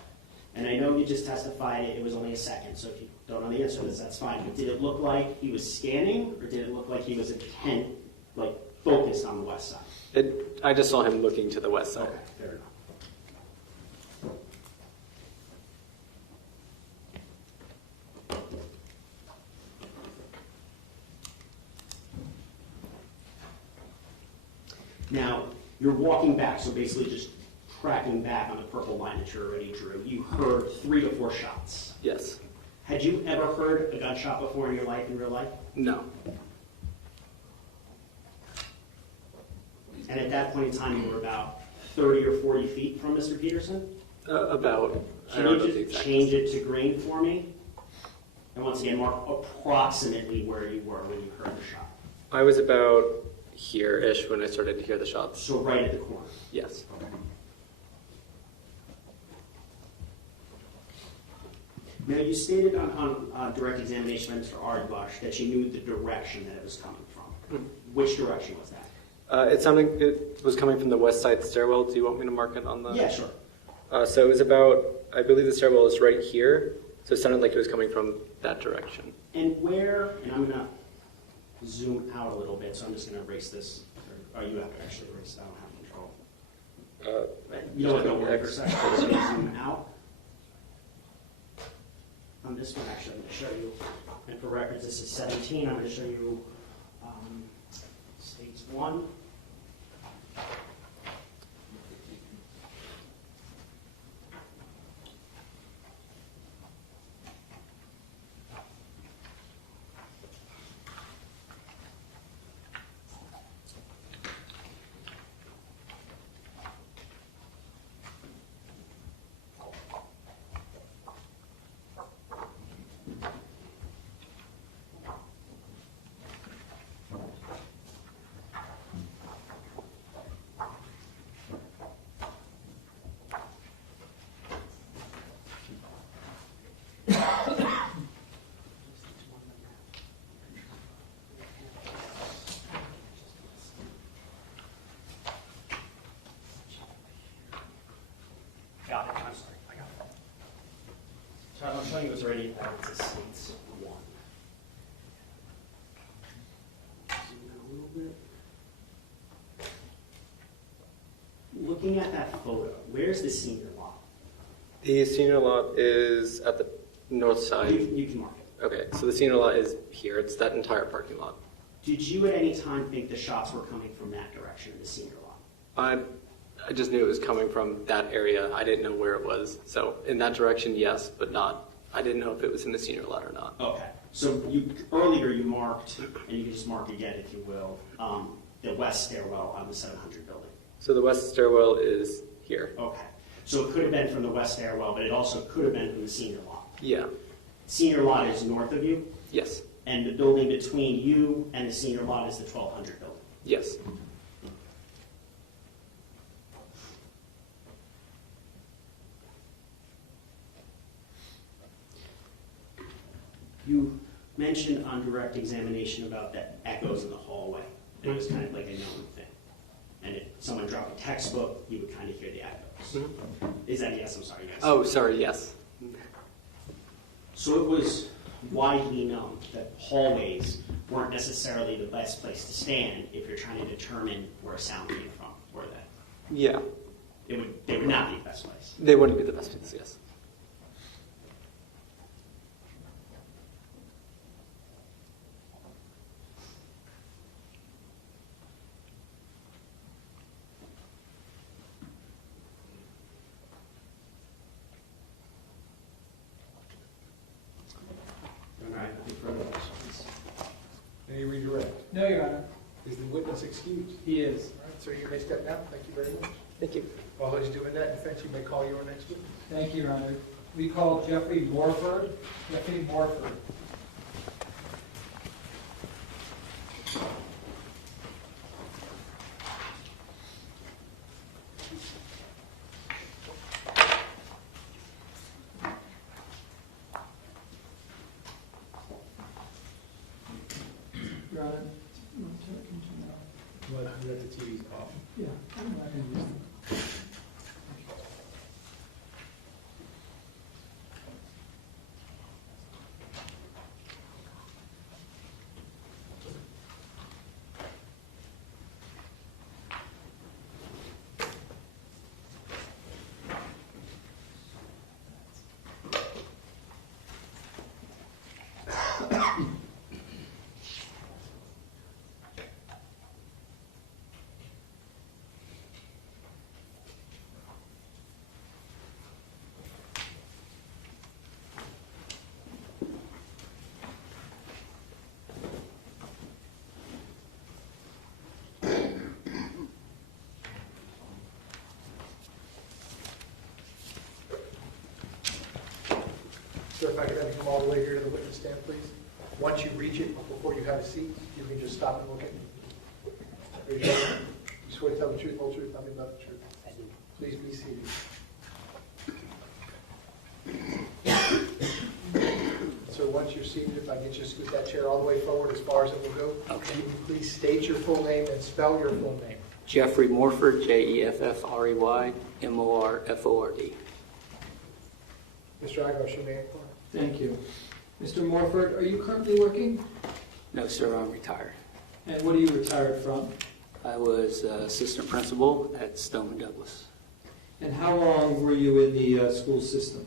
And I know you just testified it was only a second, so if you don't know the answer to this, that's fine. But did it look like he was scanning, or did it look like he was focused on the west side? I just saw him looking to the west side. Okay, fair enough. Now, you're walking back, so basically just tracking back on the purple line that you already drew. You heard 3 to 4 shots. Yes. Had you ever heard a gunshot before in your life, in real life? No. And at that point in time, you were about 30 or 40 feet from Mr. Peterson? About. Can you just change it to green for me? And once again, mark approximately where you were when you heard the shot. I was about here-ish when I started to hear the shots. So right at the corner? Yes. Okay. Now, you stated on direct examination by Mr. Ardbush that you knew the direction that it was coming from. Which direction was that? It was coming from the west side stairwell. Do you want me to mark it on the... Yeah, sure. So it was about, I believe the stairwell is right here, so it sounded like it was coming from that direction. And where, and I'm going to zoom out a little bit, so I'm just going to erase this. Or you have to actually erase it, I don't have control. You know what, don't worry for a second. I'm just going to zoom out. On this one, actually, I'm going to show you, and for records, this is 17. I'm going to show you states 1. Todd, I'm telling you it's already added to states 1. Zoom in a little bit. Looking at that photo, where's the senior lot? The senior lot is at the north side. You can mark it. Okay, so the senior lot is here. It's that entire parking lot. Did you at any time think the shots were coming from that direction, the senior lot? I just knew it was coming from that area. I didn't know where it was. So in that direction, yes, but not. I didn't know if it was in the senior lot or not. Okay. So earlier you marked, and you can just mark again if you will, the west stairwell on the 700 building. So the west stairwell is here. Okay. So it could have been from the west stairwell, but it also could have been from the senior lot. Yeah. Senior lot is north of you, Yes. and the building between you and the senior lot is the 1200 building. Yes. You mentioned on direct examination about the echoes in the hallway. And it was kind of like a known thing. And if someone dropped a textbook, you would kind of hear the echoes. Is that yes? I'm sorry, yes. Oh, sorry, yes. So it was widely known that hallways weren't necessarily the best place to stand if you're trying to determine where a sound came from, were they? Yeah. They would not be the best place. They wouldn't be the best place, yes. All right, any further questions? Any redirect? No, Your Honor. Is the witness excused? He is. All right, sir, you may step down. Thank you very much. Thank you. While he's doing that, defense, you may call your next witness. Thank you, Your Honor. We call Jeffrey Morford. Jeffrey Morford. Your Honor, you want to continue now? Well, you have the TV's off. Yeah, I'm not going to use them. Sir, if I could have you come all the way here to the witness stand, please. Once you reach it, before you have a seat, you can just stop and look at me. Raise your hand. You swear to tell the truth, whole truth, nothing but the truth. Please be seated. So once you're seated, if I get you to scoot that chair all the way forward as far as it will go. Okay. You can please state your full name and spell your full name. Jeffrey Morford, Jeffrey Morford. Mr. Agos, you may inquire. Thank you. Mr. Morford, are you currently working? No, sir, I'm retired. And what are you retired from? I was assistant principal at Stoneman Douglas. And how long were you in the school system?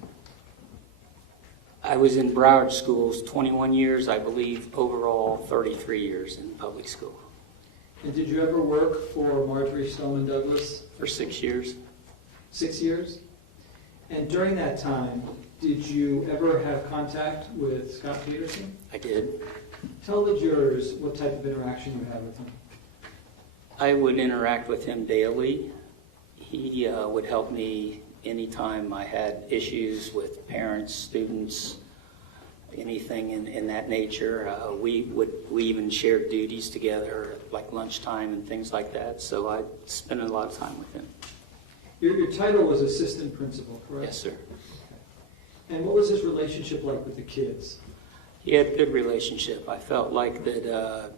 I was in Broward schools 21 years, I believe, overall 33 years in public school. And did you ever work for Marjory Stoneman Douglas? For 6 years. 6 years? And during that time, did you ever have contact with Scot Peterson? I did. Tell the jurors what type of interaction you had with him. I would interact with him daily. He would help me anytime I had issues with parents, students, anything in that nature. We even shared duties together, like lunchtime and things like that. So I spent a lot of time with him. Your title was assistant principal, correct? Yes, sir. And what was his relationship like with the kids? He had a good relationship. I felt like that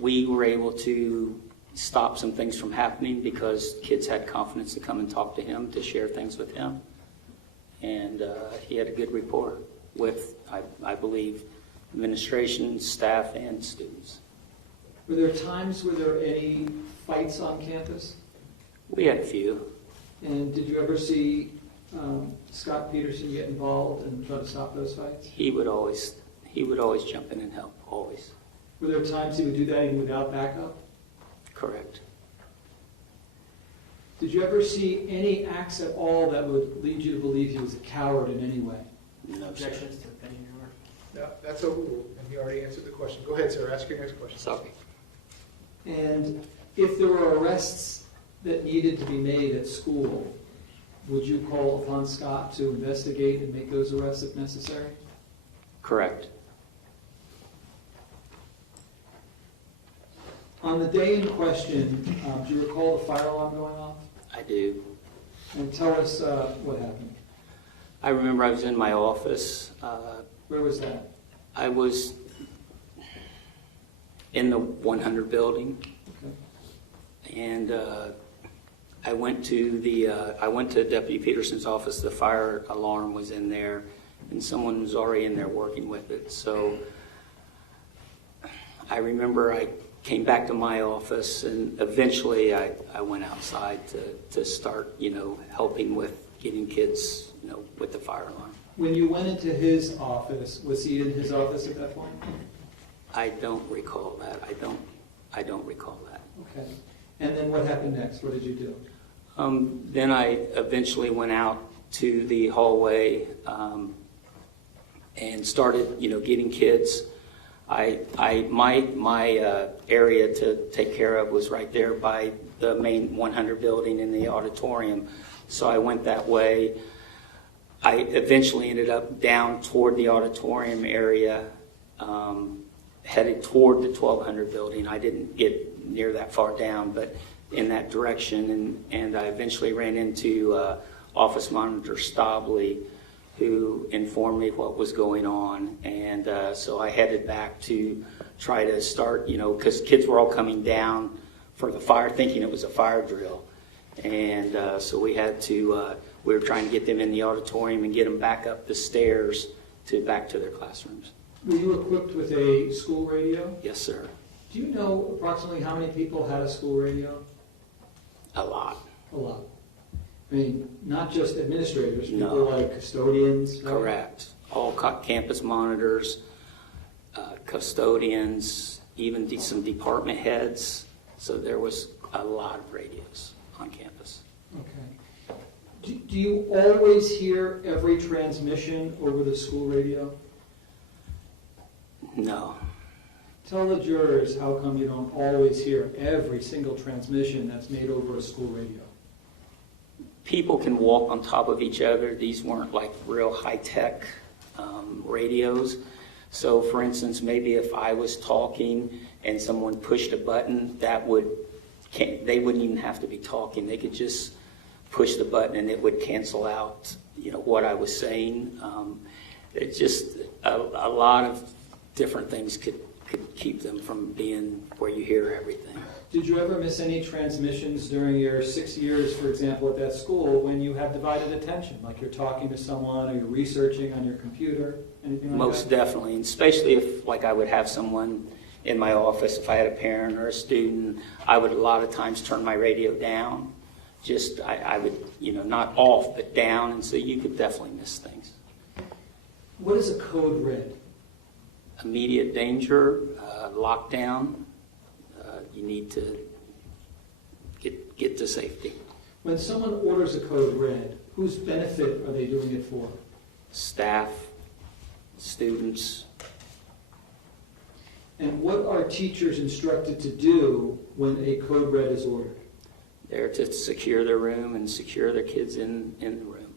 we were able to stop some things from happening because kids had confidence to come and talk to him, to share things with him. and he had a good rapport with, I believe, administration, staff, and students. Were there times were there any fights on campus? We had a few. And did you ever see Scot Peterson get involved and try to stop those fights? He would always jump in and help, always. Were there times he would do that even without backup? Correct. Did you ever see any acts at all that would lead you to believe he was a coward in any way? No, sir. Objections to opinion, Your Honor. No, that's overruled, and he already answered the question. Go ahead, sir, ask your next question. Sorry. And if there were arrests that needed to be made at school, would you call upon Scott to investigate and make those arrests if necessary? Correct. On the day in question, do you recall the fire alarm going off? I do. And tell us what happened. I remember I was in my office. Where was that? I was in the 100 building, Okay. and I went to Deputy Peterson's office. The fire alarm was in there, and someone was already in there working with it. So I remember I came back to my office, and eventually I went outside to start, helping with getting kids, with the fire alarm. When you went into his office, was he in his office at that point? I don't recall that. I don't recall that. Okay. And then what happened next? What did you do? Then I eventually went out to the hallway and started, getting kids. My area to take care of was right there by the main 100 building in the auditorium. So I went that way. I eventually ended up down toward the auditorium area, headed toward the 1200 building. I didn't get near that far down, but in that direction. And I eventually ran into Office Monitor Stobley, who informed me what was going on. And so I headed back to try to start, because kids were all coming down for the fire, thinking it was a fire drill. And so we were trying to get them in the auditorium and get them back up the stairs back to their classrooms. Were you equipped with a school radio? Yes, sir. Do you know approximately how many people had a school radio? A lot. A lot. I mean, not just administrators, people No. like custodians. Right? Correct. All campus monitors, custodians, even some department heads. So there was a lot of radios on campus. Okay. Do you always hear every transmission over the school radio? No. Tell the jurors how come you don't always hear every single transmission that's made over a school radio. People can walk on top of each other. These weren't like real high-tech radios. So for instance, maybe if I was talking and someone pushed a button, they wouldn't even have to be talking. They could just push the button and it would cancel out, what I was saying. It's just a lot of different things could keep them from being where you hear everything. Did you ever miss any transmissions during your 6 years, for example, at that school when you have divided attention, like you're talking to someone or you're researching on your computer, anything like Most that? definitely, and especially if I would have someone in my office, if I had a parent or a student, I would a lot of times turn my radio down. I would, not off, but down, and so you could definitely miss things. What is a code red? Immediate danger, lockdown, you need to get to safety. When someone orders a code red, whose benefit are they doing it for? Staff, students. And what are teachers instructed to do when a code red is ordered? They're to secure their room and secure their kids in the room.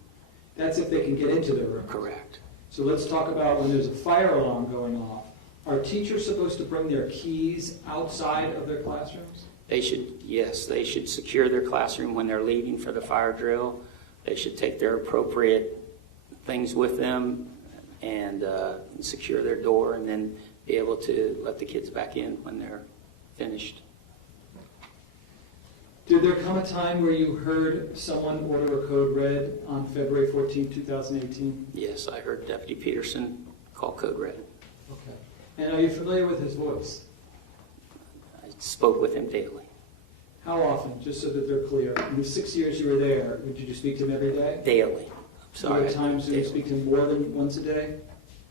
That's if they can get into their room. Correct. So let's talk about when there's a fire alarm going off. Are teachers supposed to bring their keys outside of their classrooms? They should secure their classroom when they're leaving for the fire drill. They should take their appropriate things with them and secure their door, and then be able to let the kids back in when they're finished. Did there come a time where you heard someone order a code red on February 14, 2018? Yes, I heard Deputy Peterson call code red. Okay. And are you familiar with his voice? I spoke with him daily. How often, just so that they're clear? In the 6 years you were there, did you speak to him every day? Daily. I'm sorry. Were there times when you speak to him more than once a day?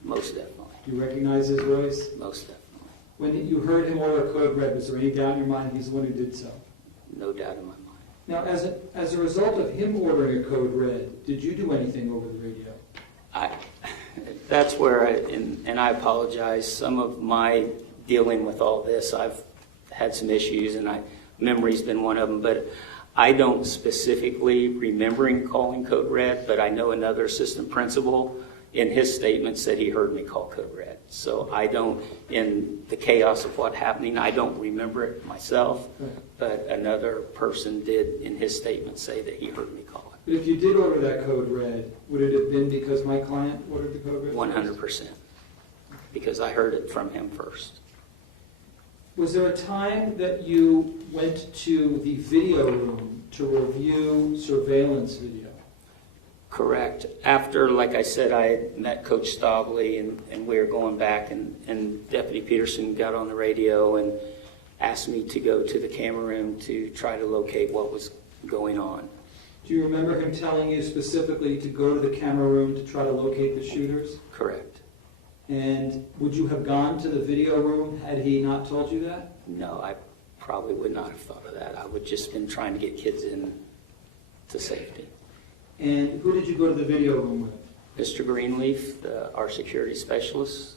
Most definitely. Do you recognize his voice? Most definitely. When you heard him order a code red, was there any doubt in your mind he's the one who did so? No doubt in my mind. Now, as a result of him ordering a code red, did you do anything over the radio? That's where, and I apologize, some of my dealing with all this, I've had some issues, and memory's been one of them, but I don't specifically remembering calling code red, but I know another assistant principal in his statement said he heard me call code red. So I don't, in the chaos of what happening, I don't remember it myself, but another person did in his statement say that he heard me call it. But if you did order that code red, would it have been because my client ordered the code red? 100%, because I heard it from him first. Was there a time that you went to the video room to review surveillance video? Correct. After, like I said, I had met Coach Stabley, and we were going back, and Deputy Peterson got on the radio and asked me to go to the camera room to try to locate what was going on. Do you remember him telling you specifically to go to the camera room to try to locate the shooters? Correct. And would you have gone to the video room had he not told you that? No, I probably would not have thought of that. I would just been trying to get kids in to safety. And who did you go to the video room with? Mr. Greenleaf, our security specialist.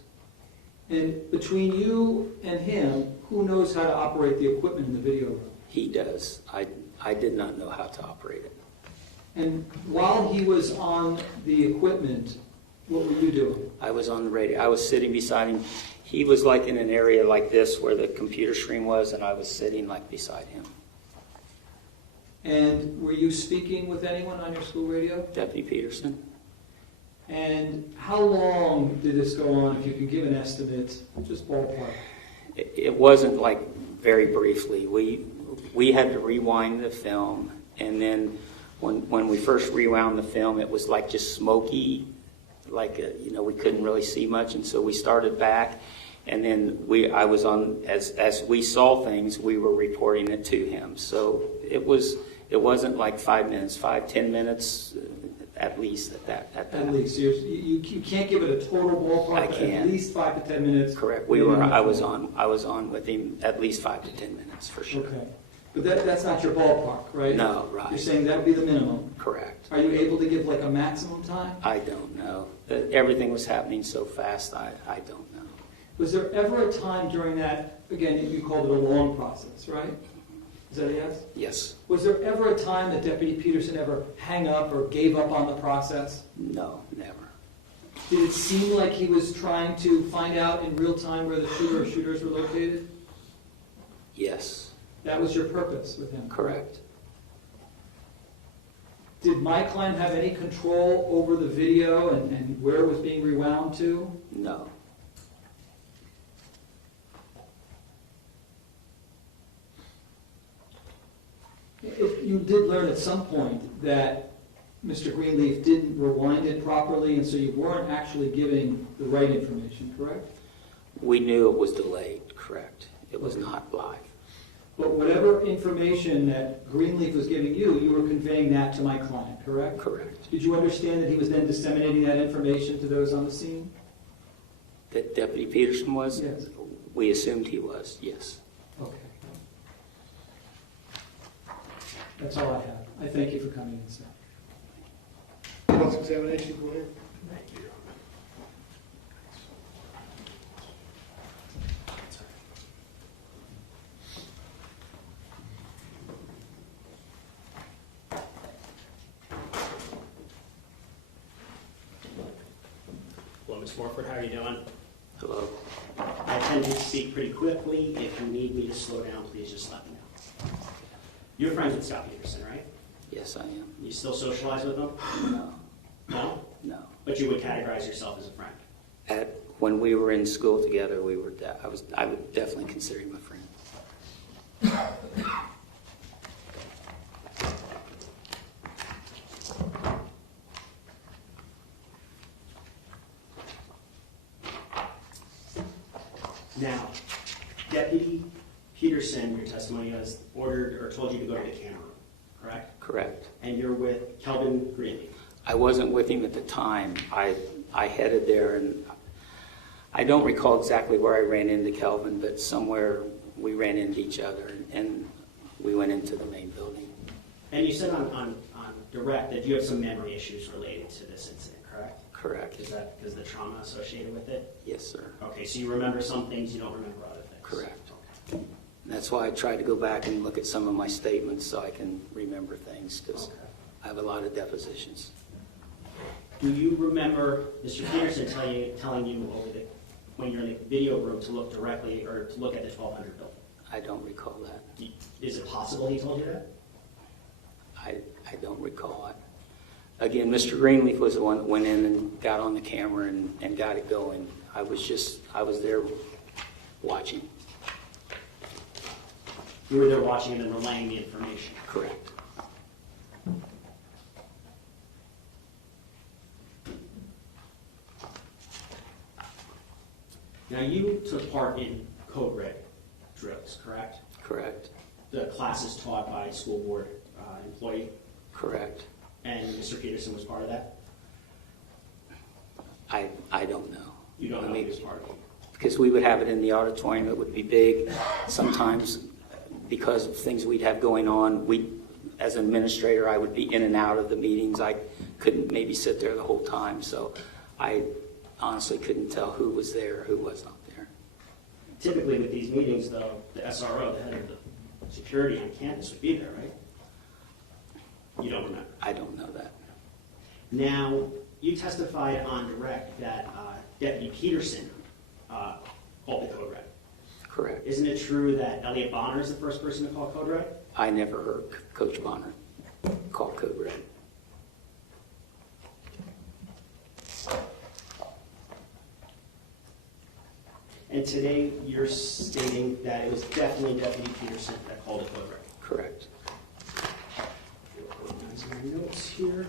And between you and him, who knows how to operate the equipment in the video room? He does. I did not know how to operate it. And while he was on the equipment, what were you doing? I was on the radio. I was sitting beside him. He was like in an area like this where the computer screen was, and I was sitting like beside him. And were you speaking with anyone on your school radio? Deputy Peterson. And how long did this go on, if you can give an estimate, just ballpark? It wasn't like very briefly. We had to rewind the film, and then when we first rewound the film, it was like just smoky, like we couldn't really see much, and so we started back, and then I was on as we saw things, we were reporting it to him. So it wasn't like 5 minutes, 10 minutes. At least at that. At least you can't give it a total ballpark. I can't. At least 5 to 10 minutes. Correct. I was on with him at least 5 to 10 minutes for sure. Okay, but that's not your ballpark, right? No, right. You're saying that would be the minimum. Correct. Are you able to give like a maximum time? I don't know. Everything was happening so fast. I don't know. Was there ever a time during that? Again, you called it a long process, right? Is that a yes? Yes. Was there ever a time that Deputy Peterson ever hang up or gave up on the process? No, never. Did it seem like he was trying to find out in real time where the shooter or shooters were located? Yes. That was your purpose with him? Correct. Did my client have any control over the video and where it was being rewound to? No. If you did learn at some point that Mr. Greenleaf didn't rewind it properly, and so you weren't actually giving the right information, correct? We knew it was delayed, correct. It was not live. But whatever information that Greenleaf was giving you, you were conveying that to my client, correct? Correct. Did you understand that he was then disseminating that information to those on the scene? That Deputy Peterson was? Yes. We assumed he was, yes. Okay. That's all I have. I thank you for coming in, sir. Cross-examination, go ahead. Hello, Ms. Morford, how are you doing? Hello. I tend to speak pretty quickly. If you need me to slow down, please just let me know. You're friends with Scot Peterson, right? Yes, I am. You still socialize with him? No. No? No. But you would categorize yourself as a friend? When we were in school together, I would definitely consider him a friend. Deputy Peterson, your testimony has ordered or told you to go to the camera room, correct? Correct. And you're with Kelvin Greenlee. I wasn't with him at the time. I headed there, and I don't recall exactly where I ran into Kelvin, but somewhere we ran into each other, and we went into the main building. And you said on direct that you have some memory issues related to this incident, correct? Correct. Is that because of the trauma associated with it? Yes, sir. Okay, so you remember some things, you don't remember other things? Correct. Okay. And that's why I tried to go back and look at some of my statements so I can remember things, because Okay. I have a lot of depositions. Do you remember Mr. Peterson telling you when you're in the video room to look directly or to look at the 1200 building? I don't recall that. Is it possible he told you that? I don't recall it. Again, Mr. Greenleaf was the one that went in and got on the camera and got it going. I was there watching. You were there watching and then relaying the information? Correct. Now, you took part in Code Red drills, correct? Correct. The classes taught by a school board employee? Correct. And Mr. Peterson was part of that? I don't know. You don't know he was part of it? Because we would have it in the auditorium, it would be big. Sometimes, because of things we'd have going on, as an administrator, I would be in and out of the meetings. I couldn't maybe sit there the whole time, so I honestly couldn't tell who was there, who was not there. Typically with these meetings, though, the SRO, the head of the security on campus, would be there, right? You don't remember? I don't know that. Now, you testified on direct that Deputy Peterson called the Code Red. Correct. Isn't it true that Elliot Bonner is the first person to call Code Red? I never heard Coach Bonner call Code Red. And today, you're stating that it was definitely Deputy Peterson that called the Code Red. Correct. Organizing my notes here.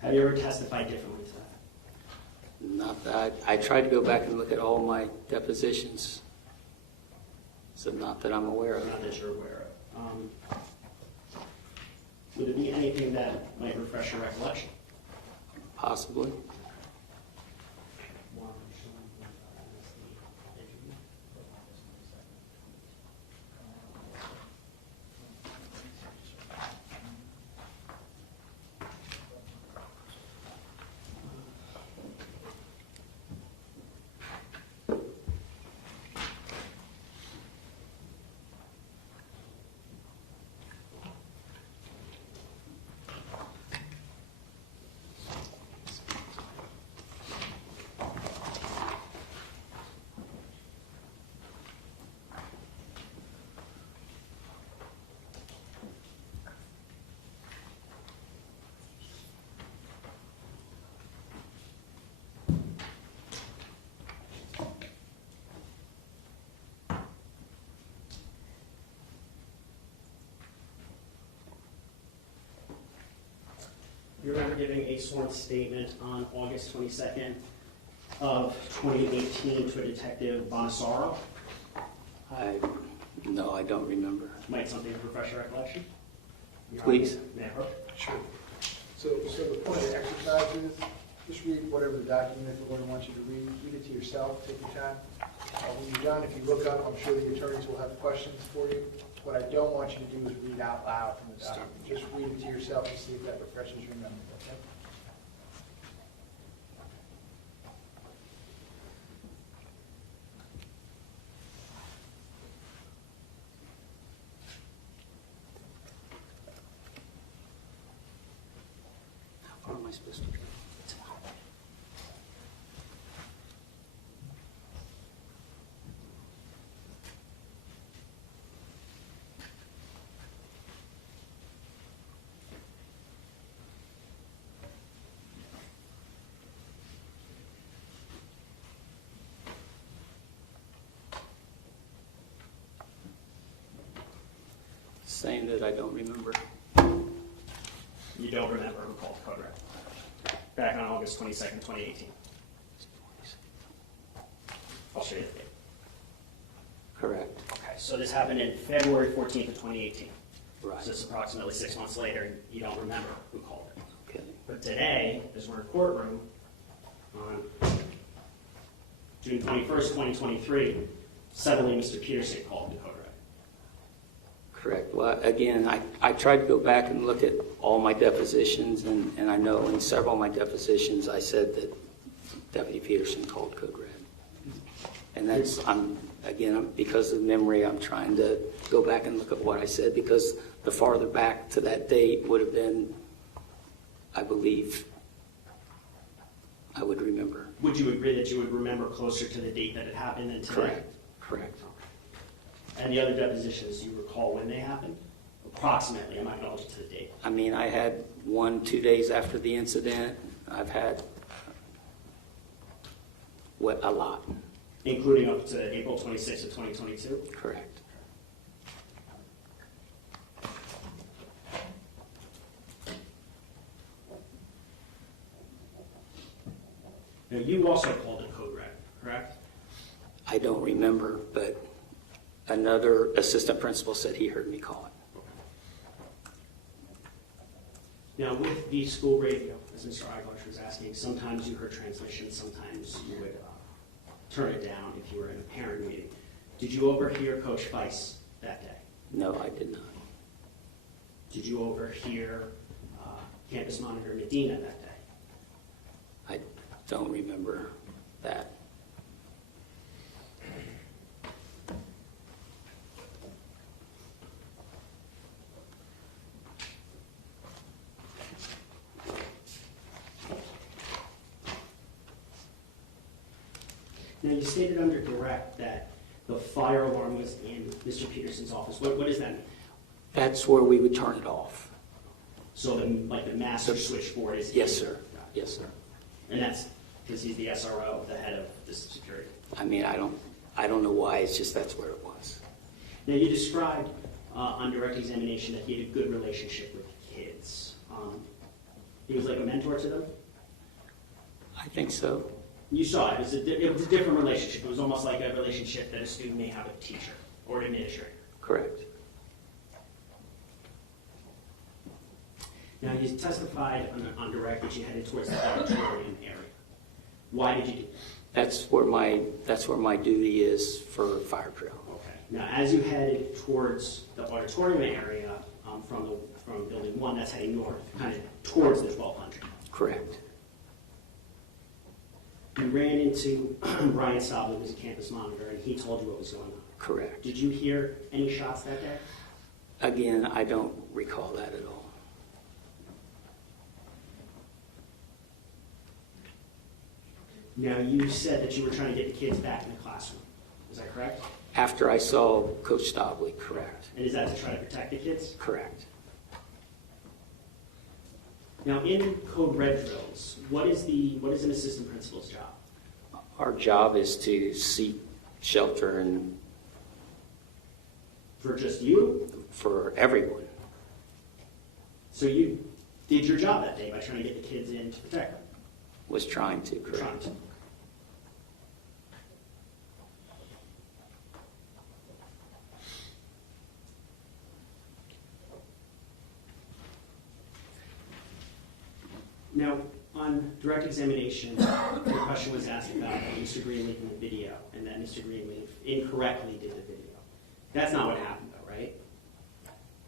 Have you ever testified differently to that? Not that I tried to go back and look at all my depositions. So not that I'm aware of. Not that you're aware of. Would it be anything that might refresh your recollection? Possibly. You remember giving a sworn statement on August 22nd of 2018 to a Detective Bonasaro? No, I don't remember. Might something refresh your recollection? Please. May I approach? Sure. So the point of the exercise is, just read whatever the document the lawyer wants you to read. Read it to yourself, take your time. When you're done, if you look up, I'm sure the attorneys will have questions for you. What I don't want you to do is read out loud from the document. Just read it to yourself and see if that refreshes your memory, okay? How far am I supposed to go? saying that I don't remember. You don't remember who called Code Red? Back on August 22nd, 2018. I'll show you the date. Correct. Okay, so this happened in February 14th of 2018. Right. So this is approximately 6 months later, and you don't remember who called it. Okay. But today, as we're in a courtroom on June 21st, 2023, suddenly Mr. Peterson called the Code Red. Correct. Well, again, I tried to go back and look at all my depositions, and I know in several of my depositions I said that Deputy Peterson called Code Red. And that's, because of memory, I'm trying to go back and look at what I said, because the farther back to that date would have been, I believe, I would remember. Would you agree that you would remember closer to the date that it happened than today? Correct. Correct. And the other depositions, you recall when they happened? Approximately, I'm not going to hold you to the date. I mean, I had 2 days after the incident. I've had a lot. Including up to April 26th of 2022? Correct. Now, you also called it Code Red, correct? I don't remember, but another assistant principal said he heard me call it. Now, with the school radio, as Mr. Eiglarch was asking, sometimes you heard transmissions, sometimes you would turn it down if you were in a parent meeting. Did you overhear Coach Weiss that day? No, I did not. Did you overhear campus monitor Medina that day? I don't remember that. Now, you stated under direct that the fire alarm was in Mr. Peterson's office. What does that mean? That's where we would turn it off. So, the master switchboard is... Yes, sir. Yes, sir. And that's because he's the SRO, the head of this security. I mean, I don't know why. It's just that's where it was. Now, you described on direct examination that he had a good relationship with kids. He was like a mentor to them? I think so. You saw it. It was a different relationship. It was almost like a relationship that a student may have with a teacher or an administrator. Correct. Now, you testified on direct that you headed towards the auditorium area. Why did you do that? That's where my duty is for fire drill. Okay. Now, as you headed towards the auditorium area from building 1, that's heading north, kind of towards the 1200. Correct. You ran into Brian Stobble, who was a campus monitor, and he told you what was going on. Correct. Did you hear any shots that day? Again, I don't recall that at all. Now, you said that you were trying to get the kids back in the classroom. Is that correct? After I saw Coach Stobley, correct. And is that to try to protect the kids? Correct. Now, in Code Red drills, what is an assistant principal's job? Our job is to seek shelter and For just you? for everyone. So you did your job that day by trying to get the kids in to protect them? Was trying to, correct. Trying to. Now, on direct examination, the question was asked about Mr. Greenleaf in the video, and that Mr. Greenleaf incorrectly did the video. That's not what happened, though, right?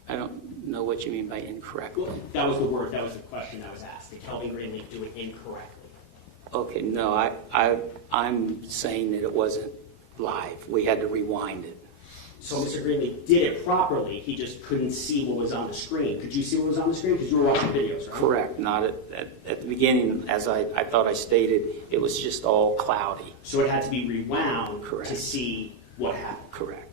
I don't know what you mean by incorrectly. Well, that was the word, that was the question that was asked. Did Kelvin Greenleaf do it incorrectly? Okay, no, I'm saying that it wasn't live. We had to rewind it. So Mr. Greenleaf did it properly, he just couldn't see what was on the screen. Could you see what was on the screen? Because you were watching videos, right? Correct. Not at the beginning, as I thought I stated, it was just all cloudy. So it had to be rewound Correct. to see what happened. Correct.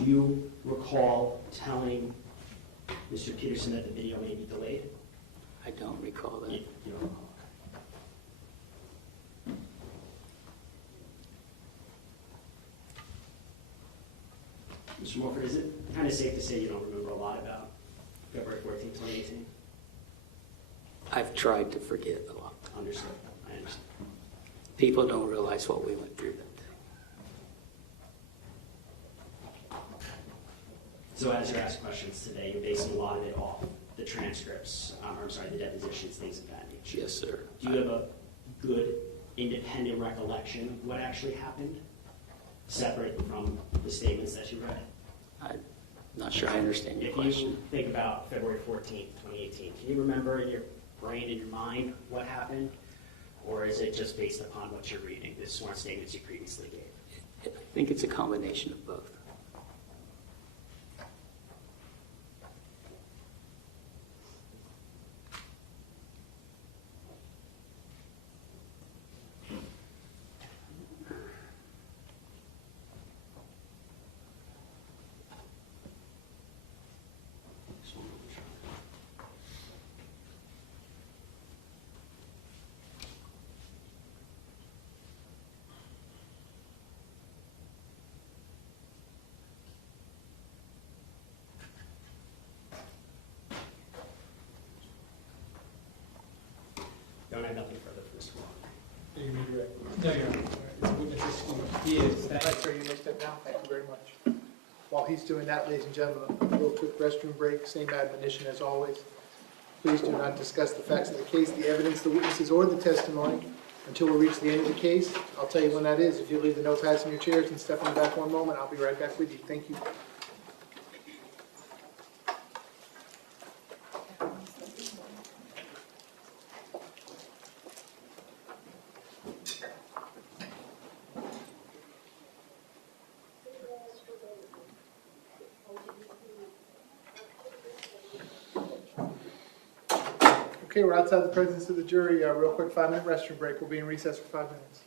Do you recall telling Mr. Peterson that the video may be delayed? I don't recall that. You don't recall. Mr. Morford, is it kind of safe to say you don't remember a lot about February 14, 2018? I've tried to forget a lot. Understood. I understand. People don't realize what we went through that day. So as you're asked questions today, you're basing a lot of it off the transcripts, the depositions, things of that nature. Yes, sir. Do you have a good independent recollection of what actually happened, separate from the statements that you read? I'm not sure I understand your If question. you think about February 14th, 2018, can you remember in your brain, in your mind, what happened? Or is it just based upon what you're reading, the sworn statements you previously gave? I think it's a combination of both. Don't have nothing further for Mr. Walker. You can be direct. No, Your Honor. It's a witness excuse. He is. All right, sir, you may step down. Thank you very much. While he's doing that, ladies and gentlemen, a real quick restroom break, same admonition as always. Please do not discuss the facts of the case, the evidence, the witnesses, or the testimony until we reach the end of the case. I'll tell you when that is. If you leave the notepads in your chairs and step in the back one moment, I'll be right back with you. Thank you. Okay, we're outside the presence of the jury. A real quick 5-minute restroom break. We'll be in recess for 5 minutes.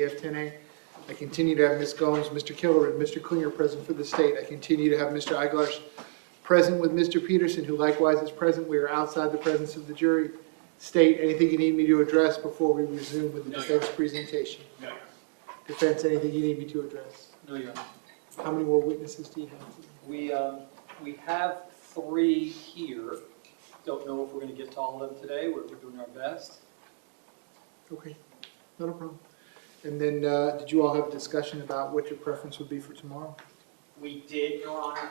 F10A. I continue to have Ms. Gomes, Mr. Killer, and Mr. Klinger present for the state. I continue to have Mr. Eiglarsh present with Mr. Peterson, who likewise is present. We are outside the presence of the jury. State, anything you need me to address before we resume with the defense presentation? No, Defense, anything you need me to address? no, Your Honor. How many more witnesses do you have? We have 3 here. Don't know if we're going to get to all of them today. We're doing our best. Okay, not a problem. And then, did you all have a discussion about what your preference would be for tomorrow? We did, Your Honor,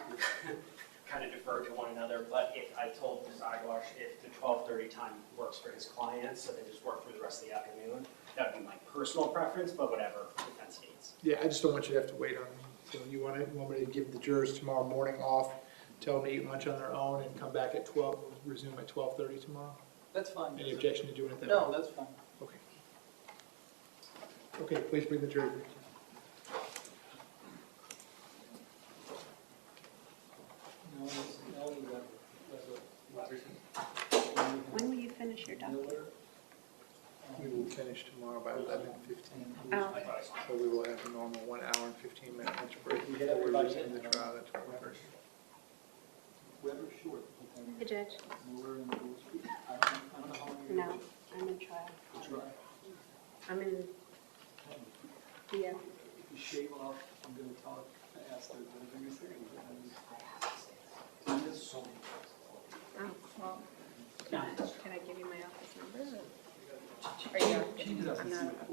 kind of defer to one another, but if I told Ms. Eiglarsh if the 12:30 time works for his clients, so they just work through the rest of the afternoon, that would be my personal preference, but whatever defense needs. Yeah, I just don't want you to have to wait on me. So you want me to give the jurors tomorrow morning off, tell them to eat lunch on their own, and come back at 12, resume at 12:30 tomorrow? That's fine. Any objection to doing it that way? No, that's fine. Okay. Okay, please bring the jury. When will you finish your document? We will finish tomorrow by 11:15. Oh. So we will have a normal 1 hour and 15-minute lunch break We get before we everybody resume in the there. trial at 12:30. Whoever's short. Hey, Judge. Nowhere in the rules. I don't know how long you're. No, I'm in trial. Try. I'm in, yeah. If you shave off, I'm going to talk, ask the whatever you say. There's so many. Oh, well, can I give you my office number? Or you not? I'm not available.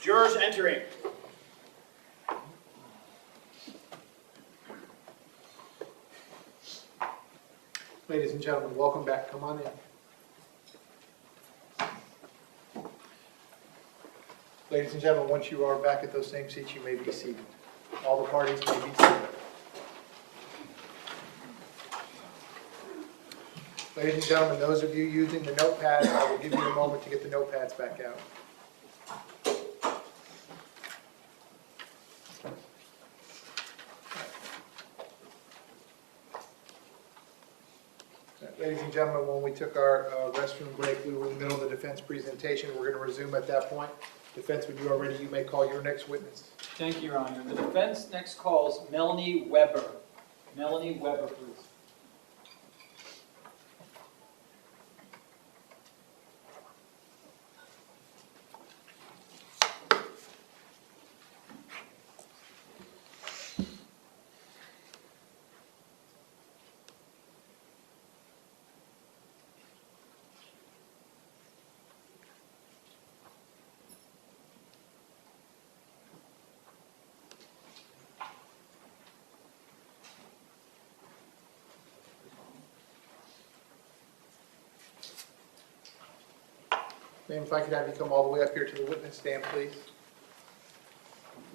Jurors entering. Ladies and gentlemen, welcome back. Come on in. Ladies and gentlemen, once you are back at those same seats, you may be seated. All the parties may be seated. Ladies and gentlemen, those of you using the notepads, I will give you a moment to get the notepads back out. Ladies and gentlemen, when we took our restroom break, we were in the middle of the defense presentation. We're going to resume at that point. Defense, when you are ready, you may call your next witness. Thank you, Your Honor. The defense next calls Melanie Weber. Melanie Weber, please. Ma'am, if I could have you come all the way up here to the witness stand, please.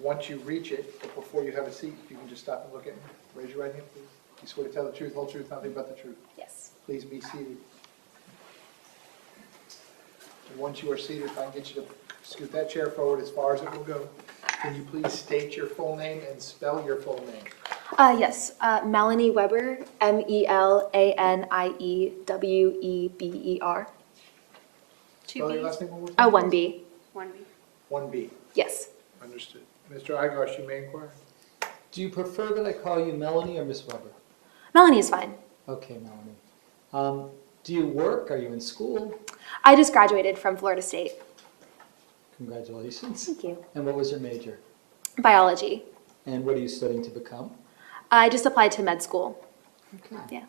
Once you reach it, but before you have a seat, if you can just stop and look at me. Raise your right hand, please. You swear to tell the truth, whole truth, nothing but the truth. Yes. Please be seated. And once you are seated, if I can get you to scoot that chair forward as far as it will go, can you please state your full name and spell your full name? Yes, Melanie Weber, Melanie Weber. Spell your last name one more time? 1B. 1B. Yes. Understood. Mr. Igosh, you may inquire. Do you prefer that I call you Melanie or Miss Weber? Melanie is fine. Okay, Melanie. Do you work? Are you in school? I just graduated from Florida State. Congratulations. Thank you. And what was your major? Biology. And what are you studying to become? I just applied to med school. Okay. Yeah.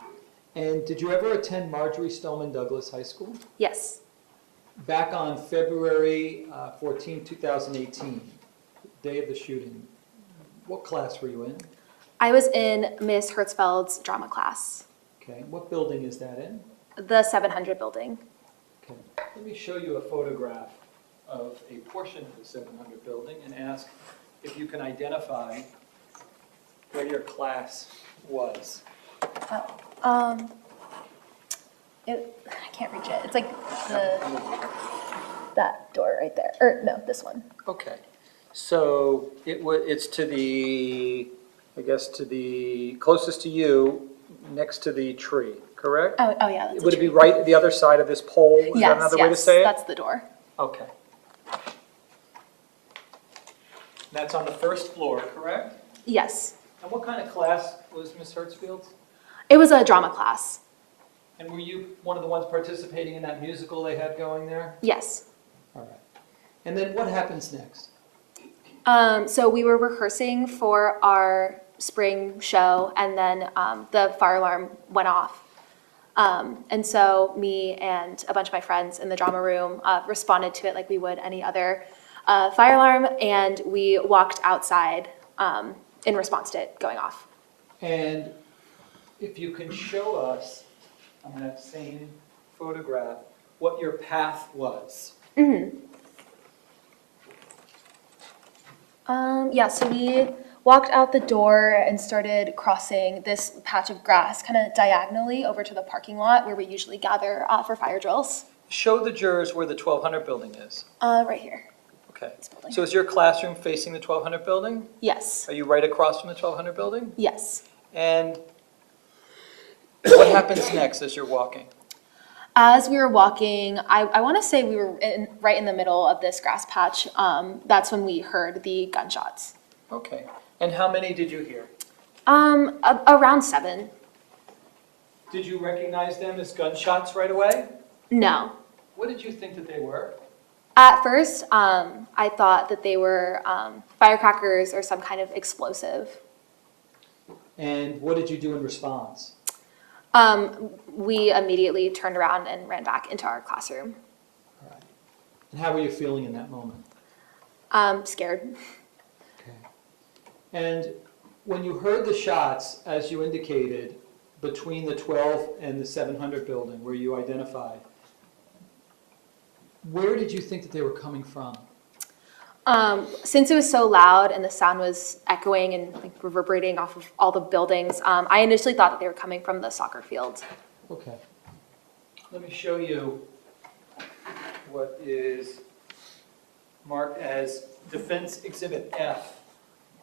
And did you ever attend Marjory Stoneman Douglas High School? Yes. Back on February 14, 2018, day of the shooting, what class were you in? I was in Miss Hertzfeld's drama class, Okay. What building is that in? the 700 building. Okay. Let me show you a photograph of a portion of the 700 building and ask if you can identify where your class was. I can't reach it. It's like that door right there. Or no, this one. Okay, so it's to the, I guess, to the closest to you, next to the tree, correct? Oh yeah. That's Would it be right the other side of this pole? Is Yes, that another way to yes, say it? that's the door. Okay. That's on the first floor, correct? Yes. And what kind of class was Miss Hertzfield's? It was a drama class. And were you one of the ones participating in that musical they had going there? Yes. All right. And then what happens next? So we were rehearsing for our spring show, and then the fire alarm went off. And so me and a bunch of my friends in the drama room responded to it like we would any other fire alarm, and we walked outside in response to it going off. And if you can show us on that same photograph what your path was. Mm-hmm. Yeah, so we walked out the door and started crossing this patch of grass kind of diagonally over to the parking lot where we usually gather for fire drills. Show the jurors where the 1200 building is. Right here. Okay. So is your classroom facing the 1200 building? Yes. Are you right across from the 1200 building? Yes. And what happens next as you're walking? As we were walking, I want to say we were right in the middle of this grass patch. That's when we heard the gunshots. Okay. And how many did you hear? Around 7. Did you recognize them as gunshots right away? No. What did you think that they were? At first, I thought that they were firecrackers or some kind of explosive. And what did you do in response? We immediately turned around and ran back into our classroom. All right. And how were you feeling in that moment? Scared. Okay. And when you heard the shots, as you indicated, between the 12 and the 700 building where you identified, where did you think that they were coming from? Since it was so loud and the sound was echoing and like reverberating off of all the buildings, I initially thought that they were coming from the soccer field. Okay. Let me show you what is marked as Defense Exhibit F.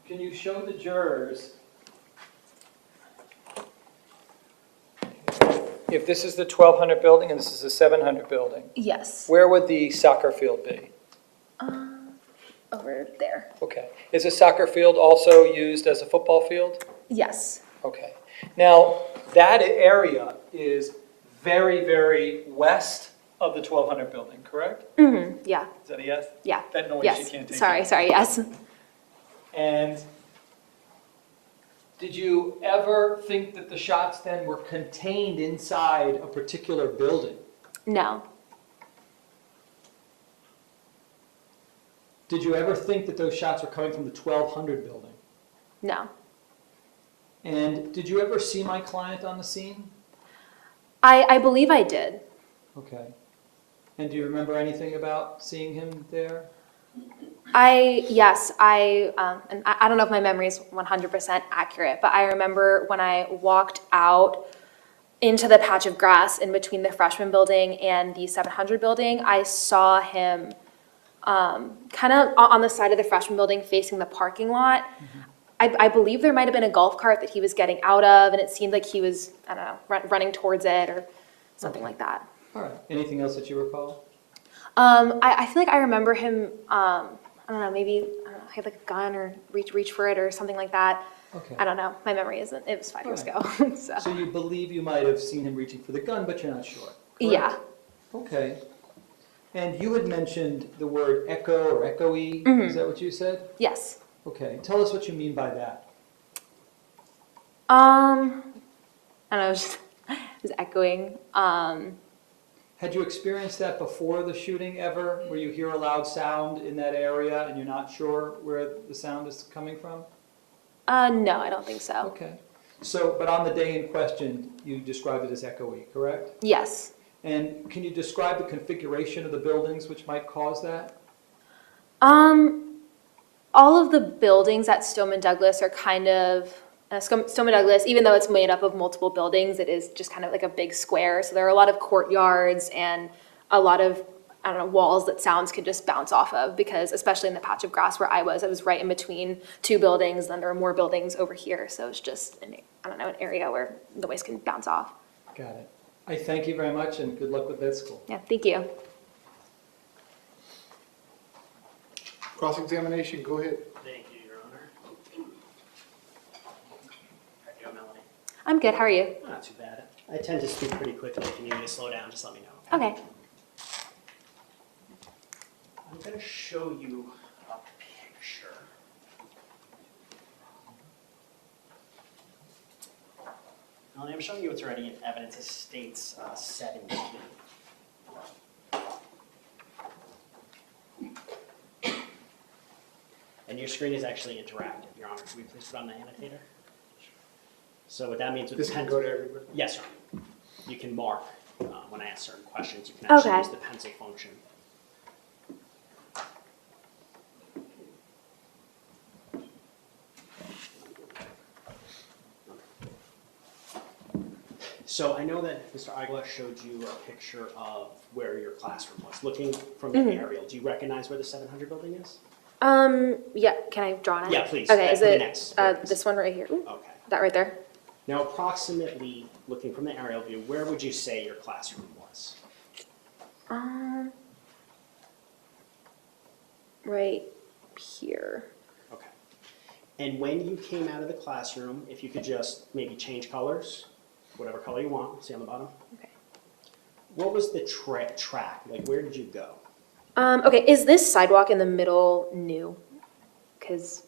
Can you show the jurors if this is the 1200 building and this is the 700 building? Yes. Where would the soccer field be? Over there. Okay. Is a soccer field also used as a football field? Yes. Okay. Now, that area is very, very west of the 1200 building, correct? Mm-hmm. Yeah. Is that a yes? Yeah. That noise yes. you can't take. Sorry, yes. And did you ever think that the shots then were contained inside a particular building? No. Did you ever think that those shots were coming from the 1200 building? No. And did you ever see my client on the scene? I believe I did. Okay. And do you remember anything about seeing him there? Yes, and I don't know if my memory is 100% accurate, but I remember when I walked out into the patch of grass in between the freshman building and the 700 building, I saw him kind of on the side of the freshman building facing the parking lot. I believe there might have been a golf cart that he was getting out of, and it seemed like he was, I don't know, running towards it or something like that. All right. Anything else that you recall? I feel like I remember him, I don't know, maybe, I don't know, he had like a gun or reach for it or something like that. Okay. I don't know. My memory isn't, it was 5 years ago. So. So you believe you might have seen him reaching for the gun, but you're not sure? Correct? Yeah. Okay. And you had mentioned the word echo or echoey. Is that what you said? Yes. Okay. Tell us what you mean by that. I don't know, it was echoing. Had you experienced that before the shooting ever, where you hear a loud sound in that area and you're not sure where the sound is coming from? No, I don't think so. Okay. So, but on the day in question, you described it as echoey, correct? Yes. And can you describe the configuration of the buildings which might cause that? All of the buildings at Stoneman Douglas are kind of, Stoneman Douglas, even though it's made up of multiple buildings, it is just kind of like a big square. So there are a lot of courtyards and a lot of, I don't know, walls that sounds could just bounce off of, because especially in the patch of grass where I was right in between two buildings, then there are more buildings over here. So it's just, an area where noise can bounce off. Got it. I thank you very much and good luck with that school. Yeah, thank you. Cross-examination, go ahead. Thank you, Your Honor. How you doing, Melanie? I'm good, how are you? Not too bad. I tend to speak pretty quickly. If you need me to slow down, just let me know. Okay. I'm going to show you a picture. Melanie, I'm showing you what's already in evidence as States 17. And your screen is actually interactive, Your Honor. Can we please put on the annotator? So what that means with This the can pencil... go to everybody? Yes, Your Honor. You can mark when I ask certain questions. You can actually Okay. use the pencil function. So I know that Mr. Eiglass showed you a picture of where your classroom was. Looking from the aerial, do you recognize where the 700 building is? Yeah, can I draw on it? Yeah, please. Okay, is Put it next. this one right here? Ooh, Okay. that right there? Now, approximately, looking from the aerial view, where would you say your classroom was? Right here. Okay. And when you came out of the classroom, if you could just maybe change colors, whatever color you want, see on the bottom? Okay. What was the track? Like, where did you go? Okay, is this sidewalk in the middle new? Because,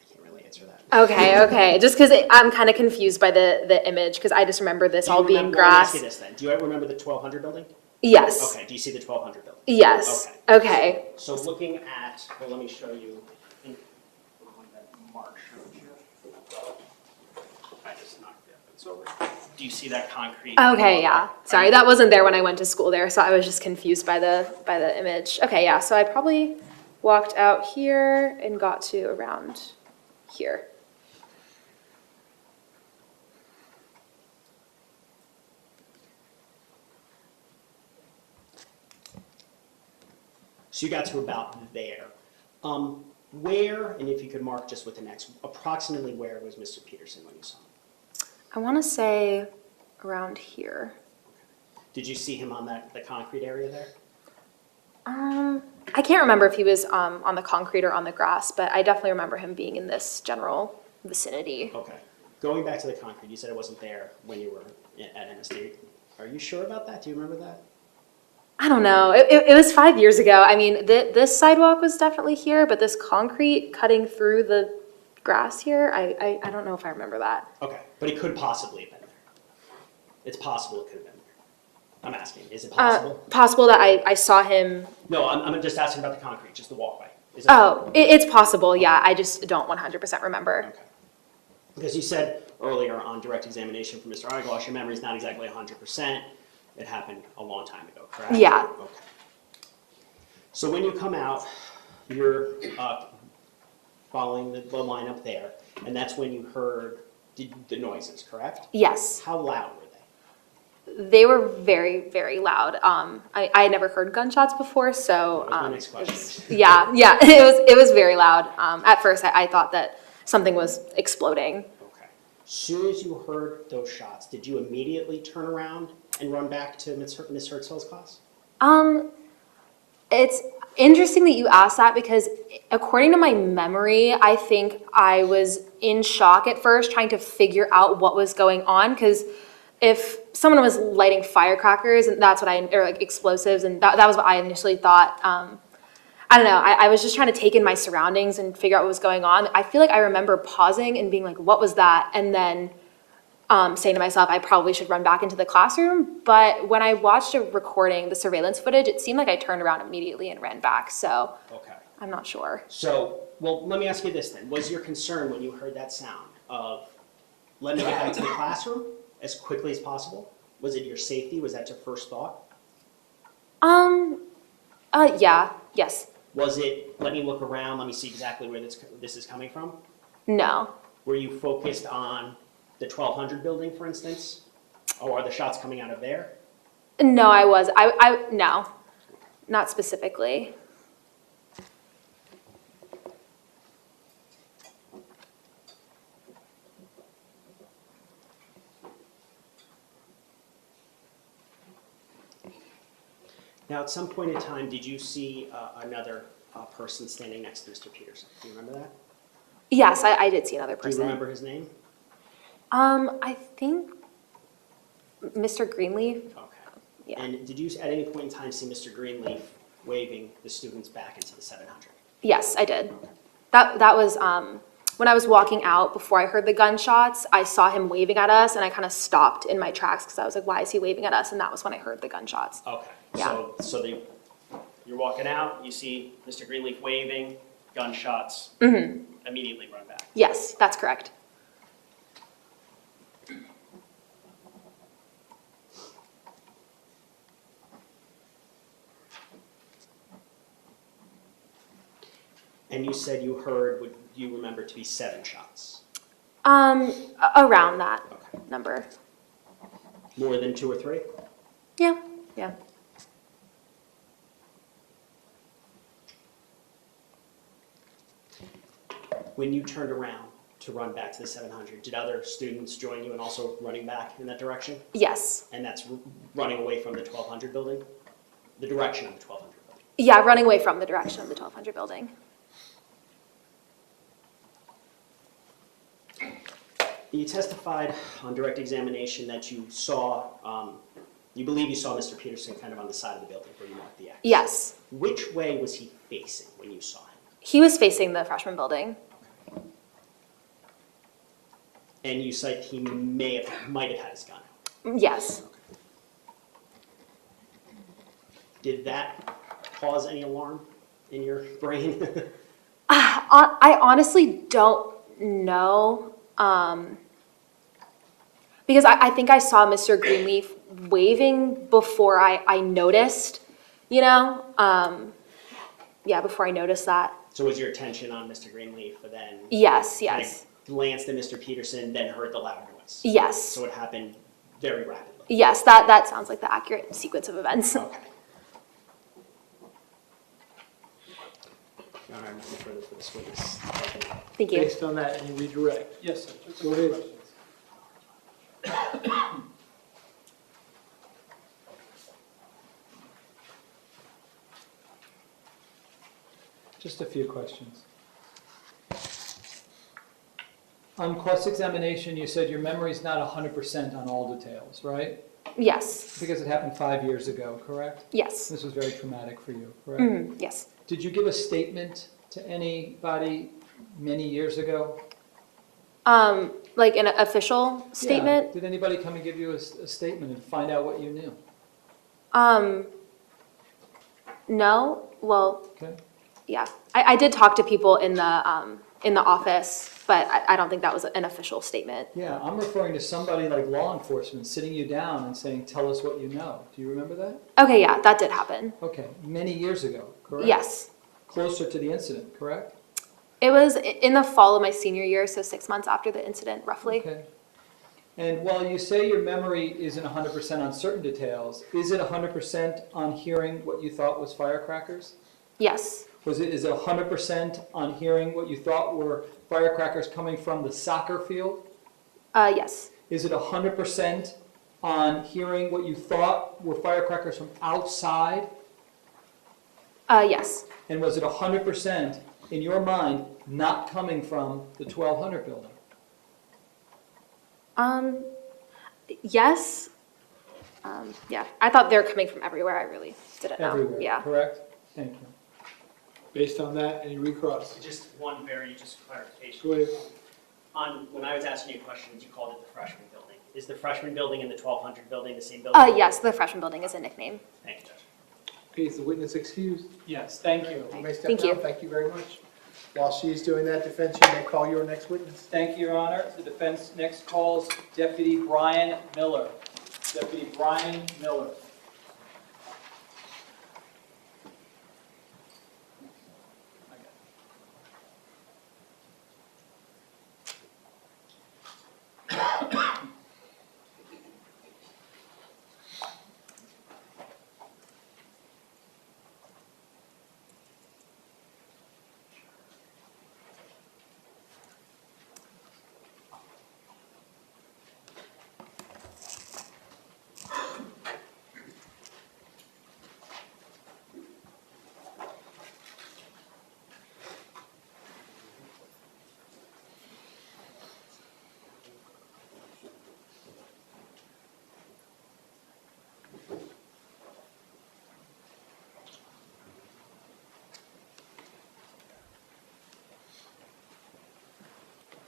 I can't really answer that. okay, just because I'm kind of confused by the image, because I just remember this all being Let me grass. ask you this then. Do you remember the 1200 building? Yes. Okay, do you see the 1200 building? Yes. Okay. So looking at, well, let me show you. I think the one that Mark showed you. I just knocked it. It's over. Do you see that concrete? Okay, yeah. Sorry, that wasn't there when I went to school there, so I was just confused by the image. Okay, yeah, so I probably walked out here and got to around here. So you got to about there. Where, and if you could mark just with an X, approximately where was Mr. Peterson when you saw him? I want to say around here. Did you see him on the concrete area there? I can't remember if he was on the concrete or on the grass, but I definitely remember him being in this general vicinity. Okay. Going back to the concrete, you said it wasn't there when you were at MSD. Are you sure about that? Do you remember that? I don't know. It was 5 years ago. I mean, this sidewalk was definitely here, but this concrete cutting through the grass here, I don't know if I remember that. Okay, but it could possibly have been there. It's possible it could have been there. I'm asking, is it possible? Possible that I saw him. No, I'm just asking about the concrete, just the walkway. Is It's possible, yeah. I just don't 100% remember. Okay. Because you said earlier on direct examination from Mr. Eiglass, your memory is not exactly 100%. It happened a long time ago, correct? Yeah. Okay. So when you come out, you're following the line up there, and that's when you heard the noises, correct? Yes. How loud were They were very, very loud. I had never heard gunshots before, so That was my next question. yeah, it was very loud. At first, I thought that something was exploding. Okay. Soon as you heard those shots, did you immediately turn around and run back to Ms. Hertzfeld's class? It's interesting that you asked that because according to my memory, I think I was in shock at first trying to figure out what was going on, because if someone was lighting firecrackers, and that's what or like explosives, and that was what I initially thought. I don't know, I was just trying to take in my surroundings and figure out what was going on. I feel like I remember pausing and being like, what was that? And then saying to myself, I probably should run back into the classroom. But when I watched a recording, the surveillance footage, it seemed like I turned around immediately and ran back. So okay. I'm not sure. So, well, let me ask you this then. Was your concern when you heard that sound of letting me get back to the classroom as quickly as possible? Was it your safety? Was that your first thought? Yeah, yes. Was it, let me look around, let me see exactly where this is coming from? No. Were you focused on the 1200 building, for instance? Or are the shots coming out of there? No, no, not specifically. Now, at some point in time, did you see another person standing next to Mr. Peterson? Do you remember that? Yes, I did see another person. Do you remember his name? I think Mr. Greenleaf. Okay. Yeah. And did you at any point in time see Mr. Greenleaf waving the students back into the 700? Yes, I did. That was when I was walking out before I heard the gunshots. I saw him waving at us, and I kind of stopped in my tracks because I was like, "Why is he waving at us?" And that was when I heard the gunshots. Okay. Yeah. So you're walking out, you see Mr. Greenleaf waving, gunshots, immediately run back. Yes, that's correct. And you said you heard, would you remember to be 7 shots? Around that number. More than 2 or 3? Yeah. When you turned around to run back to the 700, did other students join you and also running back in that direction? Yes. And that's running away from the 1200 building? The direction of the 1200 building? Yeah, running away from the direction of the 1200 building. You testified on direct examination that you saw, you believe you saw Mr. Peterson kind of on the side of the building where you marked the X. Yes. Which way was he facing when you saw him? He was facing the freshman building. And you said he might have had his gun. Yes. Did that cause any alarm in your brain? I honestly don't know. Because I think I saw Mr. Greenleaf waving before I noticed, before I noticed that. So was your attention on Mr. Greenleaf, but then Yes. kind of glanced at Mr. Peterson, then heard the loud noise? Yes. So it happened very rapidly? Yes, that sounds like the accurate sequence of events. Okay. All right, nothing further for this witness. Thank you. Based on that, any redirect? Yes, sir. Just a Go few ahead. questions. Just a few questions. On cross-examination, you said your memory's not 100% on all details, right? Yes. Because it happened 5 years ago, correct? Yes. This was very traumatic for you, correct? Yes. Did you give a statement to anybody many years ago? Like an official statement? Yeah. Did anybody come and give you a statement and find out what you knew? No. Well, Okay. yeah. I did talk to people in the office, but I don't think that was an official statement. Yeah, I'm referring to somebody like law enforcement sitting you down and saying, "Tell us what you know." Do you remember that? Okay, yeah, that did happen. Okay, many years ago, correct? Yes. Closer to the incident, correct? It was in the fall of my senior year, so 6 months after the incident, roughly. Okay. And while you say your memory isn't 100% on certain details, is it 100% on hearing what you thought was firecrackers? Yes. Is it 100% on hearing what you thought were firecrackers coming from the soccer field? Yes. Is it 100% on hearing what you thought were firecrackers from outside? Yes. And was it 100% in your mind not coming from the 1200 building? Yes. Yeah. I thought they were coming from everywhere. I really didn't know. Everywhere, Yeah. correct? Thank you. Based on that, any recross? Just one very clarification. Go ahead. When I was asking you questions, you called it the freshman building. Is the freshman building and the 1200 building the same building? Yes, the freshman building is a nickname. Thank you, Judge. Okay, is the witness excused? Yes, thank you. You may step Thank you. down. Thank you very much. While she's doing that, defense, you may call your next witness. Thank you, Your Honor. The defense next calls Deputy Brian Miller. Deputy Brian Miller.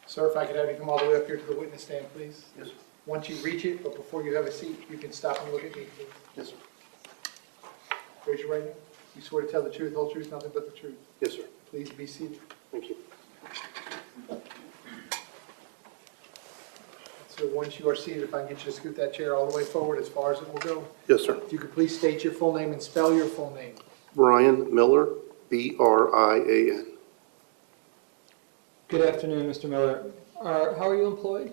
Sir, if I could have you come all the way up here to the witness stand, please. Yes, sir. Once you reach it, but before you have a seat, you can stop and look at me, please. Yes, sir. Raise your right hand. You swear to tell the truth, whole truth, nothing but the truth. Yes, sir. Please be seated. Thank you. So once you are seated, if I can get you to scoot that chair all the way forward as far as it will go. Yes, sir. If you could please state your full name and spell your full name. Brian Miller, B-R-I-A-N. Good afternoon, Mr. Miller. How are you employed?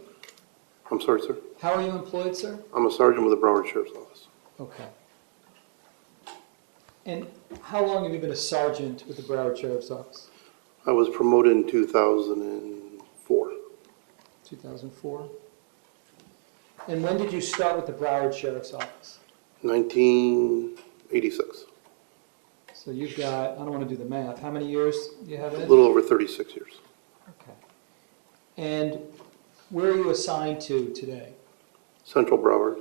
I'm sorry, sir. How are you employed, sir? I'm a sergeant with the Broward Sheriff's Office. Okay. And how long have you been a sergeant with the Broward Sheriff's Office? I was promoted in 2004. 2004. And when did you start with the Broward Sheriff's Office? 1986. So you've got, I don't want to do the math, how many years do you have in A it? little over 36 years. Okay. And where are you assigned to today? Central Broward.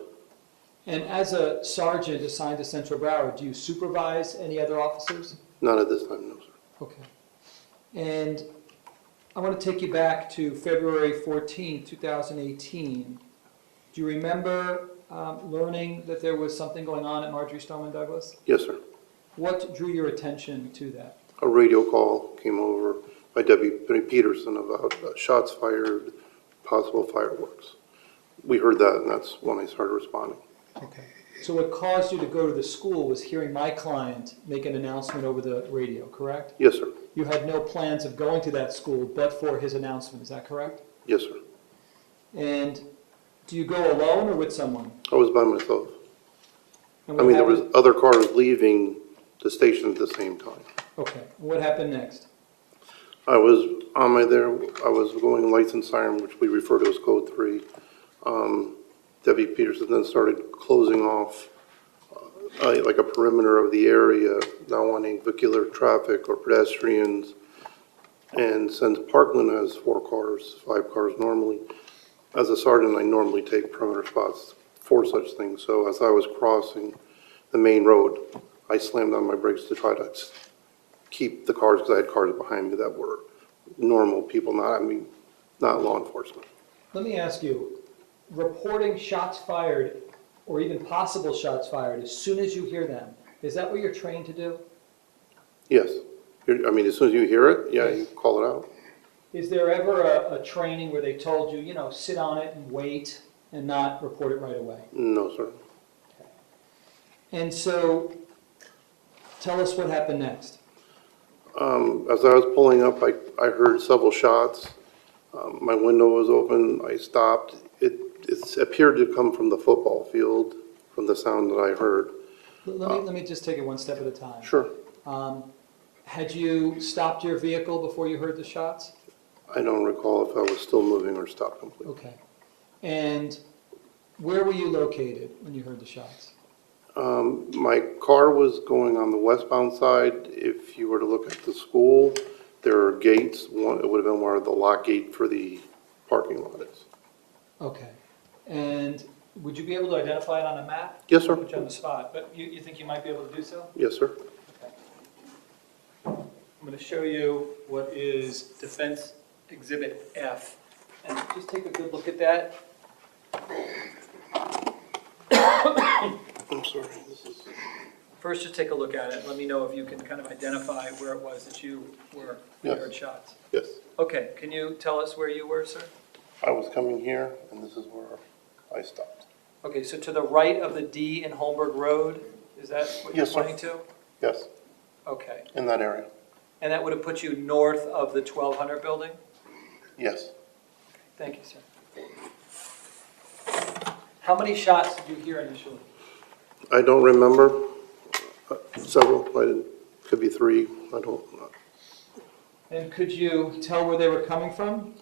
And as a sergeant assigned to Central Broward, do you supervise any other officers? Not at this time, no, sir. Okay. And I want to take you back to February 14, 2018. Do you remember learning that there was something going on at Marjory Stoneman Douglas? Yes, sir. What drew your attention to that? A radio call came over by Deputy Peterson about shots fired, possible fireworks. We heard that, and that's when I started responding. Okay. So what caused you to go to the school was hearing my client make an announcement over the radio, correct? Yes, sir. You had no plans of going to that school but for his announcement, is that correct? Yes, sir. And do you go alone or with someone? I was by myself. And I what mean, there was happened- other cars leaving the station at the same time. Okay, what happened next? I was on my there, I was going lights and siren, which we refer to as code 3. Deputy Peterson then started closing off like a perimeter of the area, not wanting vehicular traffic or pedestrians. And since Parkland has 4 cars, 5 cars normally, as a sergeant, I normally take perimeter spots for such things. So as I was crossing the main road, I slammed on my brakes to try to keep the cars, because I had cars behind me that were normal people, not law enforcement. Let me ask you, reporting shots fired or even possible shots fired as soon as you hear them, is that what you're trained to do? Yes. I mean, as soon as you hear it, yeah, you call it out. Is there ever a training where they told you, sit on it and wait and not report it right away? No, sir. And so, tell us what happened next. As I was pulling up, I heard several shots. My window was open. I stopped. It appeared to come from the football field, from the sound that I heard. Let me just take it one step at a time. Sure. Had you stopped your vehicle before you heard the shots? I don't recall if I was still moving or stopped completely. Okay. And where were you located when you heard the shots? My car was going on the westbound side. If you were to look at the school, there are gates. One, it would have been where the lock gate for the parking lot is. Okay. And would you be able to identify it on a map? Yes, sir. Put you on the spot, but you think you might be able to do so? Yes, sir. I'm going to show you what is Defense Exhibit F. And just take a good look at that. I'm sorry. First, just take a look at it. Let me know if you can kind of identify where it was that you were when you heard shots. Yes. Okay, can you tell us where you were, sir? I was coming here, and this is where I stopped. Okay, so to the right of the D in Holmberg Road, is that what you're Yes, sir. pointing to? Yes, Okay. in that area. And that would have put you north of the 1200 building? Yes. Thank you, sir. How many shots did you hear initially? I don't remember. Several. Could be 3. I don't know. And could you tell where they were coming from?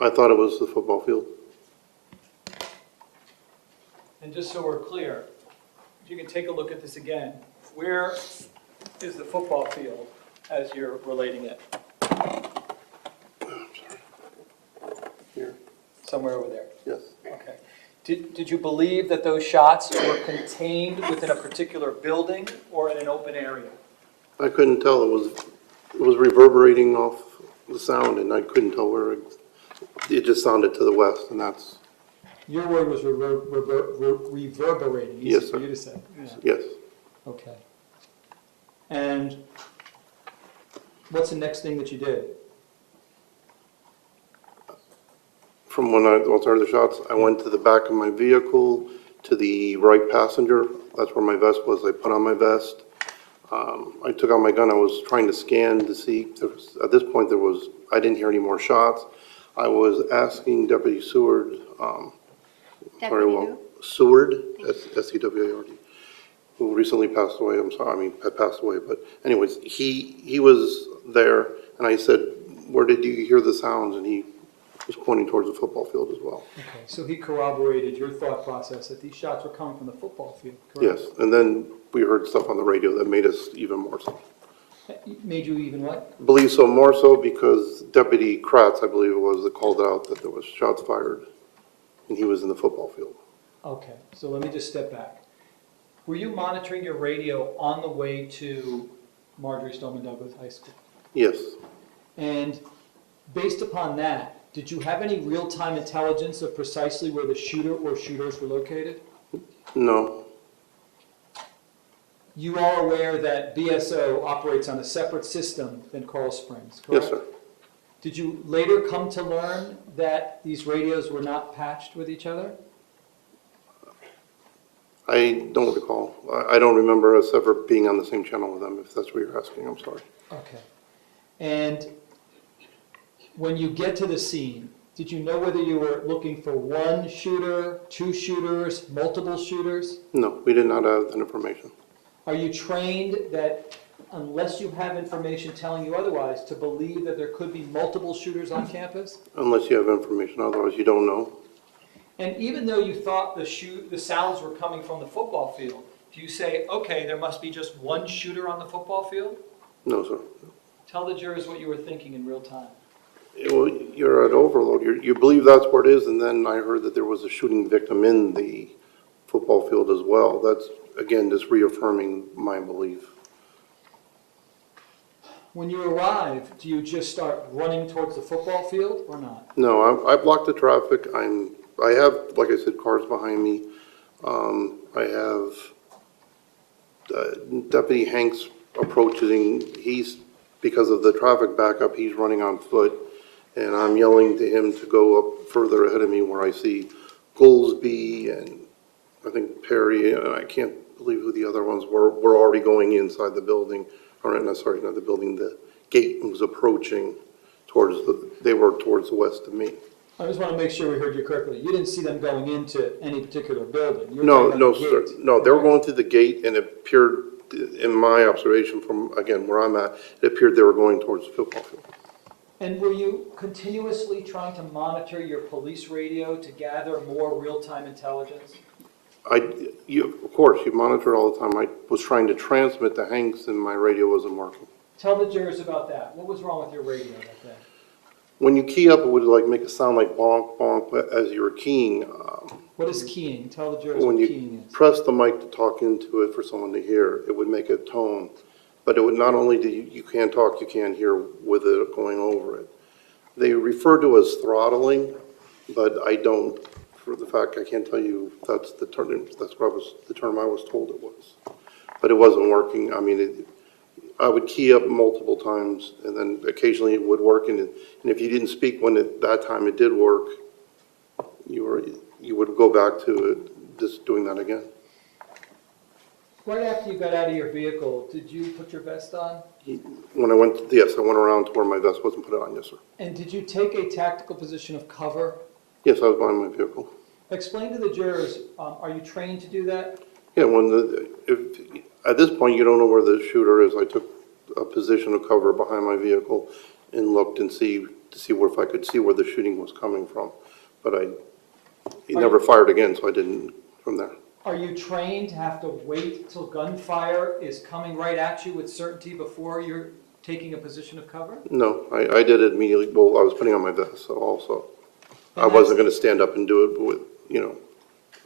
I thought it was the football field. And just so we're clear, if you can take a look at this again, where is the football field as you're relating it? Here. Somewhere over there? Yes. Okay. Did you believe that those shots were contained within a particular building or in an open area? I couldn't tell. It was reverberating off the sound, and I couldn't tell where it just sounded to the west, and that's. Your word was reverberating. Easy Yes, for sir. you to say. Yeah. Yes. Okay. And what's the next thing that you did? From when I heard the shots, I went to the back of my vehicle, to the right passenger. That's where my vest was. I put on my vest. I took out my gun. I was trying to scan to see. At this point, I didn't hear any more shots. I was asking Deputy Seward, Seward, S-E-W-A-R-D, who recently passed away. I'm sorry, had passed away. But anyways, he was there, and I said, "Where did you hear the sounds?" And he was pointing towards the football field as well. Okay, so he corroborated your thought process that these shots were coming from the football field, correct? Yes, and then we heard stuff on the radio that made us even more so. Made you even what? Believe so, more so because Deputy Kratz, I believe it was, that called out that there was shots fired, and he was in the football field. Okay, so let me just step back. Were you monitoring your radio on the way to Marjory Stoneman Douglas High School? Yes, And based upon that, did you have any real-time intelligence of precisely where the shooter or shooters were located? no, You are aware that BSO operates on a separate system than Coral Springs, correct? yes, sir. Did you later come to learn that these radios were not patched with each other? I don't recall. I don't remember us ever being on the same channel with them, if that's what you're asking, I'm sorry. Okay. And when you get to the scene, did you know whether you were looking for one shooter, 2 shooters, multiple shooters? No, we did not have that information. Are you trained that unless you have information telling you otherwise, to believe that there could be multiple shooters on campus? Unless you have information, otherwise you don't know. And even though you thought the sounds were coming from the football field, do you say, okay, there must be just one shooter on the football field? No, sir. Tell the jurors what you were thinking in real time. Well, you're at overload. You believe that's where it is, and then I heard that there was a shooting victim in the football field as well. That's, again, just reaffirming my belief. When you arrive, do you just start running towards the football field or not? No, I blocked the traffic. I have, like I said, cars behind me. I have Deputy Hanks approaching. Because of the traffic backup, he's running on foot. And I'm yelling to him to go up further ahead of me where I see Goolsby and I think Perry, and I can't believe who the other ones were. We're already going inside the building, or not the building, the gate was approaching they were towards the west of me. I just want to make sure we heard you correctly. You didn't see them going into any particular building? You were No, talking no, about the sir. gate. No, they were going through the gate, and it appeared, in my observation from, again, where I'm at, it appeared they were going towards the football field. And were you continuously trying to monitor your police radio to gather more real-time intelligence? Of course, you monitor it all the time. I was trying to transmit the Hanks, and my radio wasn't working. Tell the jurors about that. What was wrong with your radio that day? When you key up, it would like make a sound like bonk, bonk as you were keying. What is keying? Tell the jurors When what you keying is. press the mic to talk into it for someone to hear, it would make a tone. But it would not only do you can't talk, you can't hear with it going over it. They refer to it as throttling, but I don't, for the fact I can't tell you that's the term, the term I was told it was. But it wasn't working. I mean, I would key up multiple times, and then occasionally it would work. And if you didn't speak when that time it did work, you would go back to it, just doing that again. Right after you got out of your vehicle, did you put your vest on? When I went, yes, I went around to where my vest wasn't put on, yes, sir. And did you take a tactical position of cover? Yes, I was behind my vehicle. Explain to the jurors, are you trained to do that? Yeah, at this point, you don't know where the shooter is. I took a position of cover behind my vehicle and looked and to see if I could see where the shooting was coming from. But he never fired again, so I didn't from there. Are you trained to have to wait till gunfire is coming right at you with certainty before you're taking a position of cover? No, I did it immediately. Well, I was putting on my vest, so also. I wasn't going to stand up and do it with,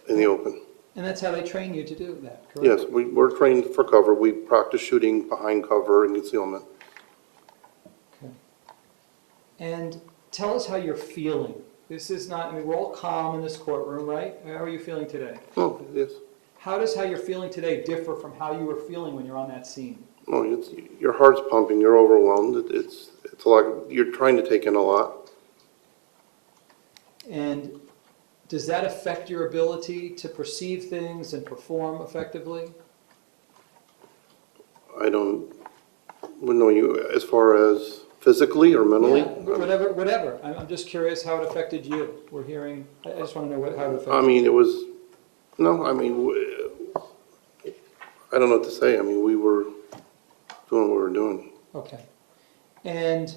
in the open. And that's how they train you to do that, correct? Yes, we're trained for cover. We practice shooting behind cover and concealment. Okay. And tell us how you're feeling. This is not, we're all calm in this courtroom, right? How are you feeling today? Oh, yes. How does how you're feeling today differ from how you were feeling when you're on that scene? Oh, your heart's pumping. You're overwhelmed. It's a lot. You're trying to take in a lot. And does that affect your ability to perceive things and perform effectively? Wouldn't know you as far as physically or mentally. Yeah, whatever. I'm just curious how it affected you. We're hearing, I just want to know how it affected you. I mean, I don't know what to say. I mean, we were doing what we were doing. Okay. And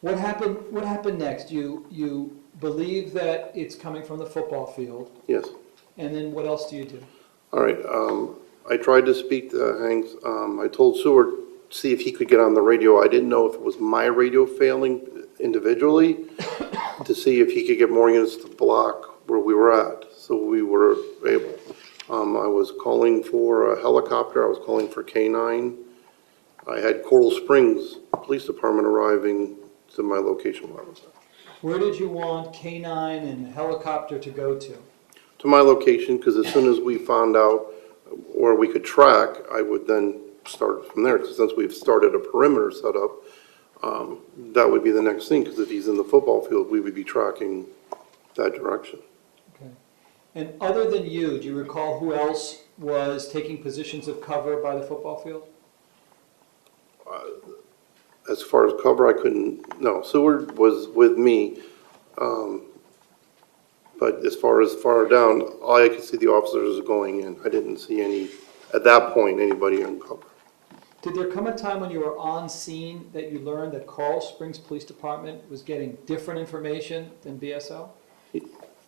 what happened next? You believe that it's coming from the football field. Yes. And then what else do you do? All right. I tried to speak to Hanks. I told Seward, see if he could get on the radio. I didn't know if it was my radio failing individually to see if he could get more units to block where we were at. So we were able. I was calling for a helicopter. I was calling for K-9. I had Coral Springs Police Department arriving to my location where I was at. Where did you want K-9 and helicopter to go to? To my location, because as soon as we found out where we could track, I would then start from there. Because since we've started a perimeter setup, that would be the next thing. Because if he's in the football field, we would be tracking that direction. Okay. And other than you, do you recall who else was taking positions of cover by the football field? As far as cover, I couldn't. No, Seward was with me. But as far down, all I could see the officers going in. I didn't see at that point, anybody on cover. Did there come a time when you were on scene that you learned that Coral Springs Police Department was getting different information than BSO?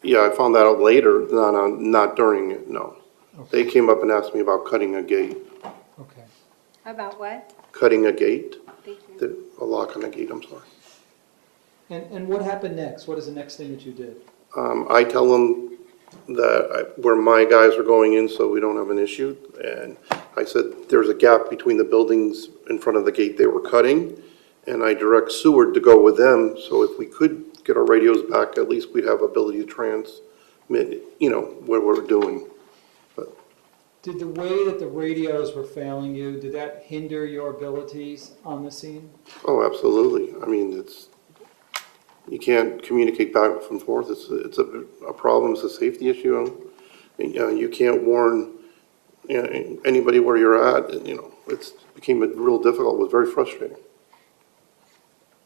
Yeah, I found that out later, not during it, no. Okay. They came up and asked me about cutting a gate. Okay. About what? Cutting a gate. Thank you. A lock on a gate, I'm sorry. And what happened next? What is the next thing that you did? I tell them that where my guys are going in so we don't have an issue. And I said there's a gap between the buildings in front of the gate they were cutting. And I direct Seward to go with them. So if we could get our radios back, at least we'd have ability to transmit, what we're doing. But did the way that the radios were failing you, did that hinder your abilities on the scene? Oh, absolutely. I mean, you can't communicate back and forth. It's a problem. It's a safety issue. You can't warn anybody where you're at. It became real difficult. It was very frustrating.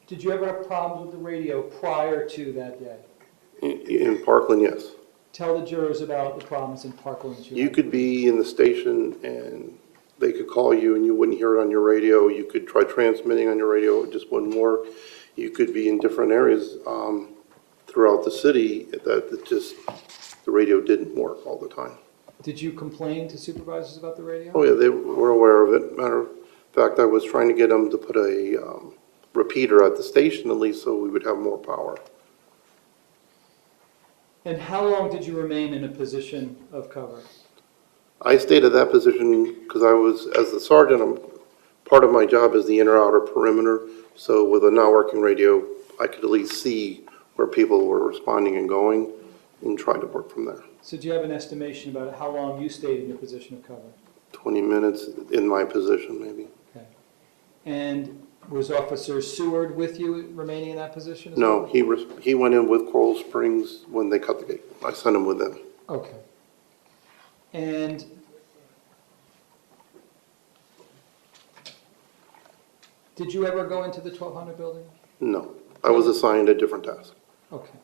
Did you ever have problems with the radio prior to that day? In Parkland, yes. Tell the jurors about the problems in Parkland. You could be in the station and they could call you and you wouldn't hear it on your radio. You could try transmitting on your radio, it just wouldn't work. You could be in different areas throughout the city that the radio didn't work all the time. Did you complain to supervisors about the radio? Oh yeah, they were aware of it. Matter of fact, I was trying to get them to put a repeater at the station at least so we would have more power. And how long did you remain in a position of cover? I stayed at that position because I was, as the sergeant, part of my job is the inner-outer perimeter. So with a not working radio, I could at least see where people were responding and going and try to work from there. So do you have an estimation about how long you stayed in your position of cover? 20 minutes in my position, maybe. Okay. And was Officer Seward with you remaining in that position as No, well? he went in with Coral Springs when they cut the gate. I sent him with them. Okay. And did you ever go into the 1200 building? No, I was assigned a different task. Okay.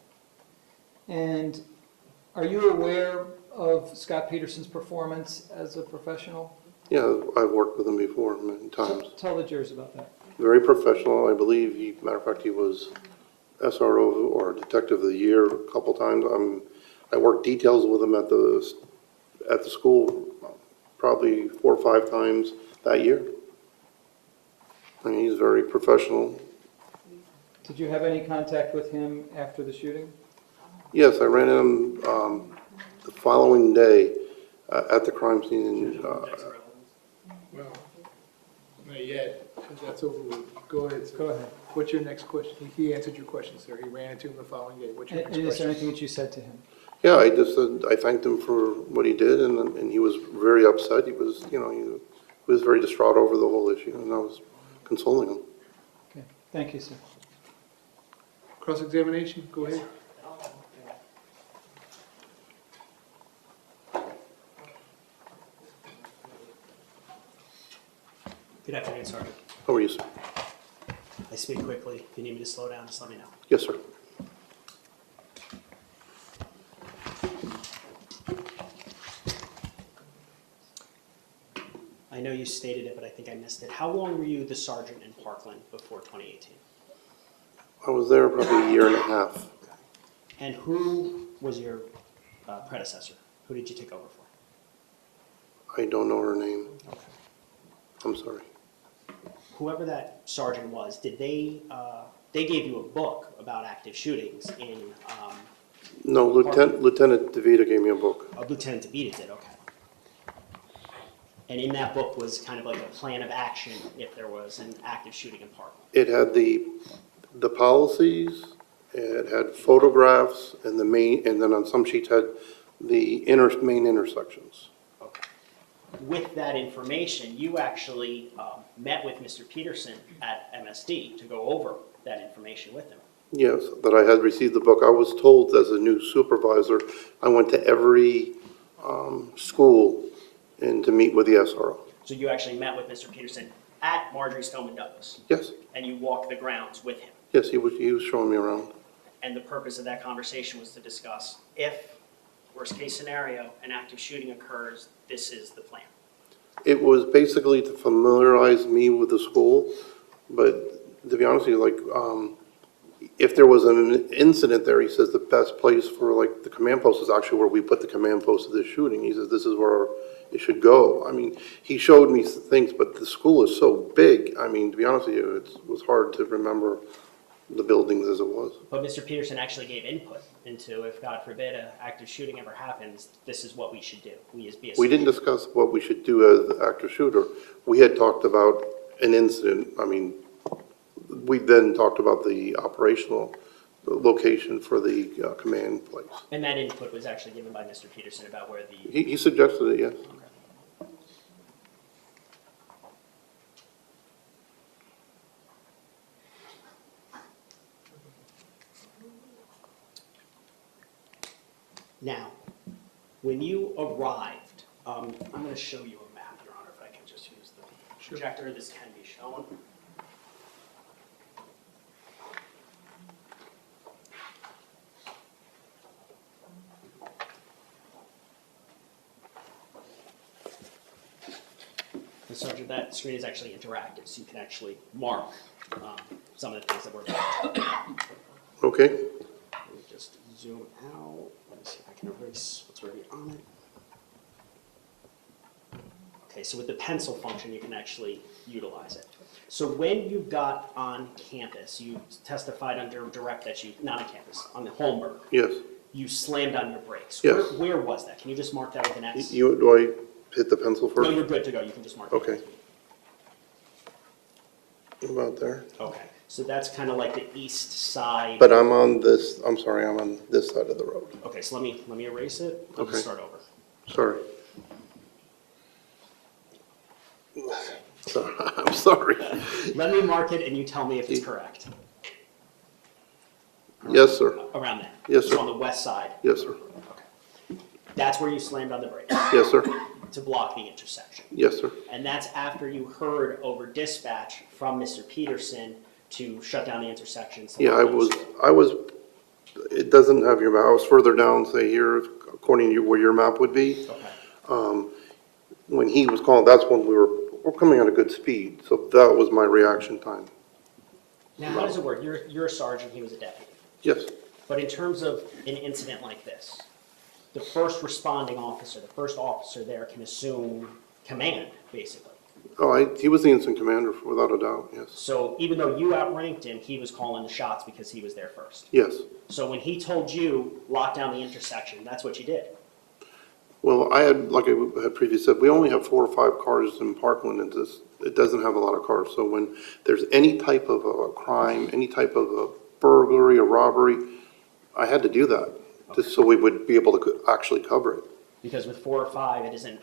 And are you aware of Scot Peterson's performance as a professional? Yeah, I've worked with him before many times. Tell the jurors about that. Very professional. I believe, matter of fact, he was SRO or Detective of the Year a couple times. I worked details with him at the school probably 4 or 5 times that year. I mean, he's very professional. Did you have any contact with him after the shooting? Yes, I ran into him the following day at the crime scene. Well, not yet, because that's over with. Go ahead, sir. Go ahead. What's your next question? He answered your question, sir. He ran into him the following day. What's your next And is there question? anything that you said to him? Yeah, I just said I thanked him for what he did, and he was very upset. He was, he was very distraught over the whole issue, and I was consoling him. Okay. Thank you, sir. Cross-examination, go ahead. Good afternoon, Sergeant. How are you, sir? I speak quickly. If you need me to slow down, just let me know. Yes, sir. I know you stated it, but I think I missed it. How long were you the sergeant in Parkland before 2018? I was there probably a year and a half. And who was your predecessor? Who did you take over for? I don't know her name. I'm sorry. Whoever that sergeant was, did they gave you a book about active shootings in No, Lieutenant DeVita gave me a book. Lieutenant DeVita did, okay. And in that book was kind of like a plan of action if there was an active shooting in Parkland. It had the policies, it had photographs, and then on some sheets had the main intersections. With that information, you actually met with Mr. Peterson at MSD to go over that information with him. Yes, that I had received the book. I was told as a new supervisor, I went to every school and to meet with the SRO. So you actually met with Mr. Peterson at Marjory Stoneman Douglas? Yes, And you walked the grounds with him? yes, he was showing me around. And the purpose of that conversation was to discuss if, worst case scenario, an active shooting occurs, this is the plan. It was basically to familiarize me with the school, but to be honest with you, like, if there was an incident there, he says the best place for like the command post is actually where we put the command post of this shooting. He says this is where it should go. I mean, he showed me things, but the school is so big. I mean, to be honest with you, it was hard to remember the buildings as it was. But Mr. Peterson actually gave input into if, God forbid, an active shooting ever happens, this is what we should do. We didn't discuss what we should do as the active shooter. We had talked about an incident. I mean, we then talked about the operational location for the command place. And that input was actually given by Mr. Peterson about where the... He suggested it, yes. Now, when you arrived, I'm going to show you a map, Your Honor, if I can just use the projector. This can be shown. Sergeant, that screen is actually interactive, so you can actually mark some of the things that we're about. Okay. Let me just zoom out. Let me see if I can erase what's already on it. Okay, so with the pencil function, you can actually utilize it. So when you got on campus, you testified under direct that you, not on campus, on the Holmberg. Yes. You slammed on your brakes. Yes. Where was that? Can you just mark that with an X? Do I hit the pencil first? No, you're good to go. You can just mark it. Okay. About there. Okay, so that's kind of like the east side. But I'm on this, I'm sorry, I'm on this side of the road. Okay, so let me erase it. I'll Okay. just start over. Sorry. I'm sorry. Let me mark it and you tell me if it's correct. Yes, sir. Around there. Yes, sir. So on the west side. Yes, sir. That's where you slammed on the brakes. Yes, sir. To block the intersection. Yes, sir. And that's after you heard over dispatch from Mr. Peterson to shut down the intersections. Yeah, I was, it doesn't have your map. I was further down, say here, according to where your map would be. Okay. When he was calling, that's when we're coming at a good speed. So that was my reaction time. Now, how does it work? You're a sergeant, he was a deputy. Yes. But in terms of an incident like this, the first responding officer, the first officer there can assume command, basically. Oh, he was the instant commander, without a doubt, yes. So even though you outranked him, he was calling the shots because he was there first. Yes. So when he told you, lock down the intersection, that's what you did. Well, I had, like I had previously said, we only have 4 or 5 cars in Parkland, and it doesn't have a lot of cars. So when there's any type of a crime, any type of a burglary, a robbery, I had to do that, just so we would be able to actually cover it. Because with 4 or 5, it isn't,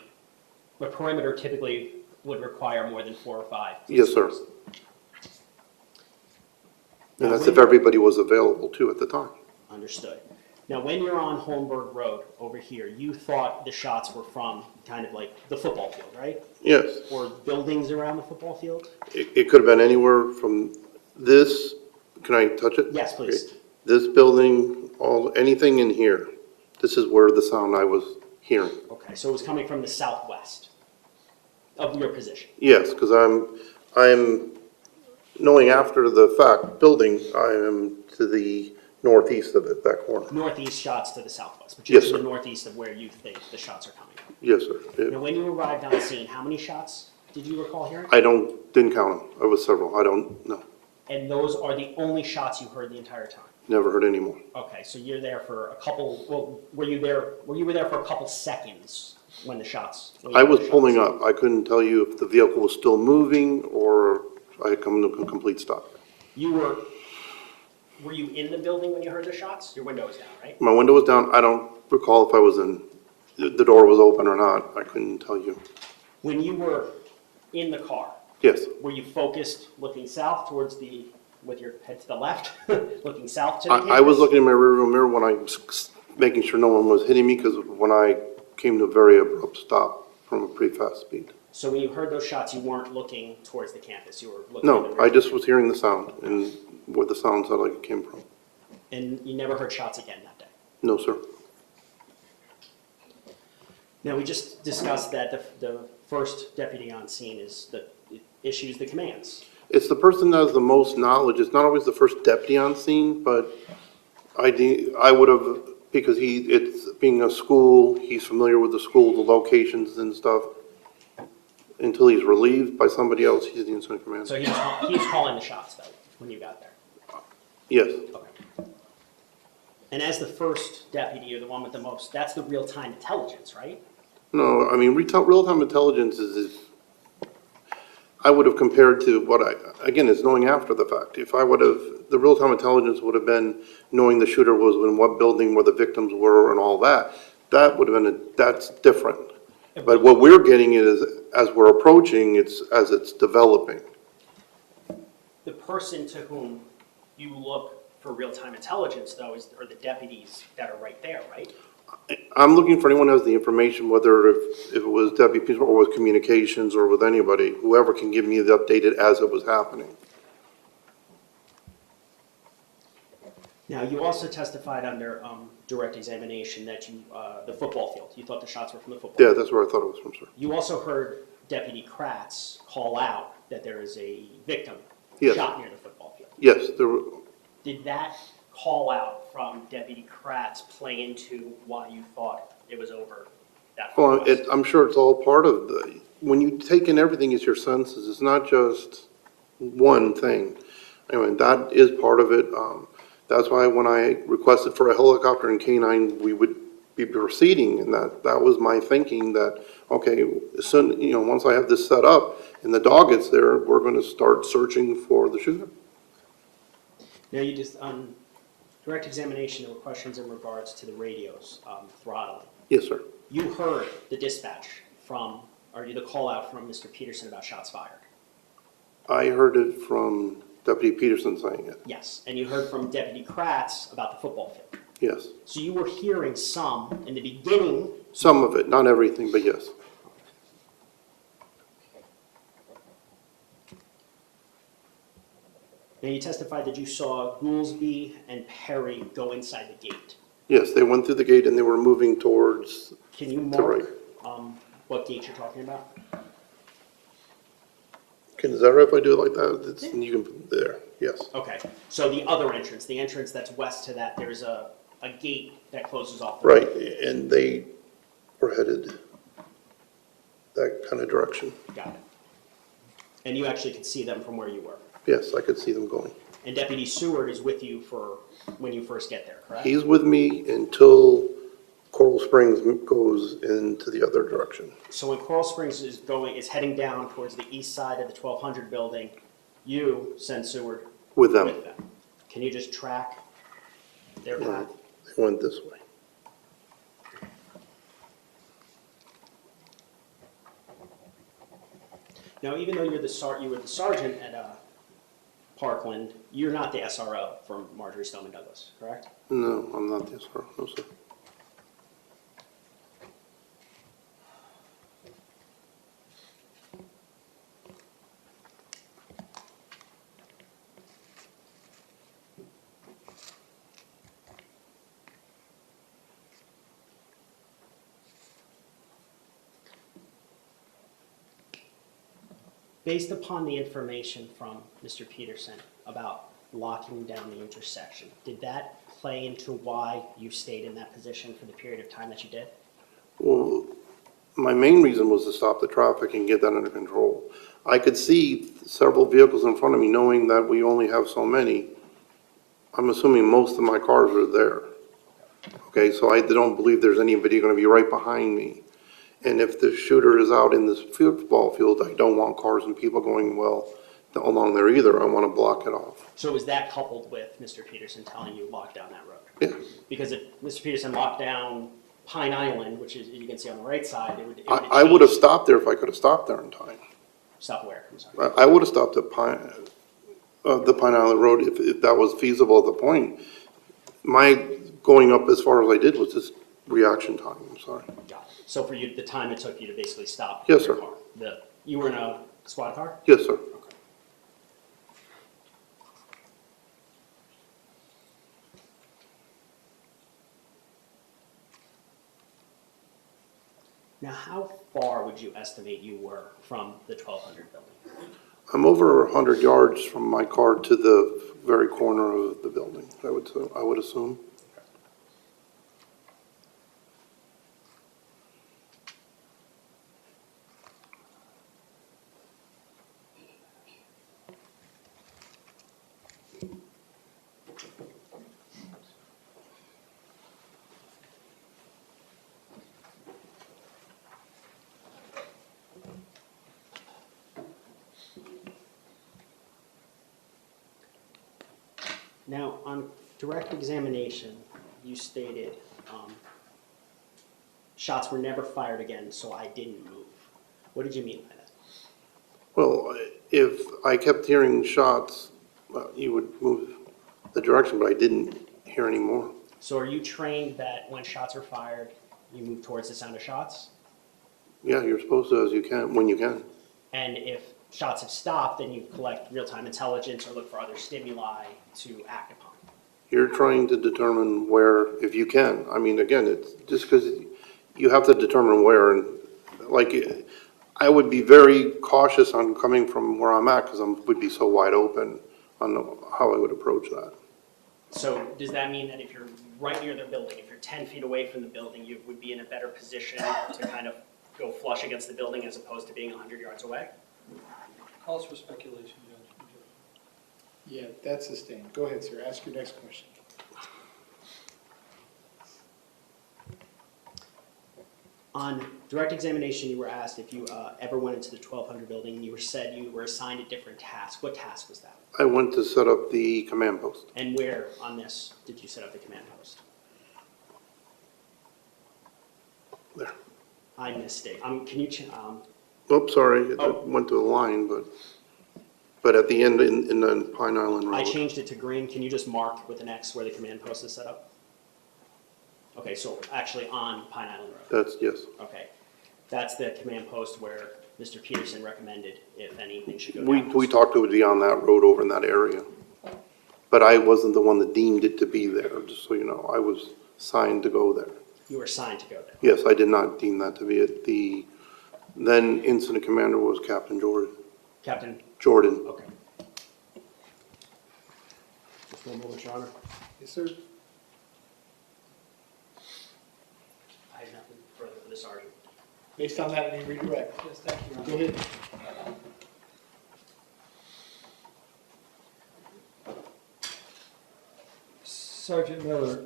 the perimeter typically would require more than 4 or 5. Yes, sir. And Now, that's if everybody was available too at the time. Understood. Now, when you're on Holmberg Road over here, you thought the shots were from kind of like the football field, right? Yes. Or buildings around the football field? It could have been anywhere from this, can I touch it? Yes, please. Okay. This building, anything in here. This is where the sound I was hearing. Okay, so it was coming from the southwest of your position. Yes, because I'm knowing after the fact building, I am to the northeast of it, that corner. Northeast shots to the southwest, but you're Yes, to the sir. northeast of where you think the shots are coming from. Yes, sir. Yeah. Now, when you arrived on scene, how many shots did you recall hearing? I didn't count them. It was several. I don't know. And those are the only shots you heard the entire time? Never heard any more. Okay, so you're there for a couple, well, were you were there for a couple seconds when the shots? I was pulling up. I couldn't tell you if the vehicle was still moving or I had come to a complete stop. Were you in the building when you heard the shots? Your window was down, right? My window was down. I don't recall if I was the door was open or not. I couldn't tell you. When you were in the car, Yes. were you focused looking south with your head to the left, looking south to the I was campus? looking in my rearview mirror when I was making sure no one was hitting me because when I came to a very abrupt stop from a pretty fast speed. So when you heard those shots, you weren't looking towards the campus, you were looking in the No, rear. I just was hearing the sound and where the sound sounded like it came from. And you never heard shots again that day? No, sir. Now, we just discussed that the first deputy on scene issues the commands. It's the person that has the most knowledge. It's not always the first deputy on scene, but I would have, because it's being a school, he's familiar with the school, the locations and stuff. Until he's relieved by somebody else, he's the incident commander. So he was calling the shots, though, when you got there? Yes. Okay. And as the first deputy, or the one with the most, that's the real-time intelligence, right? No, I mean, real-time intelligence I would have compared to again, it's knowing after the fact. If I would have, the real-time intelligence would have been knowing the shooter was in what building, where the victims were and all that. That would have been, that's different. But what we're getting is, as we're approaching, as it's developing. The person to whom you look for real-time intelligence, though, are the deputies that are right there, right? I'm looking for anyone who has the information, whether if it was Deputy Peterson or with communications or with anybody, whoever can give me the updated as it was happening. Now, you also testified under direct examination that the football field, you thought the shots were from the football Yeah, field. that's where I thought it was from, sir. You also heard Deputy Kratz call out that there is a victim Yes. shot near the football field. Yes, there were, Did that call out from Deputy Kratz play into why you thought it was over that far well, west? I'm sure it's all part of the, when you take in everything, it's your senses, it's not just one thing. Anyway, that is part of it. That's why when I requested for a helicopter and K-9, we would be proceeding, and that was my thinking that, okay, as soon, once I have this set up and the dog gets there, we're gonna start searching for the shooter. Now, you just, on direct examination, there were questions in regards to the radios throttling. Yes, sir. You heard the dispatch from, or the call out from Mr. Peterson about shots fired. I heard it from Deputy Peterson saying it. Yes, and you heard from Deputy Kratz about the football field. Yes. So you were hearing some in the beginning. Some of it, not everything, but yes. Now, you testified that you saw Goolsby and Perry go inside the gate. Yes, they went through the gate and they were moving towards Can you the right. mark what gate you're talking about? Is that right if I do it like that? You can put it there, yes. Okay, so the other entrance, the entrance that's west to that, there's a gate that closes off. Right, and they were headed that kind of direction. Got it. And you actually could see them from where you were? Yes, I could see them going. And Deputy Seward is with you for when you first get there, correct? He's with me until Coral Springs goes into the other direction. So when Coral Springs is heading down towards the east side of the 1200 building, you send Seward With them. Can you just track their path? They went this way. Now, even though you were the sergeant at Parkland, you're not the SRO from Marjory Stoneman Douglas, correct? No, I'm not the SRO, no sir. Based upon the information from Mr. Peterson about locking down the intersection, did that play into why you stayed in that position for the period of time that you did? Well, my main reason was to stop the traffic and get that under control. I could see several vehicles in front of me, knowing that we only have so many. I'm assuming most of my cars are there. Okay, so I don't believe there's anybody going to be right behind me. And if the shooter is out in this football field, I don't want cars and people going along there either. I want to block it off. So is that coupled with Mr. Peterson telling you lock down that road? Yeah. Because if Mr. Peterson locked down Pine Island, which is, you can see on the right side, it would I would have stopped there if I could have stopped there in time. Stop where? I'm sorry. I would have stopped at the Pine Island Road if that was feasible at the point. My going up as far as I did was just reaction time, I'm sorry. Got it. So for you, the time it took you to basically stop Yes, your sir. car. You were in a squad car? Yes, sir. Now, how far would you estimate you were from the 1200 building? I'm over 100 yards from my car to the very corner of the building, I would assume. Now, on direct examination, you stated shots were never fired again, so I didn't move. What did you mean by that? Well, if I kept hearing shots, you would move the direction, but I didn't hear any more. So are you trained that when shots are fired, you move towards the sound of shots? Yeah, you're supposed to, as you can, when you can. And if shots have stopped, then you collect real-time intelligence or look for other stimuli to act upon. You're trying to determine where, if you can. I mean, again, it's just because you have to determine where, and like, I would be very cautious on coming from where I'm at, because I would be so wide open on how I would approach that. So does that mean that if you're right near the building, if you're 10 feet away from the building, you would be in a better position to kind of go flush against the building as opposed to being 100 yards away? Calls for speculation, Judge. Yeah, that's sustained. Go ahead, sir. Ask your next question. On direct examination, you were asked if you ever went into the 1200 building, and you said you were assigned a different task. What task was that? I went to set up the command post. And where on this did you set up the command post? There. I missed it. Can you? Oops, sorry, it Oh. went to a line, but at the end in the Pine Island Road. I changed it to green. Can you just mark with an X where the command post is set up? Okay, so actually on Pine Island Road. That's, yes. Okay, that's the command post where Mr. Peterson recommended if anything should go down. We talked it would be on that road over in that area. But I wasn't the one that deemed it to be there, just so you know. I was signed to go there. You were assigned to go there. Yes, I did not deem that to be it. The then incident commander was Captain Jordan. Captain? Jordan. Okay. Just one moment, Your Honor. Yes, sir. I have nothing further for the sergeant. Based on that, any redirect? Yes, thank you, Your Honor. Go ahead. Sergeant Miller,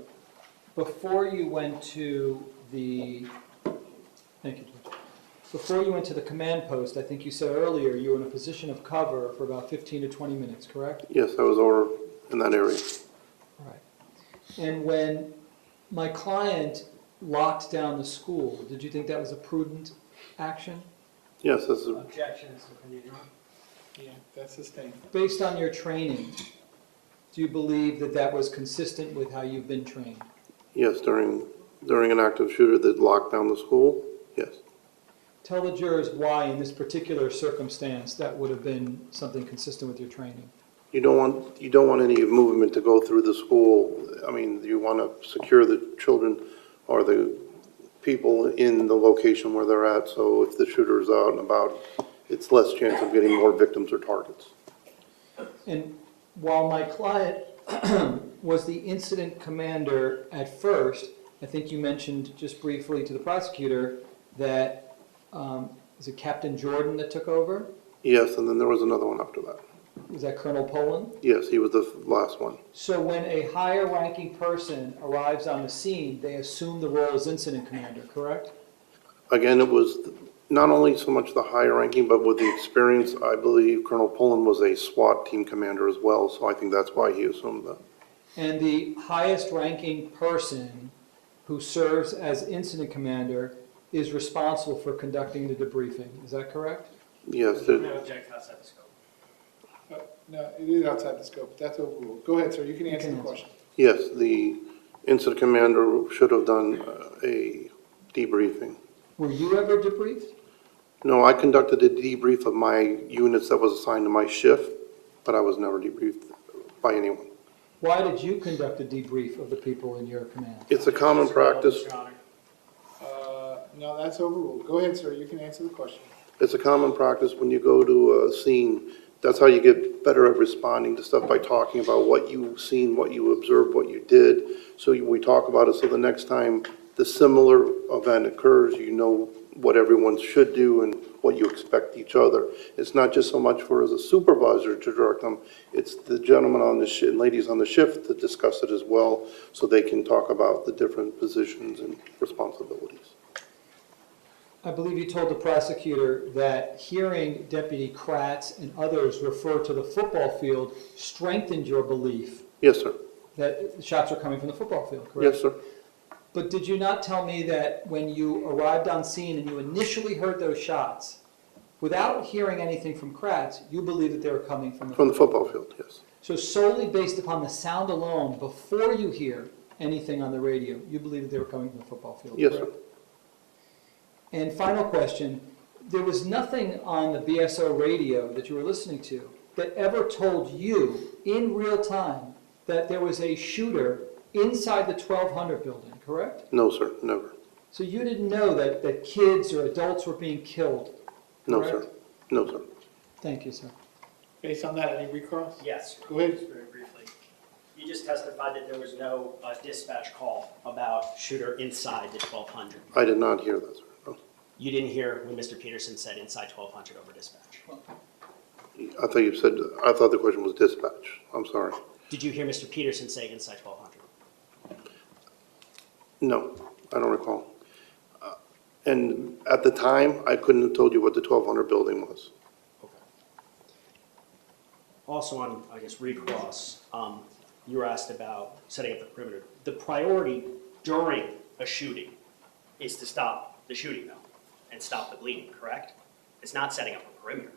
before you went to the, thank you, Judge. Before you went to the command post, I think you said earlier you were in a position of cover for about 15 to 20 minutes, correct? Yes, I was over in that area. All right. And when my client locked down the school, did you think that was a prudent action? Yes, that's Objections, Your Honor. Yeah, that's sustained. Based on your training, do you believe that that was consistent with how you've been trained? yes, during an active shooter that locked down the school, yes. Tell the jurors why, in this particular circumstance, that would have been something consistent with your training. You don't want any movement to go through the school. I mean, you want to secure the children or the people in the location where they're at, so if the shooter is out and about, it's less chance of getting more victims or targets. And while my client was the incident commander at first, I think you mentioned just briefly to the prosecutor that, is it Captain Jordan that took over? Yes, and then there was another one after that. Was that Colonel Poland? Yes, he was the last one. So when a higher ranking person arrives on the scene, they assume the role as incident commander, correct? Again, it was not only so much the higher ranking, but with the experience, I believe Colonel Poland was a SWAT team commander as well, so I think that's why he assumed that. And the highest ranking person who serves as incident commander is responsible for conducting the debriefing. Is that correct? Yes. No object outside the scope. No, it is outside the scope. That's overruled. Go ahead, sir. You can answer the question. Yes, the incident commander should have done a debriefing. Were you ever debriefed? No, I conducted a debrief of my units that was assigned to my shift, but I was never debriefed by anyone. Why did you conduct a debrief of the people in your command? It's a common practice. No, that's overruled. Go ahead, sir. You can answer the question. It's a common practice when you go to a scene. That's how you get better at responding to stuff, by talking about what you've seen, what you observed, what you did. So we talk about it, so the next time the similar event occurs, you know what everyone should do and what you expect each other. It's not just so much for as a supervisor to direct them, it's the gentlemen on the shift and ladies on the shift to discuss it as well, so they can talk about the different positions and responsibilities. I believe you told the prosecutor that hearing Deputy Kratz and others refer to the football field strengthened your belief. Yes, sir. That the shots were coming from the football field, correct? Yes, sir. But did you not tell me that when you arrived on scene and you initially heard those shots, without hearing anything from Kratz, you believed that they were coming from the football field, yes. So solely based upon the sound alone, before you hear anything on the radio, you believe that they were coming from the football field, Yes, correct? sir. And final question, there was nothing on the BSO radio that you were listening to that ever told you in real time that there was a shooter inside the 1200 building, correct? No, sir, never. So you didn't know that kids or adults were being killed No, correct? sir. No, sir. Thank you, sir. Based on that, any recross? Yes. Go ahead. Just very briefly. You just testified that there was no dispatch call about shooter inside the 1200. I did not hear that, sir. No. You didn't hear when Mr. Peterson said inside 1200 over dispatch. I thought you said, I thought the question was dispatch. I'm sorry. Did you hear Mr. Peterson say inside 1200? No, I don't recall. And at the time, I couldn't have told you what the 1200 building was. Also on, I guess, recross, you were asked about setting up the perimeter. The priority during a shooting is to stop the shooting, though, and stop the bleeding, correct? It's not setting up a perimeter.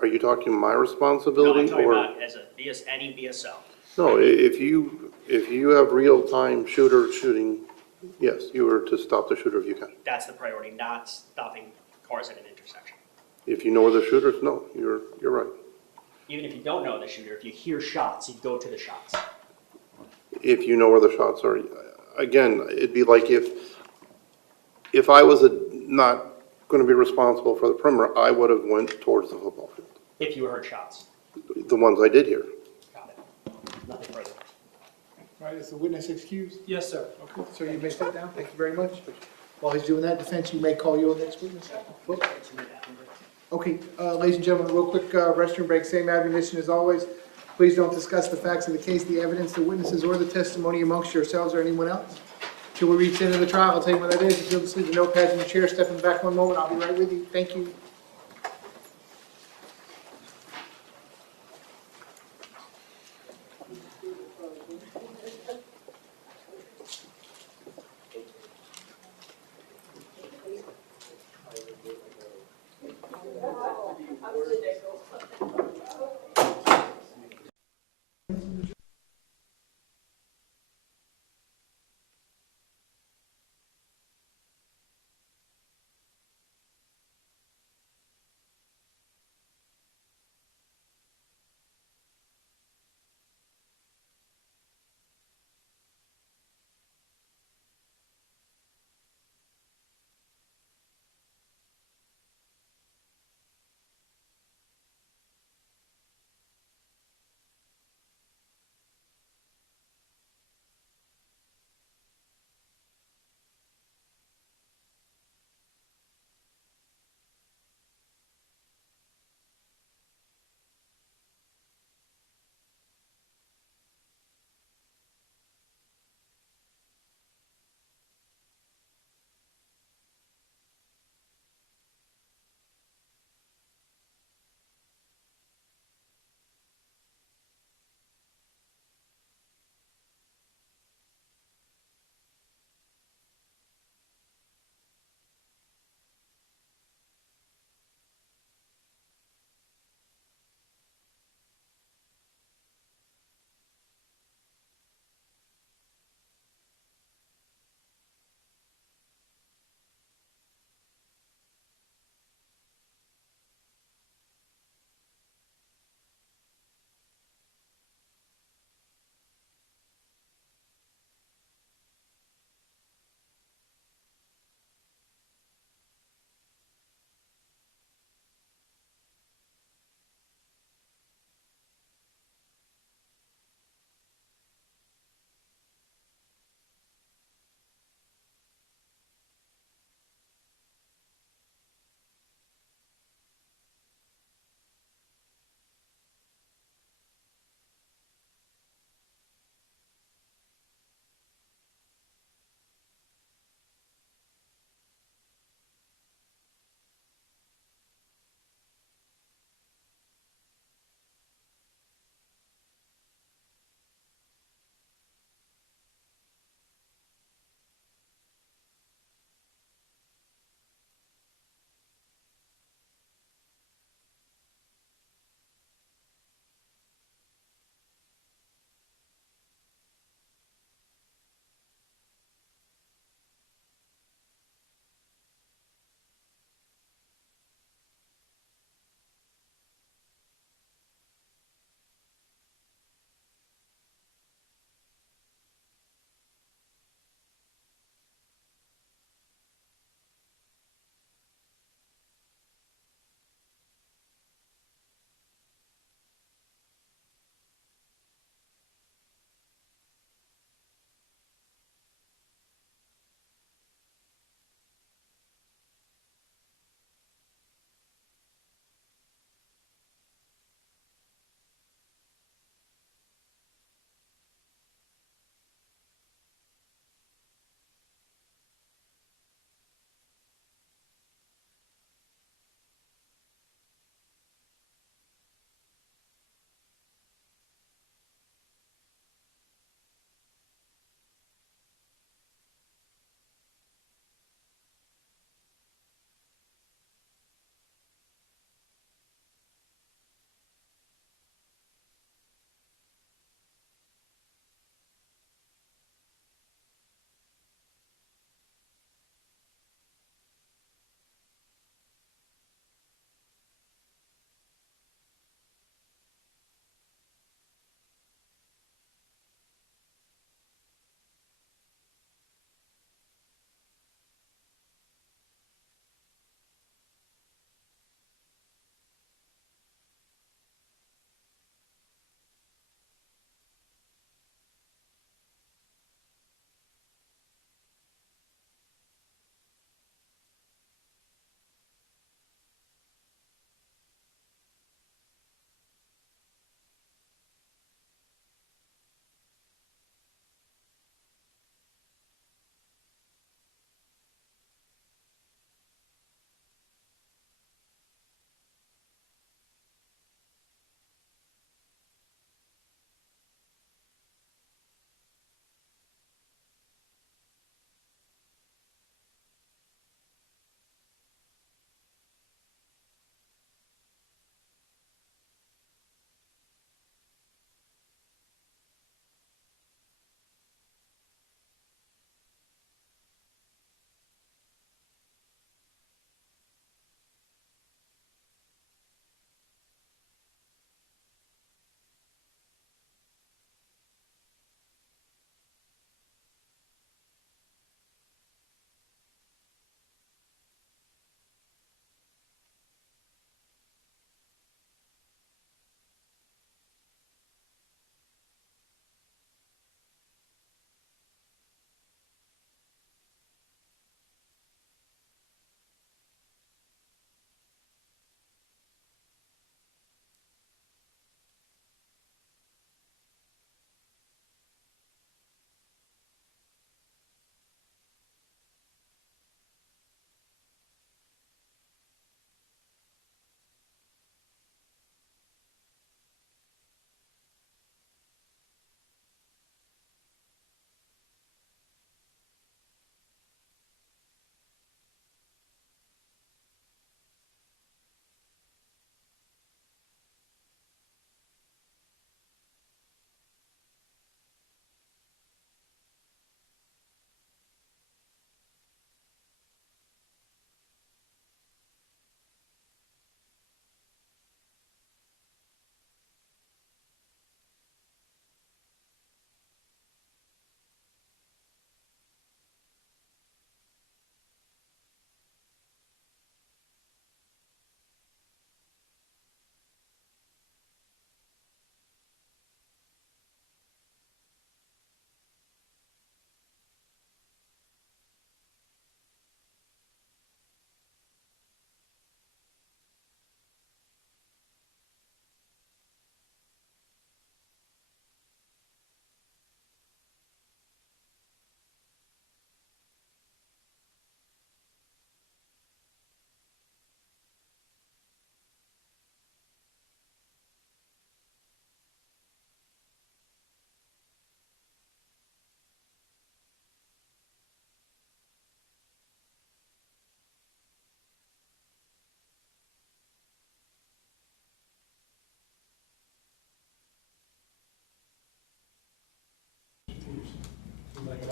Are you talking my No, responsibility? I'm talking or about as any BSO. No, if you have real-time shooter shooting, yes, you are to stop the shooter if you can. That's the priority, not stopping cars at an intersection. If you know where the shooter is, no, you're right. Even if you don't know the shooter, if you hear shots, you go to the shots. If you know where the shots are, again, it'd be like if I was not going to be responsible for the perimeter, I would have went towards the football field. If you heard shots. The ones I did hear. Got it. Nothing further. All right, is the witness excused? Yes, sir. Okay, so you may sit down. Thank you very much. While he's doing that, defense, you may call your next witness. Whoops. Okay, ladies and gentlemen, real quick restroom break. Same admonition as always. Please don't discuss the facts of the case, the evidence, the witnesses, or the testimony amongst yourselves or anyone else. Till we reach the end of the trial, I'll tell you what that is. If you'll just leave the notepads in your chair, step in the back one moment. I'll be right with you. Thank you.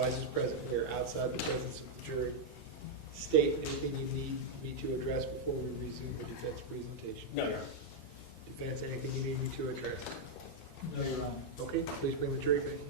supervisors present here outside the presence of the jury. State anything you need me to address before we resume the defense presentation. No, Your Honor. Defense, anything you need me to address? No, Your Honor. Okay, please bring the jury back in.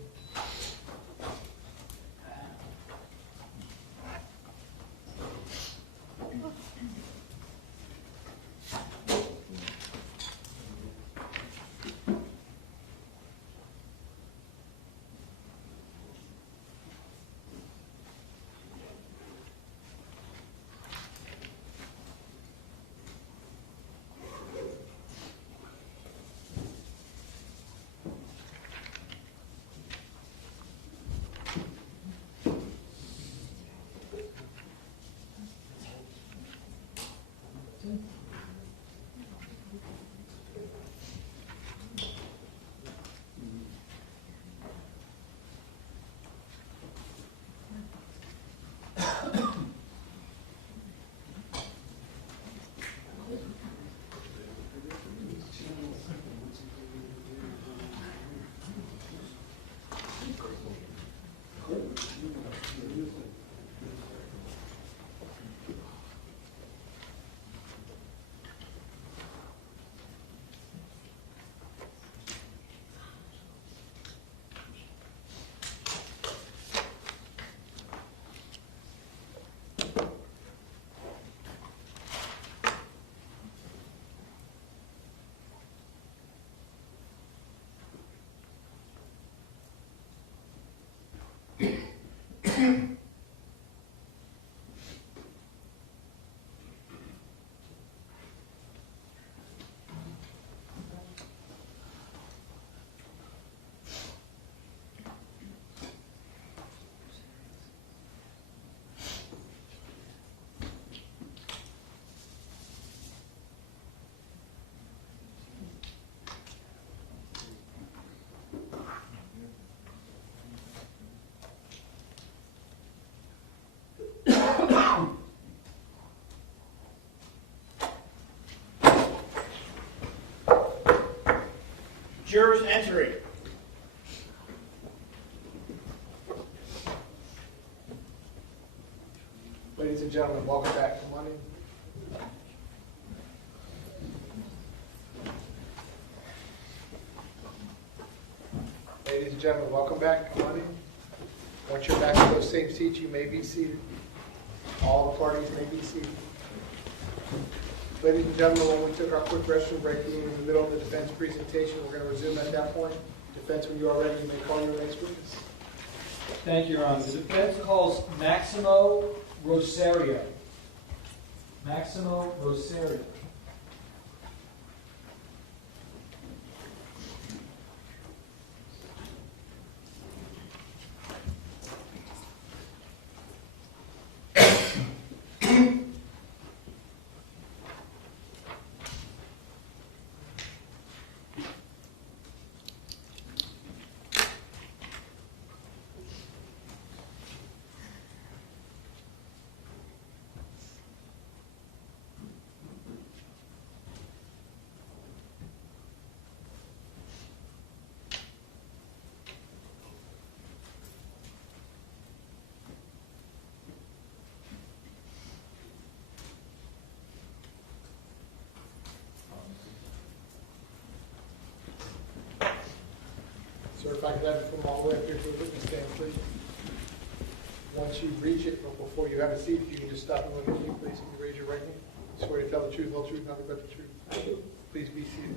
Jurors entering. Ladies and gentlemen, welcome back. Come on in. Ladies and gentlemen, welcome back. Come on in. Once you're back to those same seats, you may be seated. All the parties may be seated. Ladies and gentlemen, when we took our quick restroom break, we were in the middle of the defense presentation. We're going to resume at that point. Defense, when you are ready, you may call your next witness. Thank you, Your Honor. The defense calls Maximo Rosario. Maximo Rosario. Sir, if I could have you come all the way up here to the witness stand, please. Once you reach it, but before you have a seat, if you can just stop and look at me, please, and you raise your right hand. Swear to tell the truth, whole truth, nothing but the truth. Please be seated.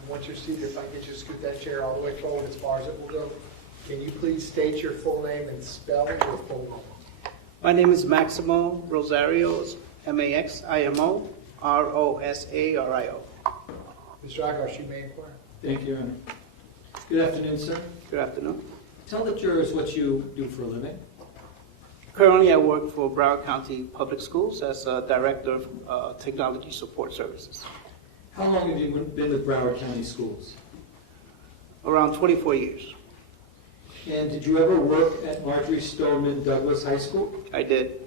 And once you're seated, if I can get you to scoot that chair all the way forward as far as it will go. Can you please state your full name and spell your full name? My name is Maximo Rosario, Maximo Rosario. Mr. Agash, you may inquire. Thank you, Your Honor. Good afternoon, sir. Good afternoon. Tell the jurors what you do for a living. Currently, I work for Broward County Public Schools as a Director of Technology Support Services. How long have you been with Broward County Schools? Around 24 years. And did you ever work at Marjory Stoneman Douglas High School? I did.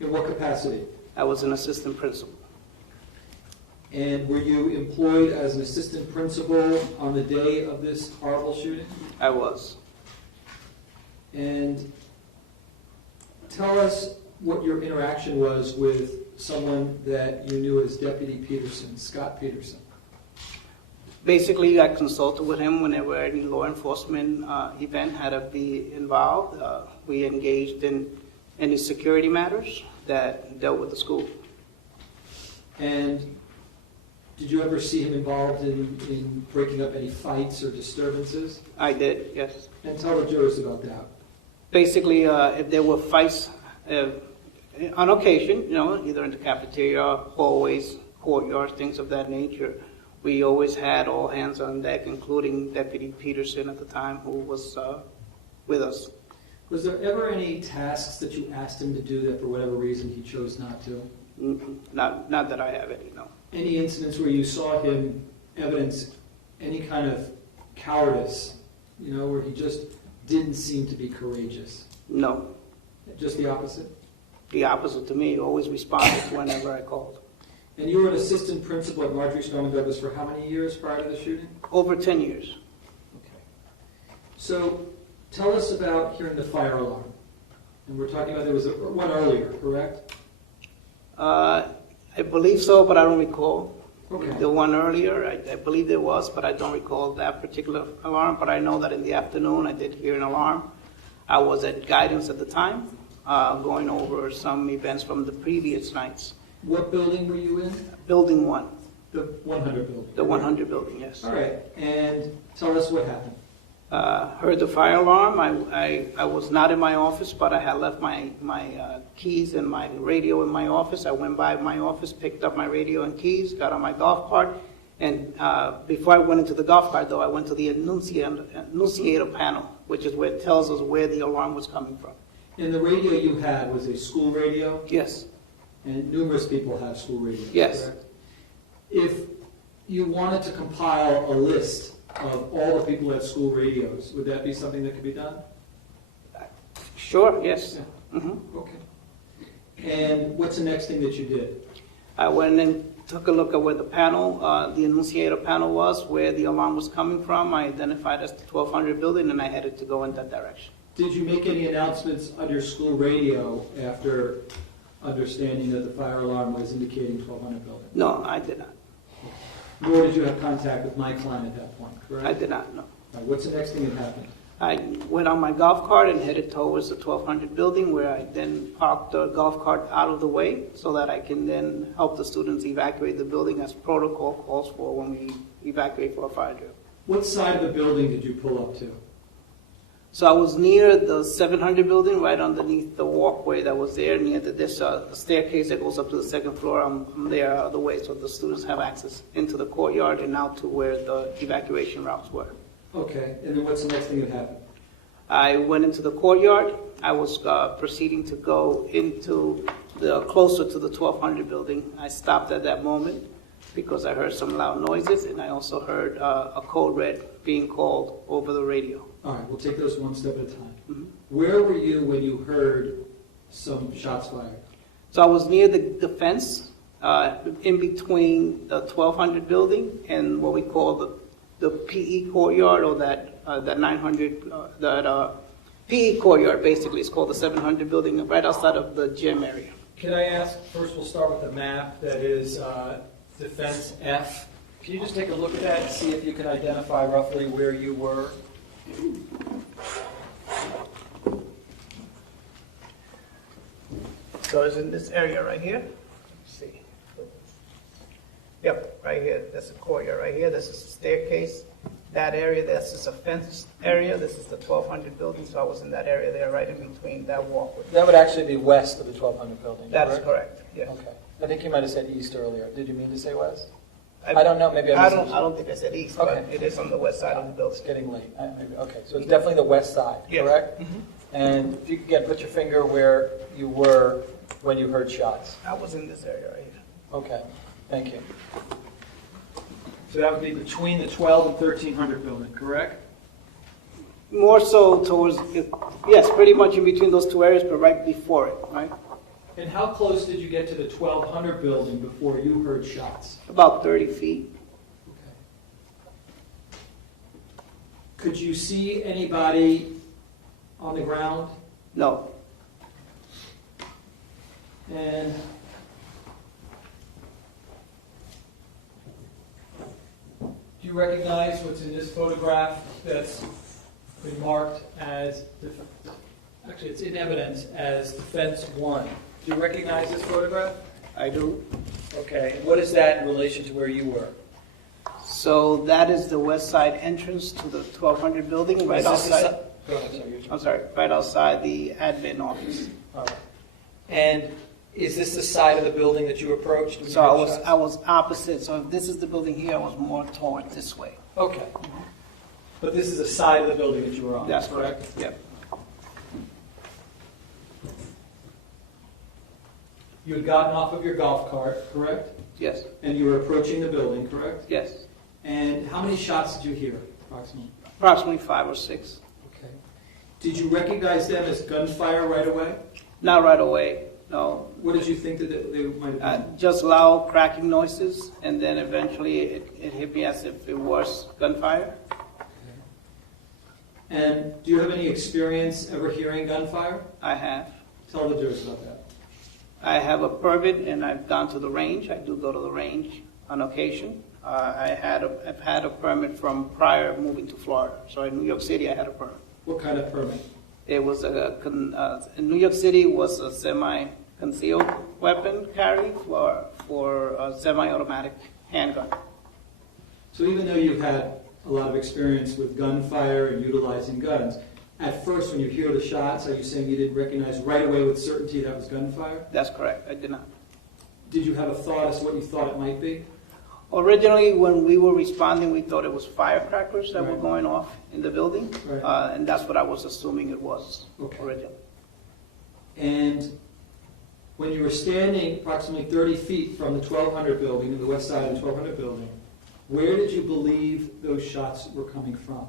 In what capacity? I was an assistant principal. And were you employed as an assistant principal on the day of this horrible shooting? I was. And tell us what your interaction was with someone that you knew as Deputy Peterson, Scot Peterson. Basically, I consulted with him whenever any law enforcement event had to be involved. We engaged in any security matters that dealt with the school. And did you ever see him involved in breaking up any fights or disturbances? I did, yes. And tell the jurors about that. Basically, if there were fights on occasion, either in the cafeteria, hallways, courtyards, things of that nature, we always had all hands on deck, including Deputy Peterson at the time, who was with us. Was there ever any tasks that you asked him to do that for whatever reason he chose not to? Not that I have any, no. Any incidents where you saw him evidence any kind of cowardice, where he just didn't seem to be courageous? No. Just the opposite? The opposite to me. Always responded whenever I called. And you were an assistant principal at Marjory Stoneman Douglas for how many years prior to the shooting? Over 10 years. Okay. So tell us about hearing the fire alarm. And we're talking about there was one earlier, correct? I believe so, but I don't recall. Okay. The one earlier, I believe there was, but I don't recall that particular alarm. But I know that in the afternoon I did hear an alarm. I was at guidance at the time, going over some events from the previous nights. What building were you in? Building 1. The 100 building? The 100 building, yes. All right. And tell us what happened. Heard the fire alarm. I was not in my office, but I had left my keys and my radio in my office. I went by my office, picked up my radio and keys, got on my golf cart, and before I went into the golf cart, though, I went to the annunciator panel, which is where it tells us where the alarm was coming from. And the radio you had was a school radio? Yes. And numerous people have school radios, yes. Correct? If you wanted to compile a list of all the people at school radios, would that be something that could be done? Sure, yes. Yeah. Mm-hmm. Okay. And what's the next thing that you did? I went and took a look at where the panel, the annunciator panel was, where the alarm was coming from. I identified as the 1200 building, and I headed to go in that direction. Did you make any announcements on your school radio after understanding that the fire alarm was indicating 1200 building? No, I did not. Nor did you have contact with my client at that point, correct? I did not, no. All right, what's the next thing that happened? I went on my golf cart and headed towards the 1200 building, where I then parked the golf cart out of the way so that I can then help the students evacuate the building as protocol calls for when we evacuate for a fire drill. What side of the building did you pull up to? So I was near the 700 building, right underneath the walkway that was there, near this staircase that goes up to the second floor. I'm there out of the way so the students have access into the courtyard and out to where the evacuation routes were. Okay, and then what's the next thing that happened? I went into the courtyard. I was proceeding to go into closer to the 1200 building. I stopped at that moment because I heard some loud noises, and I also heard a code red being called over the radio. All right, we'll take those one step at a time. Mm-hmm. Where were you when you heard some shots fired? So I was near the fence, in between the 1200 building and what we call the PE courtyard, or that 900, PE courtyard basically. It's called the 700 building, right outside of the gym area. Can I ask, first we'll start with the map that is Defense F. Can you just take a look at that and see if you can identify roughly where you were? So it's in this area right here. Let's see. Yep, right here. That's the courtyard right here. This is the staircase. That area, this is a fenced area. This is the 1200 building. So I was in that area there, right in between that walkway. That would actually be west of the 1200 building. That's correct. Yes. Okay. I think you might have said east earlier. Did you mean to say west? I don't know. Maybe I don't think I said east, okay. But it is on the west side of the building. It's getting late. Okay, so it's definitely the west side, yes. Correct? Mm-hmm. And if you could again put your finger where you were when you heard shots. I was in this area right here. Okay, thank you. So that would be between the 12 and 1300 building, correct? More so towards, yes, pretty much in between those two areas, but right before it, right? And how close did you get to the 1200 building before you heard shots? About 30 feet. Could you see anybody on the ground? No. And do you recognize what's in this photograph that's been marked as, actually it's in evidence as defense 1? Do you recognize this photograph? I do. Okay, and what is that in relation to where you were? So that is the west side entrance to the 1200 building, right outside. Go ahead, sorry. I'm sorry, right outside the admin office. All right. And is this the side of the building that you approached? when you So heard shots? I was opposite. So if this is the building here, I was more toward this way. Okay. But this is the side of the building that you were on? That's correct. Yep. You had gotten off of your golf cart, correct? Yes. And you were approaching the building, correct? Yes. And how many shots did you hear, approximately? Approximately 5 or 6. Okay. Did you recognize them as gunfire right away? Not right away, no. What did you think that they might have been? Just loud cracking noises, and then eventually it hit me as if it was gunfire. And do you have any experience ever hearing gunfire? I have. Tell the jurors about that. I have a permit, and I've gone to the range. I do go to the range on occasion. I've had a permit from prior moving to Florida. So in New York City, I had a permit. What kind of permit? It was in New York City was a semi-concealed weapon carry for a semi-automatic handgun. So even though you've had a lot of experience with gunfire and utilizing guns, at first when you hear the shots, are you saying you didn't recognize right away with certainty that was gunfire? That's correct. I did not. Did you have a thought as to what you thought it might be? Originally, when we were responding, we thought it was firecrackers that were going off in the building, and that's what I was assuming it was originally. And when you were standing approximately 30 feet from the 1200 building, in the west side of the 1200 building, where did you believe those shots were coming from?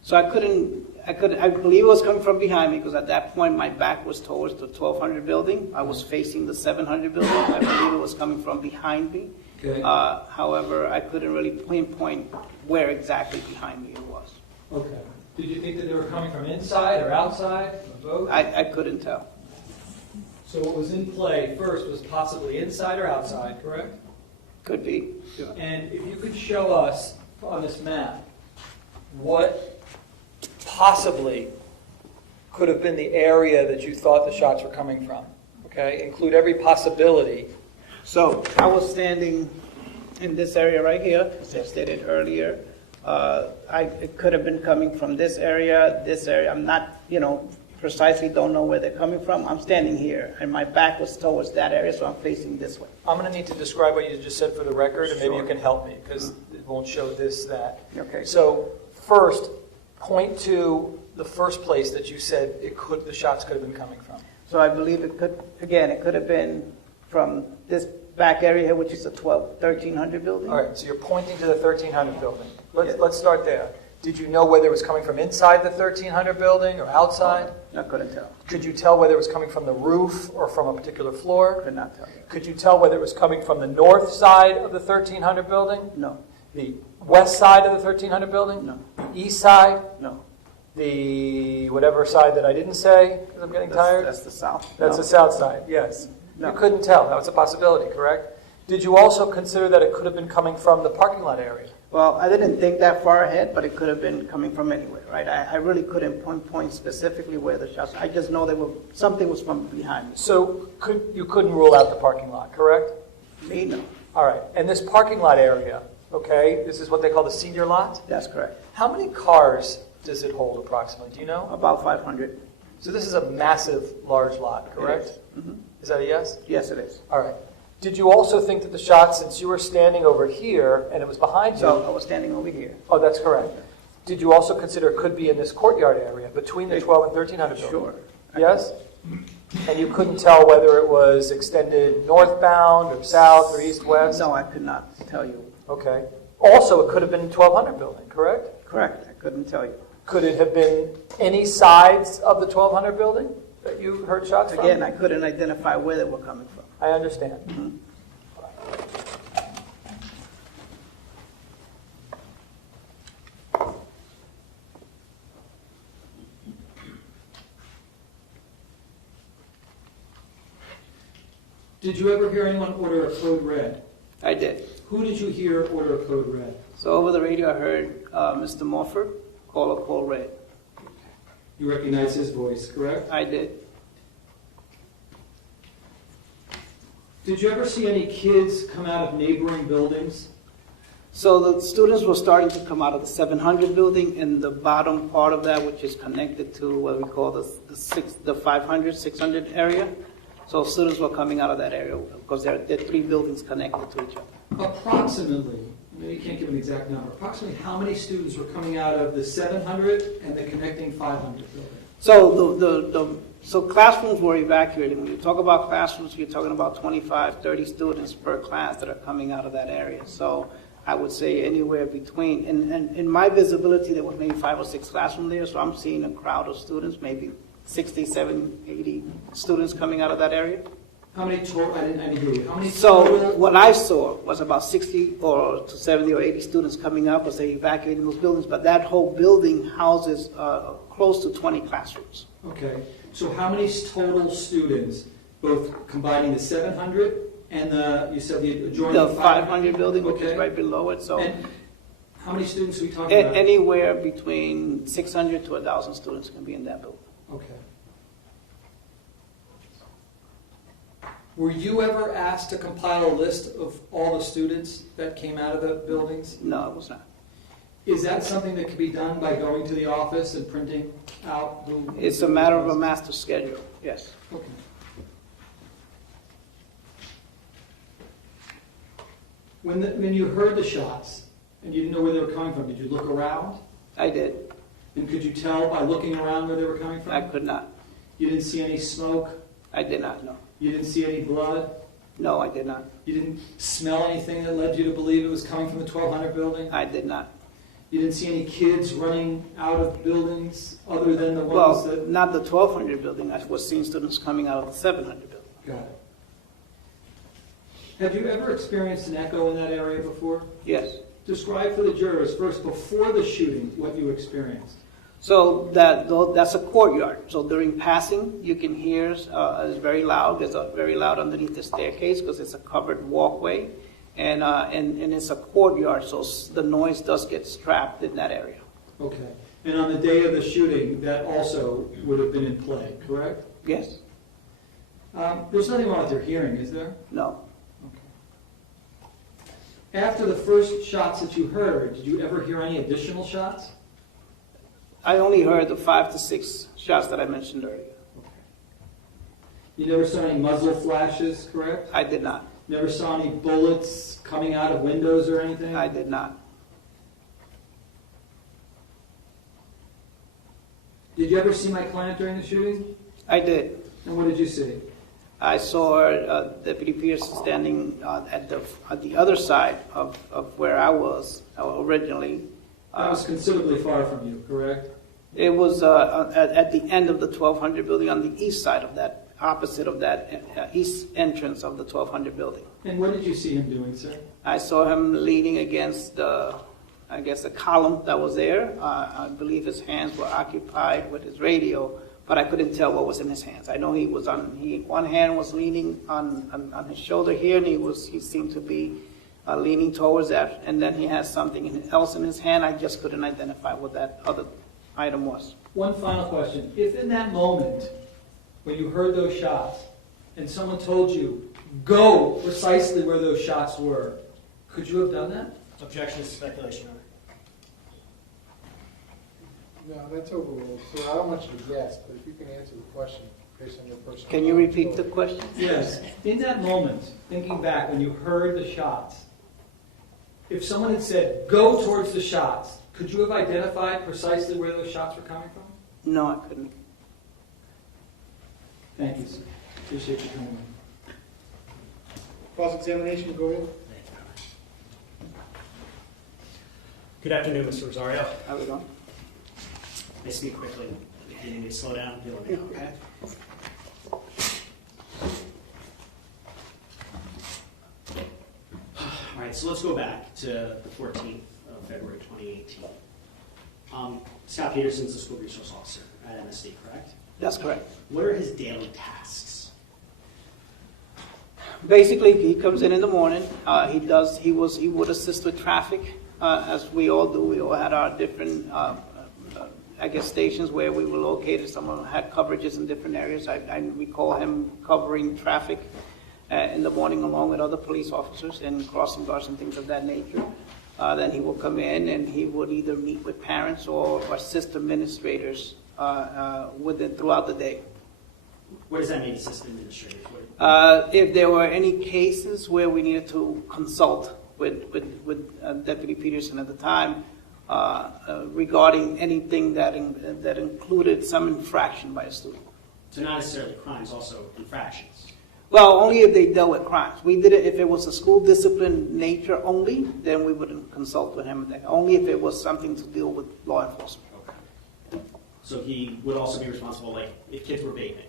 So I believe it was coming from behind me because at that point my back was towards the 1200 building. I was facing the 700 building. I believe it was coming from behind me. Okay. However, I couldn't really pinpoint where exactly behind me it was. Okay. Did you think that they were coming from inside or outside, or both? I couldn't tell. So what was in play first was possibly inside or outside, correct? Could be. And if you could show us on this map what possibly could have been the area that you thought the shots were coming from, okay? Include every possibility. So I was standing in this area right here, as I stated earlier. It could have been coming from this area. I'm not, precisely don't know where they're coming from. I'm standing here, and my back was towards that area, so I'm facing this way. I'm going to need to describe what you just said for the record, and maybe you can help me, because it won't show this, that. Okay. So first, point to the first place that you said the shots could have been coming from. So I believe it could have been from this back area here, which is the 1300 building. All right, so you're pointing to the 1300 building. Let's start there. Did you know whether it was coming from inside the 1300 building or outside? I couldn't tell. Could you tell whether it was coming from the roof or from a particular floor? Could not tell. Could you tell whether it was coming from the north side of the 1300 building? No. The west side of the 1300 building? No. The east side? No. The whatever side that I didn't say because I'm getting tired? That's the south. That's the south side, yes. No. You couldn't tell. That was a possibility, correct? Did you also consider that it could have been coming from the parking lot area? Well, I didn't think that far ahead, but it could have been coming from anywhere, right? I really couldn't pinpoint specifically where the shots. I just know something was from behind me. So you couldn't rule out the parking lot, correct? Me, no. All right. And this parking lot area, okay, this is what they call the senior lot? That's correct. How many cars does it hold approximately? Do you know? About 500. So this is a massive, large lot, correct? It is. Mm-hmm. Is that a yes? Yes, it is. All right. Did you also think that the shot, since you were standing over here and it was behind you? So I was standing over here. Oh, that's correct. Did you also consider it could be in this courtyard area between the 12 and 1300 building? Sure. Yes? And you couldn't tell whether it was extended northbound or south or east, west? No, I could not tell you. Okay. Also, it could have been 1200 building, correct? Correct. I couldn't tell you. Could it have been any sides of the 1200 building? that you heard shots from? Again, I couldn't identify where they were coming from. I understand. Did you ever hear anyone order a code red? I did. Who did you hear order a code red? So over the radio, I heard Mr. Morford call a call red. You recognize his voice, correct? I did. Did you ever see any kids come out of neighboring buildings? So the students were starting to come out of the 700 building in the bottom part of that, which is connected to what we call the 500, 600 area. So students were coming out of that area because there are 3 buildings connected to each other. Approximately, maybe you can't give an exact number, approximately how many students were coming out of the 700 and the connecting 500 building? So so classrooms were evacuated. When you talk about classrooms, you're talking about 25, 30 students per class that are coming out of that area. So I would say anywhere between, and in my visibility, there was maybe 5 or 6 classrooms there, so I'm seeing a crowd of students, maybe 60, 70, 80 students coming out of that area. How many total? I didn't hear you. How many So total? what I saw was about 60 or to 70 or 80 students coming up as they evacuated those buildings, but that whole building houses close to 20 classrooms. Okay, so how many total students, both combining the 700 and you said the adjoining The 500 building, which is right below it, so And how many students are we talking about? anywhere between 600 to 1,000 students can be in that building. Okay. Were you ever asked to compile a list of all the students that came out of the buildings? No, I was not. Is that something that could be done by going to the office and printing out who? It's a matter of a master schedule, yes. Okay. When you heard the shots and you didn't know where they were coming from, did you look around? I did. And could you tell by looking around where they were coming from? I could not. You didn't see any smoke? I did not, no. You didn't see any blood? No, I did not. You didn't smell anything that led you to believe it was coming from the 1200 building? I did not. You didn't see any kids running out of buildings other than the ones Well, that... not the 1,200 building. I was seeing students coming out of the 700 building. Got it. Have you ever experienced an echo in that area before? Yes. Describe for the jurors, first, before the shooting, what you experienced. So that's a courtyard. So during passing, you can hear it's very loud. There's a very loud underneath the staircase because it's a covered walkway, and it's a courtyard. So the noise does get trapped in that area. Okay. And on the day of the shooting, that also would have been in play, correct? Yes. There's nothing wrong with your hearing, is there? No. After the first shots that you heard, did you ever hear any additional shots? I only heard the 5 to 6 shots that I mentioned earlier. You never saw any muzzle flashes, correct? I did not. Never saw any bullets coming out of windows or anything? I did not. Did you ever see my client during the shooting? I did. And what did you see? I saw Deputy Peterson standing at the other side of where I was originally. That was considerably far from you, correct? It was at the end of the 1200 building on the east side of that, opposite of that east entrance of the 1200 building. And what did you see him doing, sir? I saw him leaning against a column that was there. I believe his hands were occupied with his radio, but I couldn't tell what was in his hands. I know he was one hand was leaning on his shoulder here, and he seemed to be leaning towards that, and then he has something else in his hand. I just couldn't identify what that other item was. One final question. If in that moment, when you heard those shots, and someone told you, go precisely where those shots were, could you have done that? Objection is speculation. No, that's overruled. So I don't want you to guess, but if you can answer the question based on your personal... Can you repeat the question? Yes. In that moment, thinking back, when you heard the shots, if someone had said, go towards the shots, could you have identified precisely where those shots were coming from? No, I couldn't. Thank you, sir. Appreciate you coming in. Cross-examination, go ahead. Good afternoon, Mr. Rosario. How's it going? I speak quickly. If you need me to slow down, do let me know. Okay. All right, so let's go back to the 14th of February 2018. Scot Peterson's the school resource officer at MSD, correct? That's correct. What are his daily tasks? Basically, he comes in the morning. He would assist with traffic, as we all do. We all had our different, stations where we were located. Some of them had coverages in different areas. I recall him covering traffic in the morning along with other police officers and crossing guards and things of that nature. Then he would come in and he would either meet with parents or assist administrators throughout the day. What does that mean, assistant administrator? If there were any cases where we needed to consult with Deputy Peterson at the time regarding anything that included some infraction by a student. So not necessarily crimes, also infractions. Well, only if they dealt with crimes. We did it if it was a school discipline nature only, then we wouldn't consult with him. Only if it was something to deal with law enforcement. Okay. So he would also be responsible, like, if kids were vaping?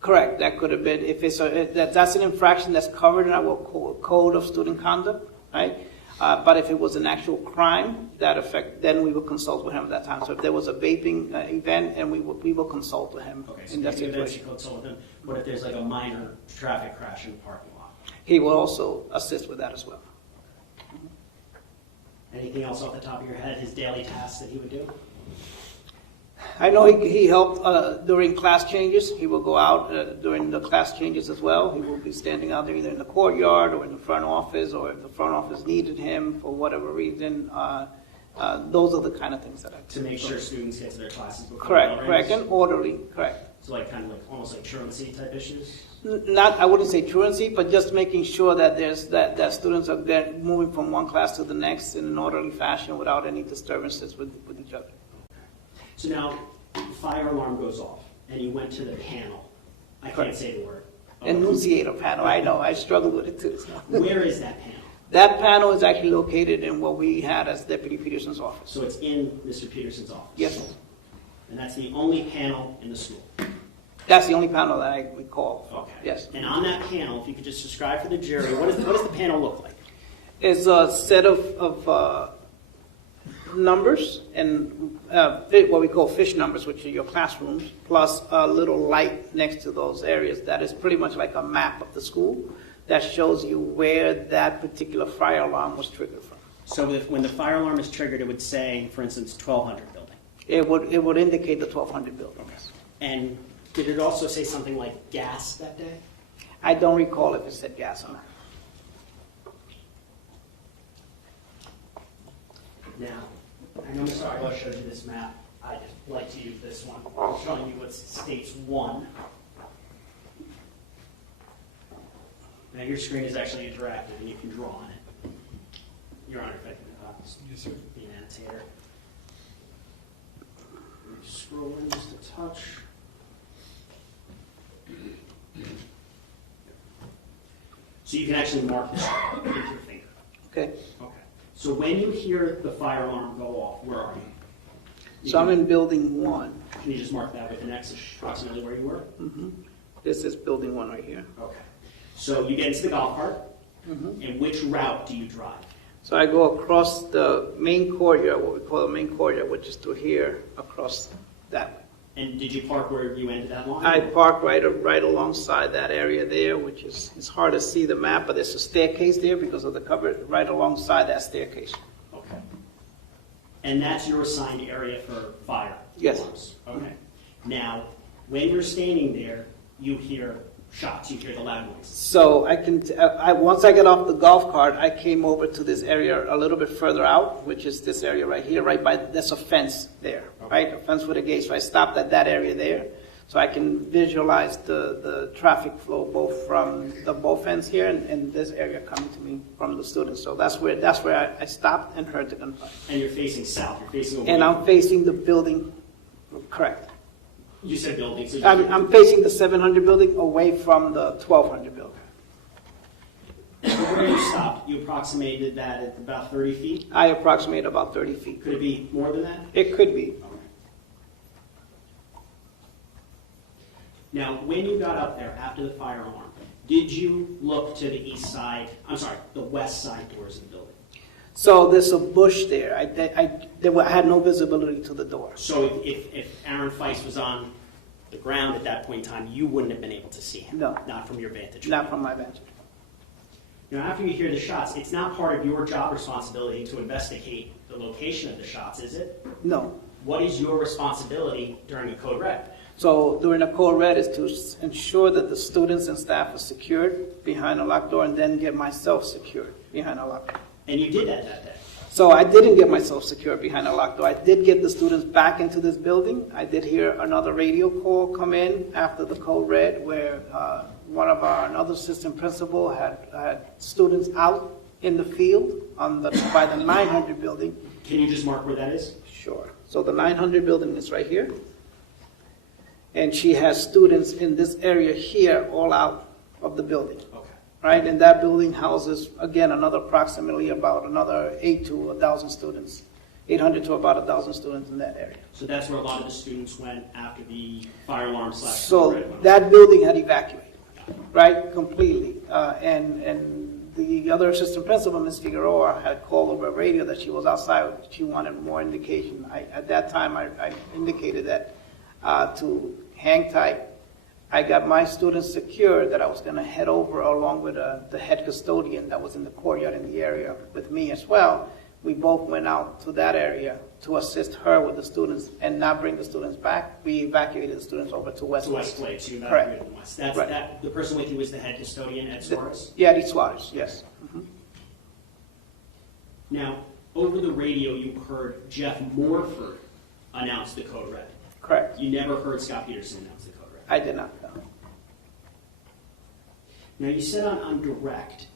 Correct. That could have been, if that's an infraction that's covered in our code of student conduct, right? But if it was an actual crime, then we would consult with him at that time. So if there was a vaping event, and we will consult with him in that situation. You consult with him. What if there's like a minor traffic crash in the parking lot? He will also assist with that as well. Anything else off the top of your head, his daily tasks that he would do? I know he helped during class changes. He will go out during the class changes as well. He will be standing out there either in the courtyard or in the front office, or if the front office needed him for whatever reason. Those are the kind of things that I do. To make sure students get to their classes before Correct, and orderly, correct. So like kind of like almost like truancy type issues? I wouldn't say truancy, but just making sure that that students are moving from one class to the next in an orderly fashion without any disturbances with each other. So now, the fire alarm goes off, and you went to the panel. I can't say the word. Enunciator panel, I know, I struggle with it too. So. Where is that panel? That panel is actually located in what we had as Deputy Peterson's office. So it's in Mr. Peterson's office? Yes. And that's the only panel in the school? That's the only panel that I recall. Okay. Yes. And on that panel, if you could just describe for the jury, what does the panel look like? It's a set of numbers and what we call fish numbers, which are your classrooms, plus a little light next to those areas. That is pretty much like a map of the school that shows you where that particular fire alarm was triggered from. So when the fire alarm is triggered, it would say, for instance, 1200 building. It would indicate the 1200 building. Okay. And did it also say something like gas that day? I don't recall if it said gas on it. Now, I know Mr. Aguilar showed you this map. I just like to use this one. I'm showing you what states 1. Now your screen is actually interactive and you can draw on it. Your Honor, if I can be an annotator. Let me scroll in just a touch. So you can actually mark this with your finger. Okay. Okay. So when you hear the fire alarm go off, where are you? So I'm in building 1. Can you just mark that with an X, approximately where you were? Mm-hmm. This is building 1 right here. Okay. So you get into the golf cart, and which route do you drive? So I go across the main courtyard, what we call the main courtyard, which is to here, across that way. And did you park where you ended that line? I park right alongside that area there, which is, it's hard to see the map, but there's a staircase there because of the cover, right alongside that staircase. Okay. And that's your assigned area for fire? Yes. Alarms. Okay. Now, when you're standing there, you hear shots, you hear the loud noise. So once I get off the golf cart, I came over to this area a little bit further out, which is this area right here, right by, there's a fence there, right? A fence with a gate. So I stopped at that area there, so I can visualize the traffic flow both from the both ends here and this area coming to me from the students. So that's where I stopped and heard the gunfire. And you're facing south, you're facing away. And I'm facing the building, correct. You said building. So I'm facing the 700 building away from the 1200 building. So where you stopped, you approximated that at about 30 feet? I approximate about 30 feet. Could it be more than that? It could be. Now, when you got up there after the fire alarm, did you look to the the west side doors of the building? So there's a bush there. I had no visibility to the door. So if Aaron Feist was on the ground at that point in time, you wouldn't have been able to see him? No. Not from your vantage point? Not from my vantage. Now, after you hear the shots, it's not part of your job responsibility to investigate the location of the shots, is it? No. What is your responsibility during a code red? So during a code red is to ensure that the students and staff are secured behind a locked door and then get myself secured behind a locked door. And you did that day? So I didn't get myself secured behind a locked door. I did get the students back into this building. I did hear another radio call come in after the code red where another assistant principal had students out in the field by the 900 building. Can you just mark where that is? Sure. So the 900 building is right here. And she has students in this area here all out of the building. Okay. Right? And that building houses, again, approximately about another 800 to 1,000 students. 800 to about 1,000 students in that area. So that's where a lot of the students went after the fire alarm / So that building had evacuated, right? Completely. And the other assistant principal, Ms. Figueroa, had called over radio that she was outside. She wanted more indication. At that time, I indicated that to hang tight. I got my students secure that I was going to head over along with the head custodian that was in the courtyard in the area with me as well. We both went out to that area to assist her with the students and not bring the students back. We evacuated the students over to West Glade. To West Glade, so you Correct. evacuated them west. That's Right. the person with you was the head custodian, Ed Suarez? Yeah, Eddie Suarez, yes. Mm-hmm. Now, over the radio, you heard Jeff Morford announce the code red. Correct. You never heard Scot Peterson announce the code red. I did not know. Now, you said on direct,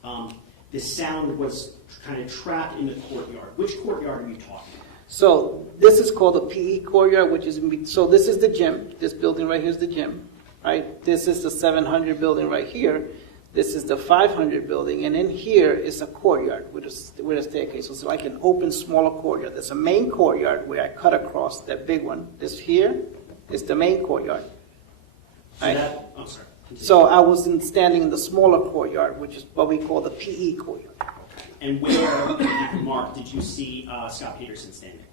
the sound was kind of trapped in the courtyard. Which courtyard are you talking about? So this is called the PE courtyard, which is, so this is the gym. This building right here is the gym, right? This is the 700 building right here. This is the 500 building, and in here is a courtyard with a staircase. So it's like an open, smaller courtyard. There's a main courtyard where I cut across, that big one. This here is the main courtyard. So Right? I'm sorry. So I was standing in the smaller courtyard, which is what we call the PE courtyard. And where, Mark, did you see Scot Peterson standing?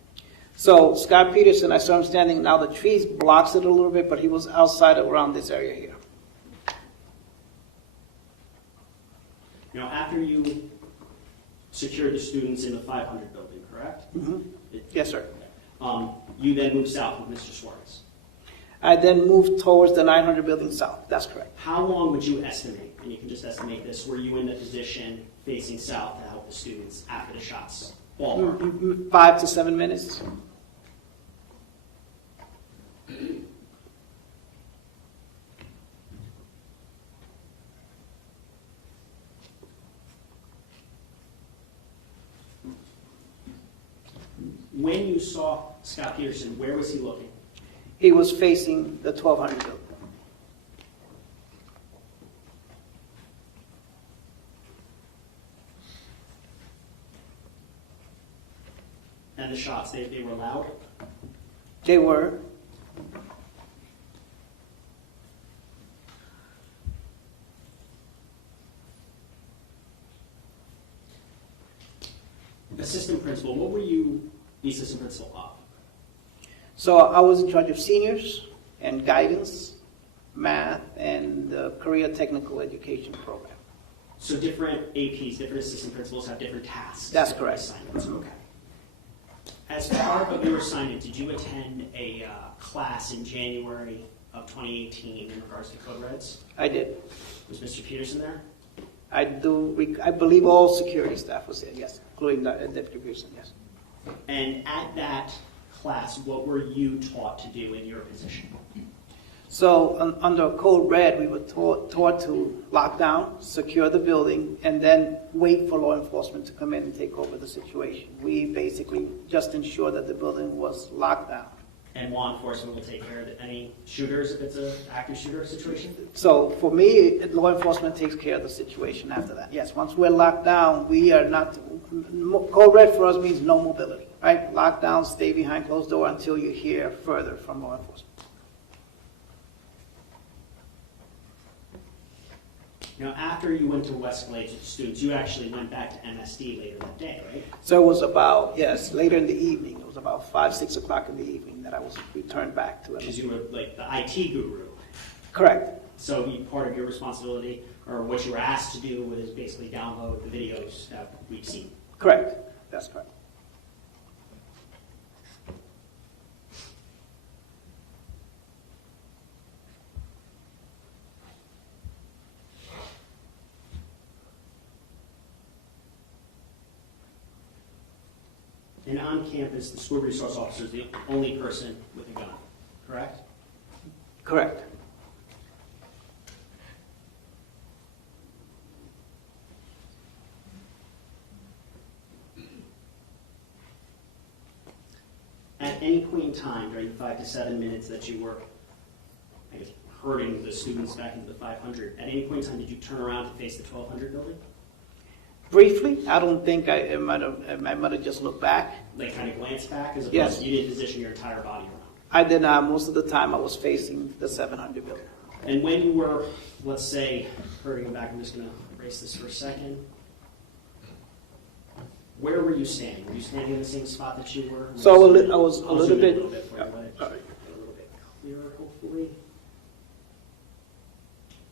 So Scot Peterson, I saw him standing. Now the trees blocks it a little bit, but he was outside around this area here. Now, after you secured the students in the 500 building, correct? Mm-hmm. Yes, sir. You then moved south with Mr. Suarez. I then moved towards the 900 building south. That's correct. How long would you estimate, and you can just estimate this, were you in the position facing south to help the students after the shots? Ballpark. 5 to 7 minutes. When you saw Scot Peterson, where was he looking? He was facing the 1200 building. And the shots, they were loud? They were. Assistant principal, what were you the assistant principal of? So I was in charge of seniors and guidance, math, and the career technical education program. So different APs, different assistant principals have different tasks. That's different correct. Assignments. Okay. As part of your assignment, did you attend a class in January of 2018 in regards to Code Reds? I did. Was Mr. Peterson there? I believe all security staff was there, yes, including Deputy Pearson, yes. And at that class, what were you taught to do in your position? So under Code Red, we were taught to lock down, secure the building, and then wait for law enforcement to come in and take over the situation. We basically just ensured that the building was locked down. And law enforcement will take care of any shooters if it's an active shooter situation? So for me, law enforcement takes care of the situation after that. Yes, once we're locked down, we are not, Code Red for us means no mobility, right? Lock down, stay behind closed door until you hear further from law enforcement. Now, after you went to Westlake with the students, you actually went back to MSD later that day, right? So it was about, yes, later in the evening. It was about 5, 6 o'clock in the evening that I was returned back to Because MSD. you were like the IT guru. Correct. So part of your responsibility, or what you were asked to do, was basically download the videos that we've seen. Correct. That's correct. And on campus, the school resource officer is the only person with a gun, correct? Correct. At any point in time during the 5 to 7 minutes that you were, I guess, herding the students back into the 500, at any point in time did you turn around to face the 1200 building? Briefly, I don't think I might have just looked back. Like kind of glance back as opposed Yes. to you didn't position your entire body around? I did not. Most of the time I was facing the 700 building. And when you were, let's say, herding them back, I'm just going to erase this for a second. Where were you standing? Were you standing in the same spot that you were? So I was a I'll little zoom in bit. a little bit for you. Let it get a little bit clearer, hopefully.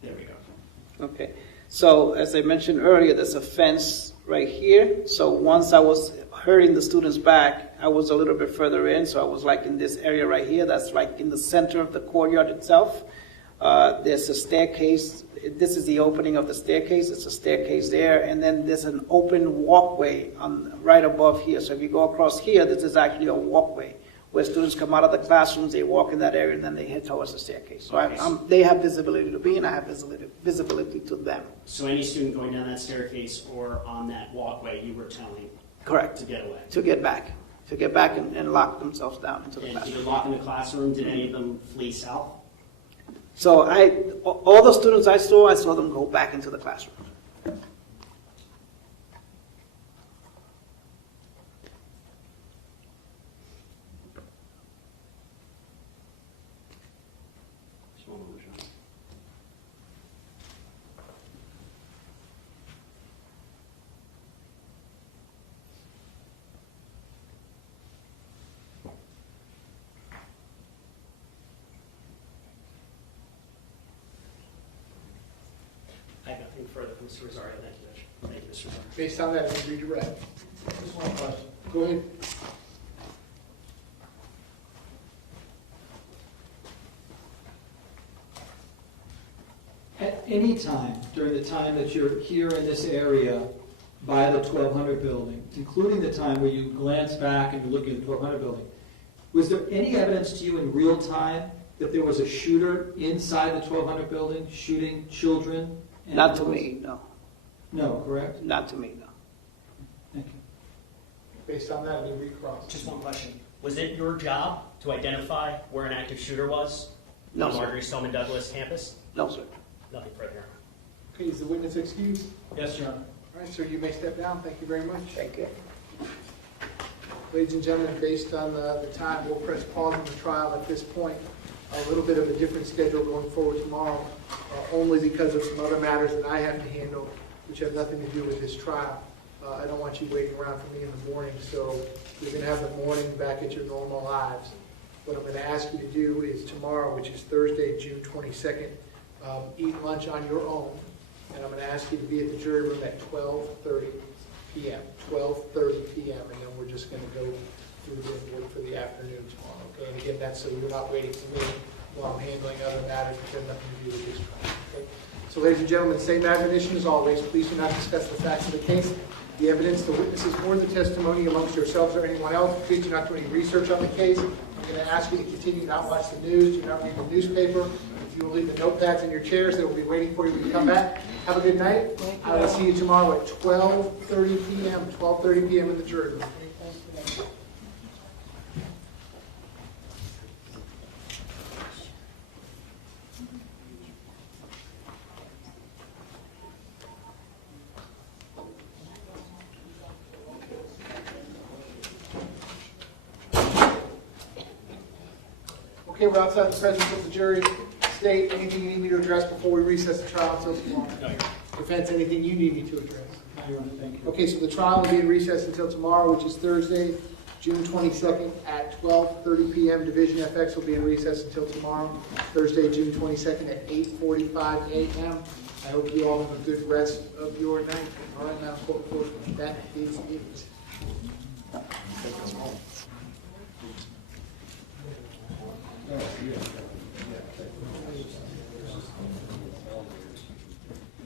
There we go. Okay. So as I mentioned earlier, there's a fence right here. So once I was herding the students back, I was a little bit further in. So I was like in this area right here. That's like in the center of the courtyard itself. There's a staircase. This is the opening of the staircase. It's a staircase there. And then there's an open walkway right above here. So if you go across here, this is actually a walkway where students come out of the classrooms, they walk in that area, and then they head towards the staircase. So they have visibility to me, and I have visibility to them. So any student going down that staircase or on that walkway, you were telling Correct. to get away? To get back and lock themselves down into the And classroom. you were locking the classroom. Did any of them flee south? So all the students I saw them go back into the classroom. I have nothing further from Mr. Rosario. Thank you, Judge. Thank you, Mr. Rosario. Based on that, we redirect. Just one question. Go ahead. At any time during the time that you're here in this area by the 1200 building, including the time where you glance back and you're looking at the 1200 building, was there any evidence to you in real time that there was a shooter inside the 1200 building shooting children? Not to me, no. No, correct? Not to me, no. Thank you. Based on that, we recross. Just one question. Was it your job to identify where an active shooter was No, on sir. Marjory Stoneman Douglas campus? No, sir. Nothing further. Okay, is the witness excused? Yes, Your Honor. All right, sir, you may step down. Thank you very much. Thank you. Ladies and gentlemen, based on the time, we'll press pause on the trial at this point. A little bit of a different schedule going forward tomorrow, only because of some other matters that I have to handle, which have nothing to do with this trial. I don't want you waiting around for me in the morning, so you're going to have the morning back at your normal lives. What I'm going to ask you to do is tomorrow, which is Thursday, June 22nd, eat lunch on your own, and I'm going to ask you to be at the jury room at 12:30 p.m. 12:30 p.m., and then we're just going to go through the work for the afternoon tomorrow. Okay, and again, that's so you're not waiting for me while I'm handling other matters which have nothing to do with this trial. Okay? So, ladies and gentlemen, same admonition as always. Please do not discuss the facts of the case, the evidence, the witnesses, or the testimony amongst yourselves or anyone else. Please do not do any research on the case. I'm going to ask you to continue to not watch the news, do not read the newspaper. If you will leave the notepads in your chairs, they will be waiting for you when you come back. Have a good night. I will see you tomorrow at 12:30 p.m. 12:30 p.m. in the jury room. Okay, we're outside the presence of the jury. State anything you need me to address before we recess the trial until tomorrow. No, you're Defense, anything you need me to address? Thank you. Okay, so the trial will be in recess until tomorrow, which is Thursday, June 22nd at 12:30 p.m. Division FX will be in recess until tomorrow, Thursday, June 22nd at 8:45 a.m. I hope you all have a good rest of your night. All right, Madam Court Reporter, that is it.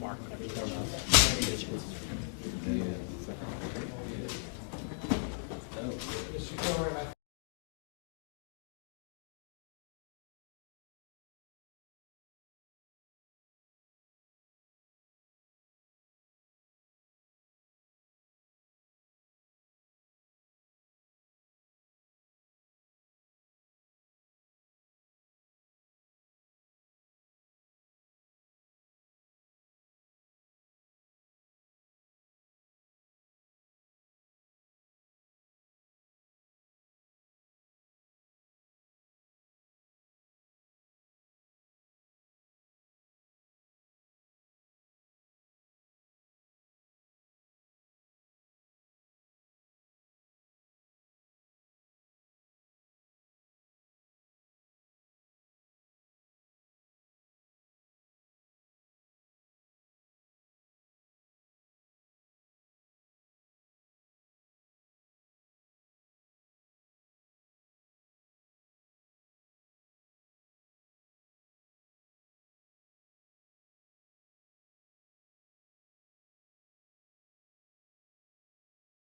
Mark.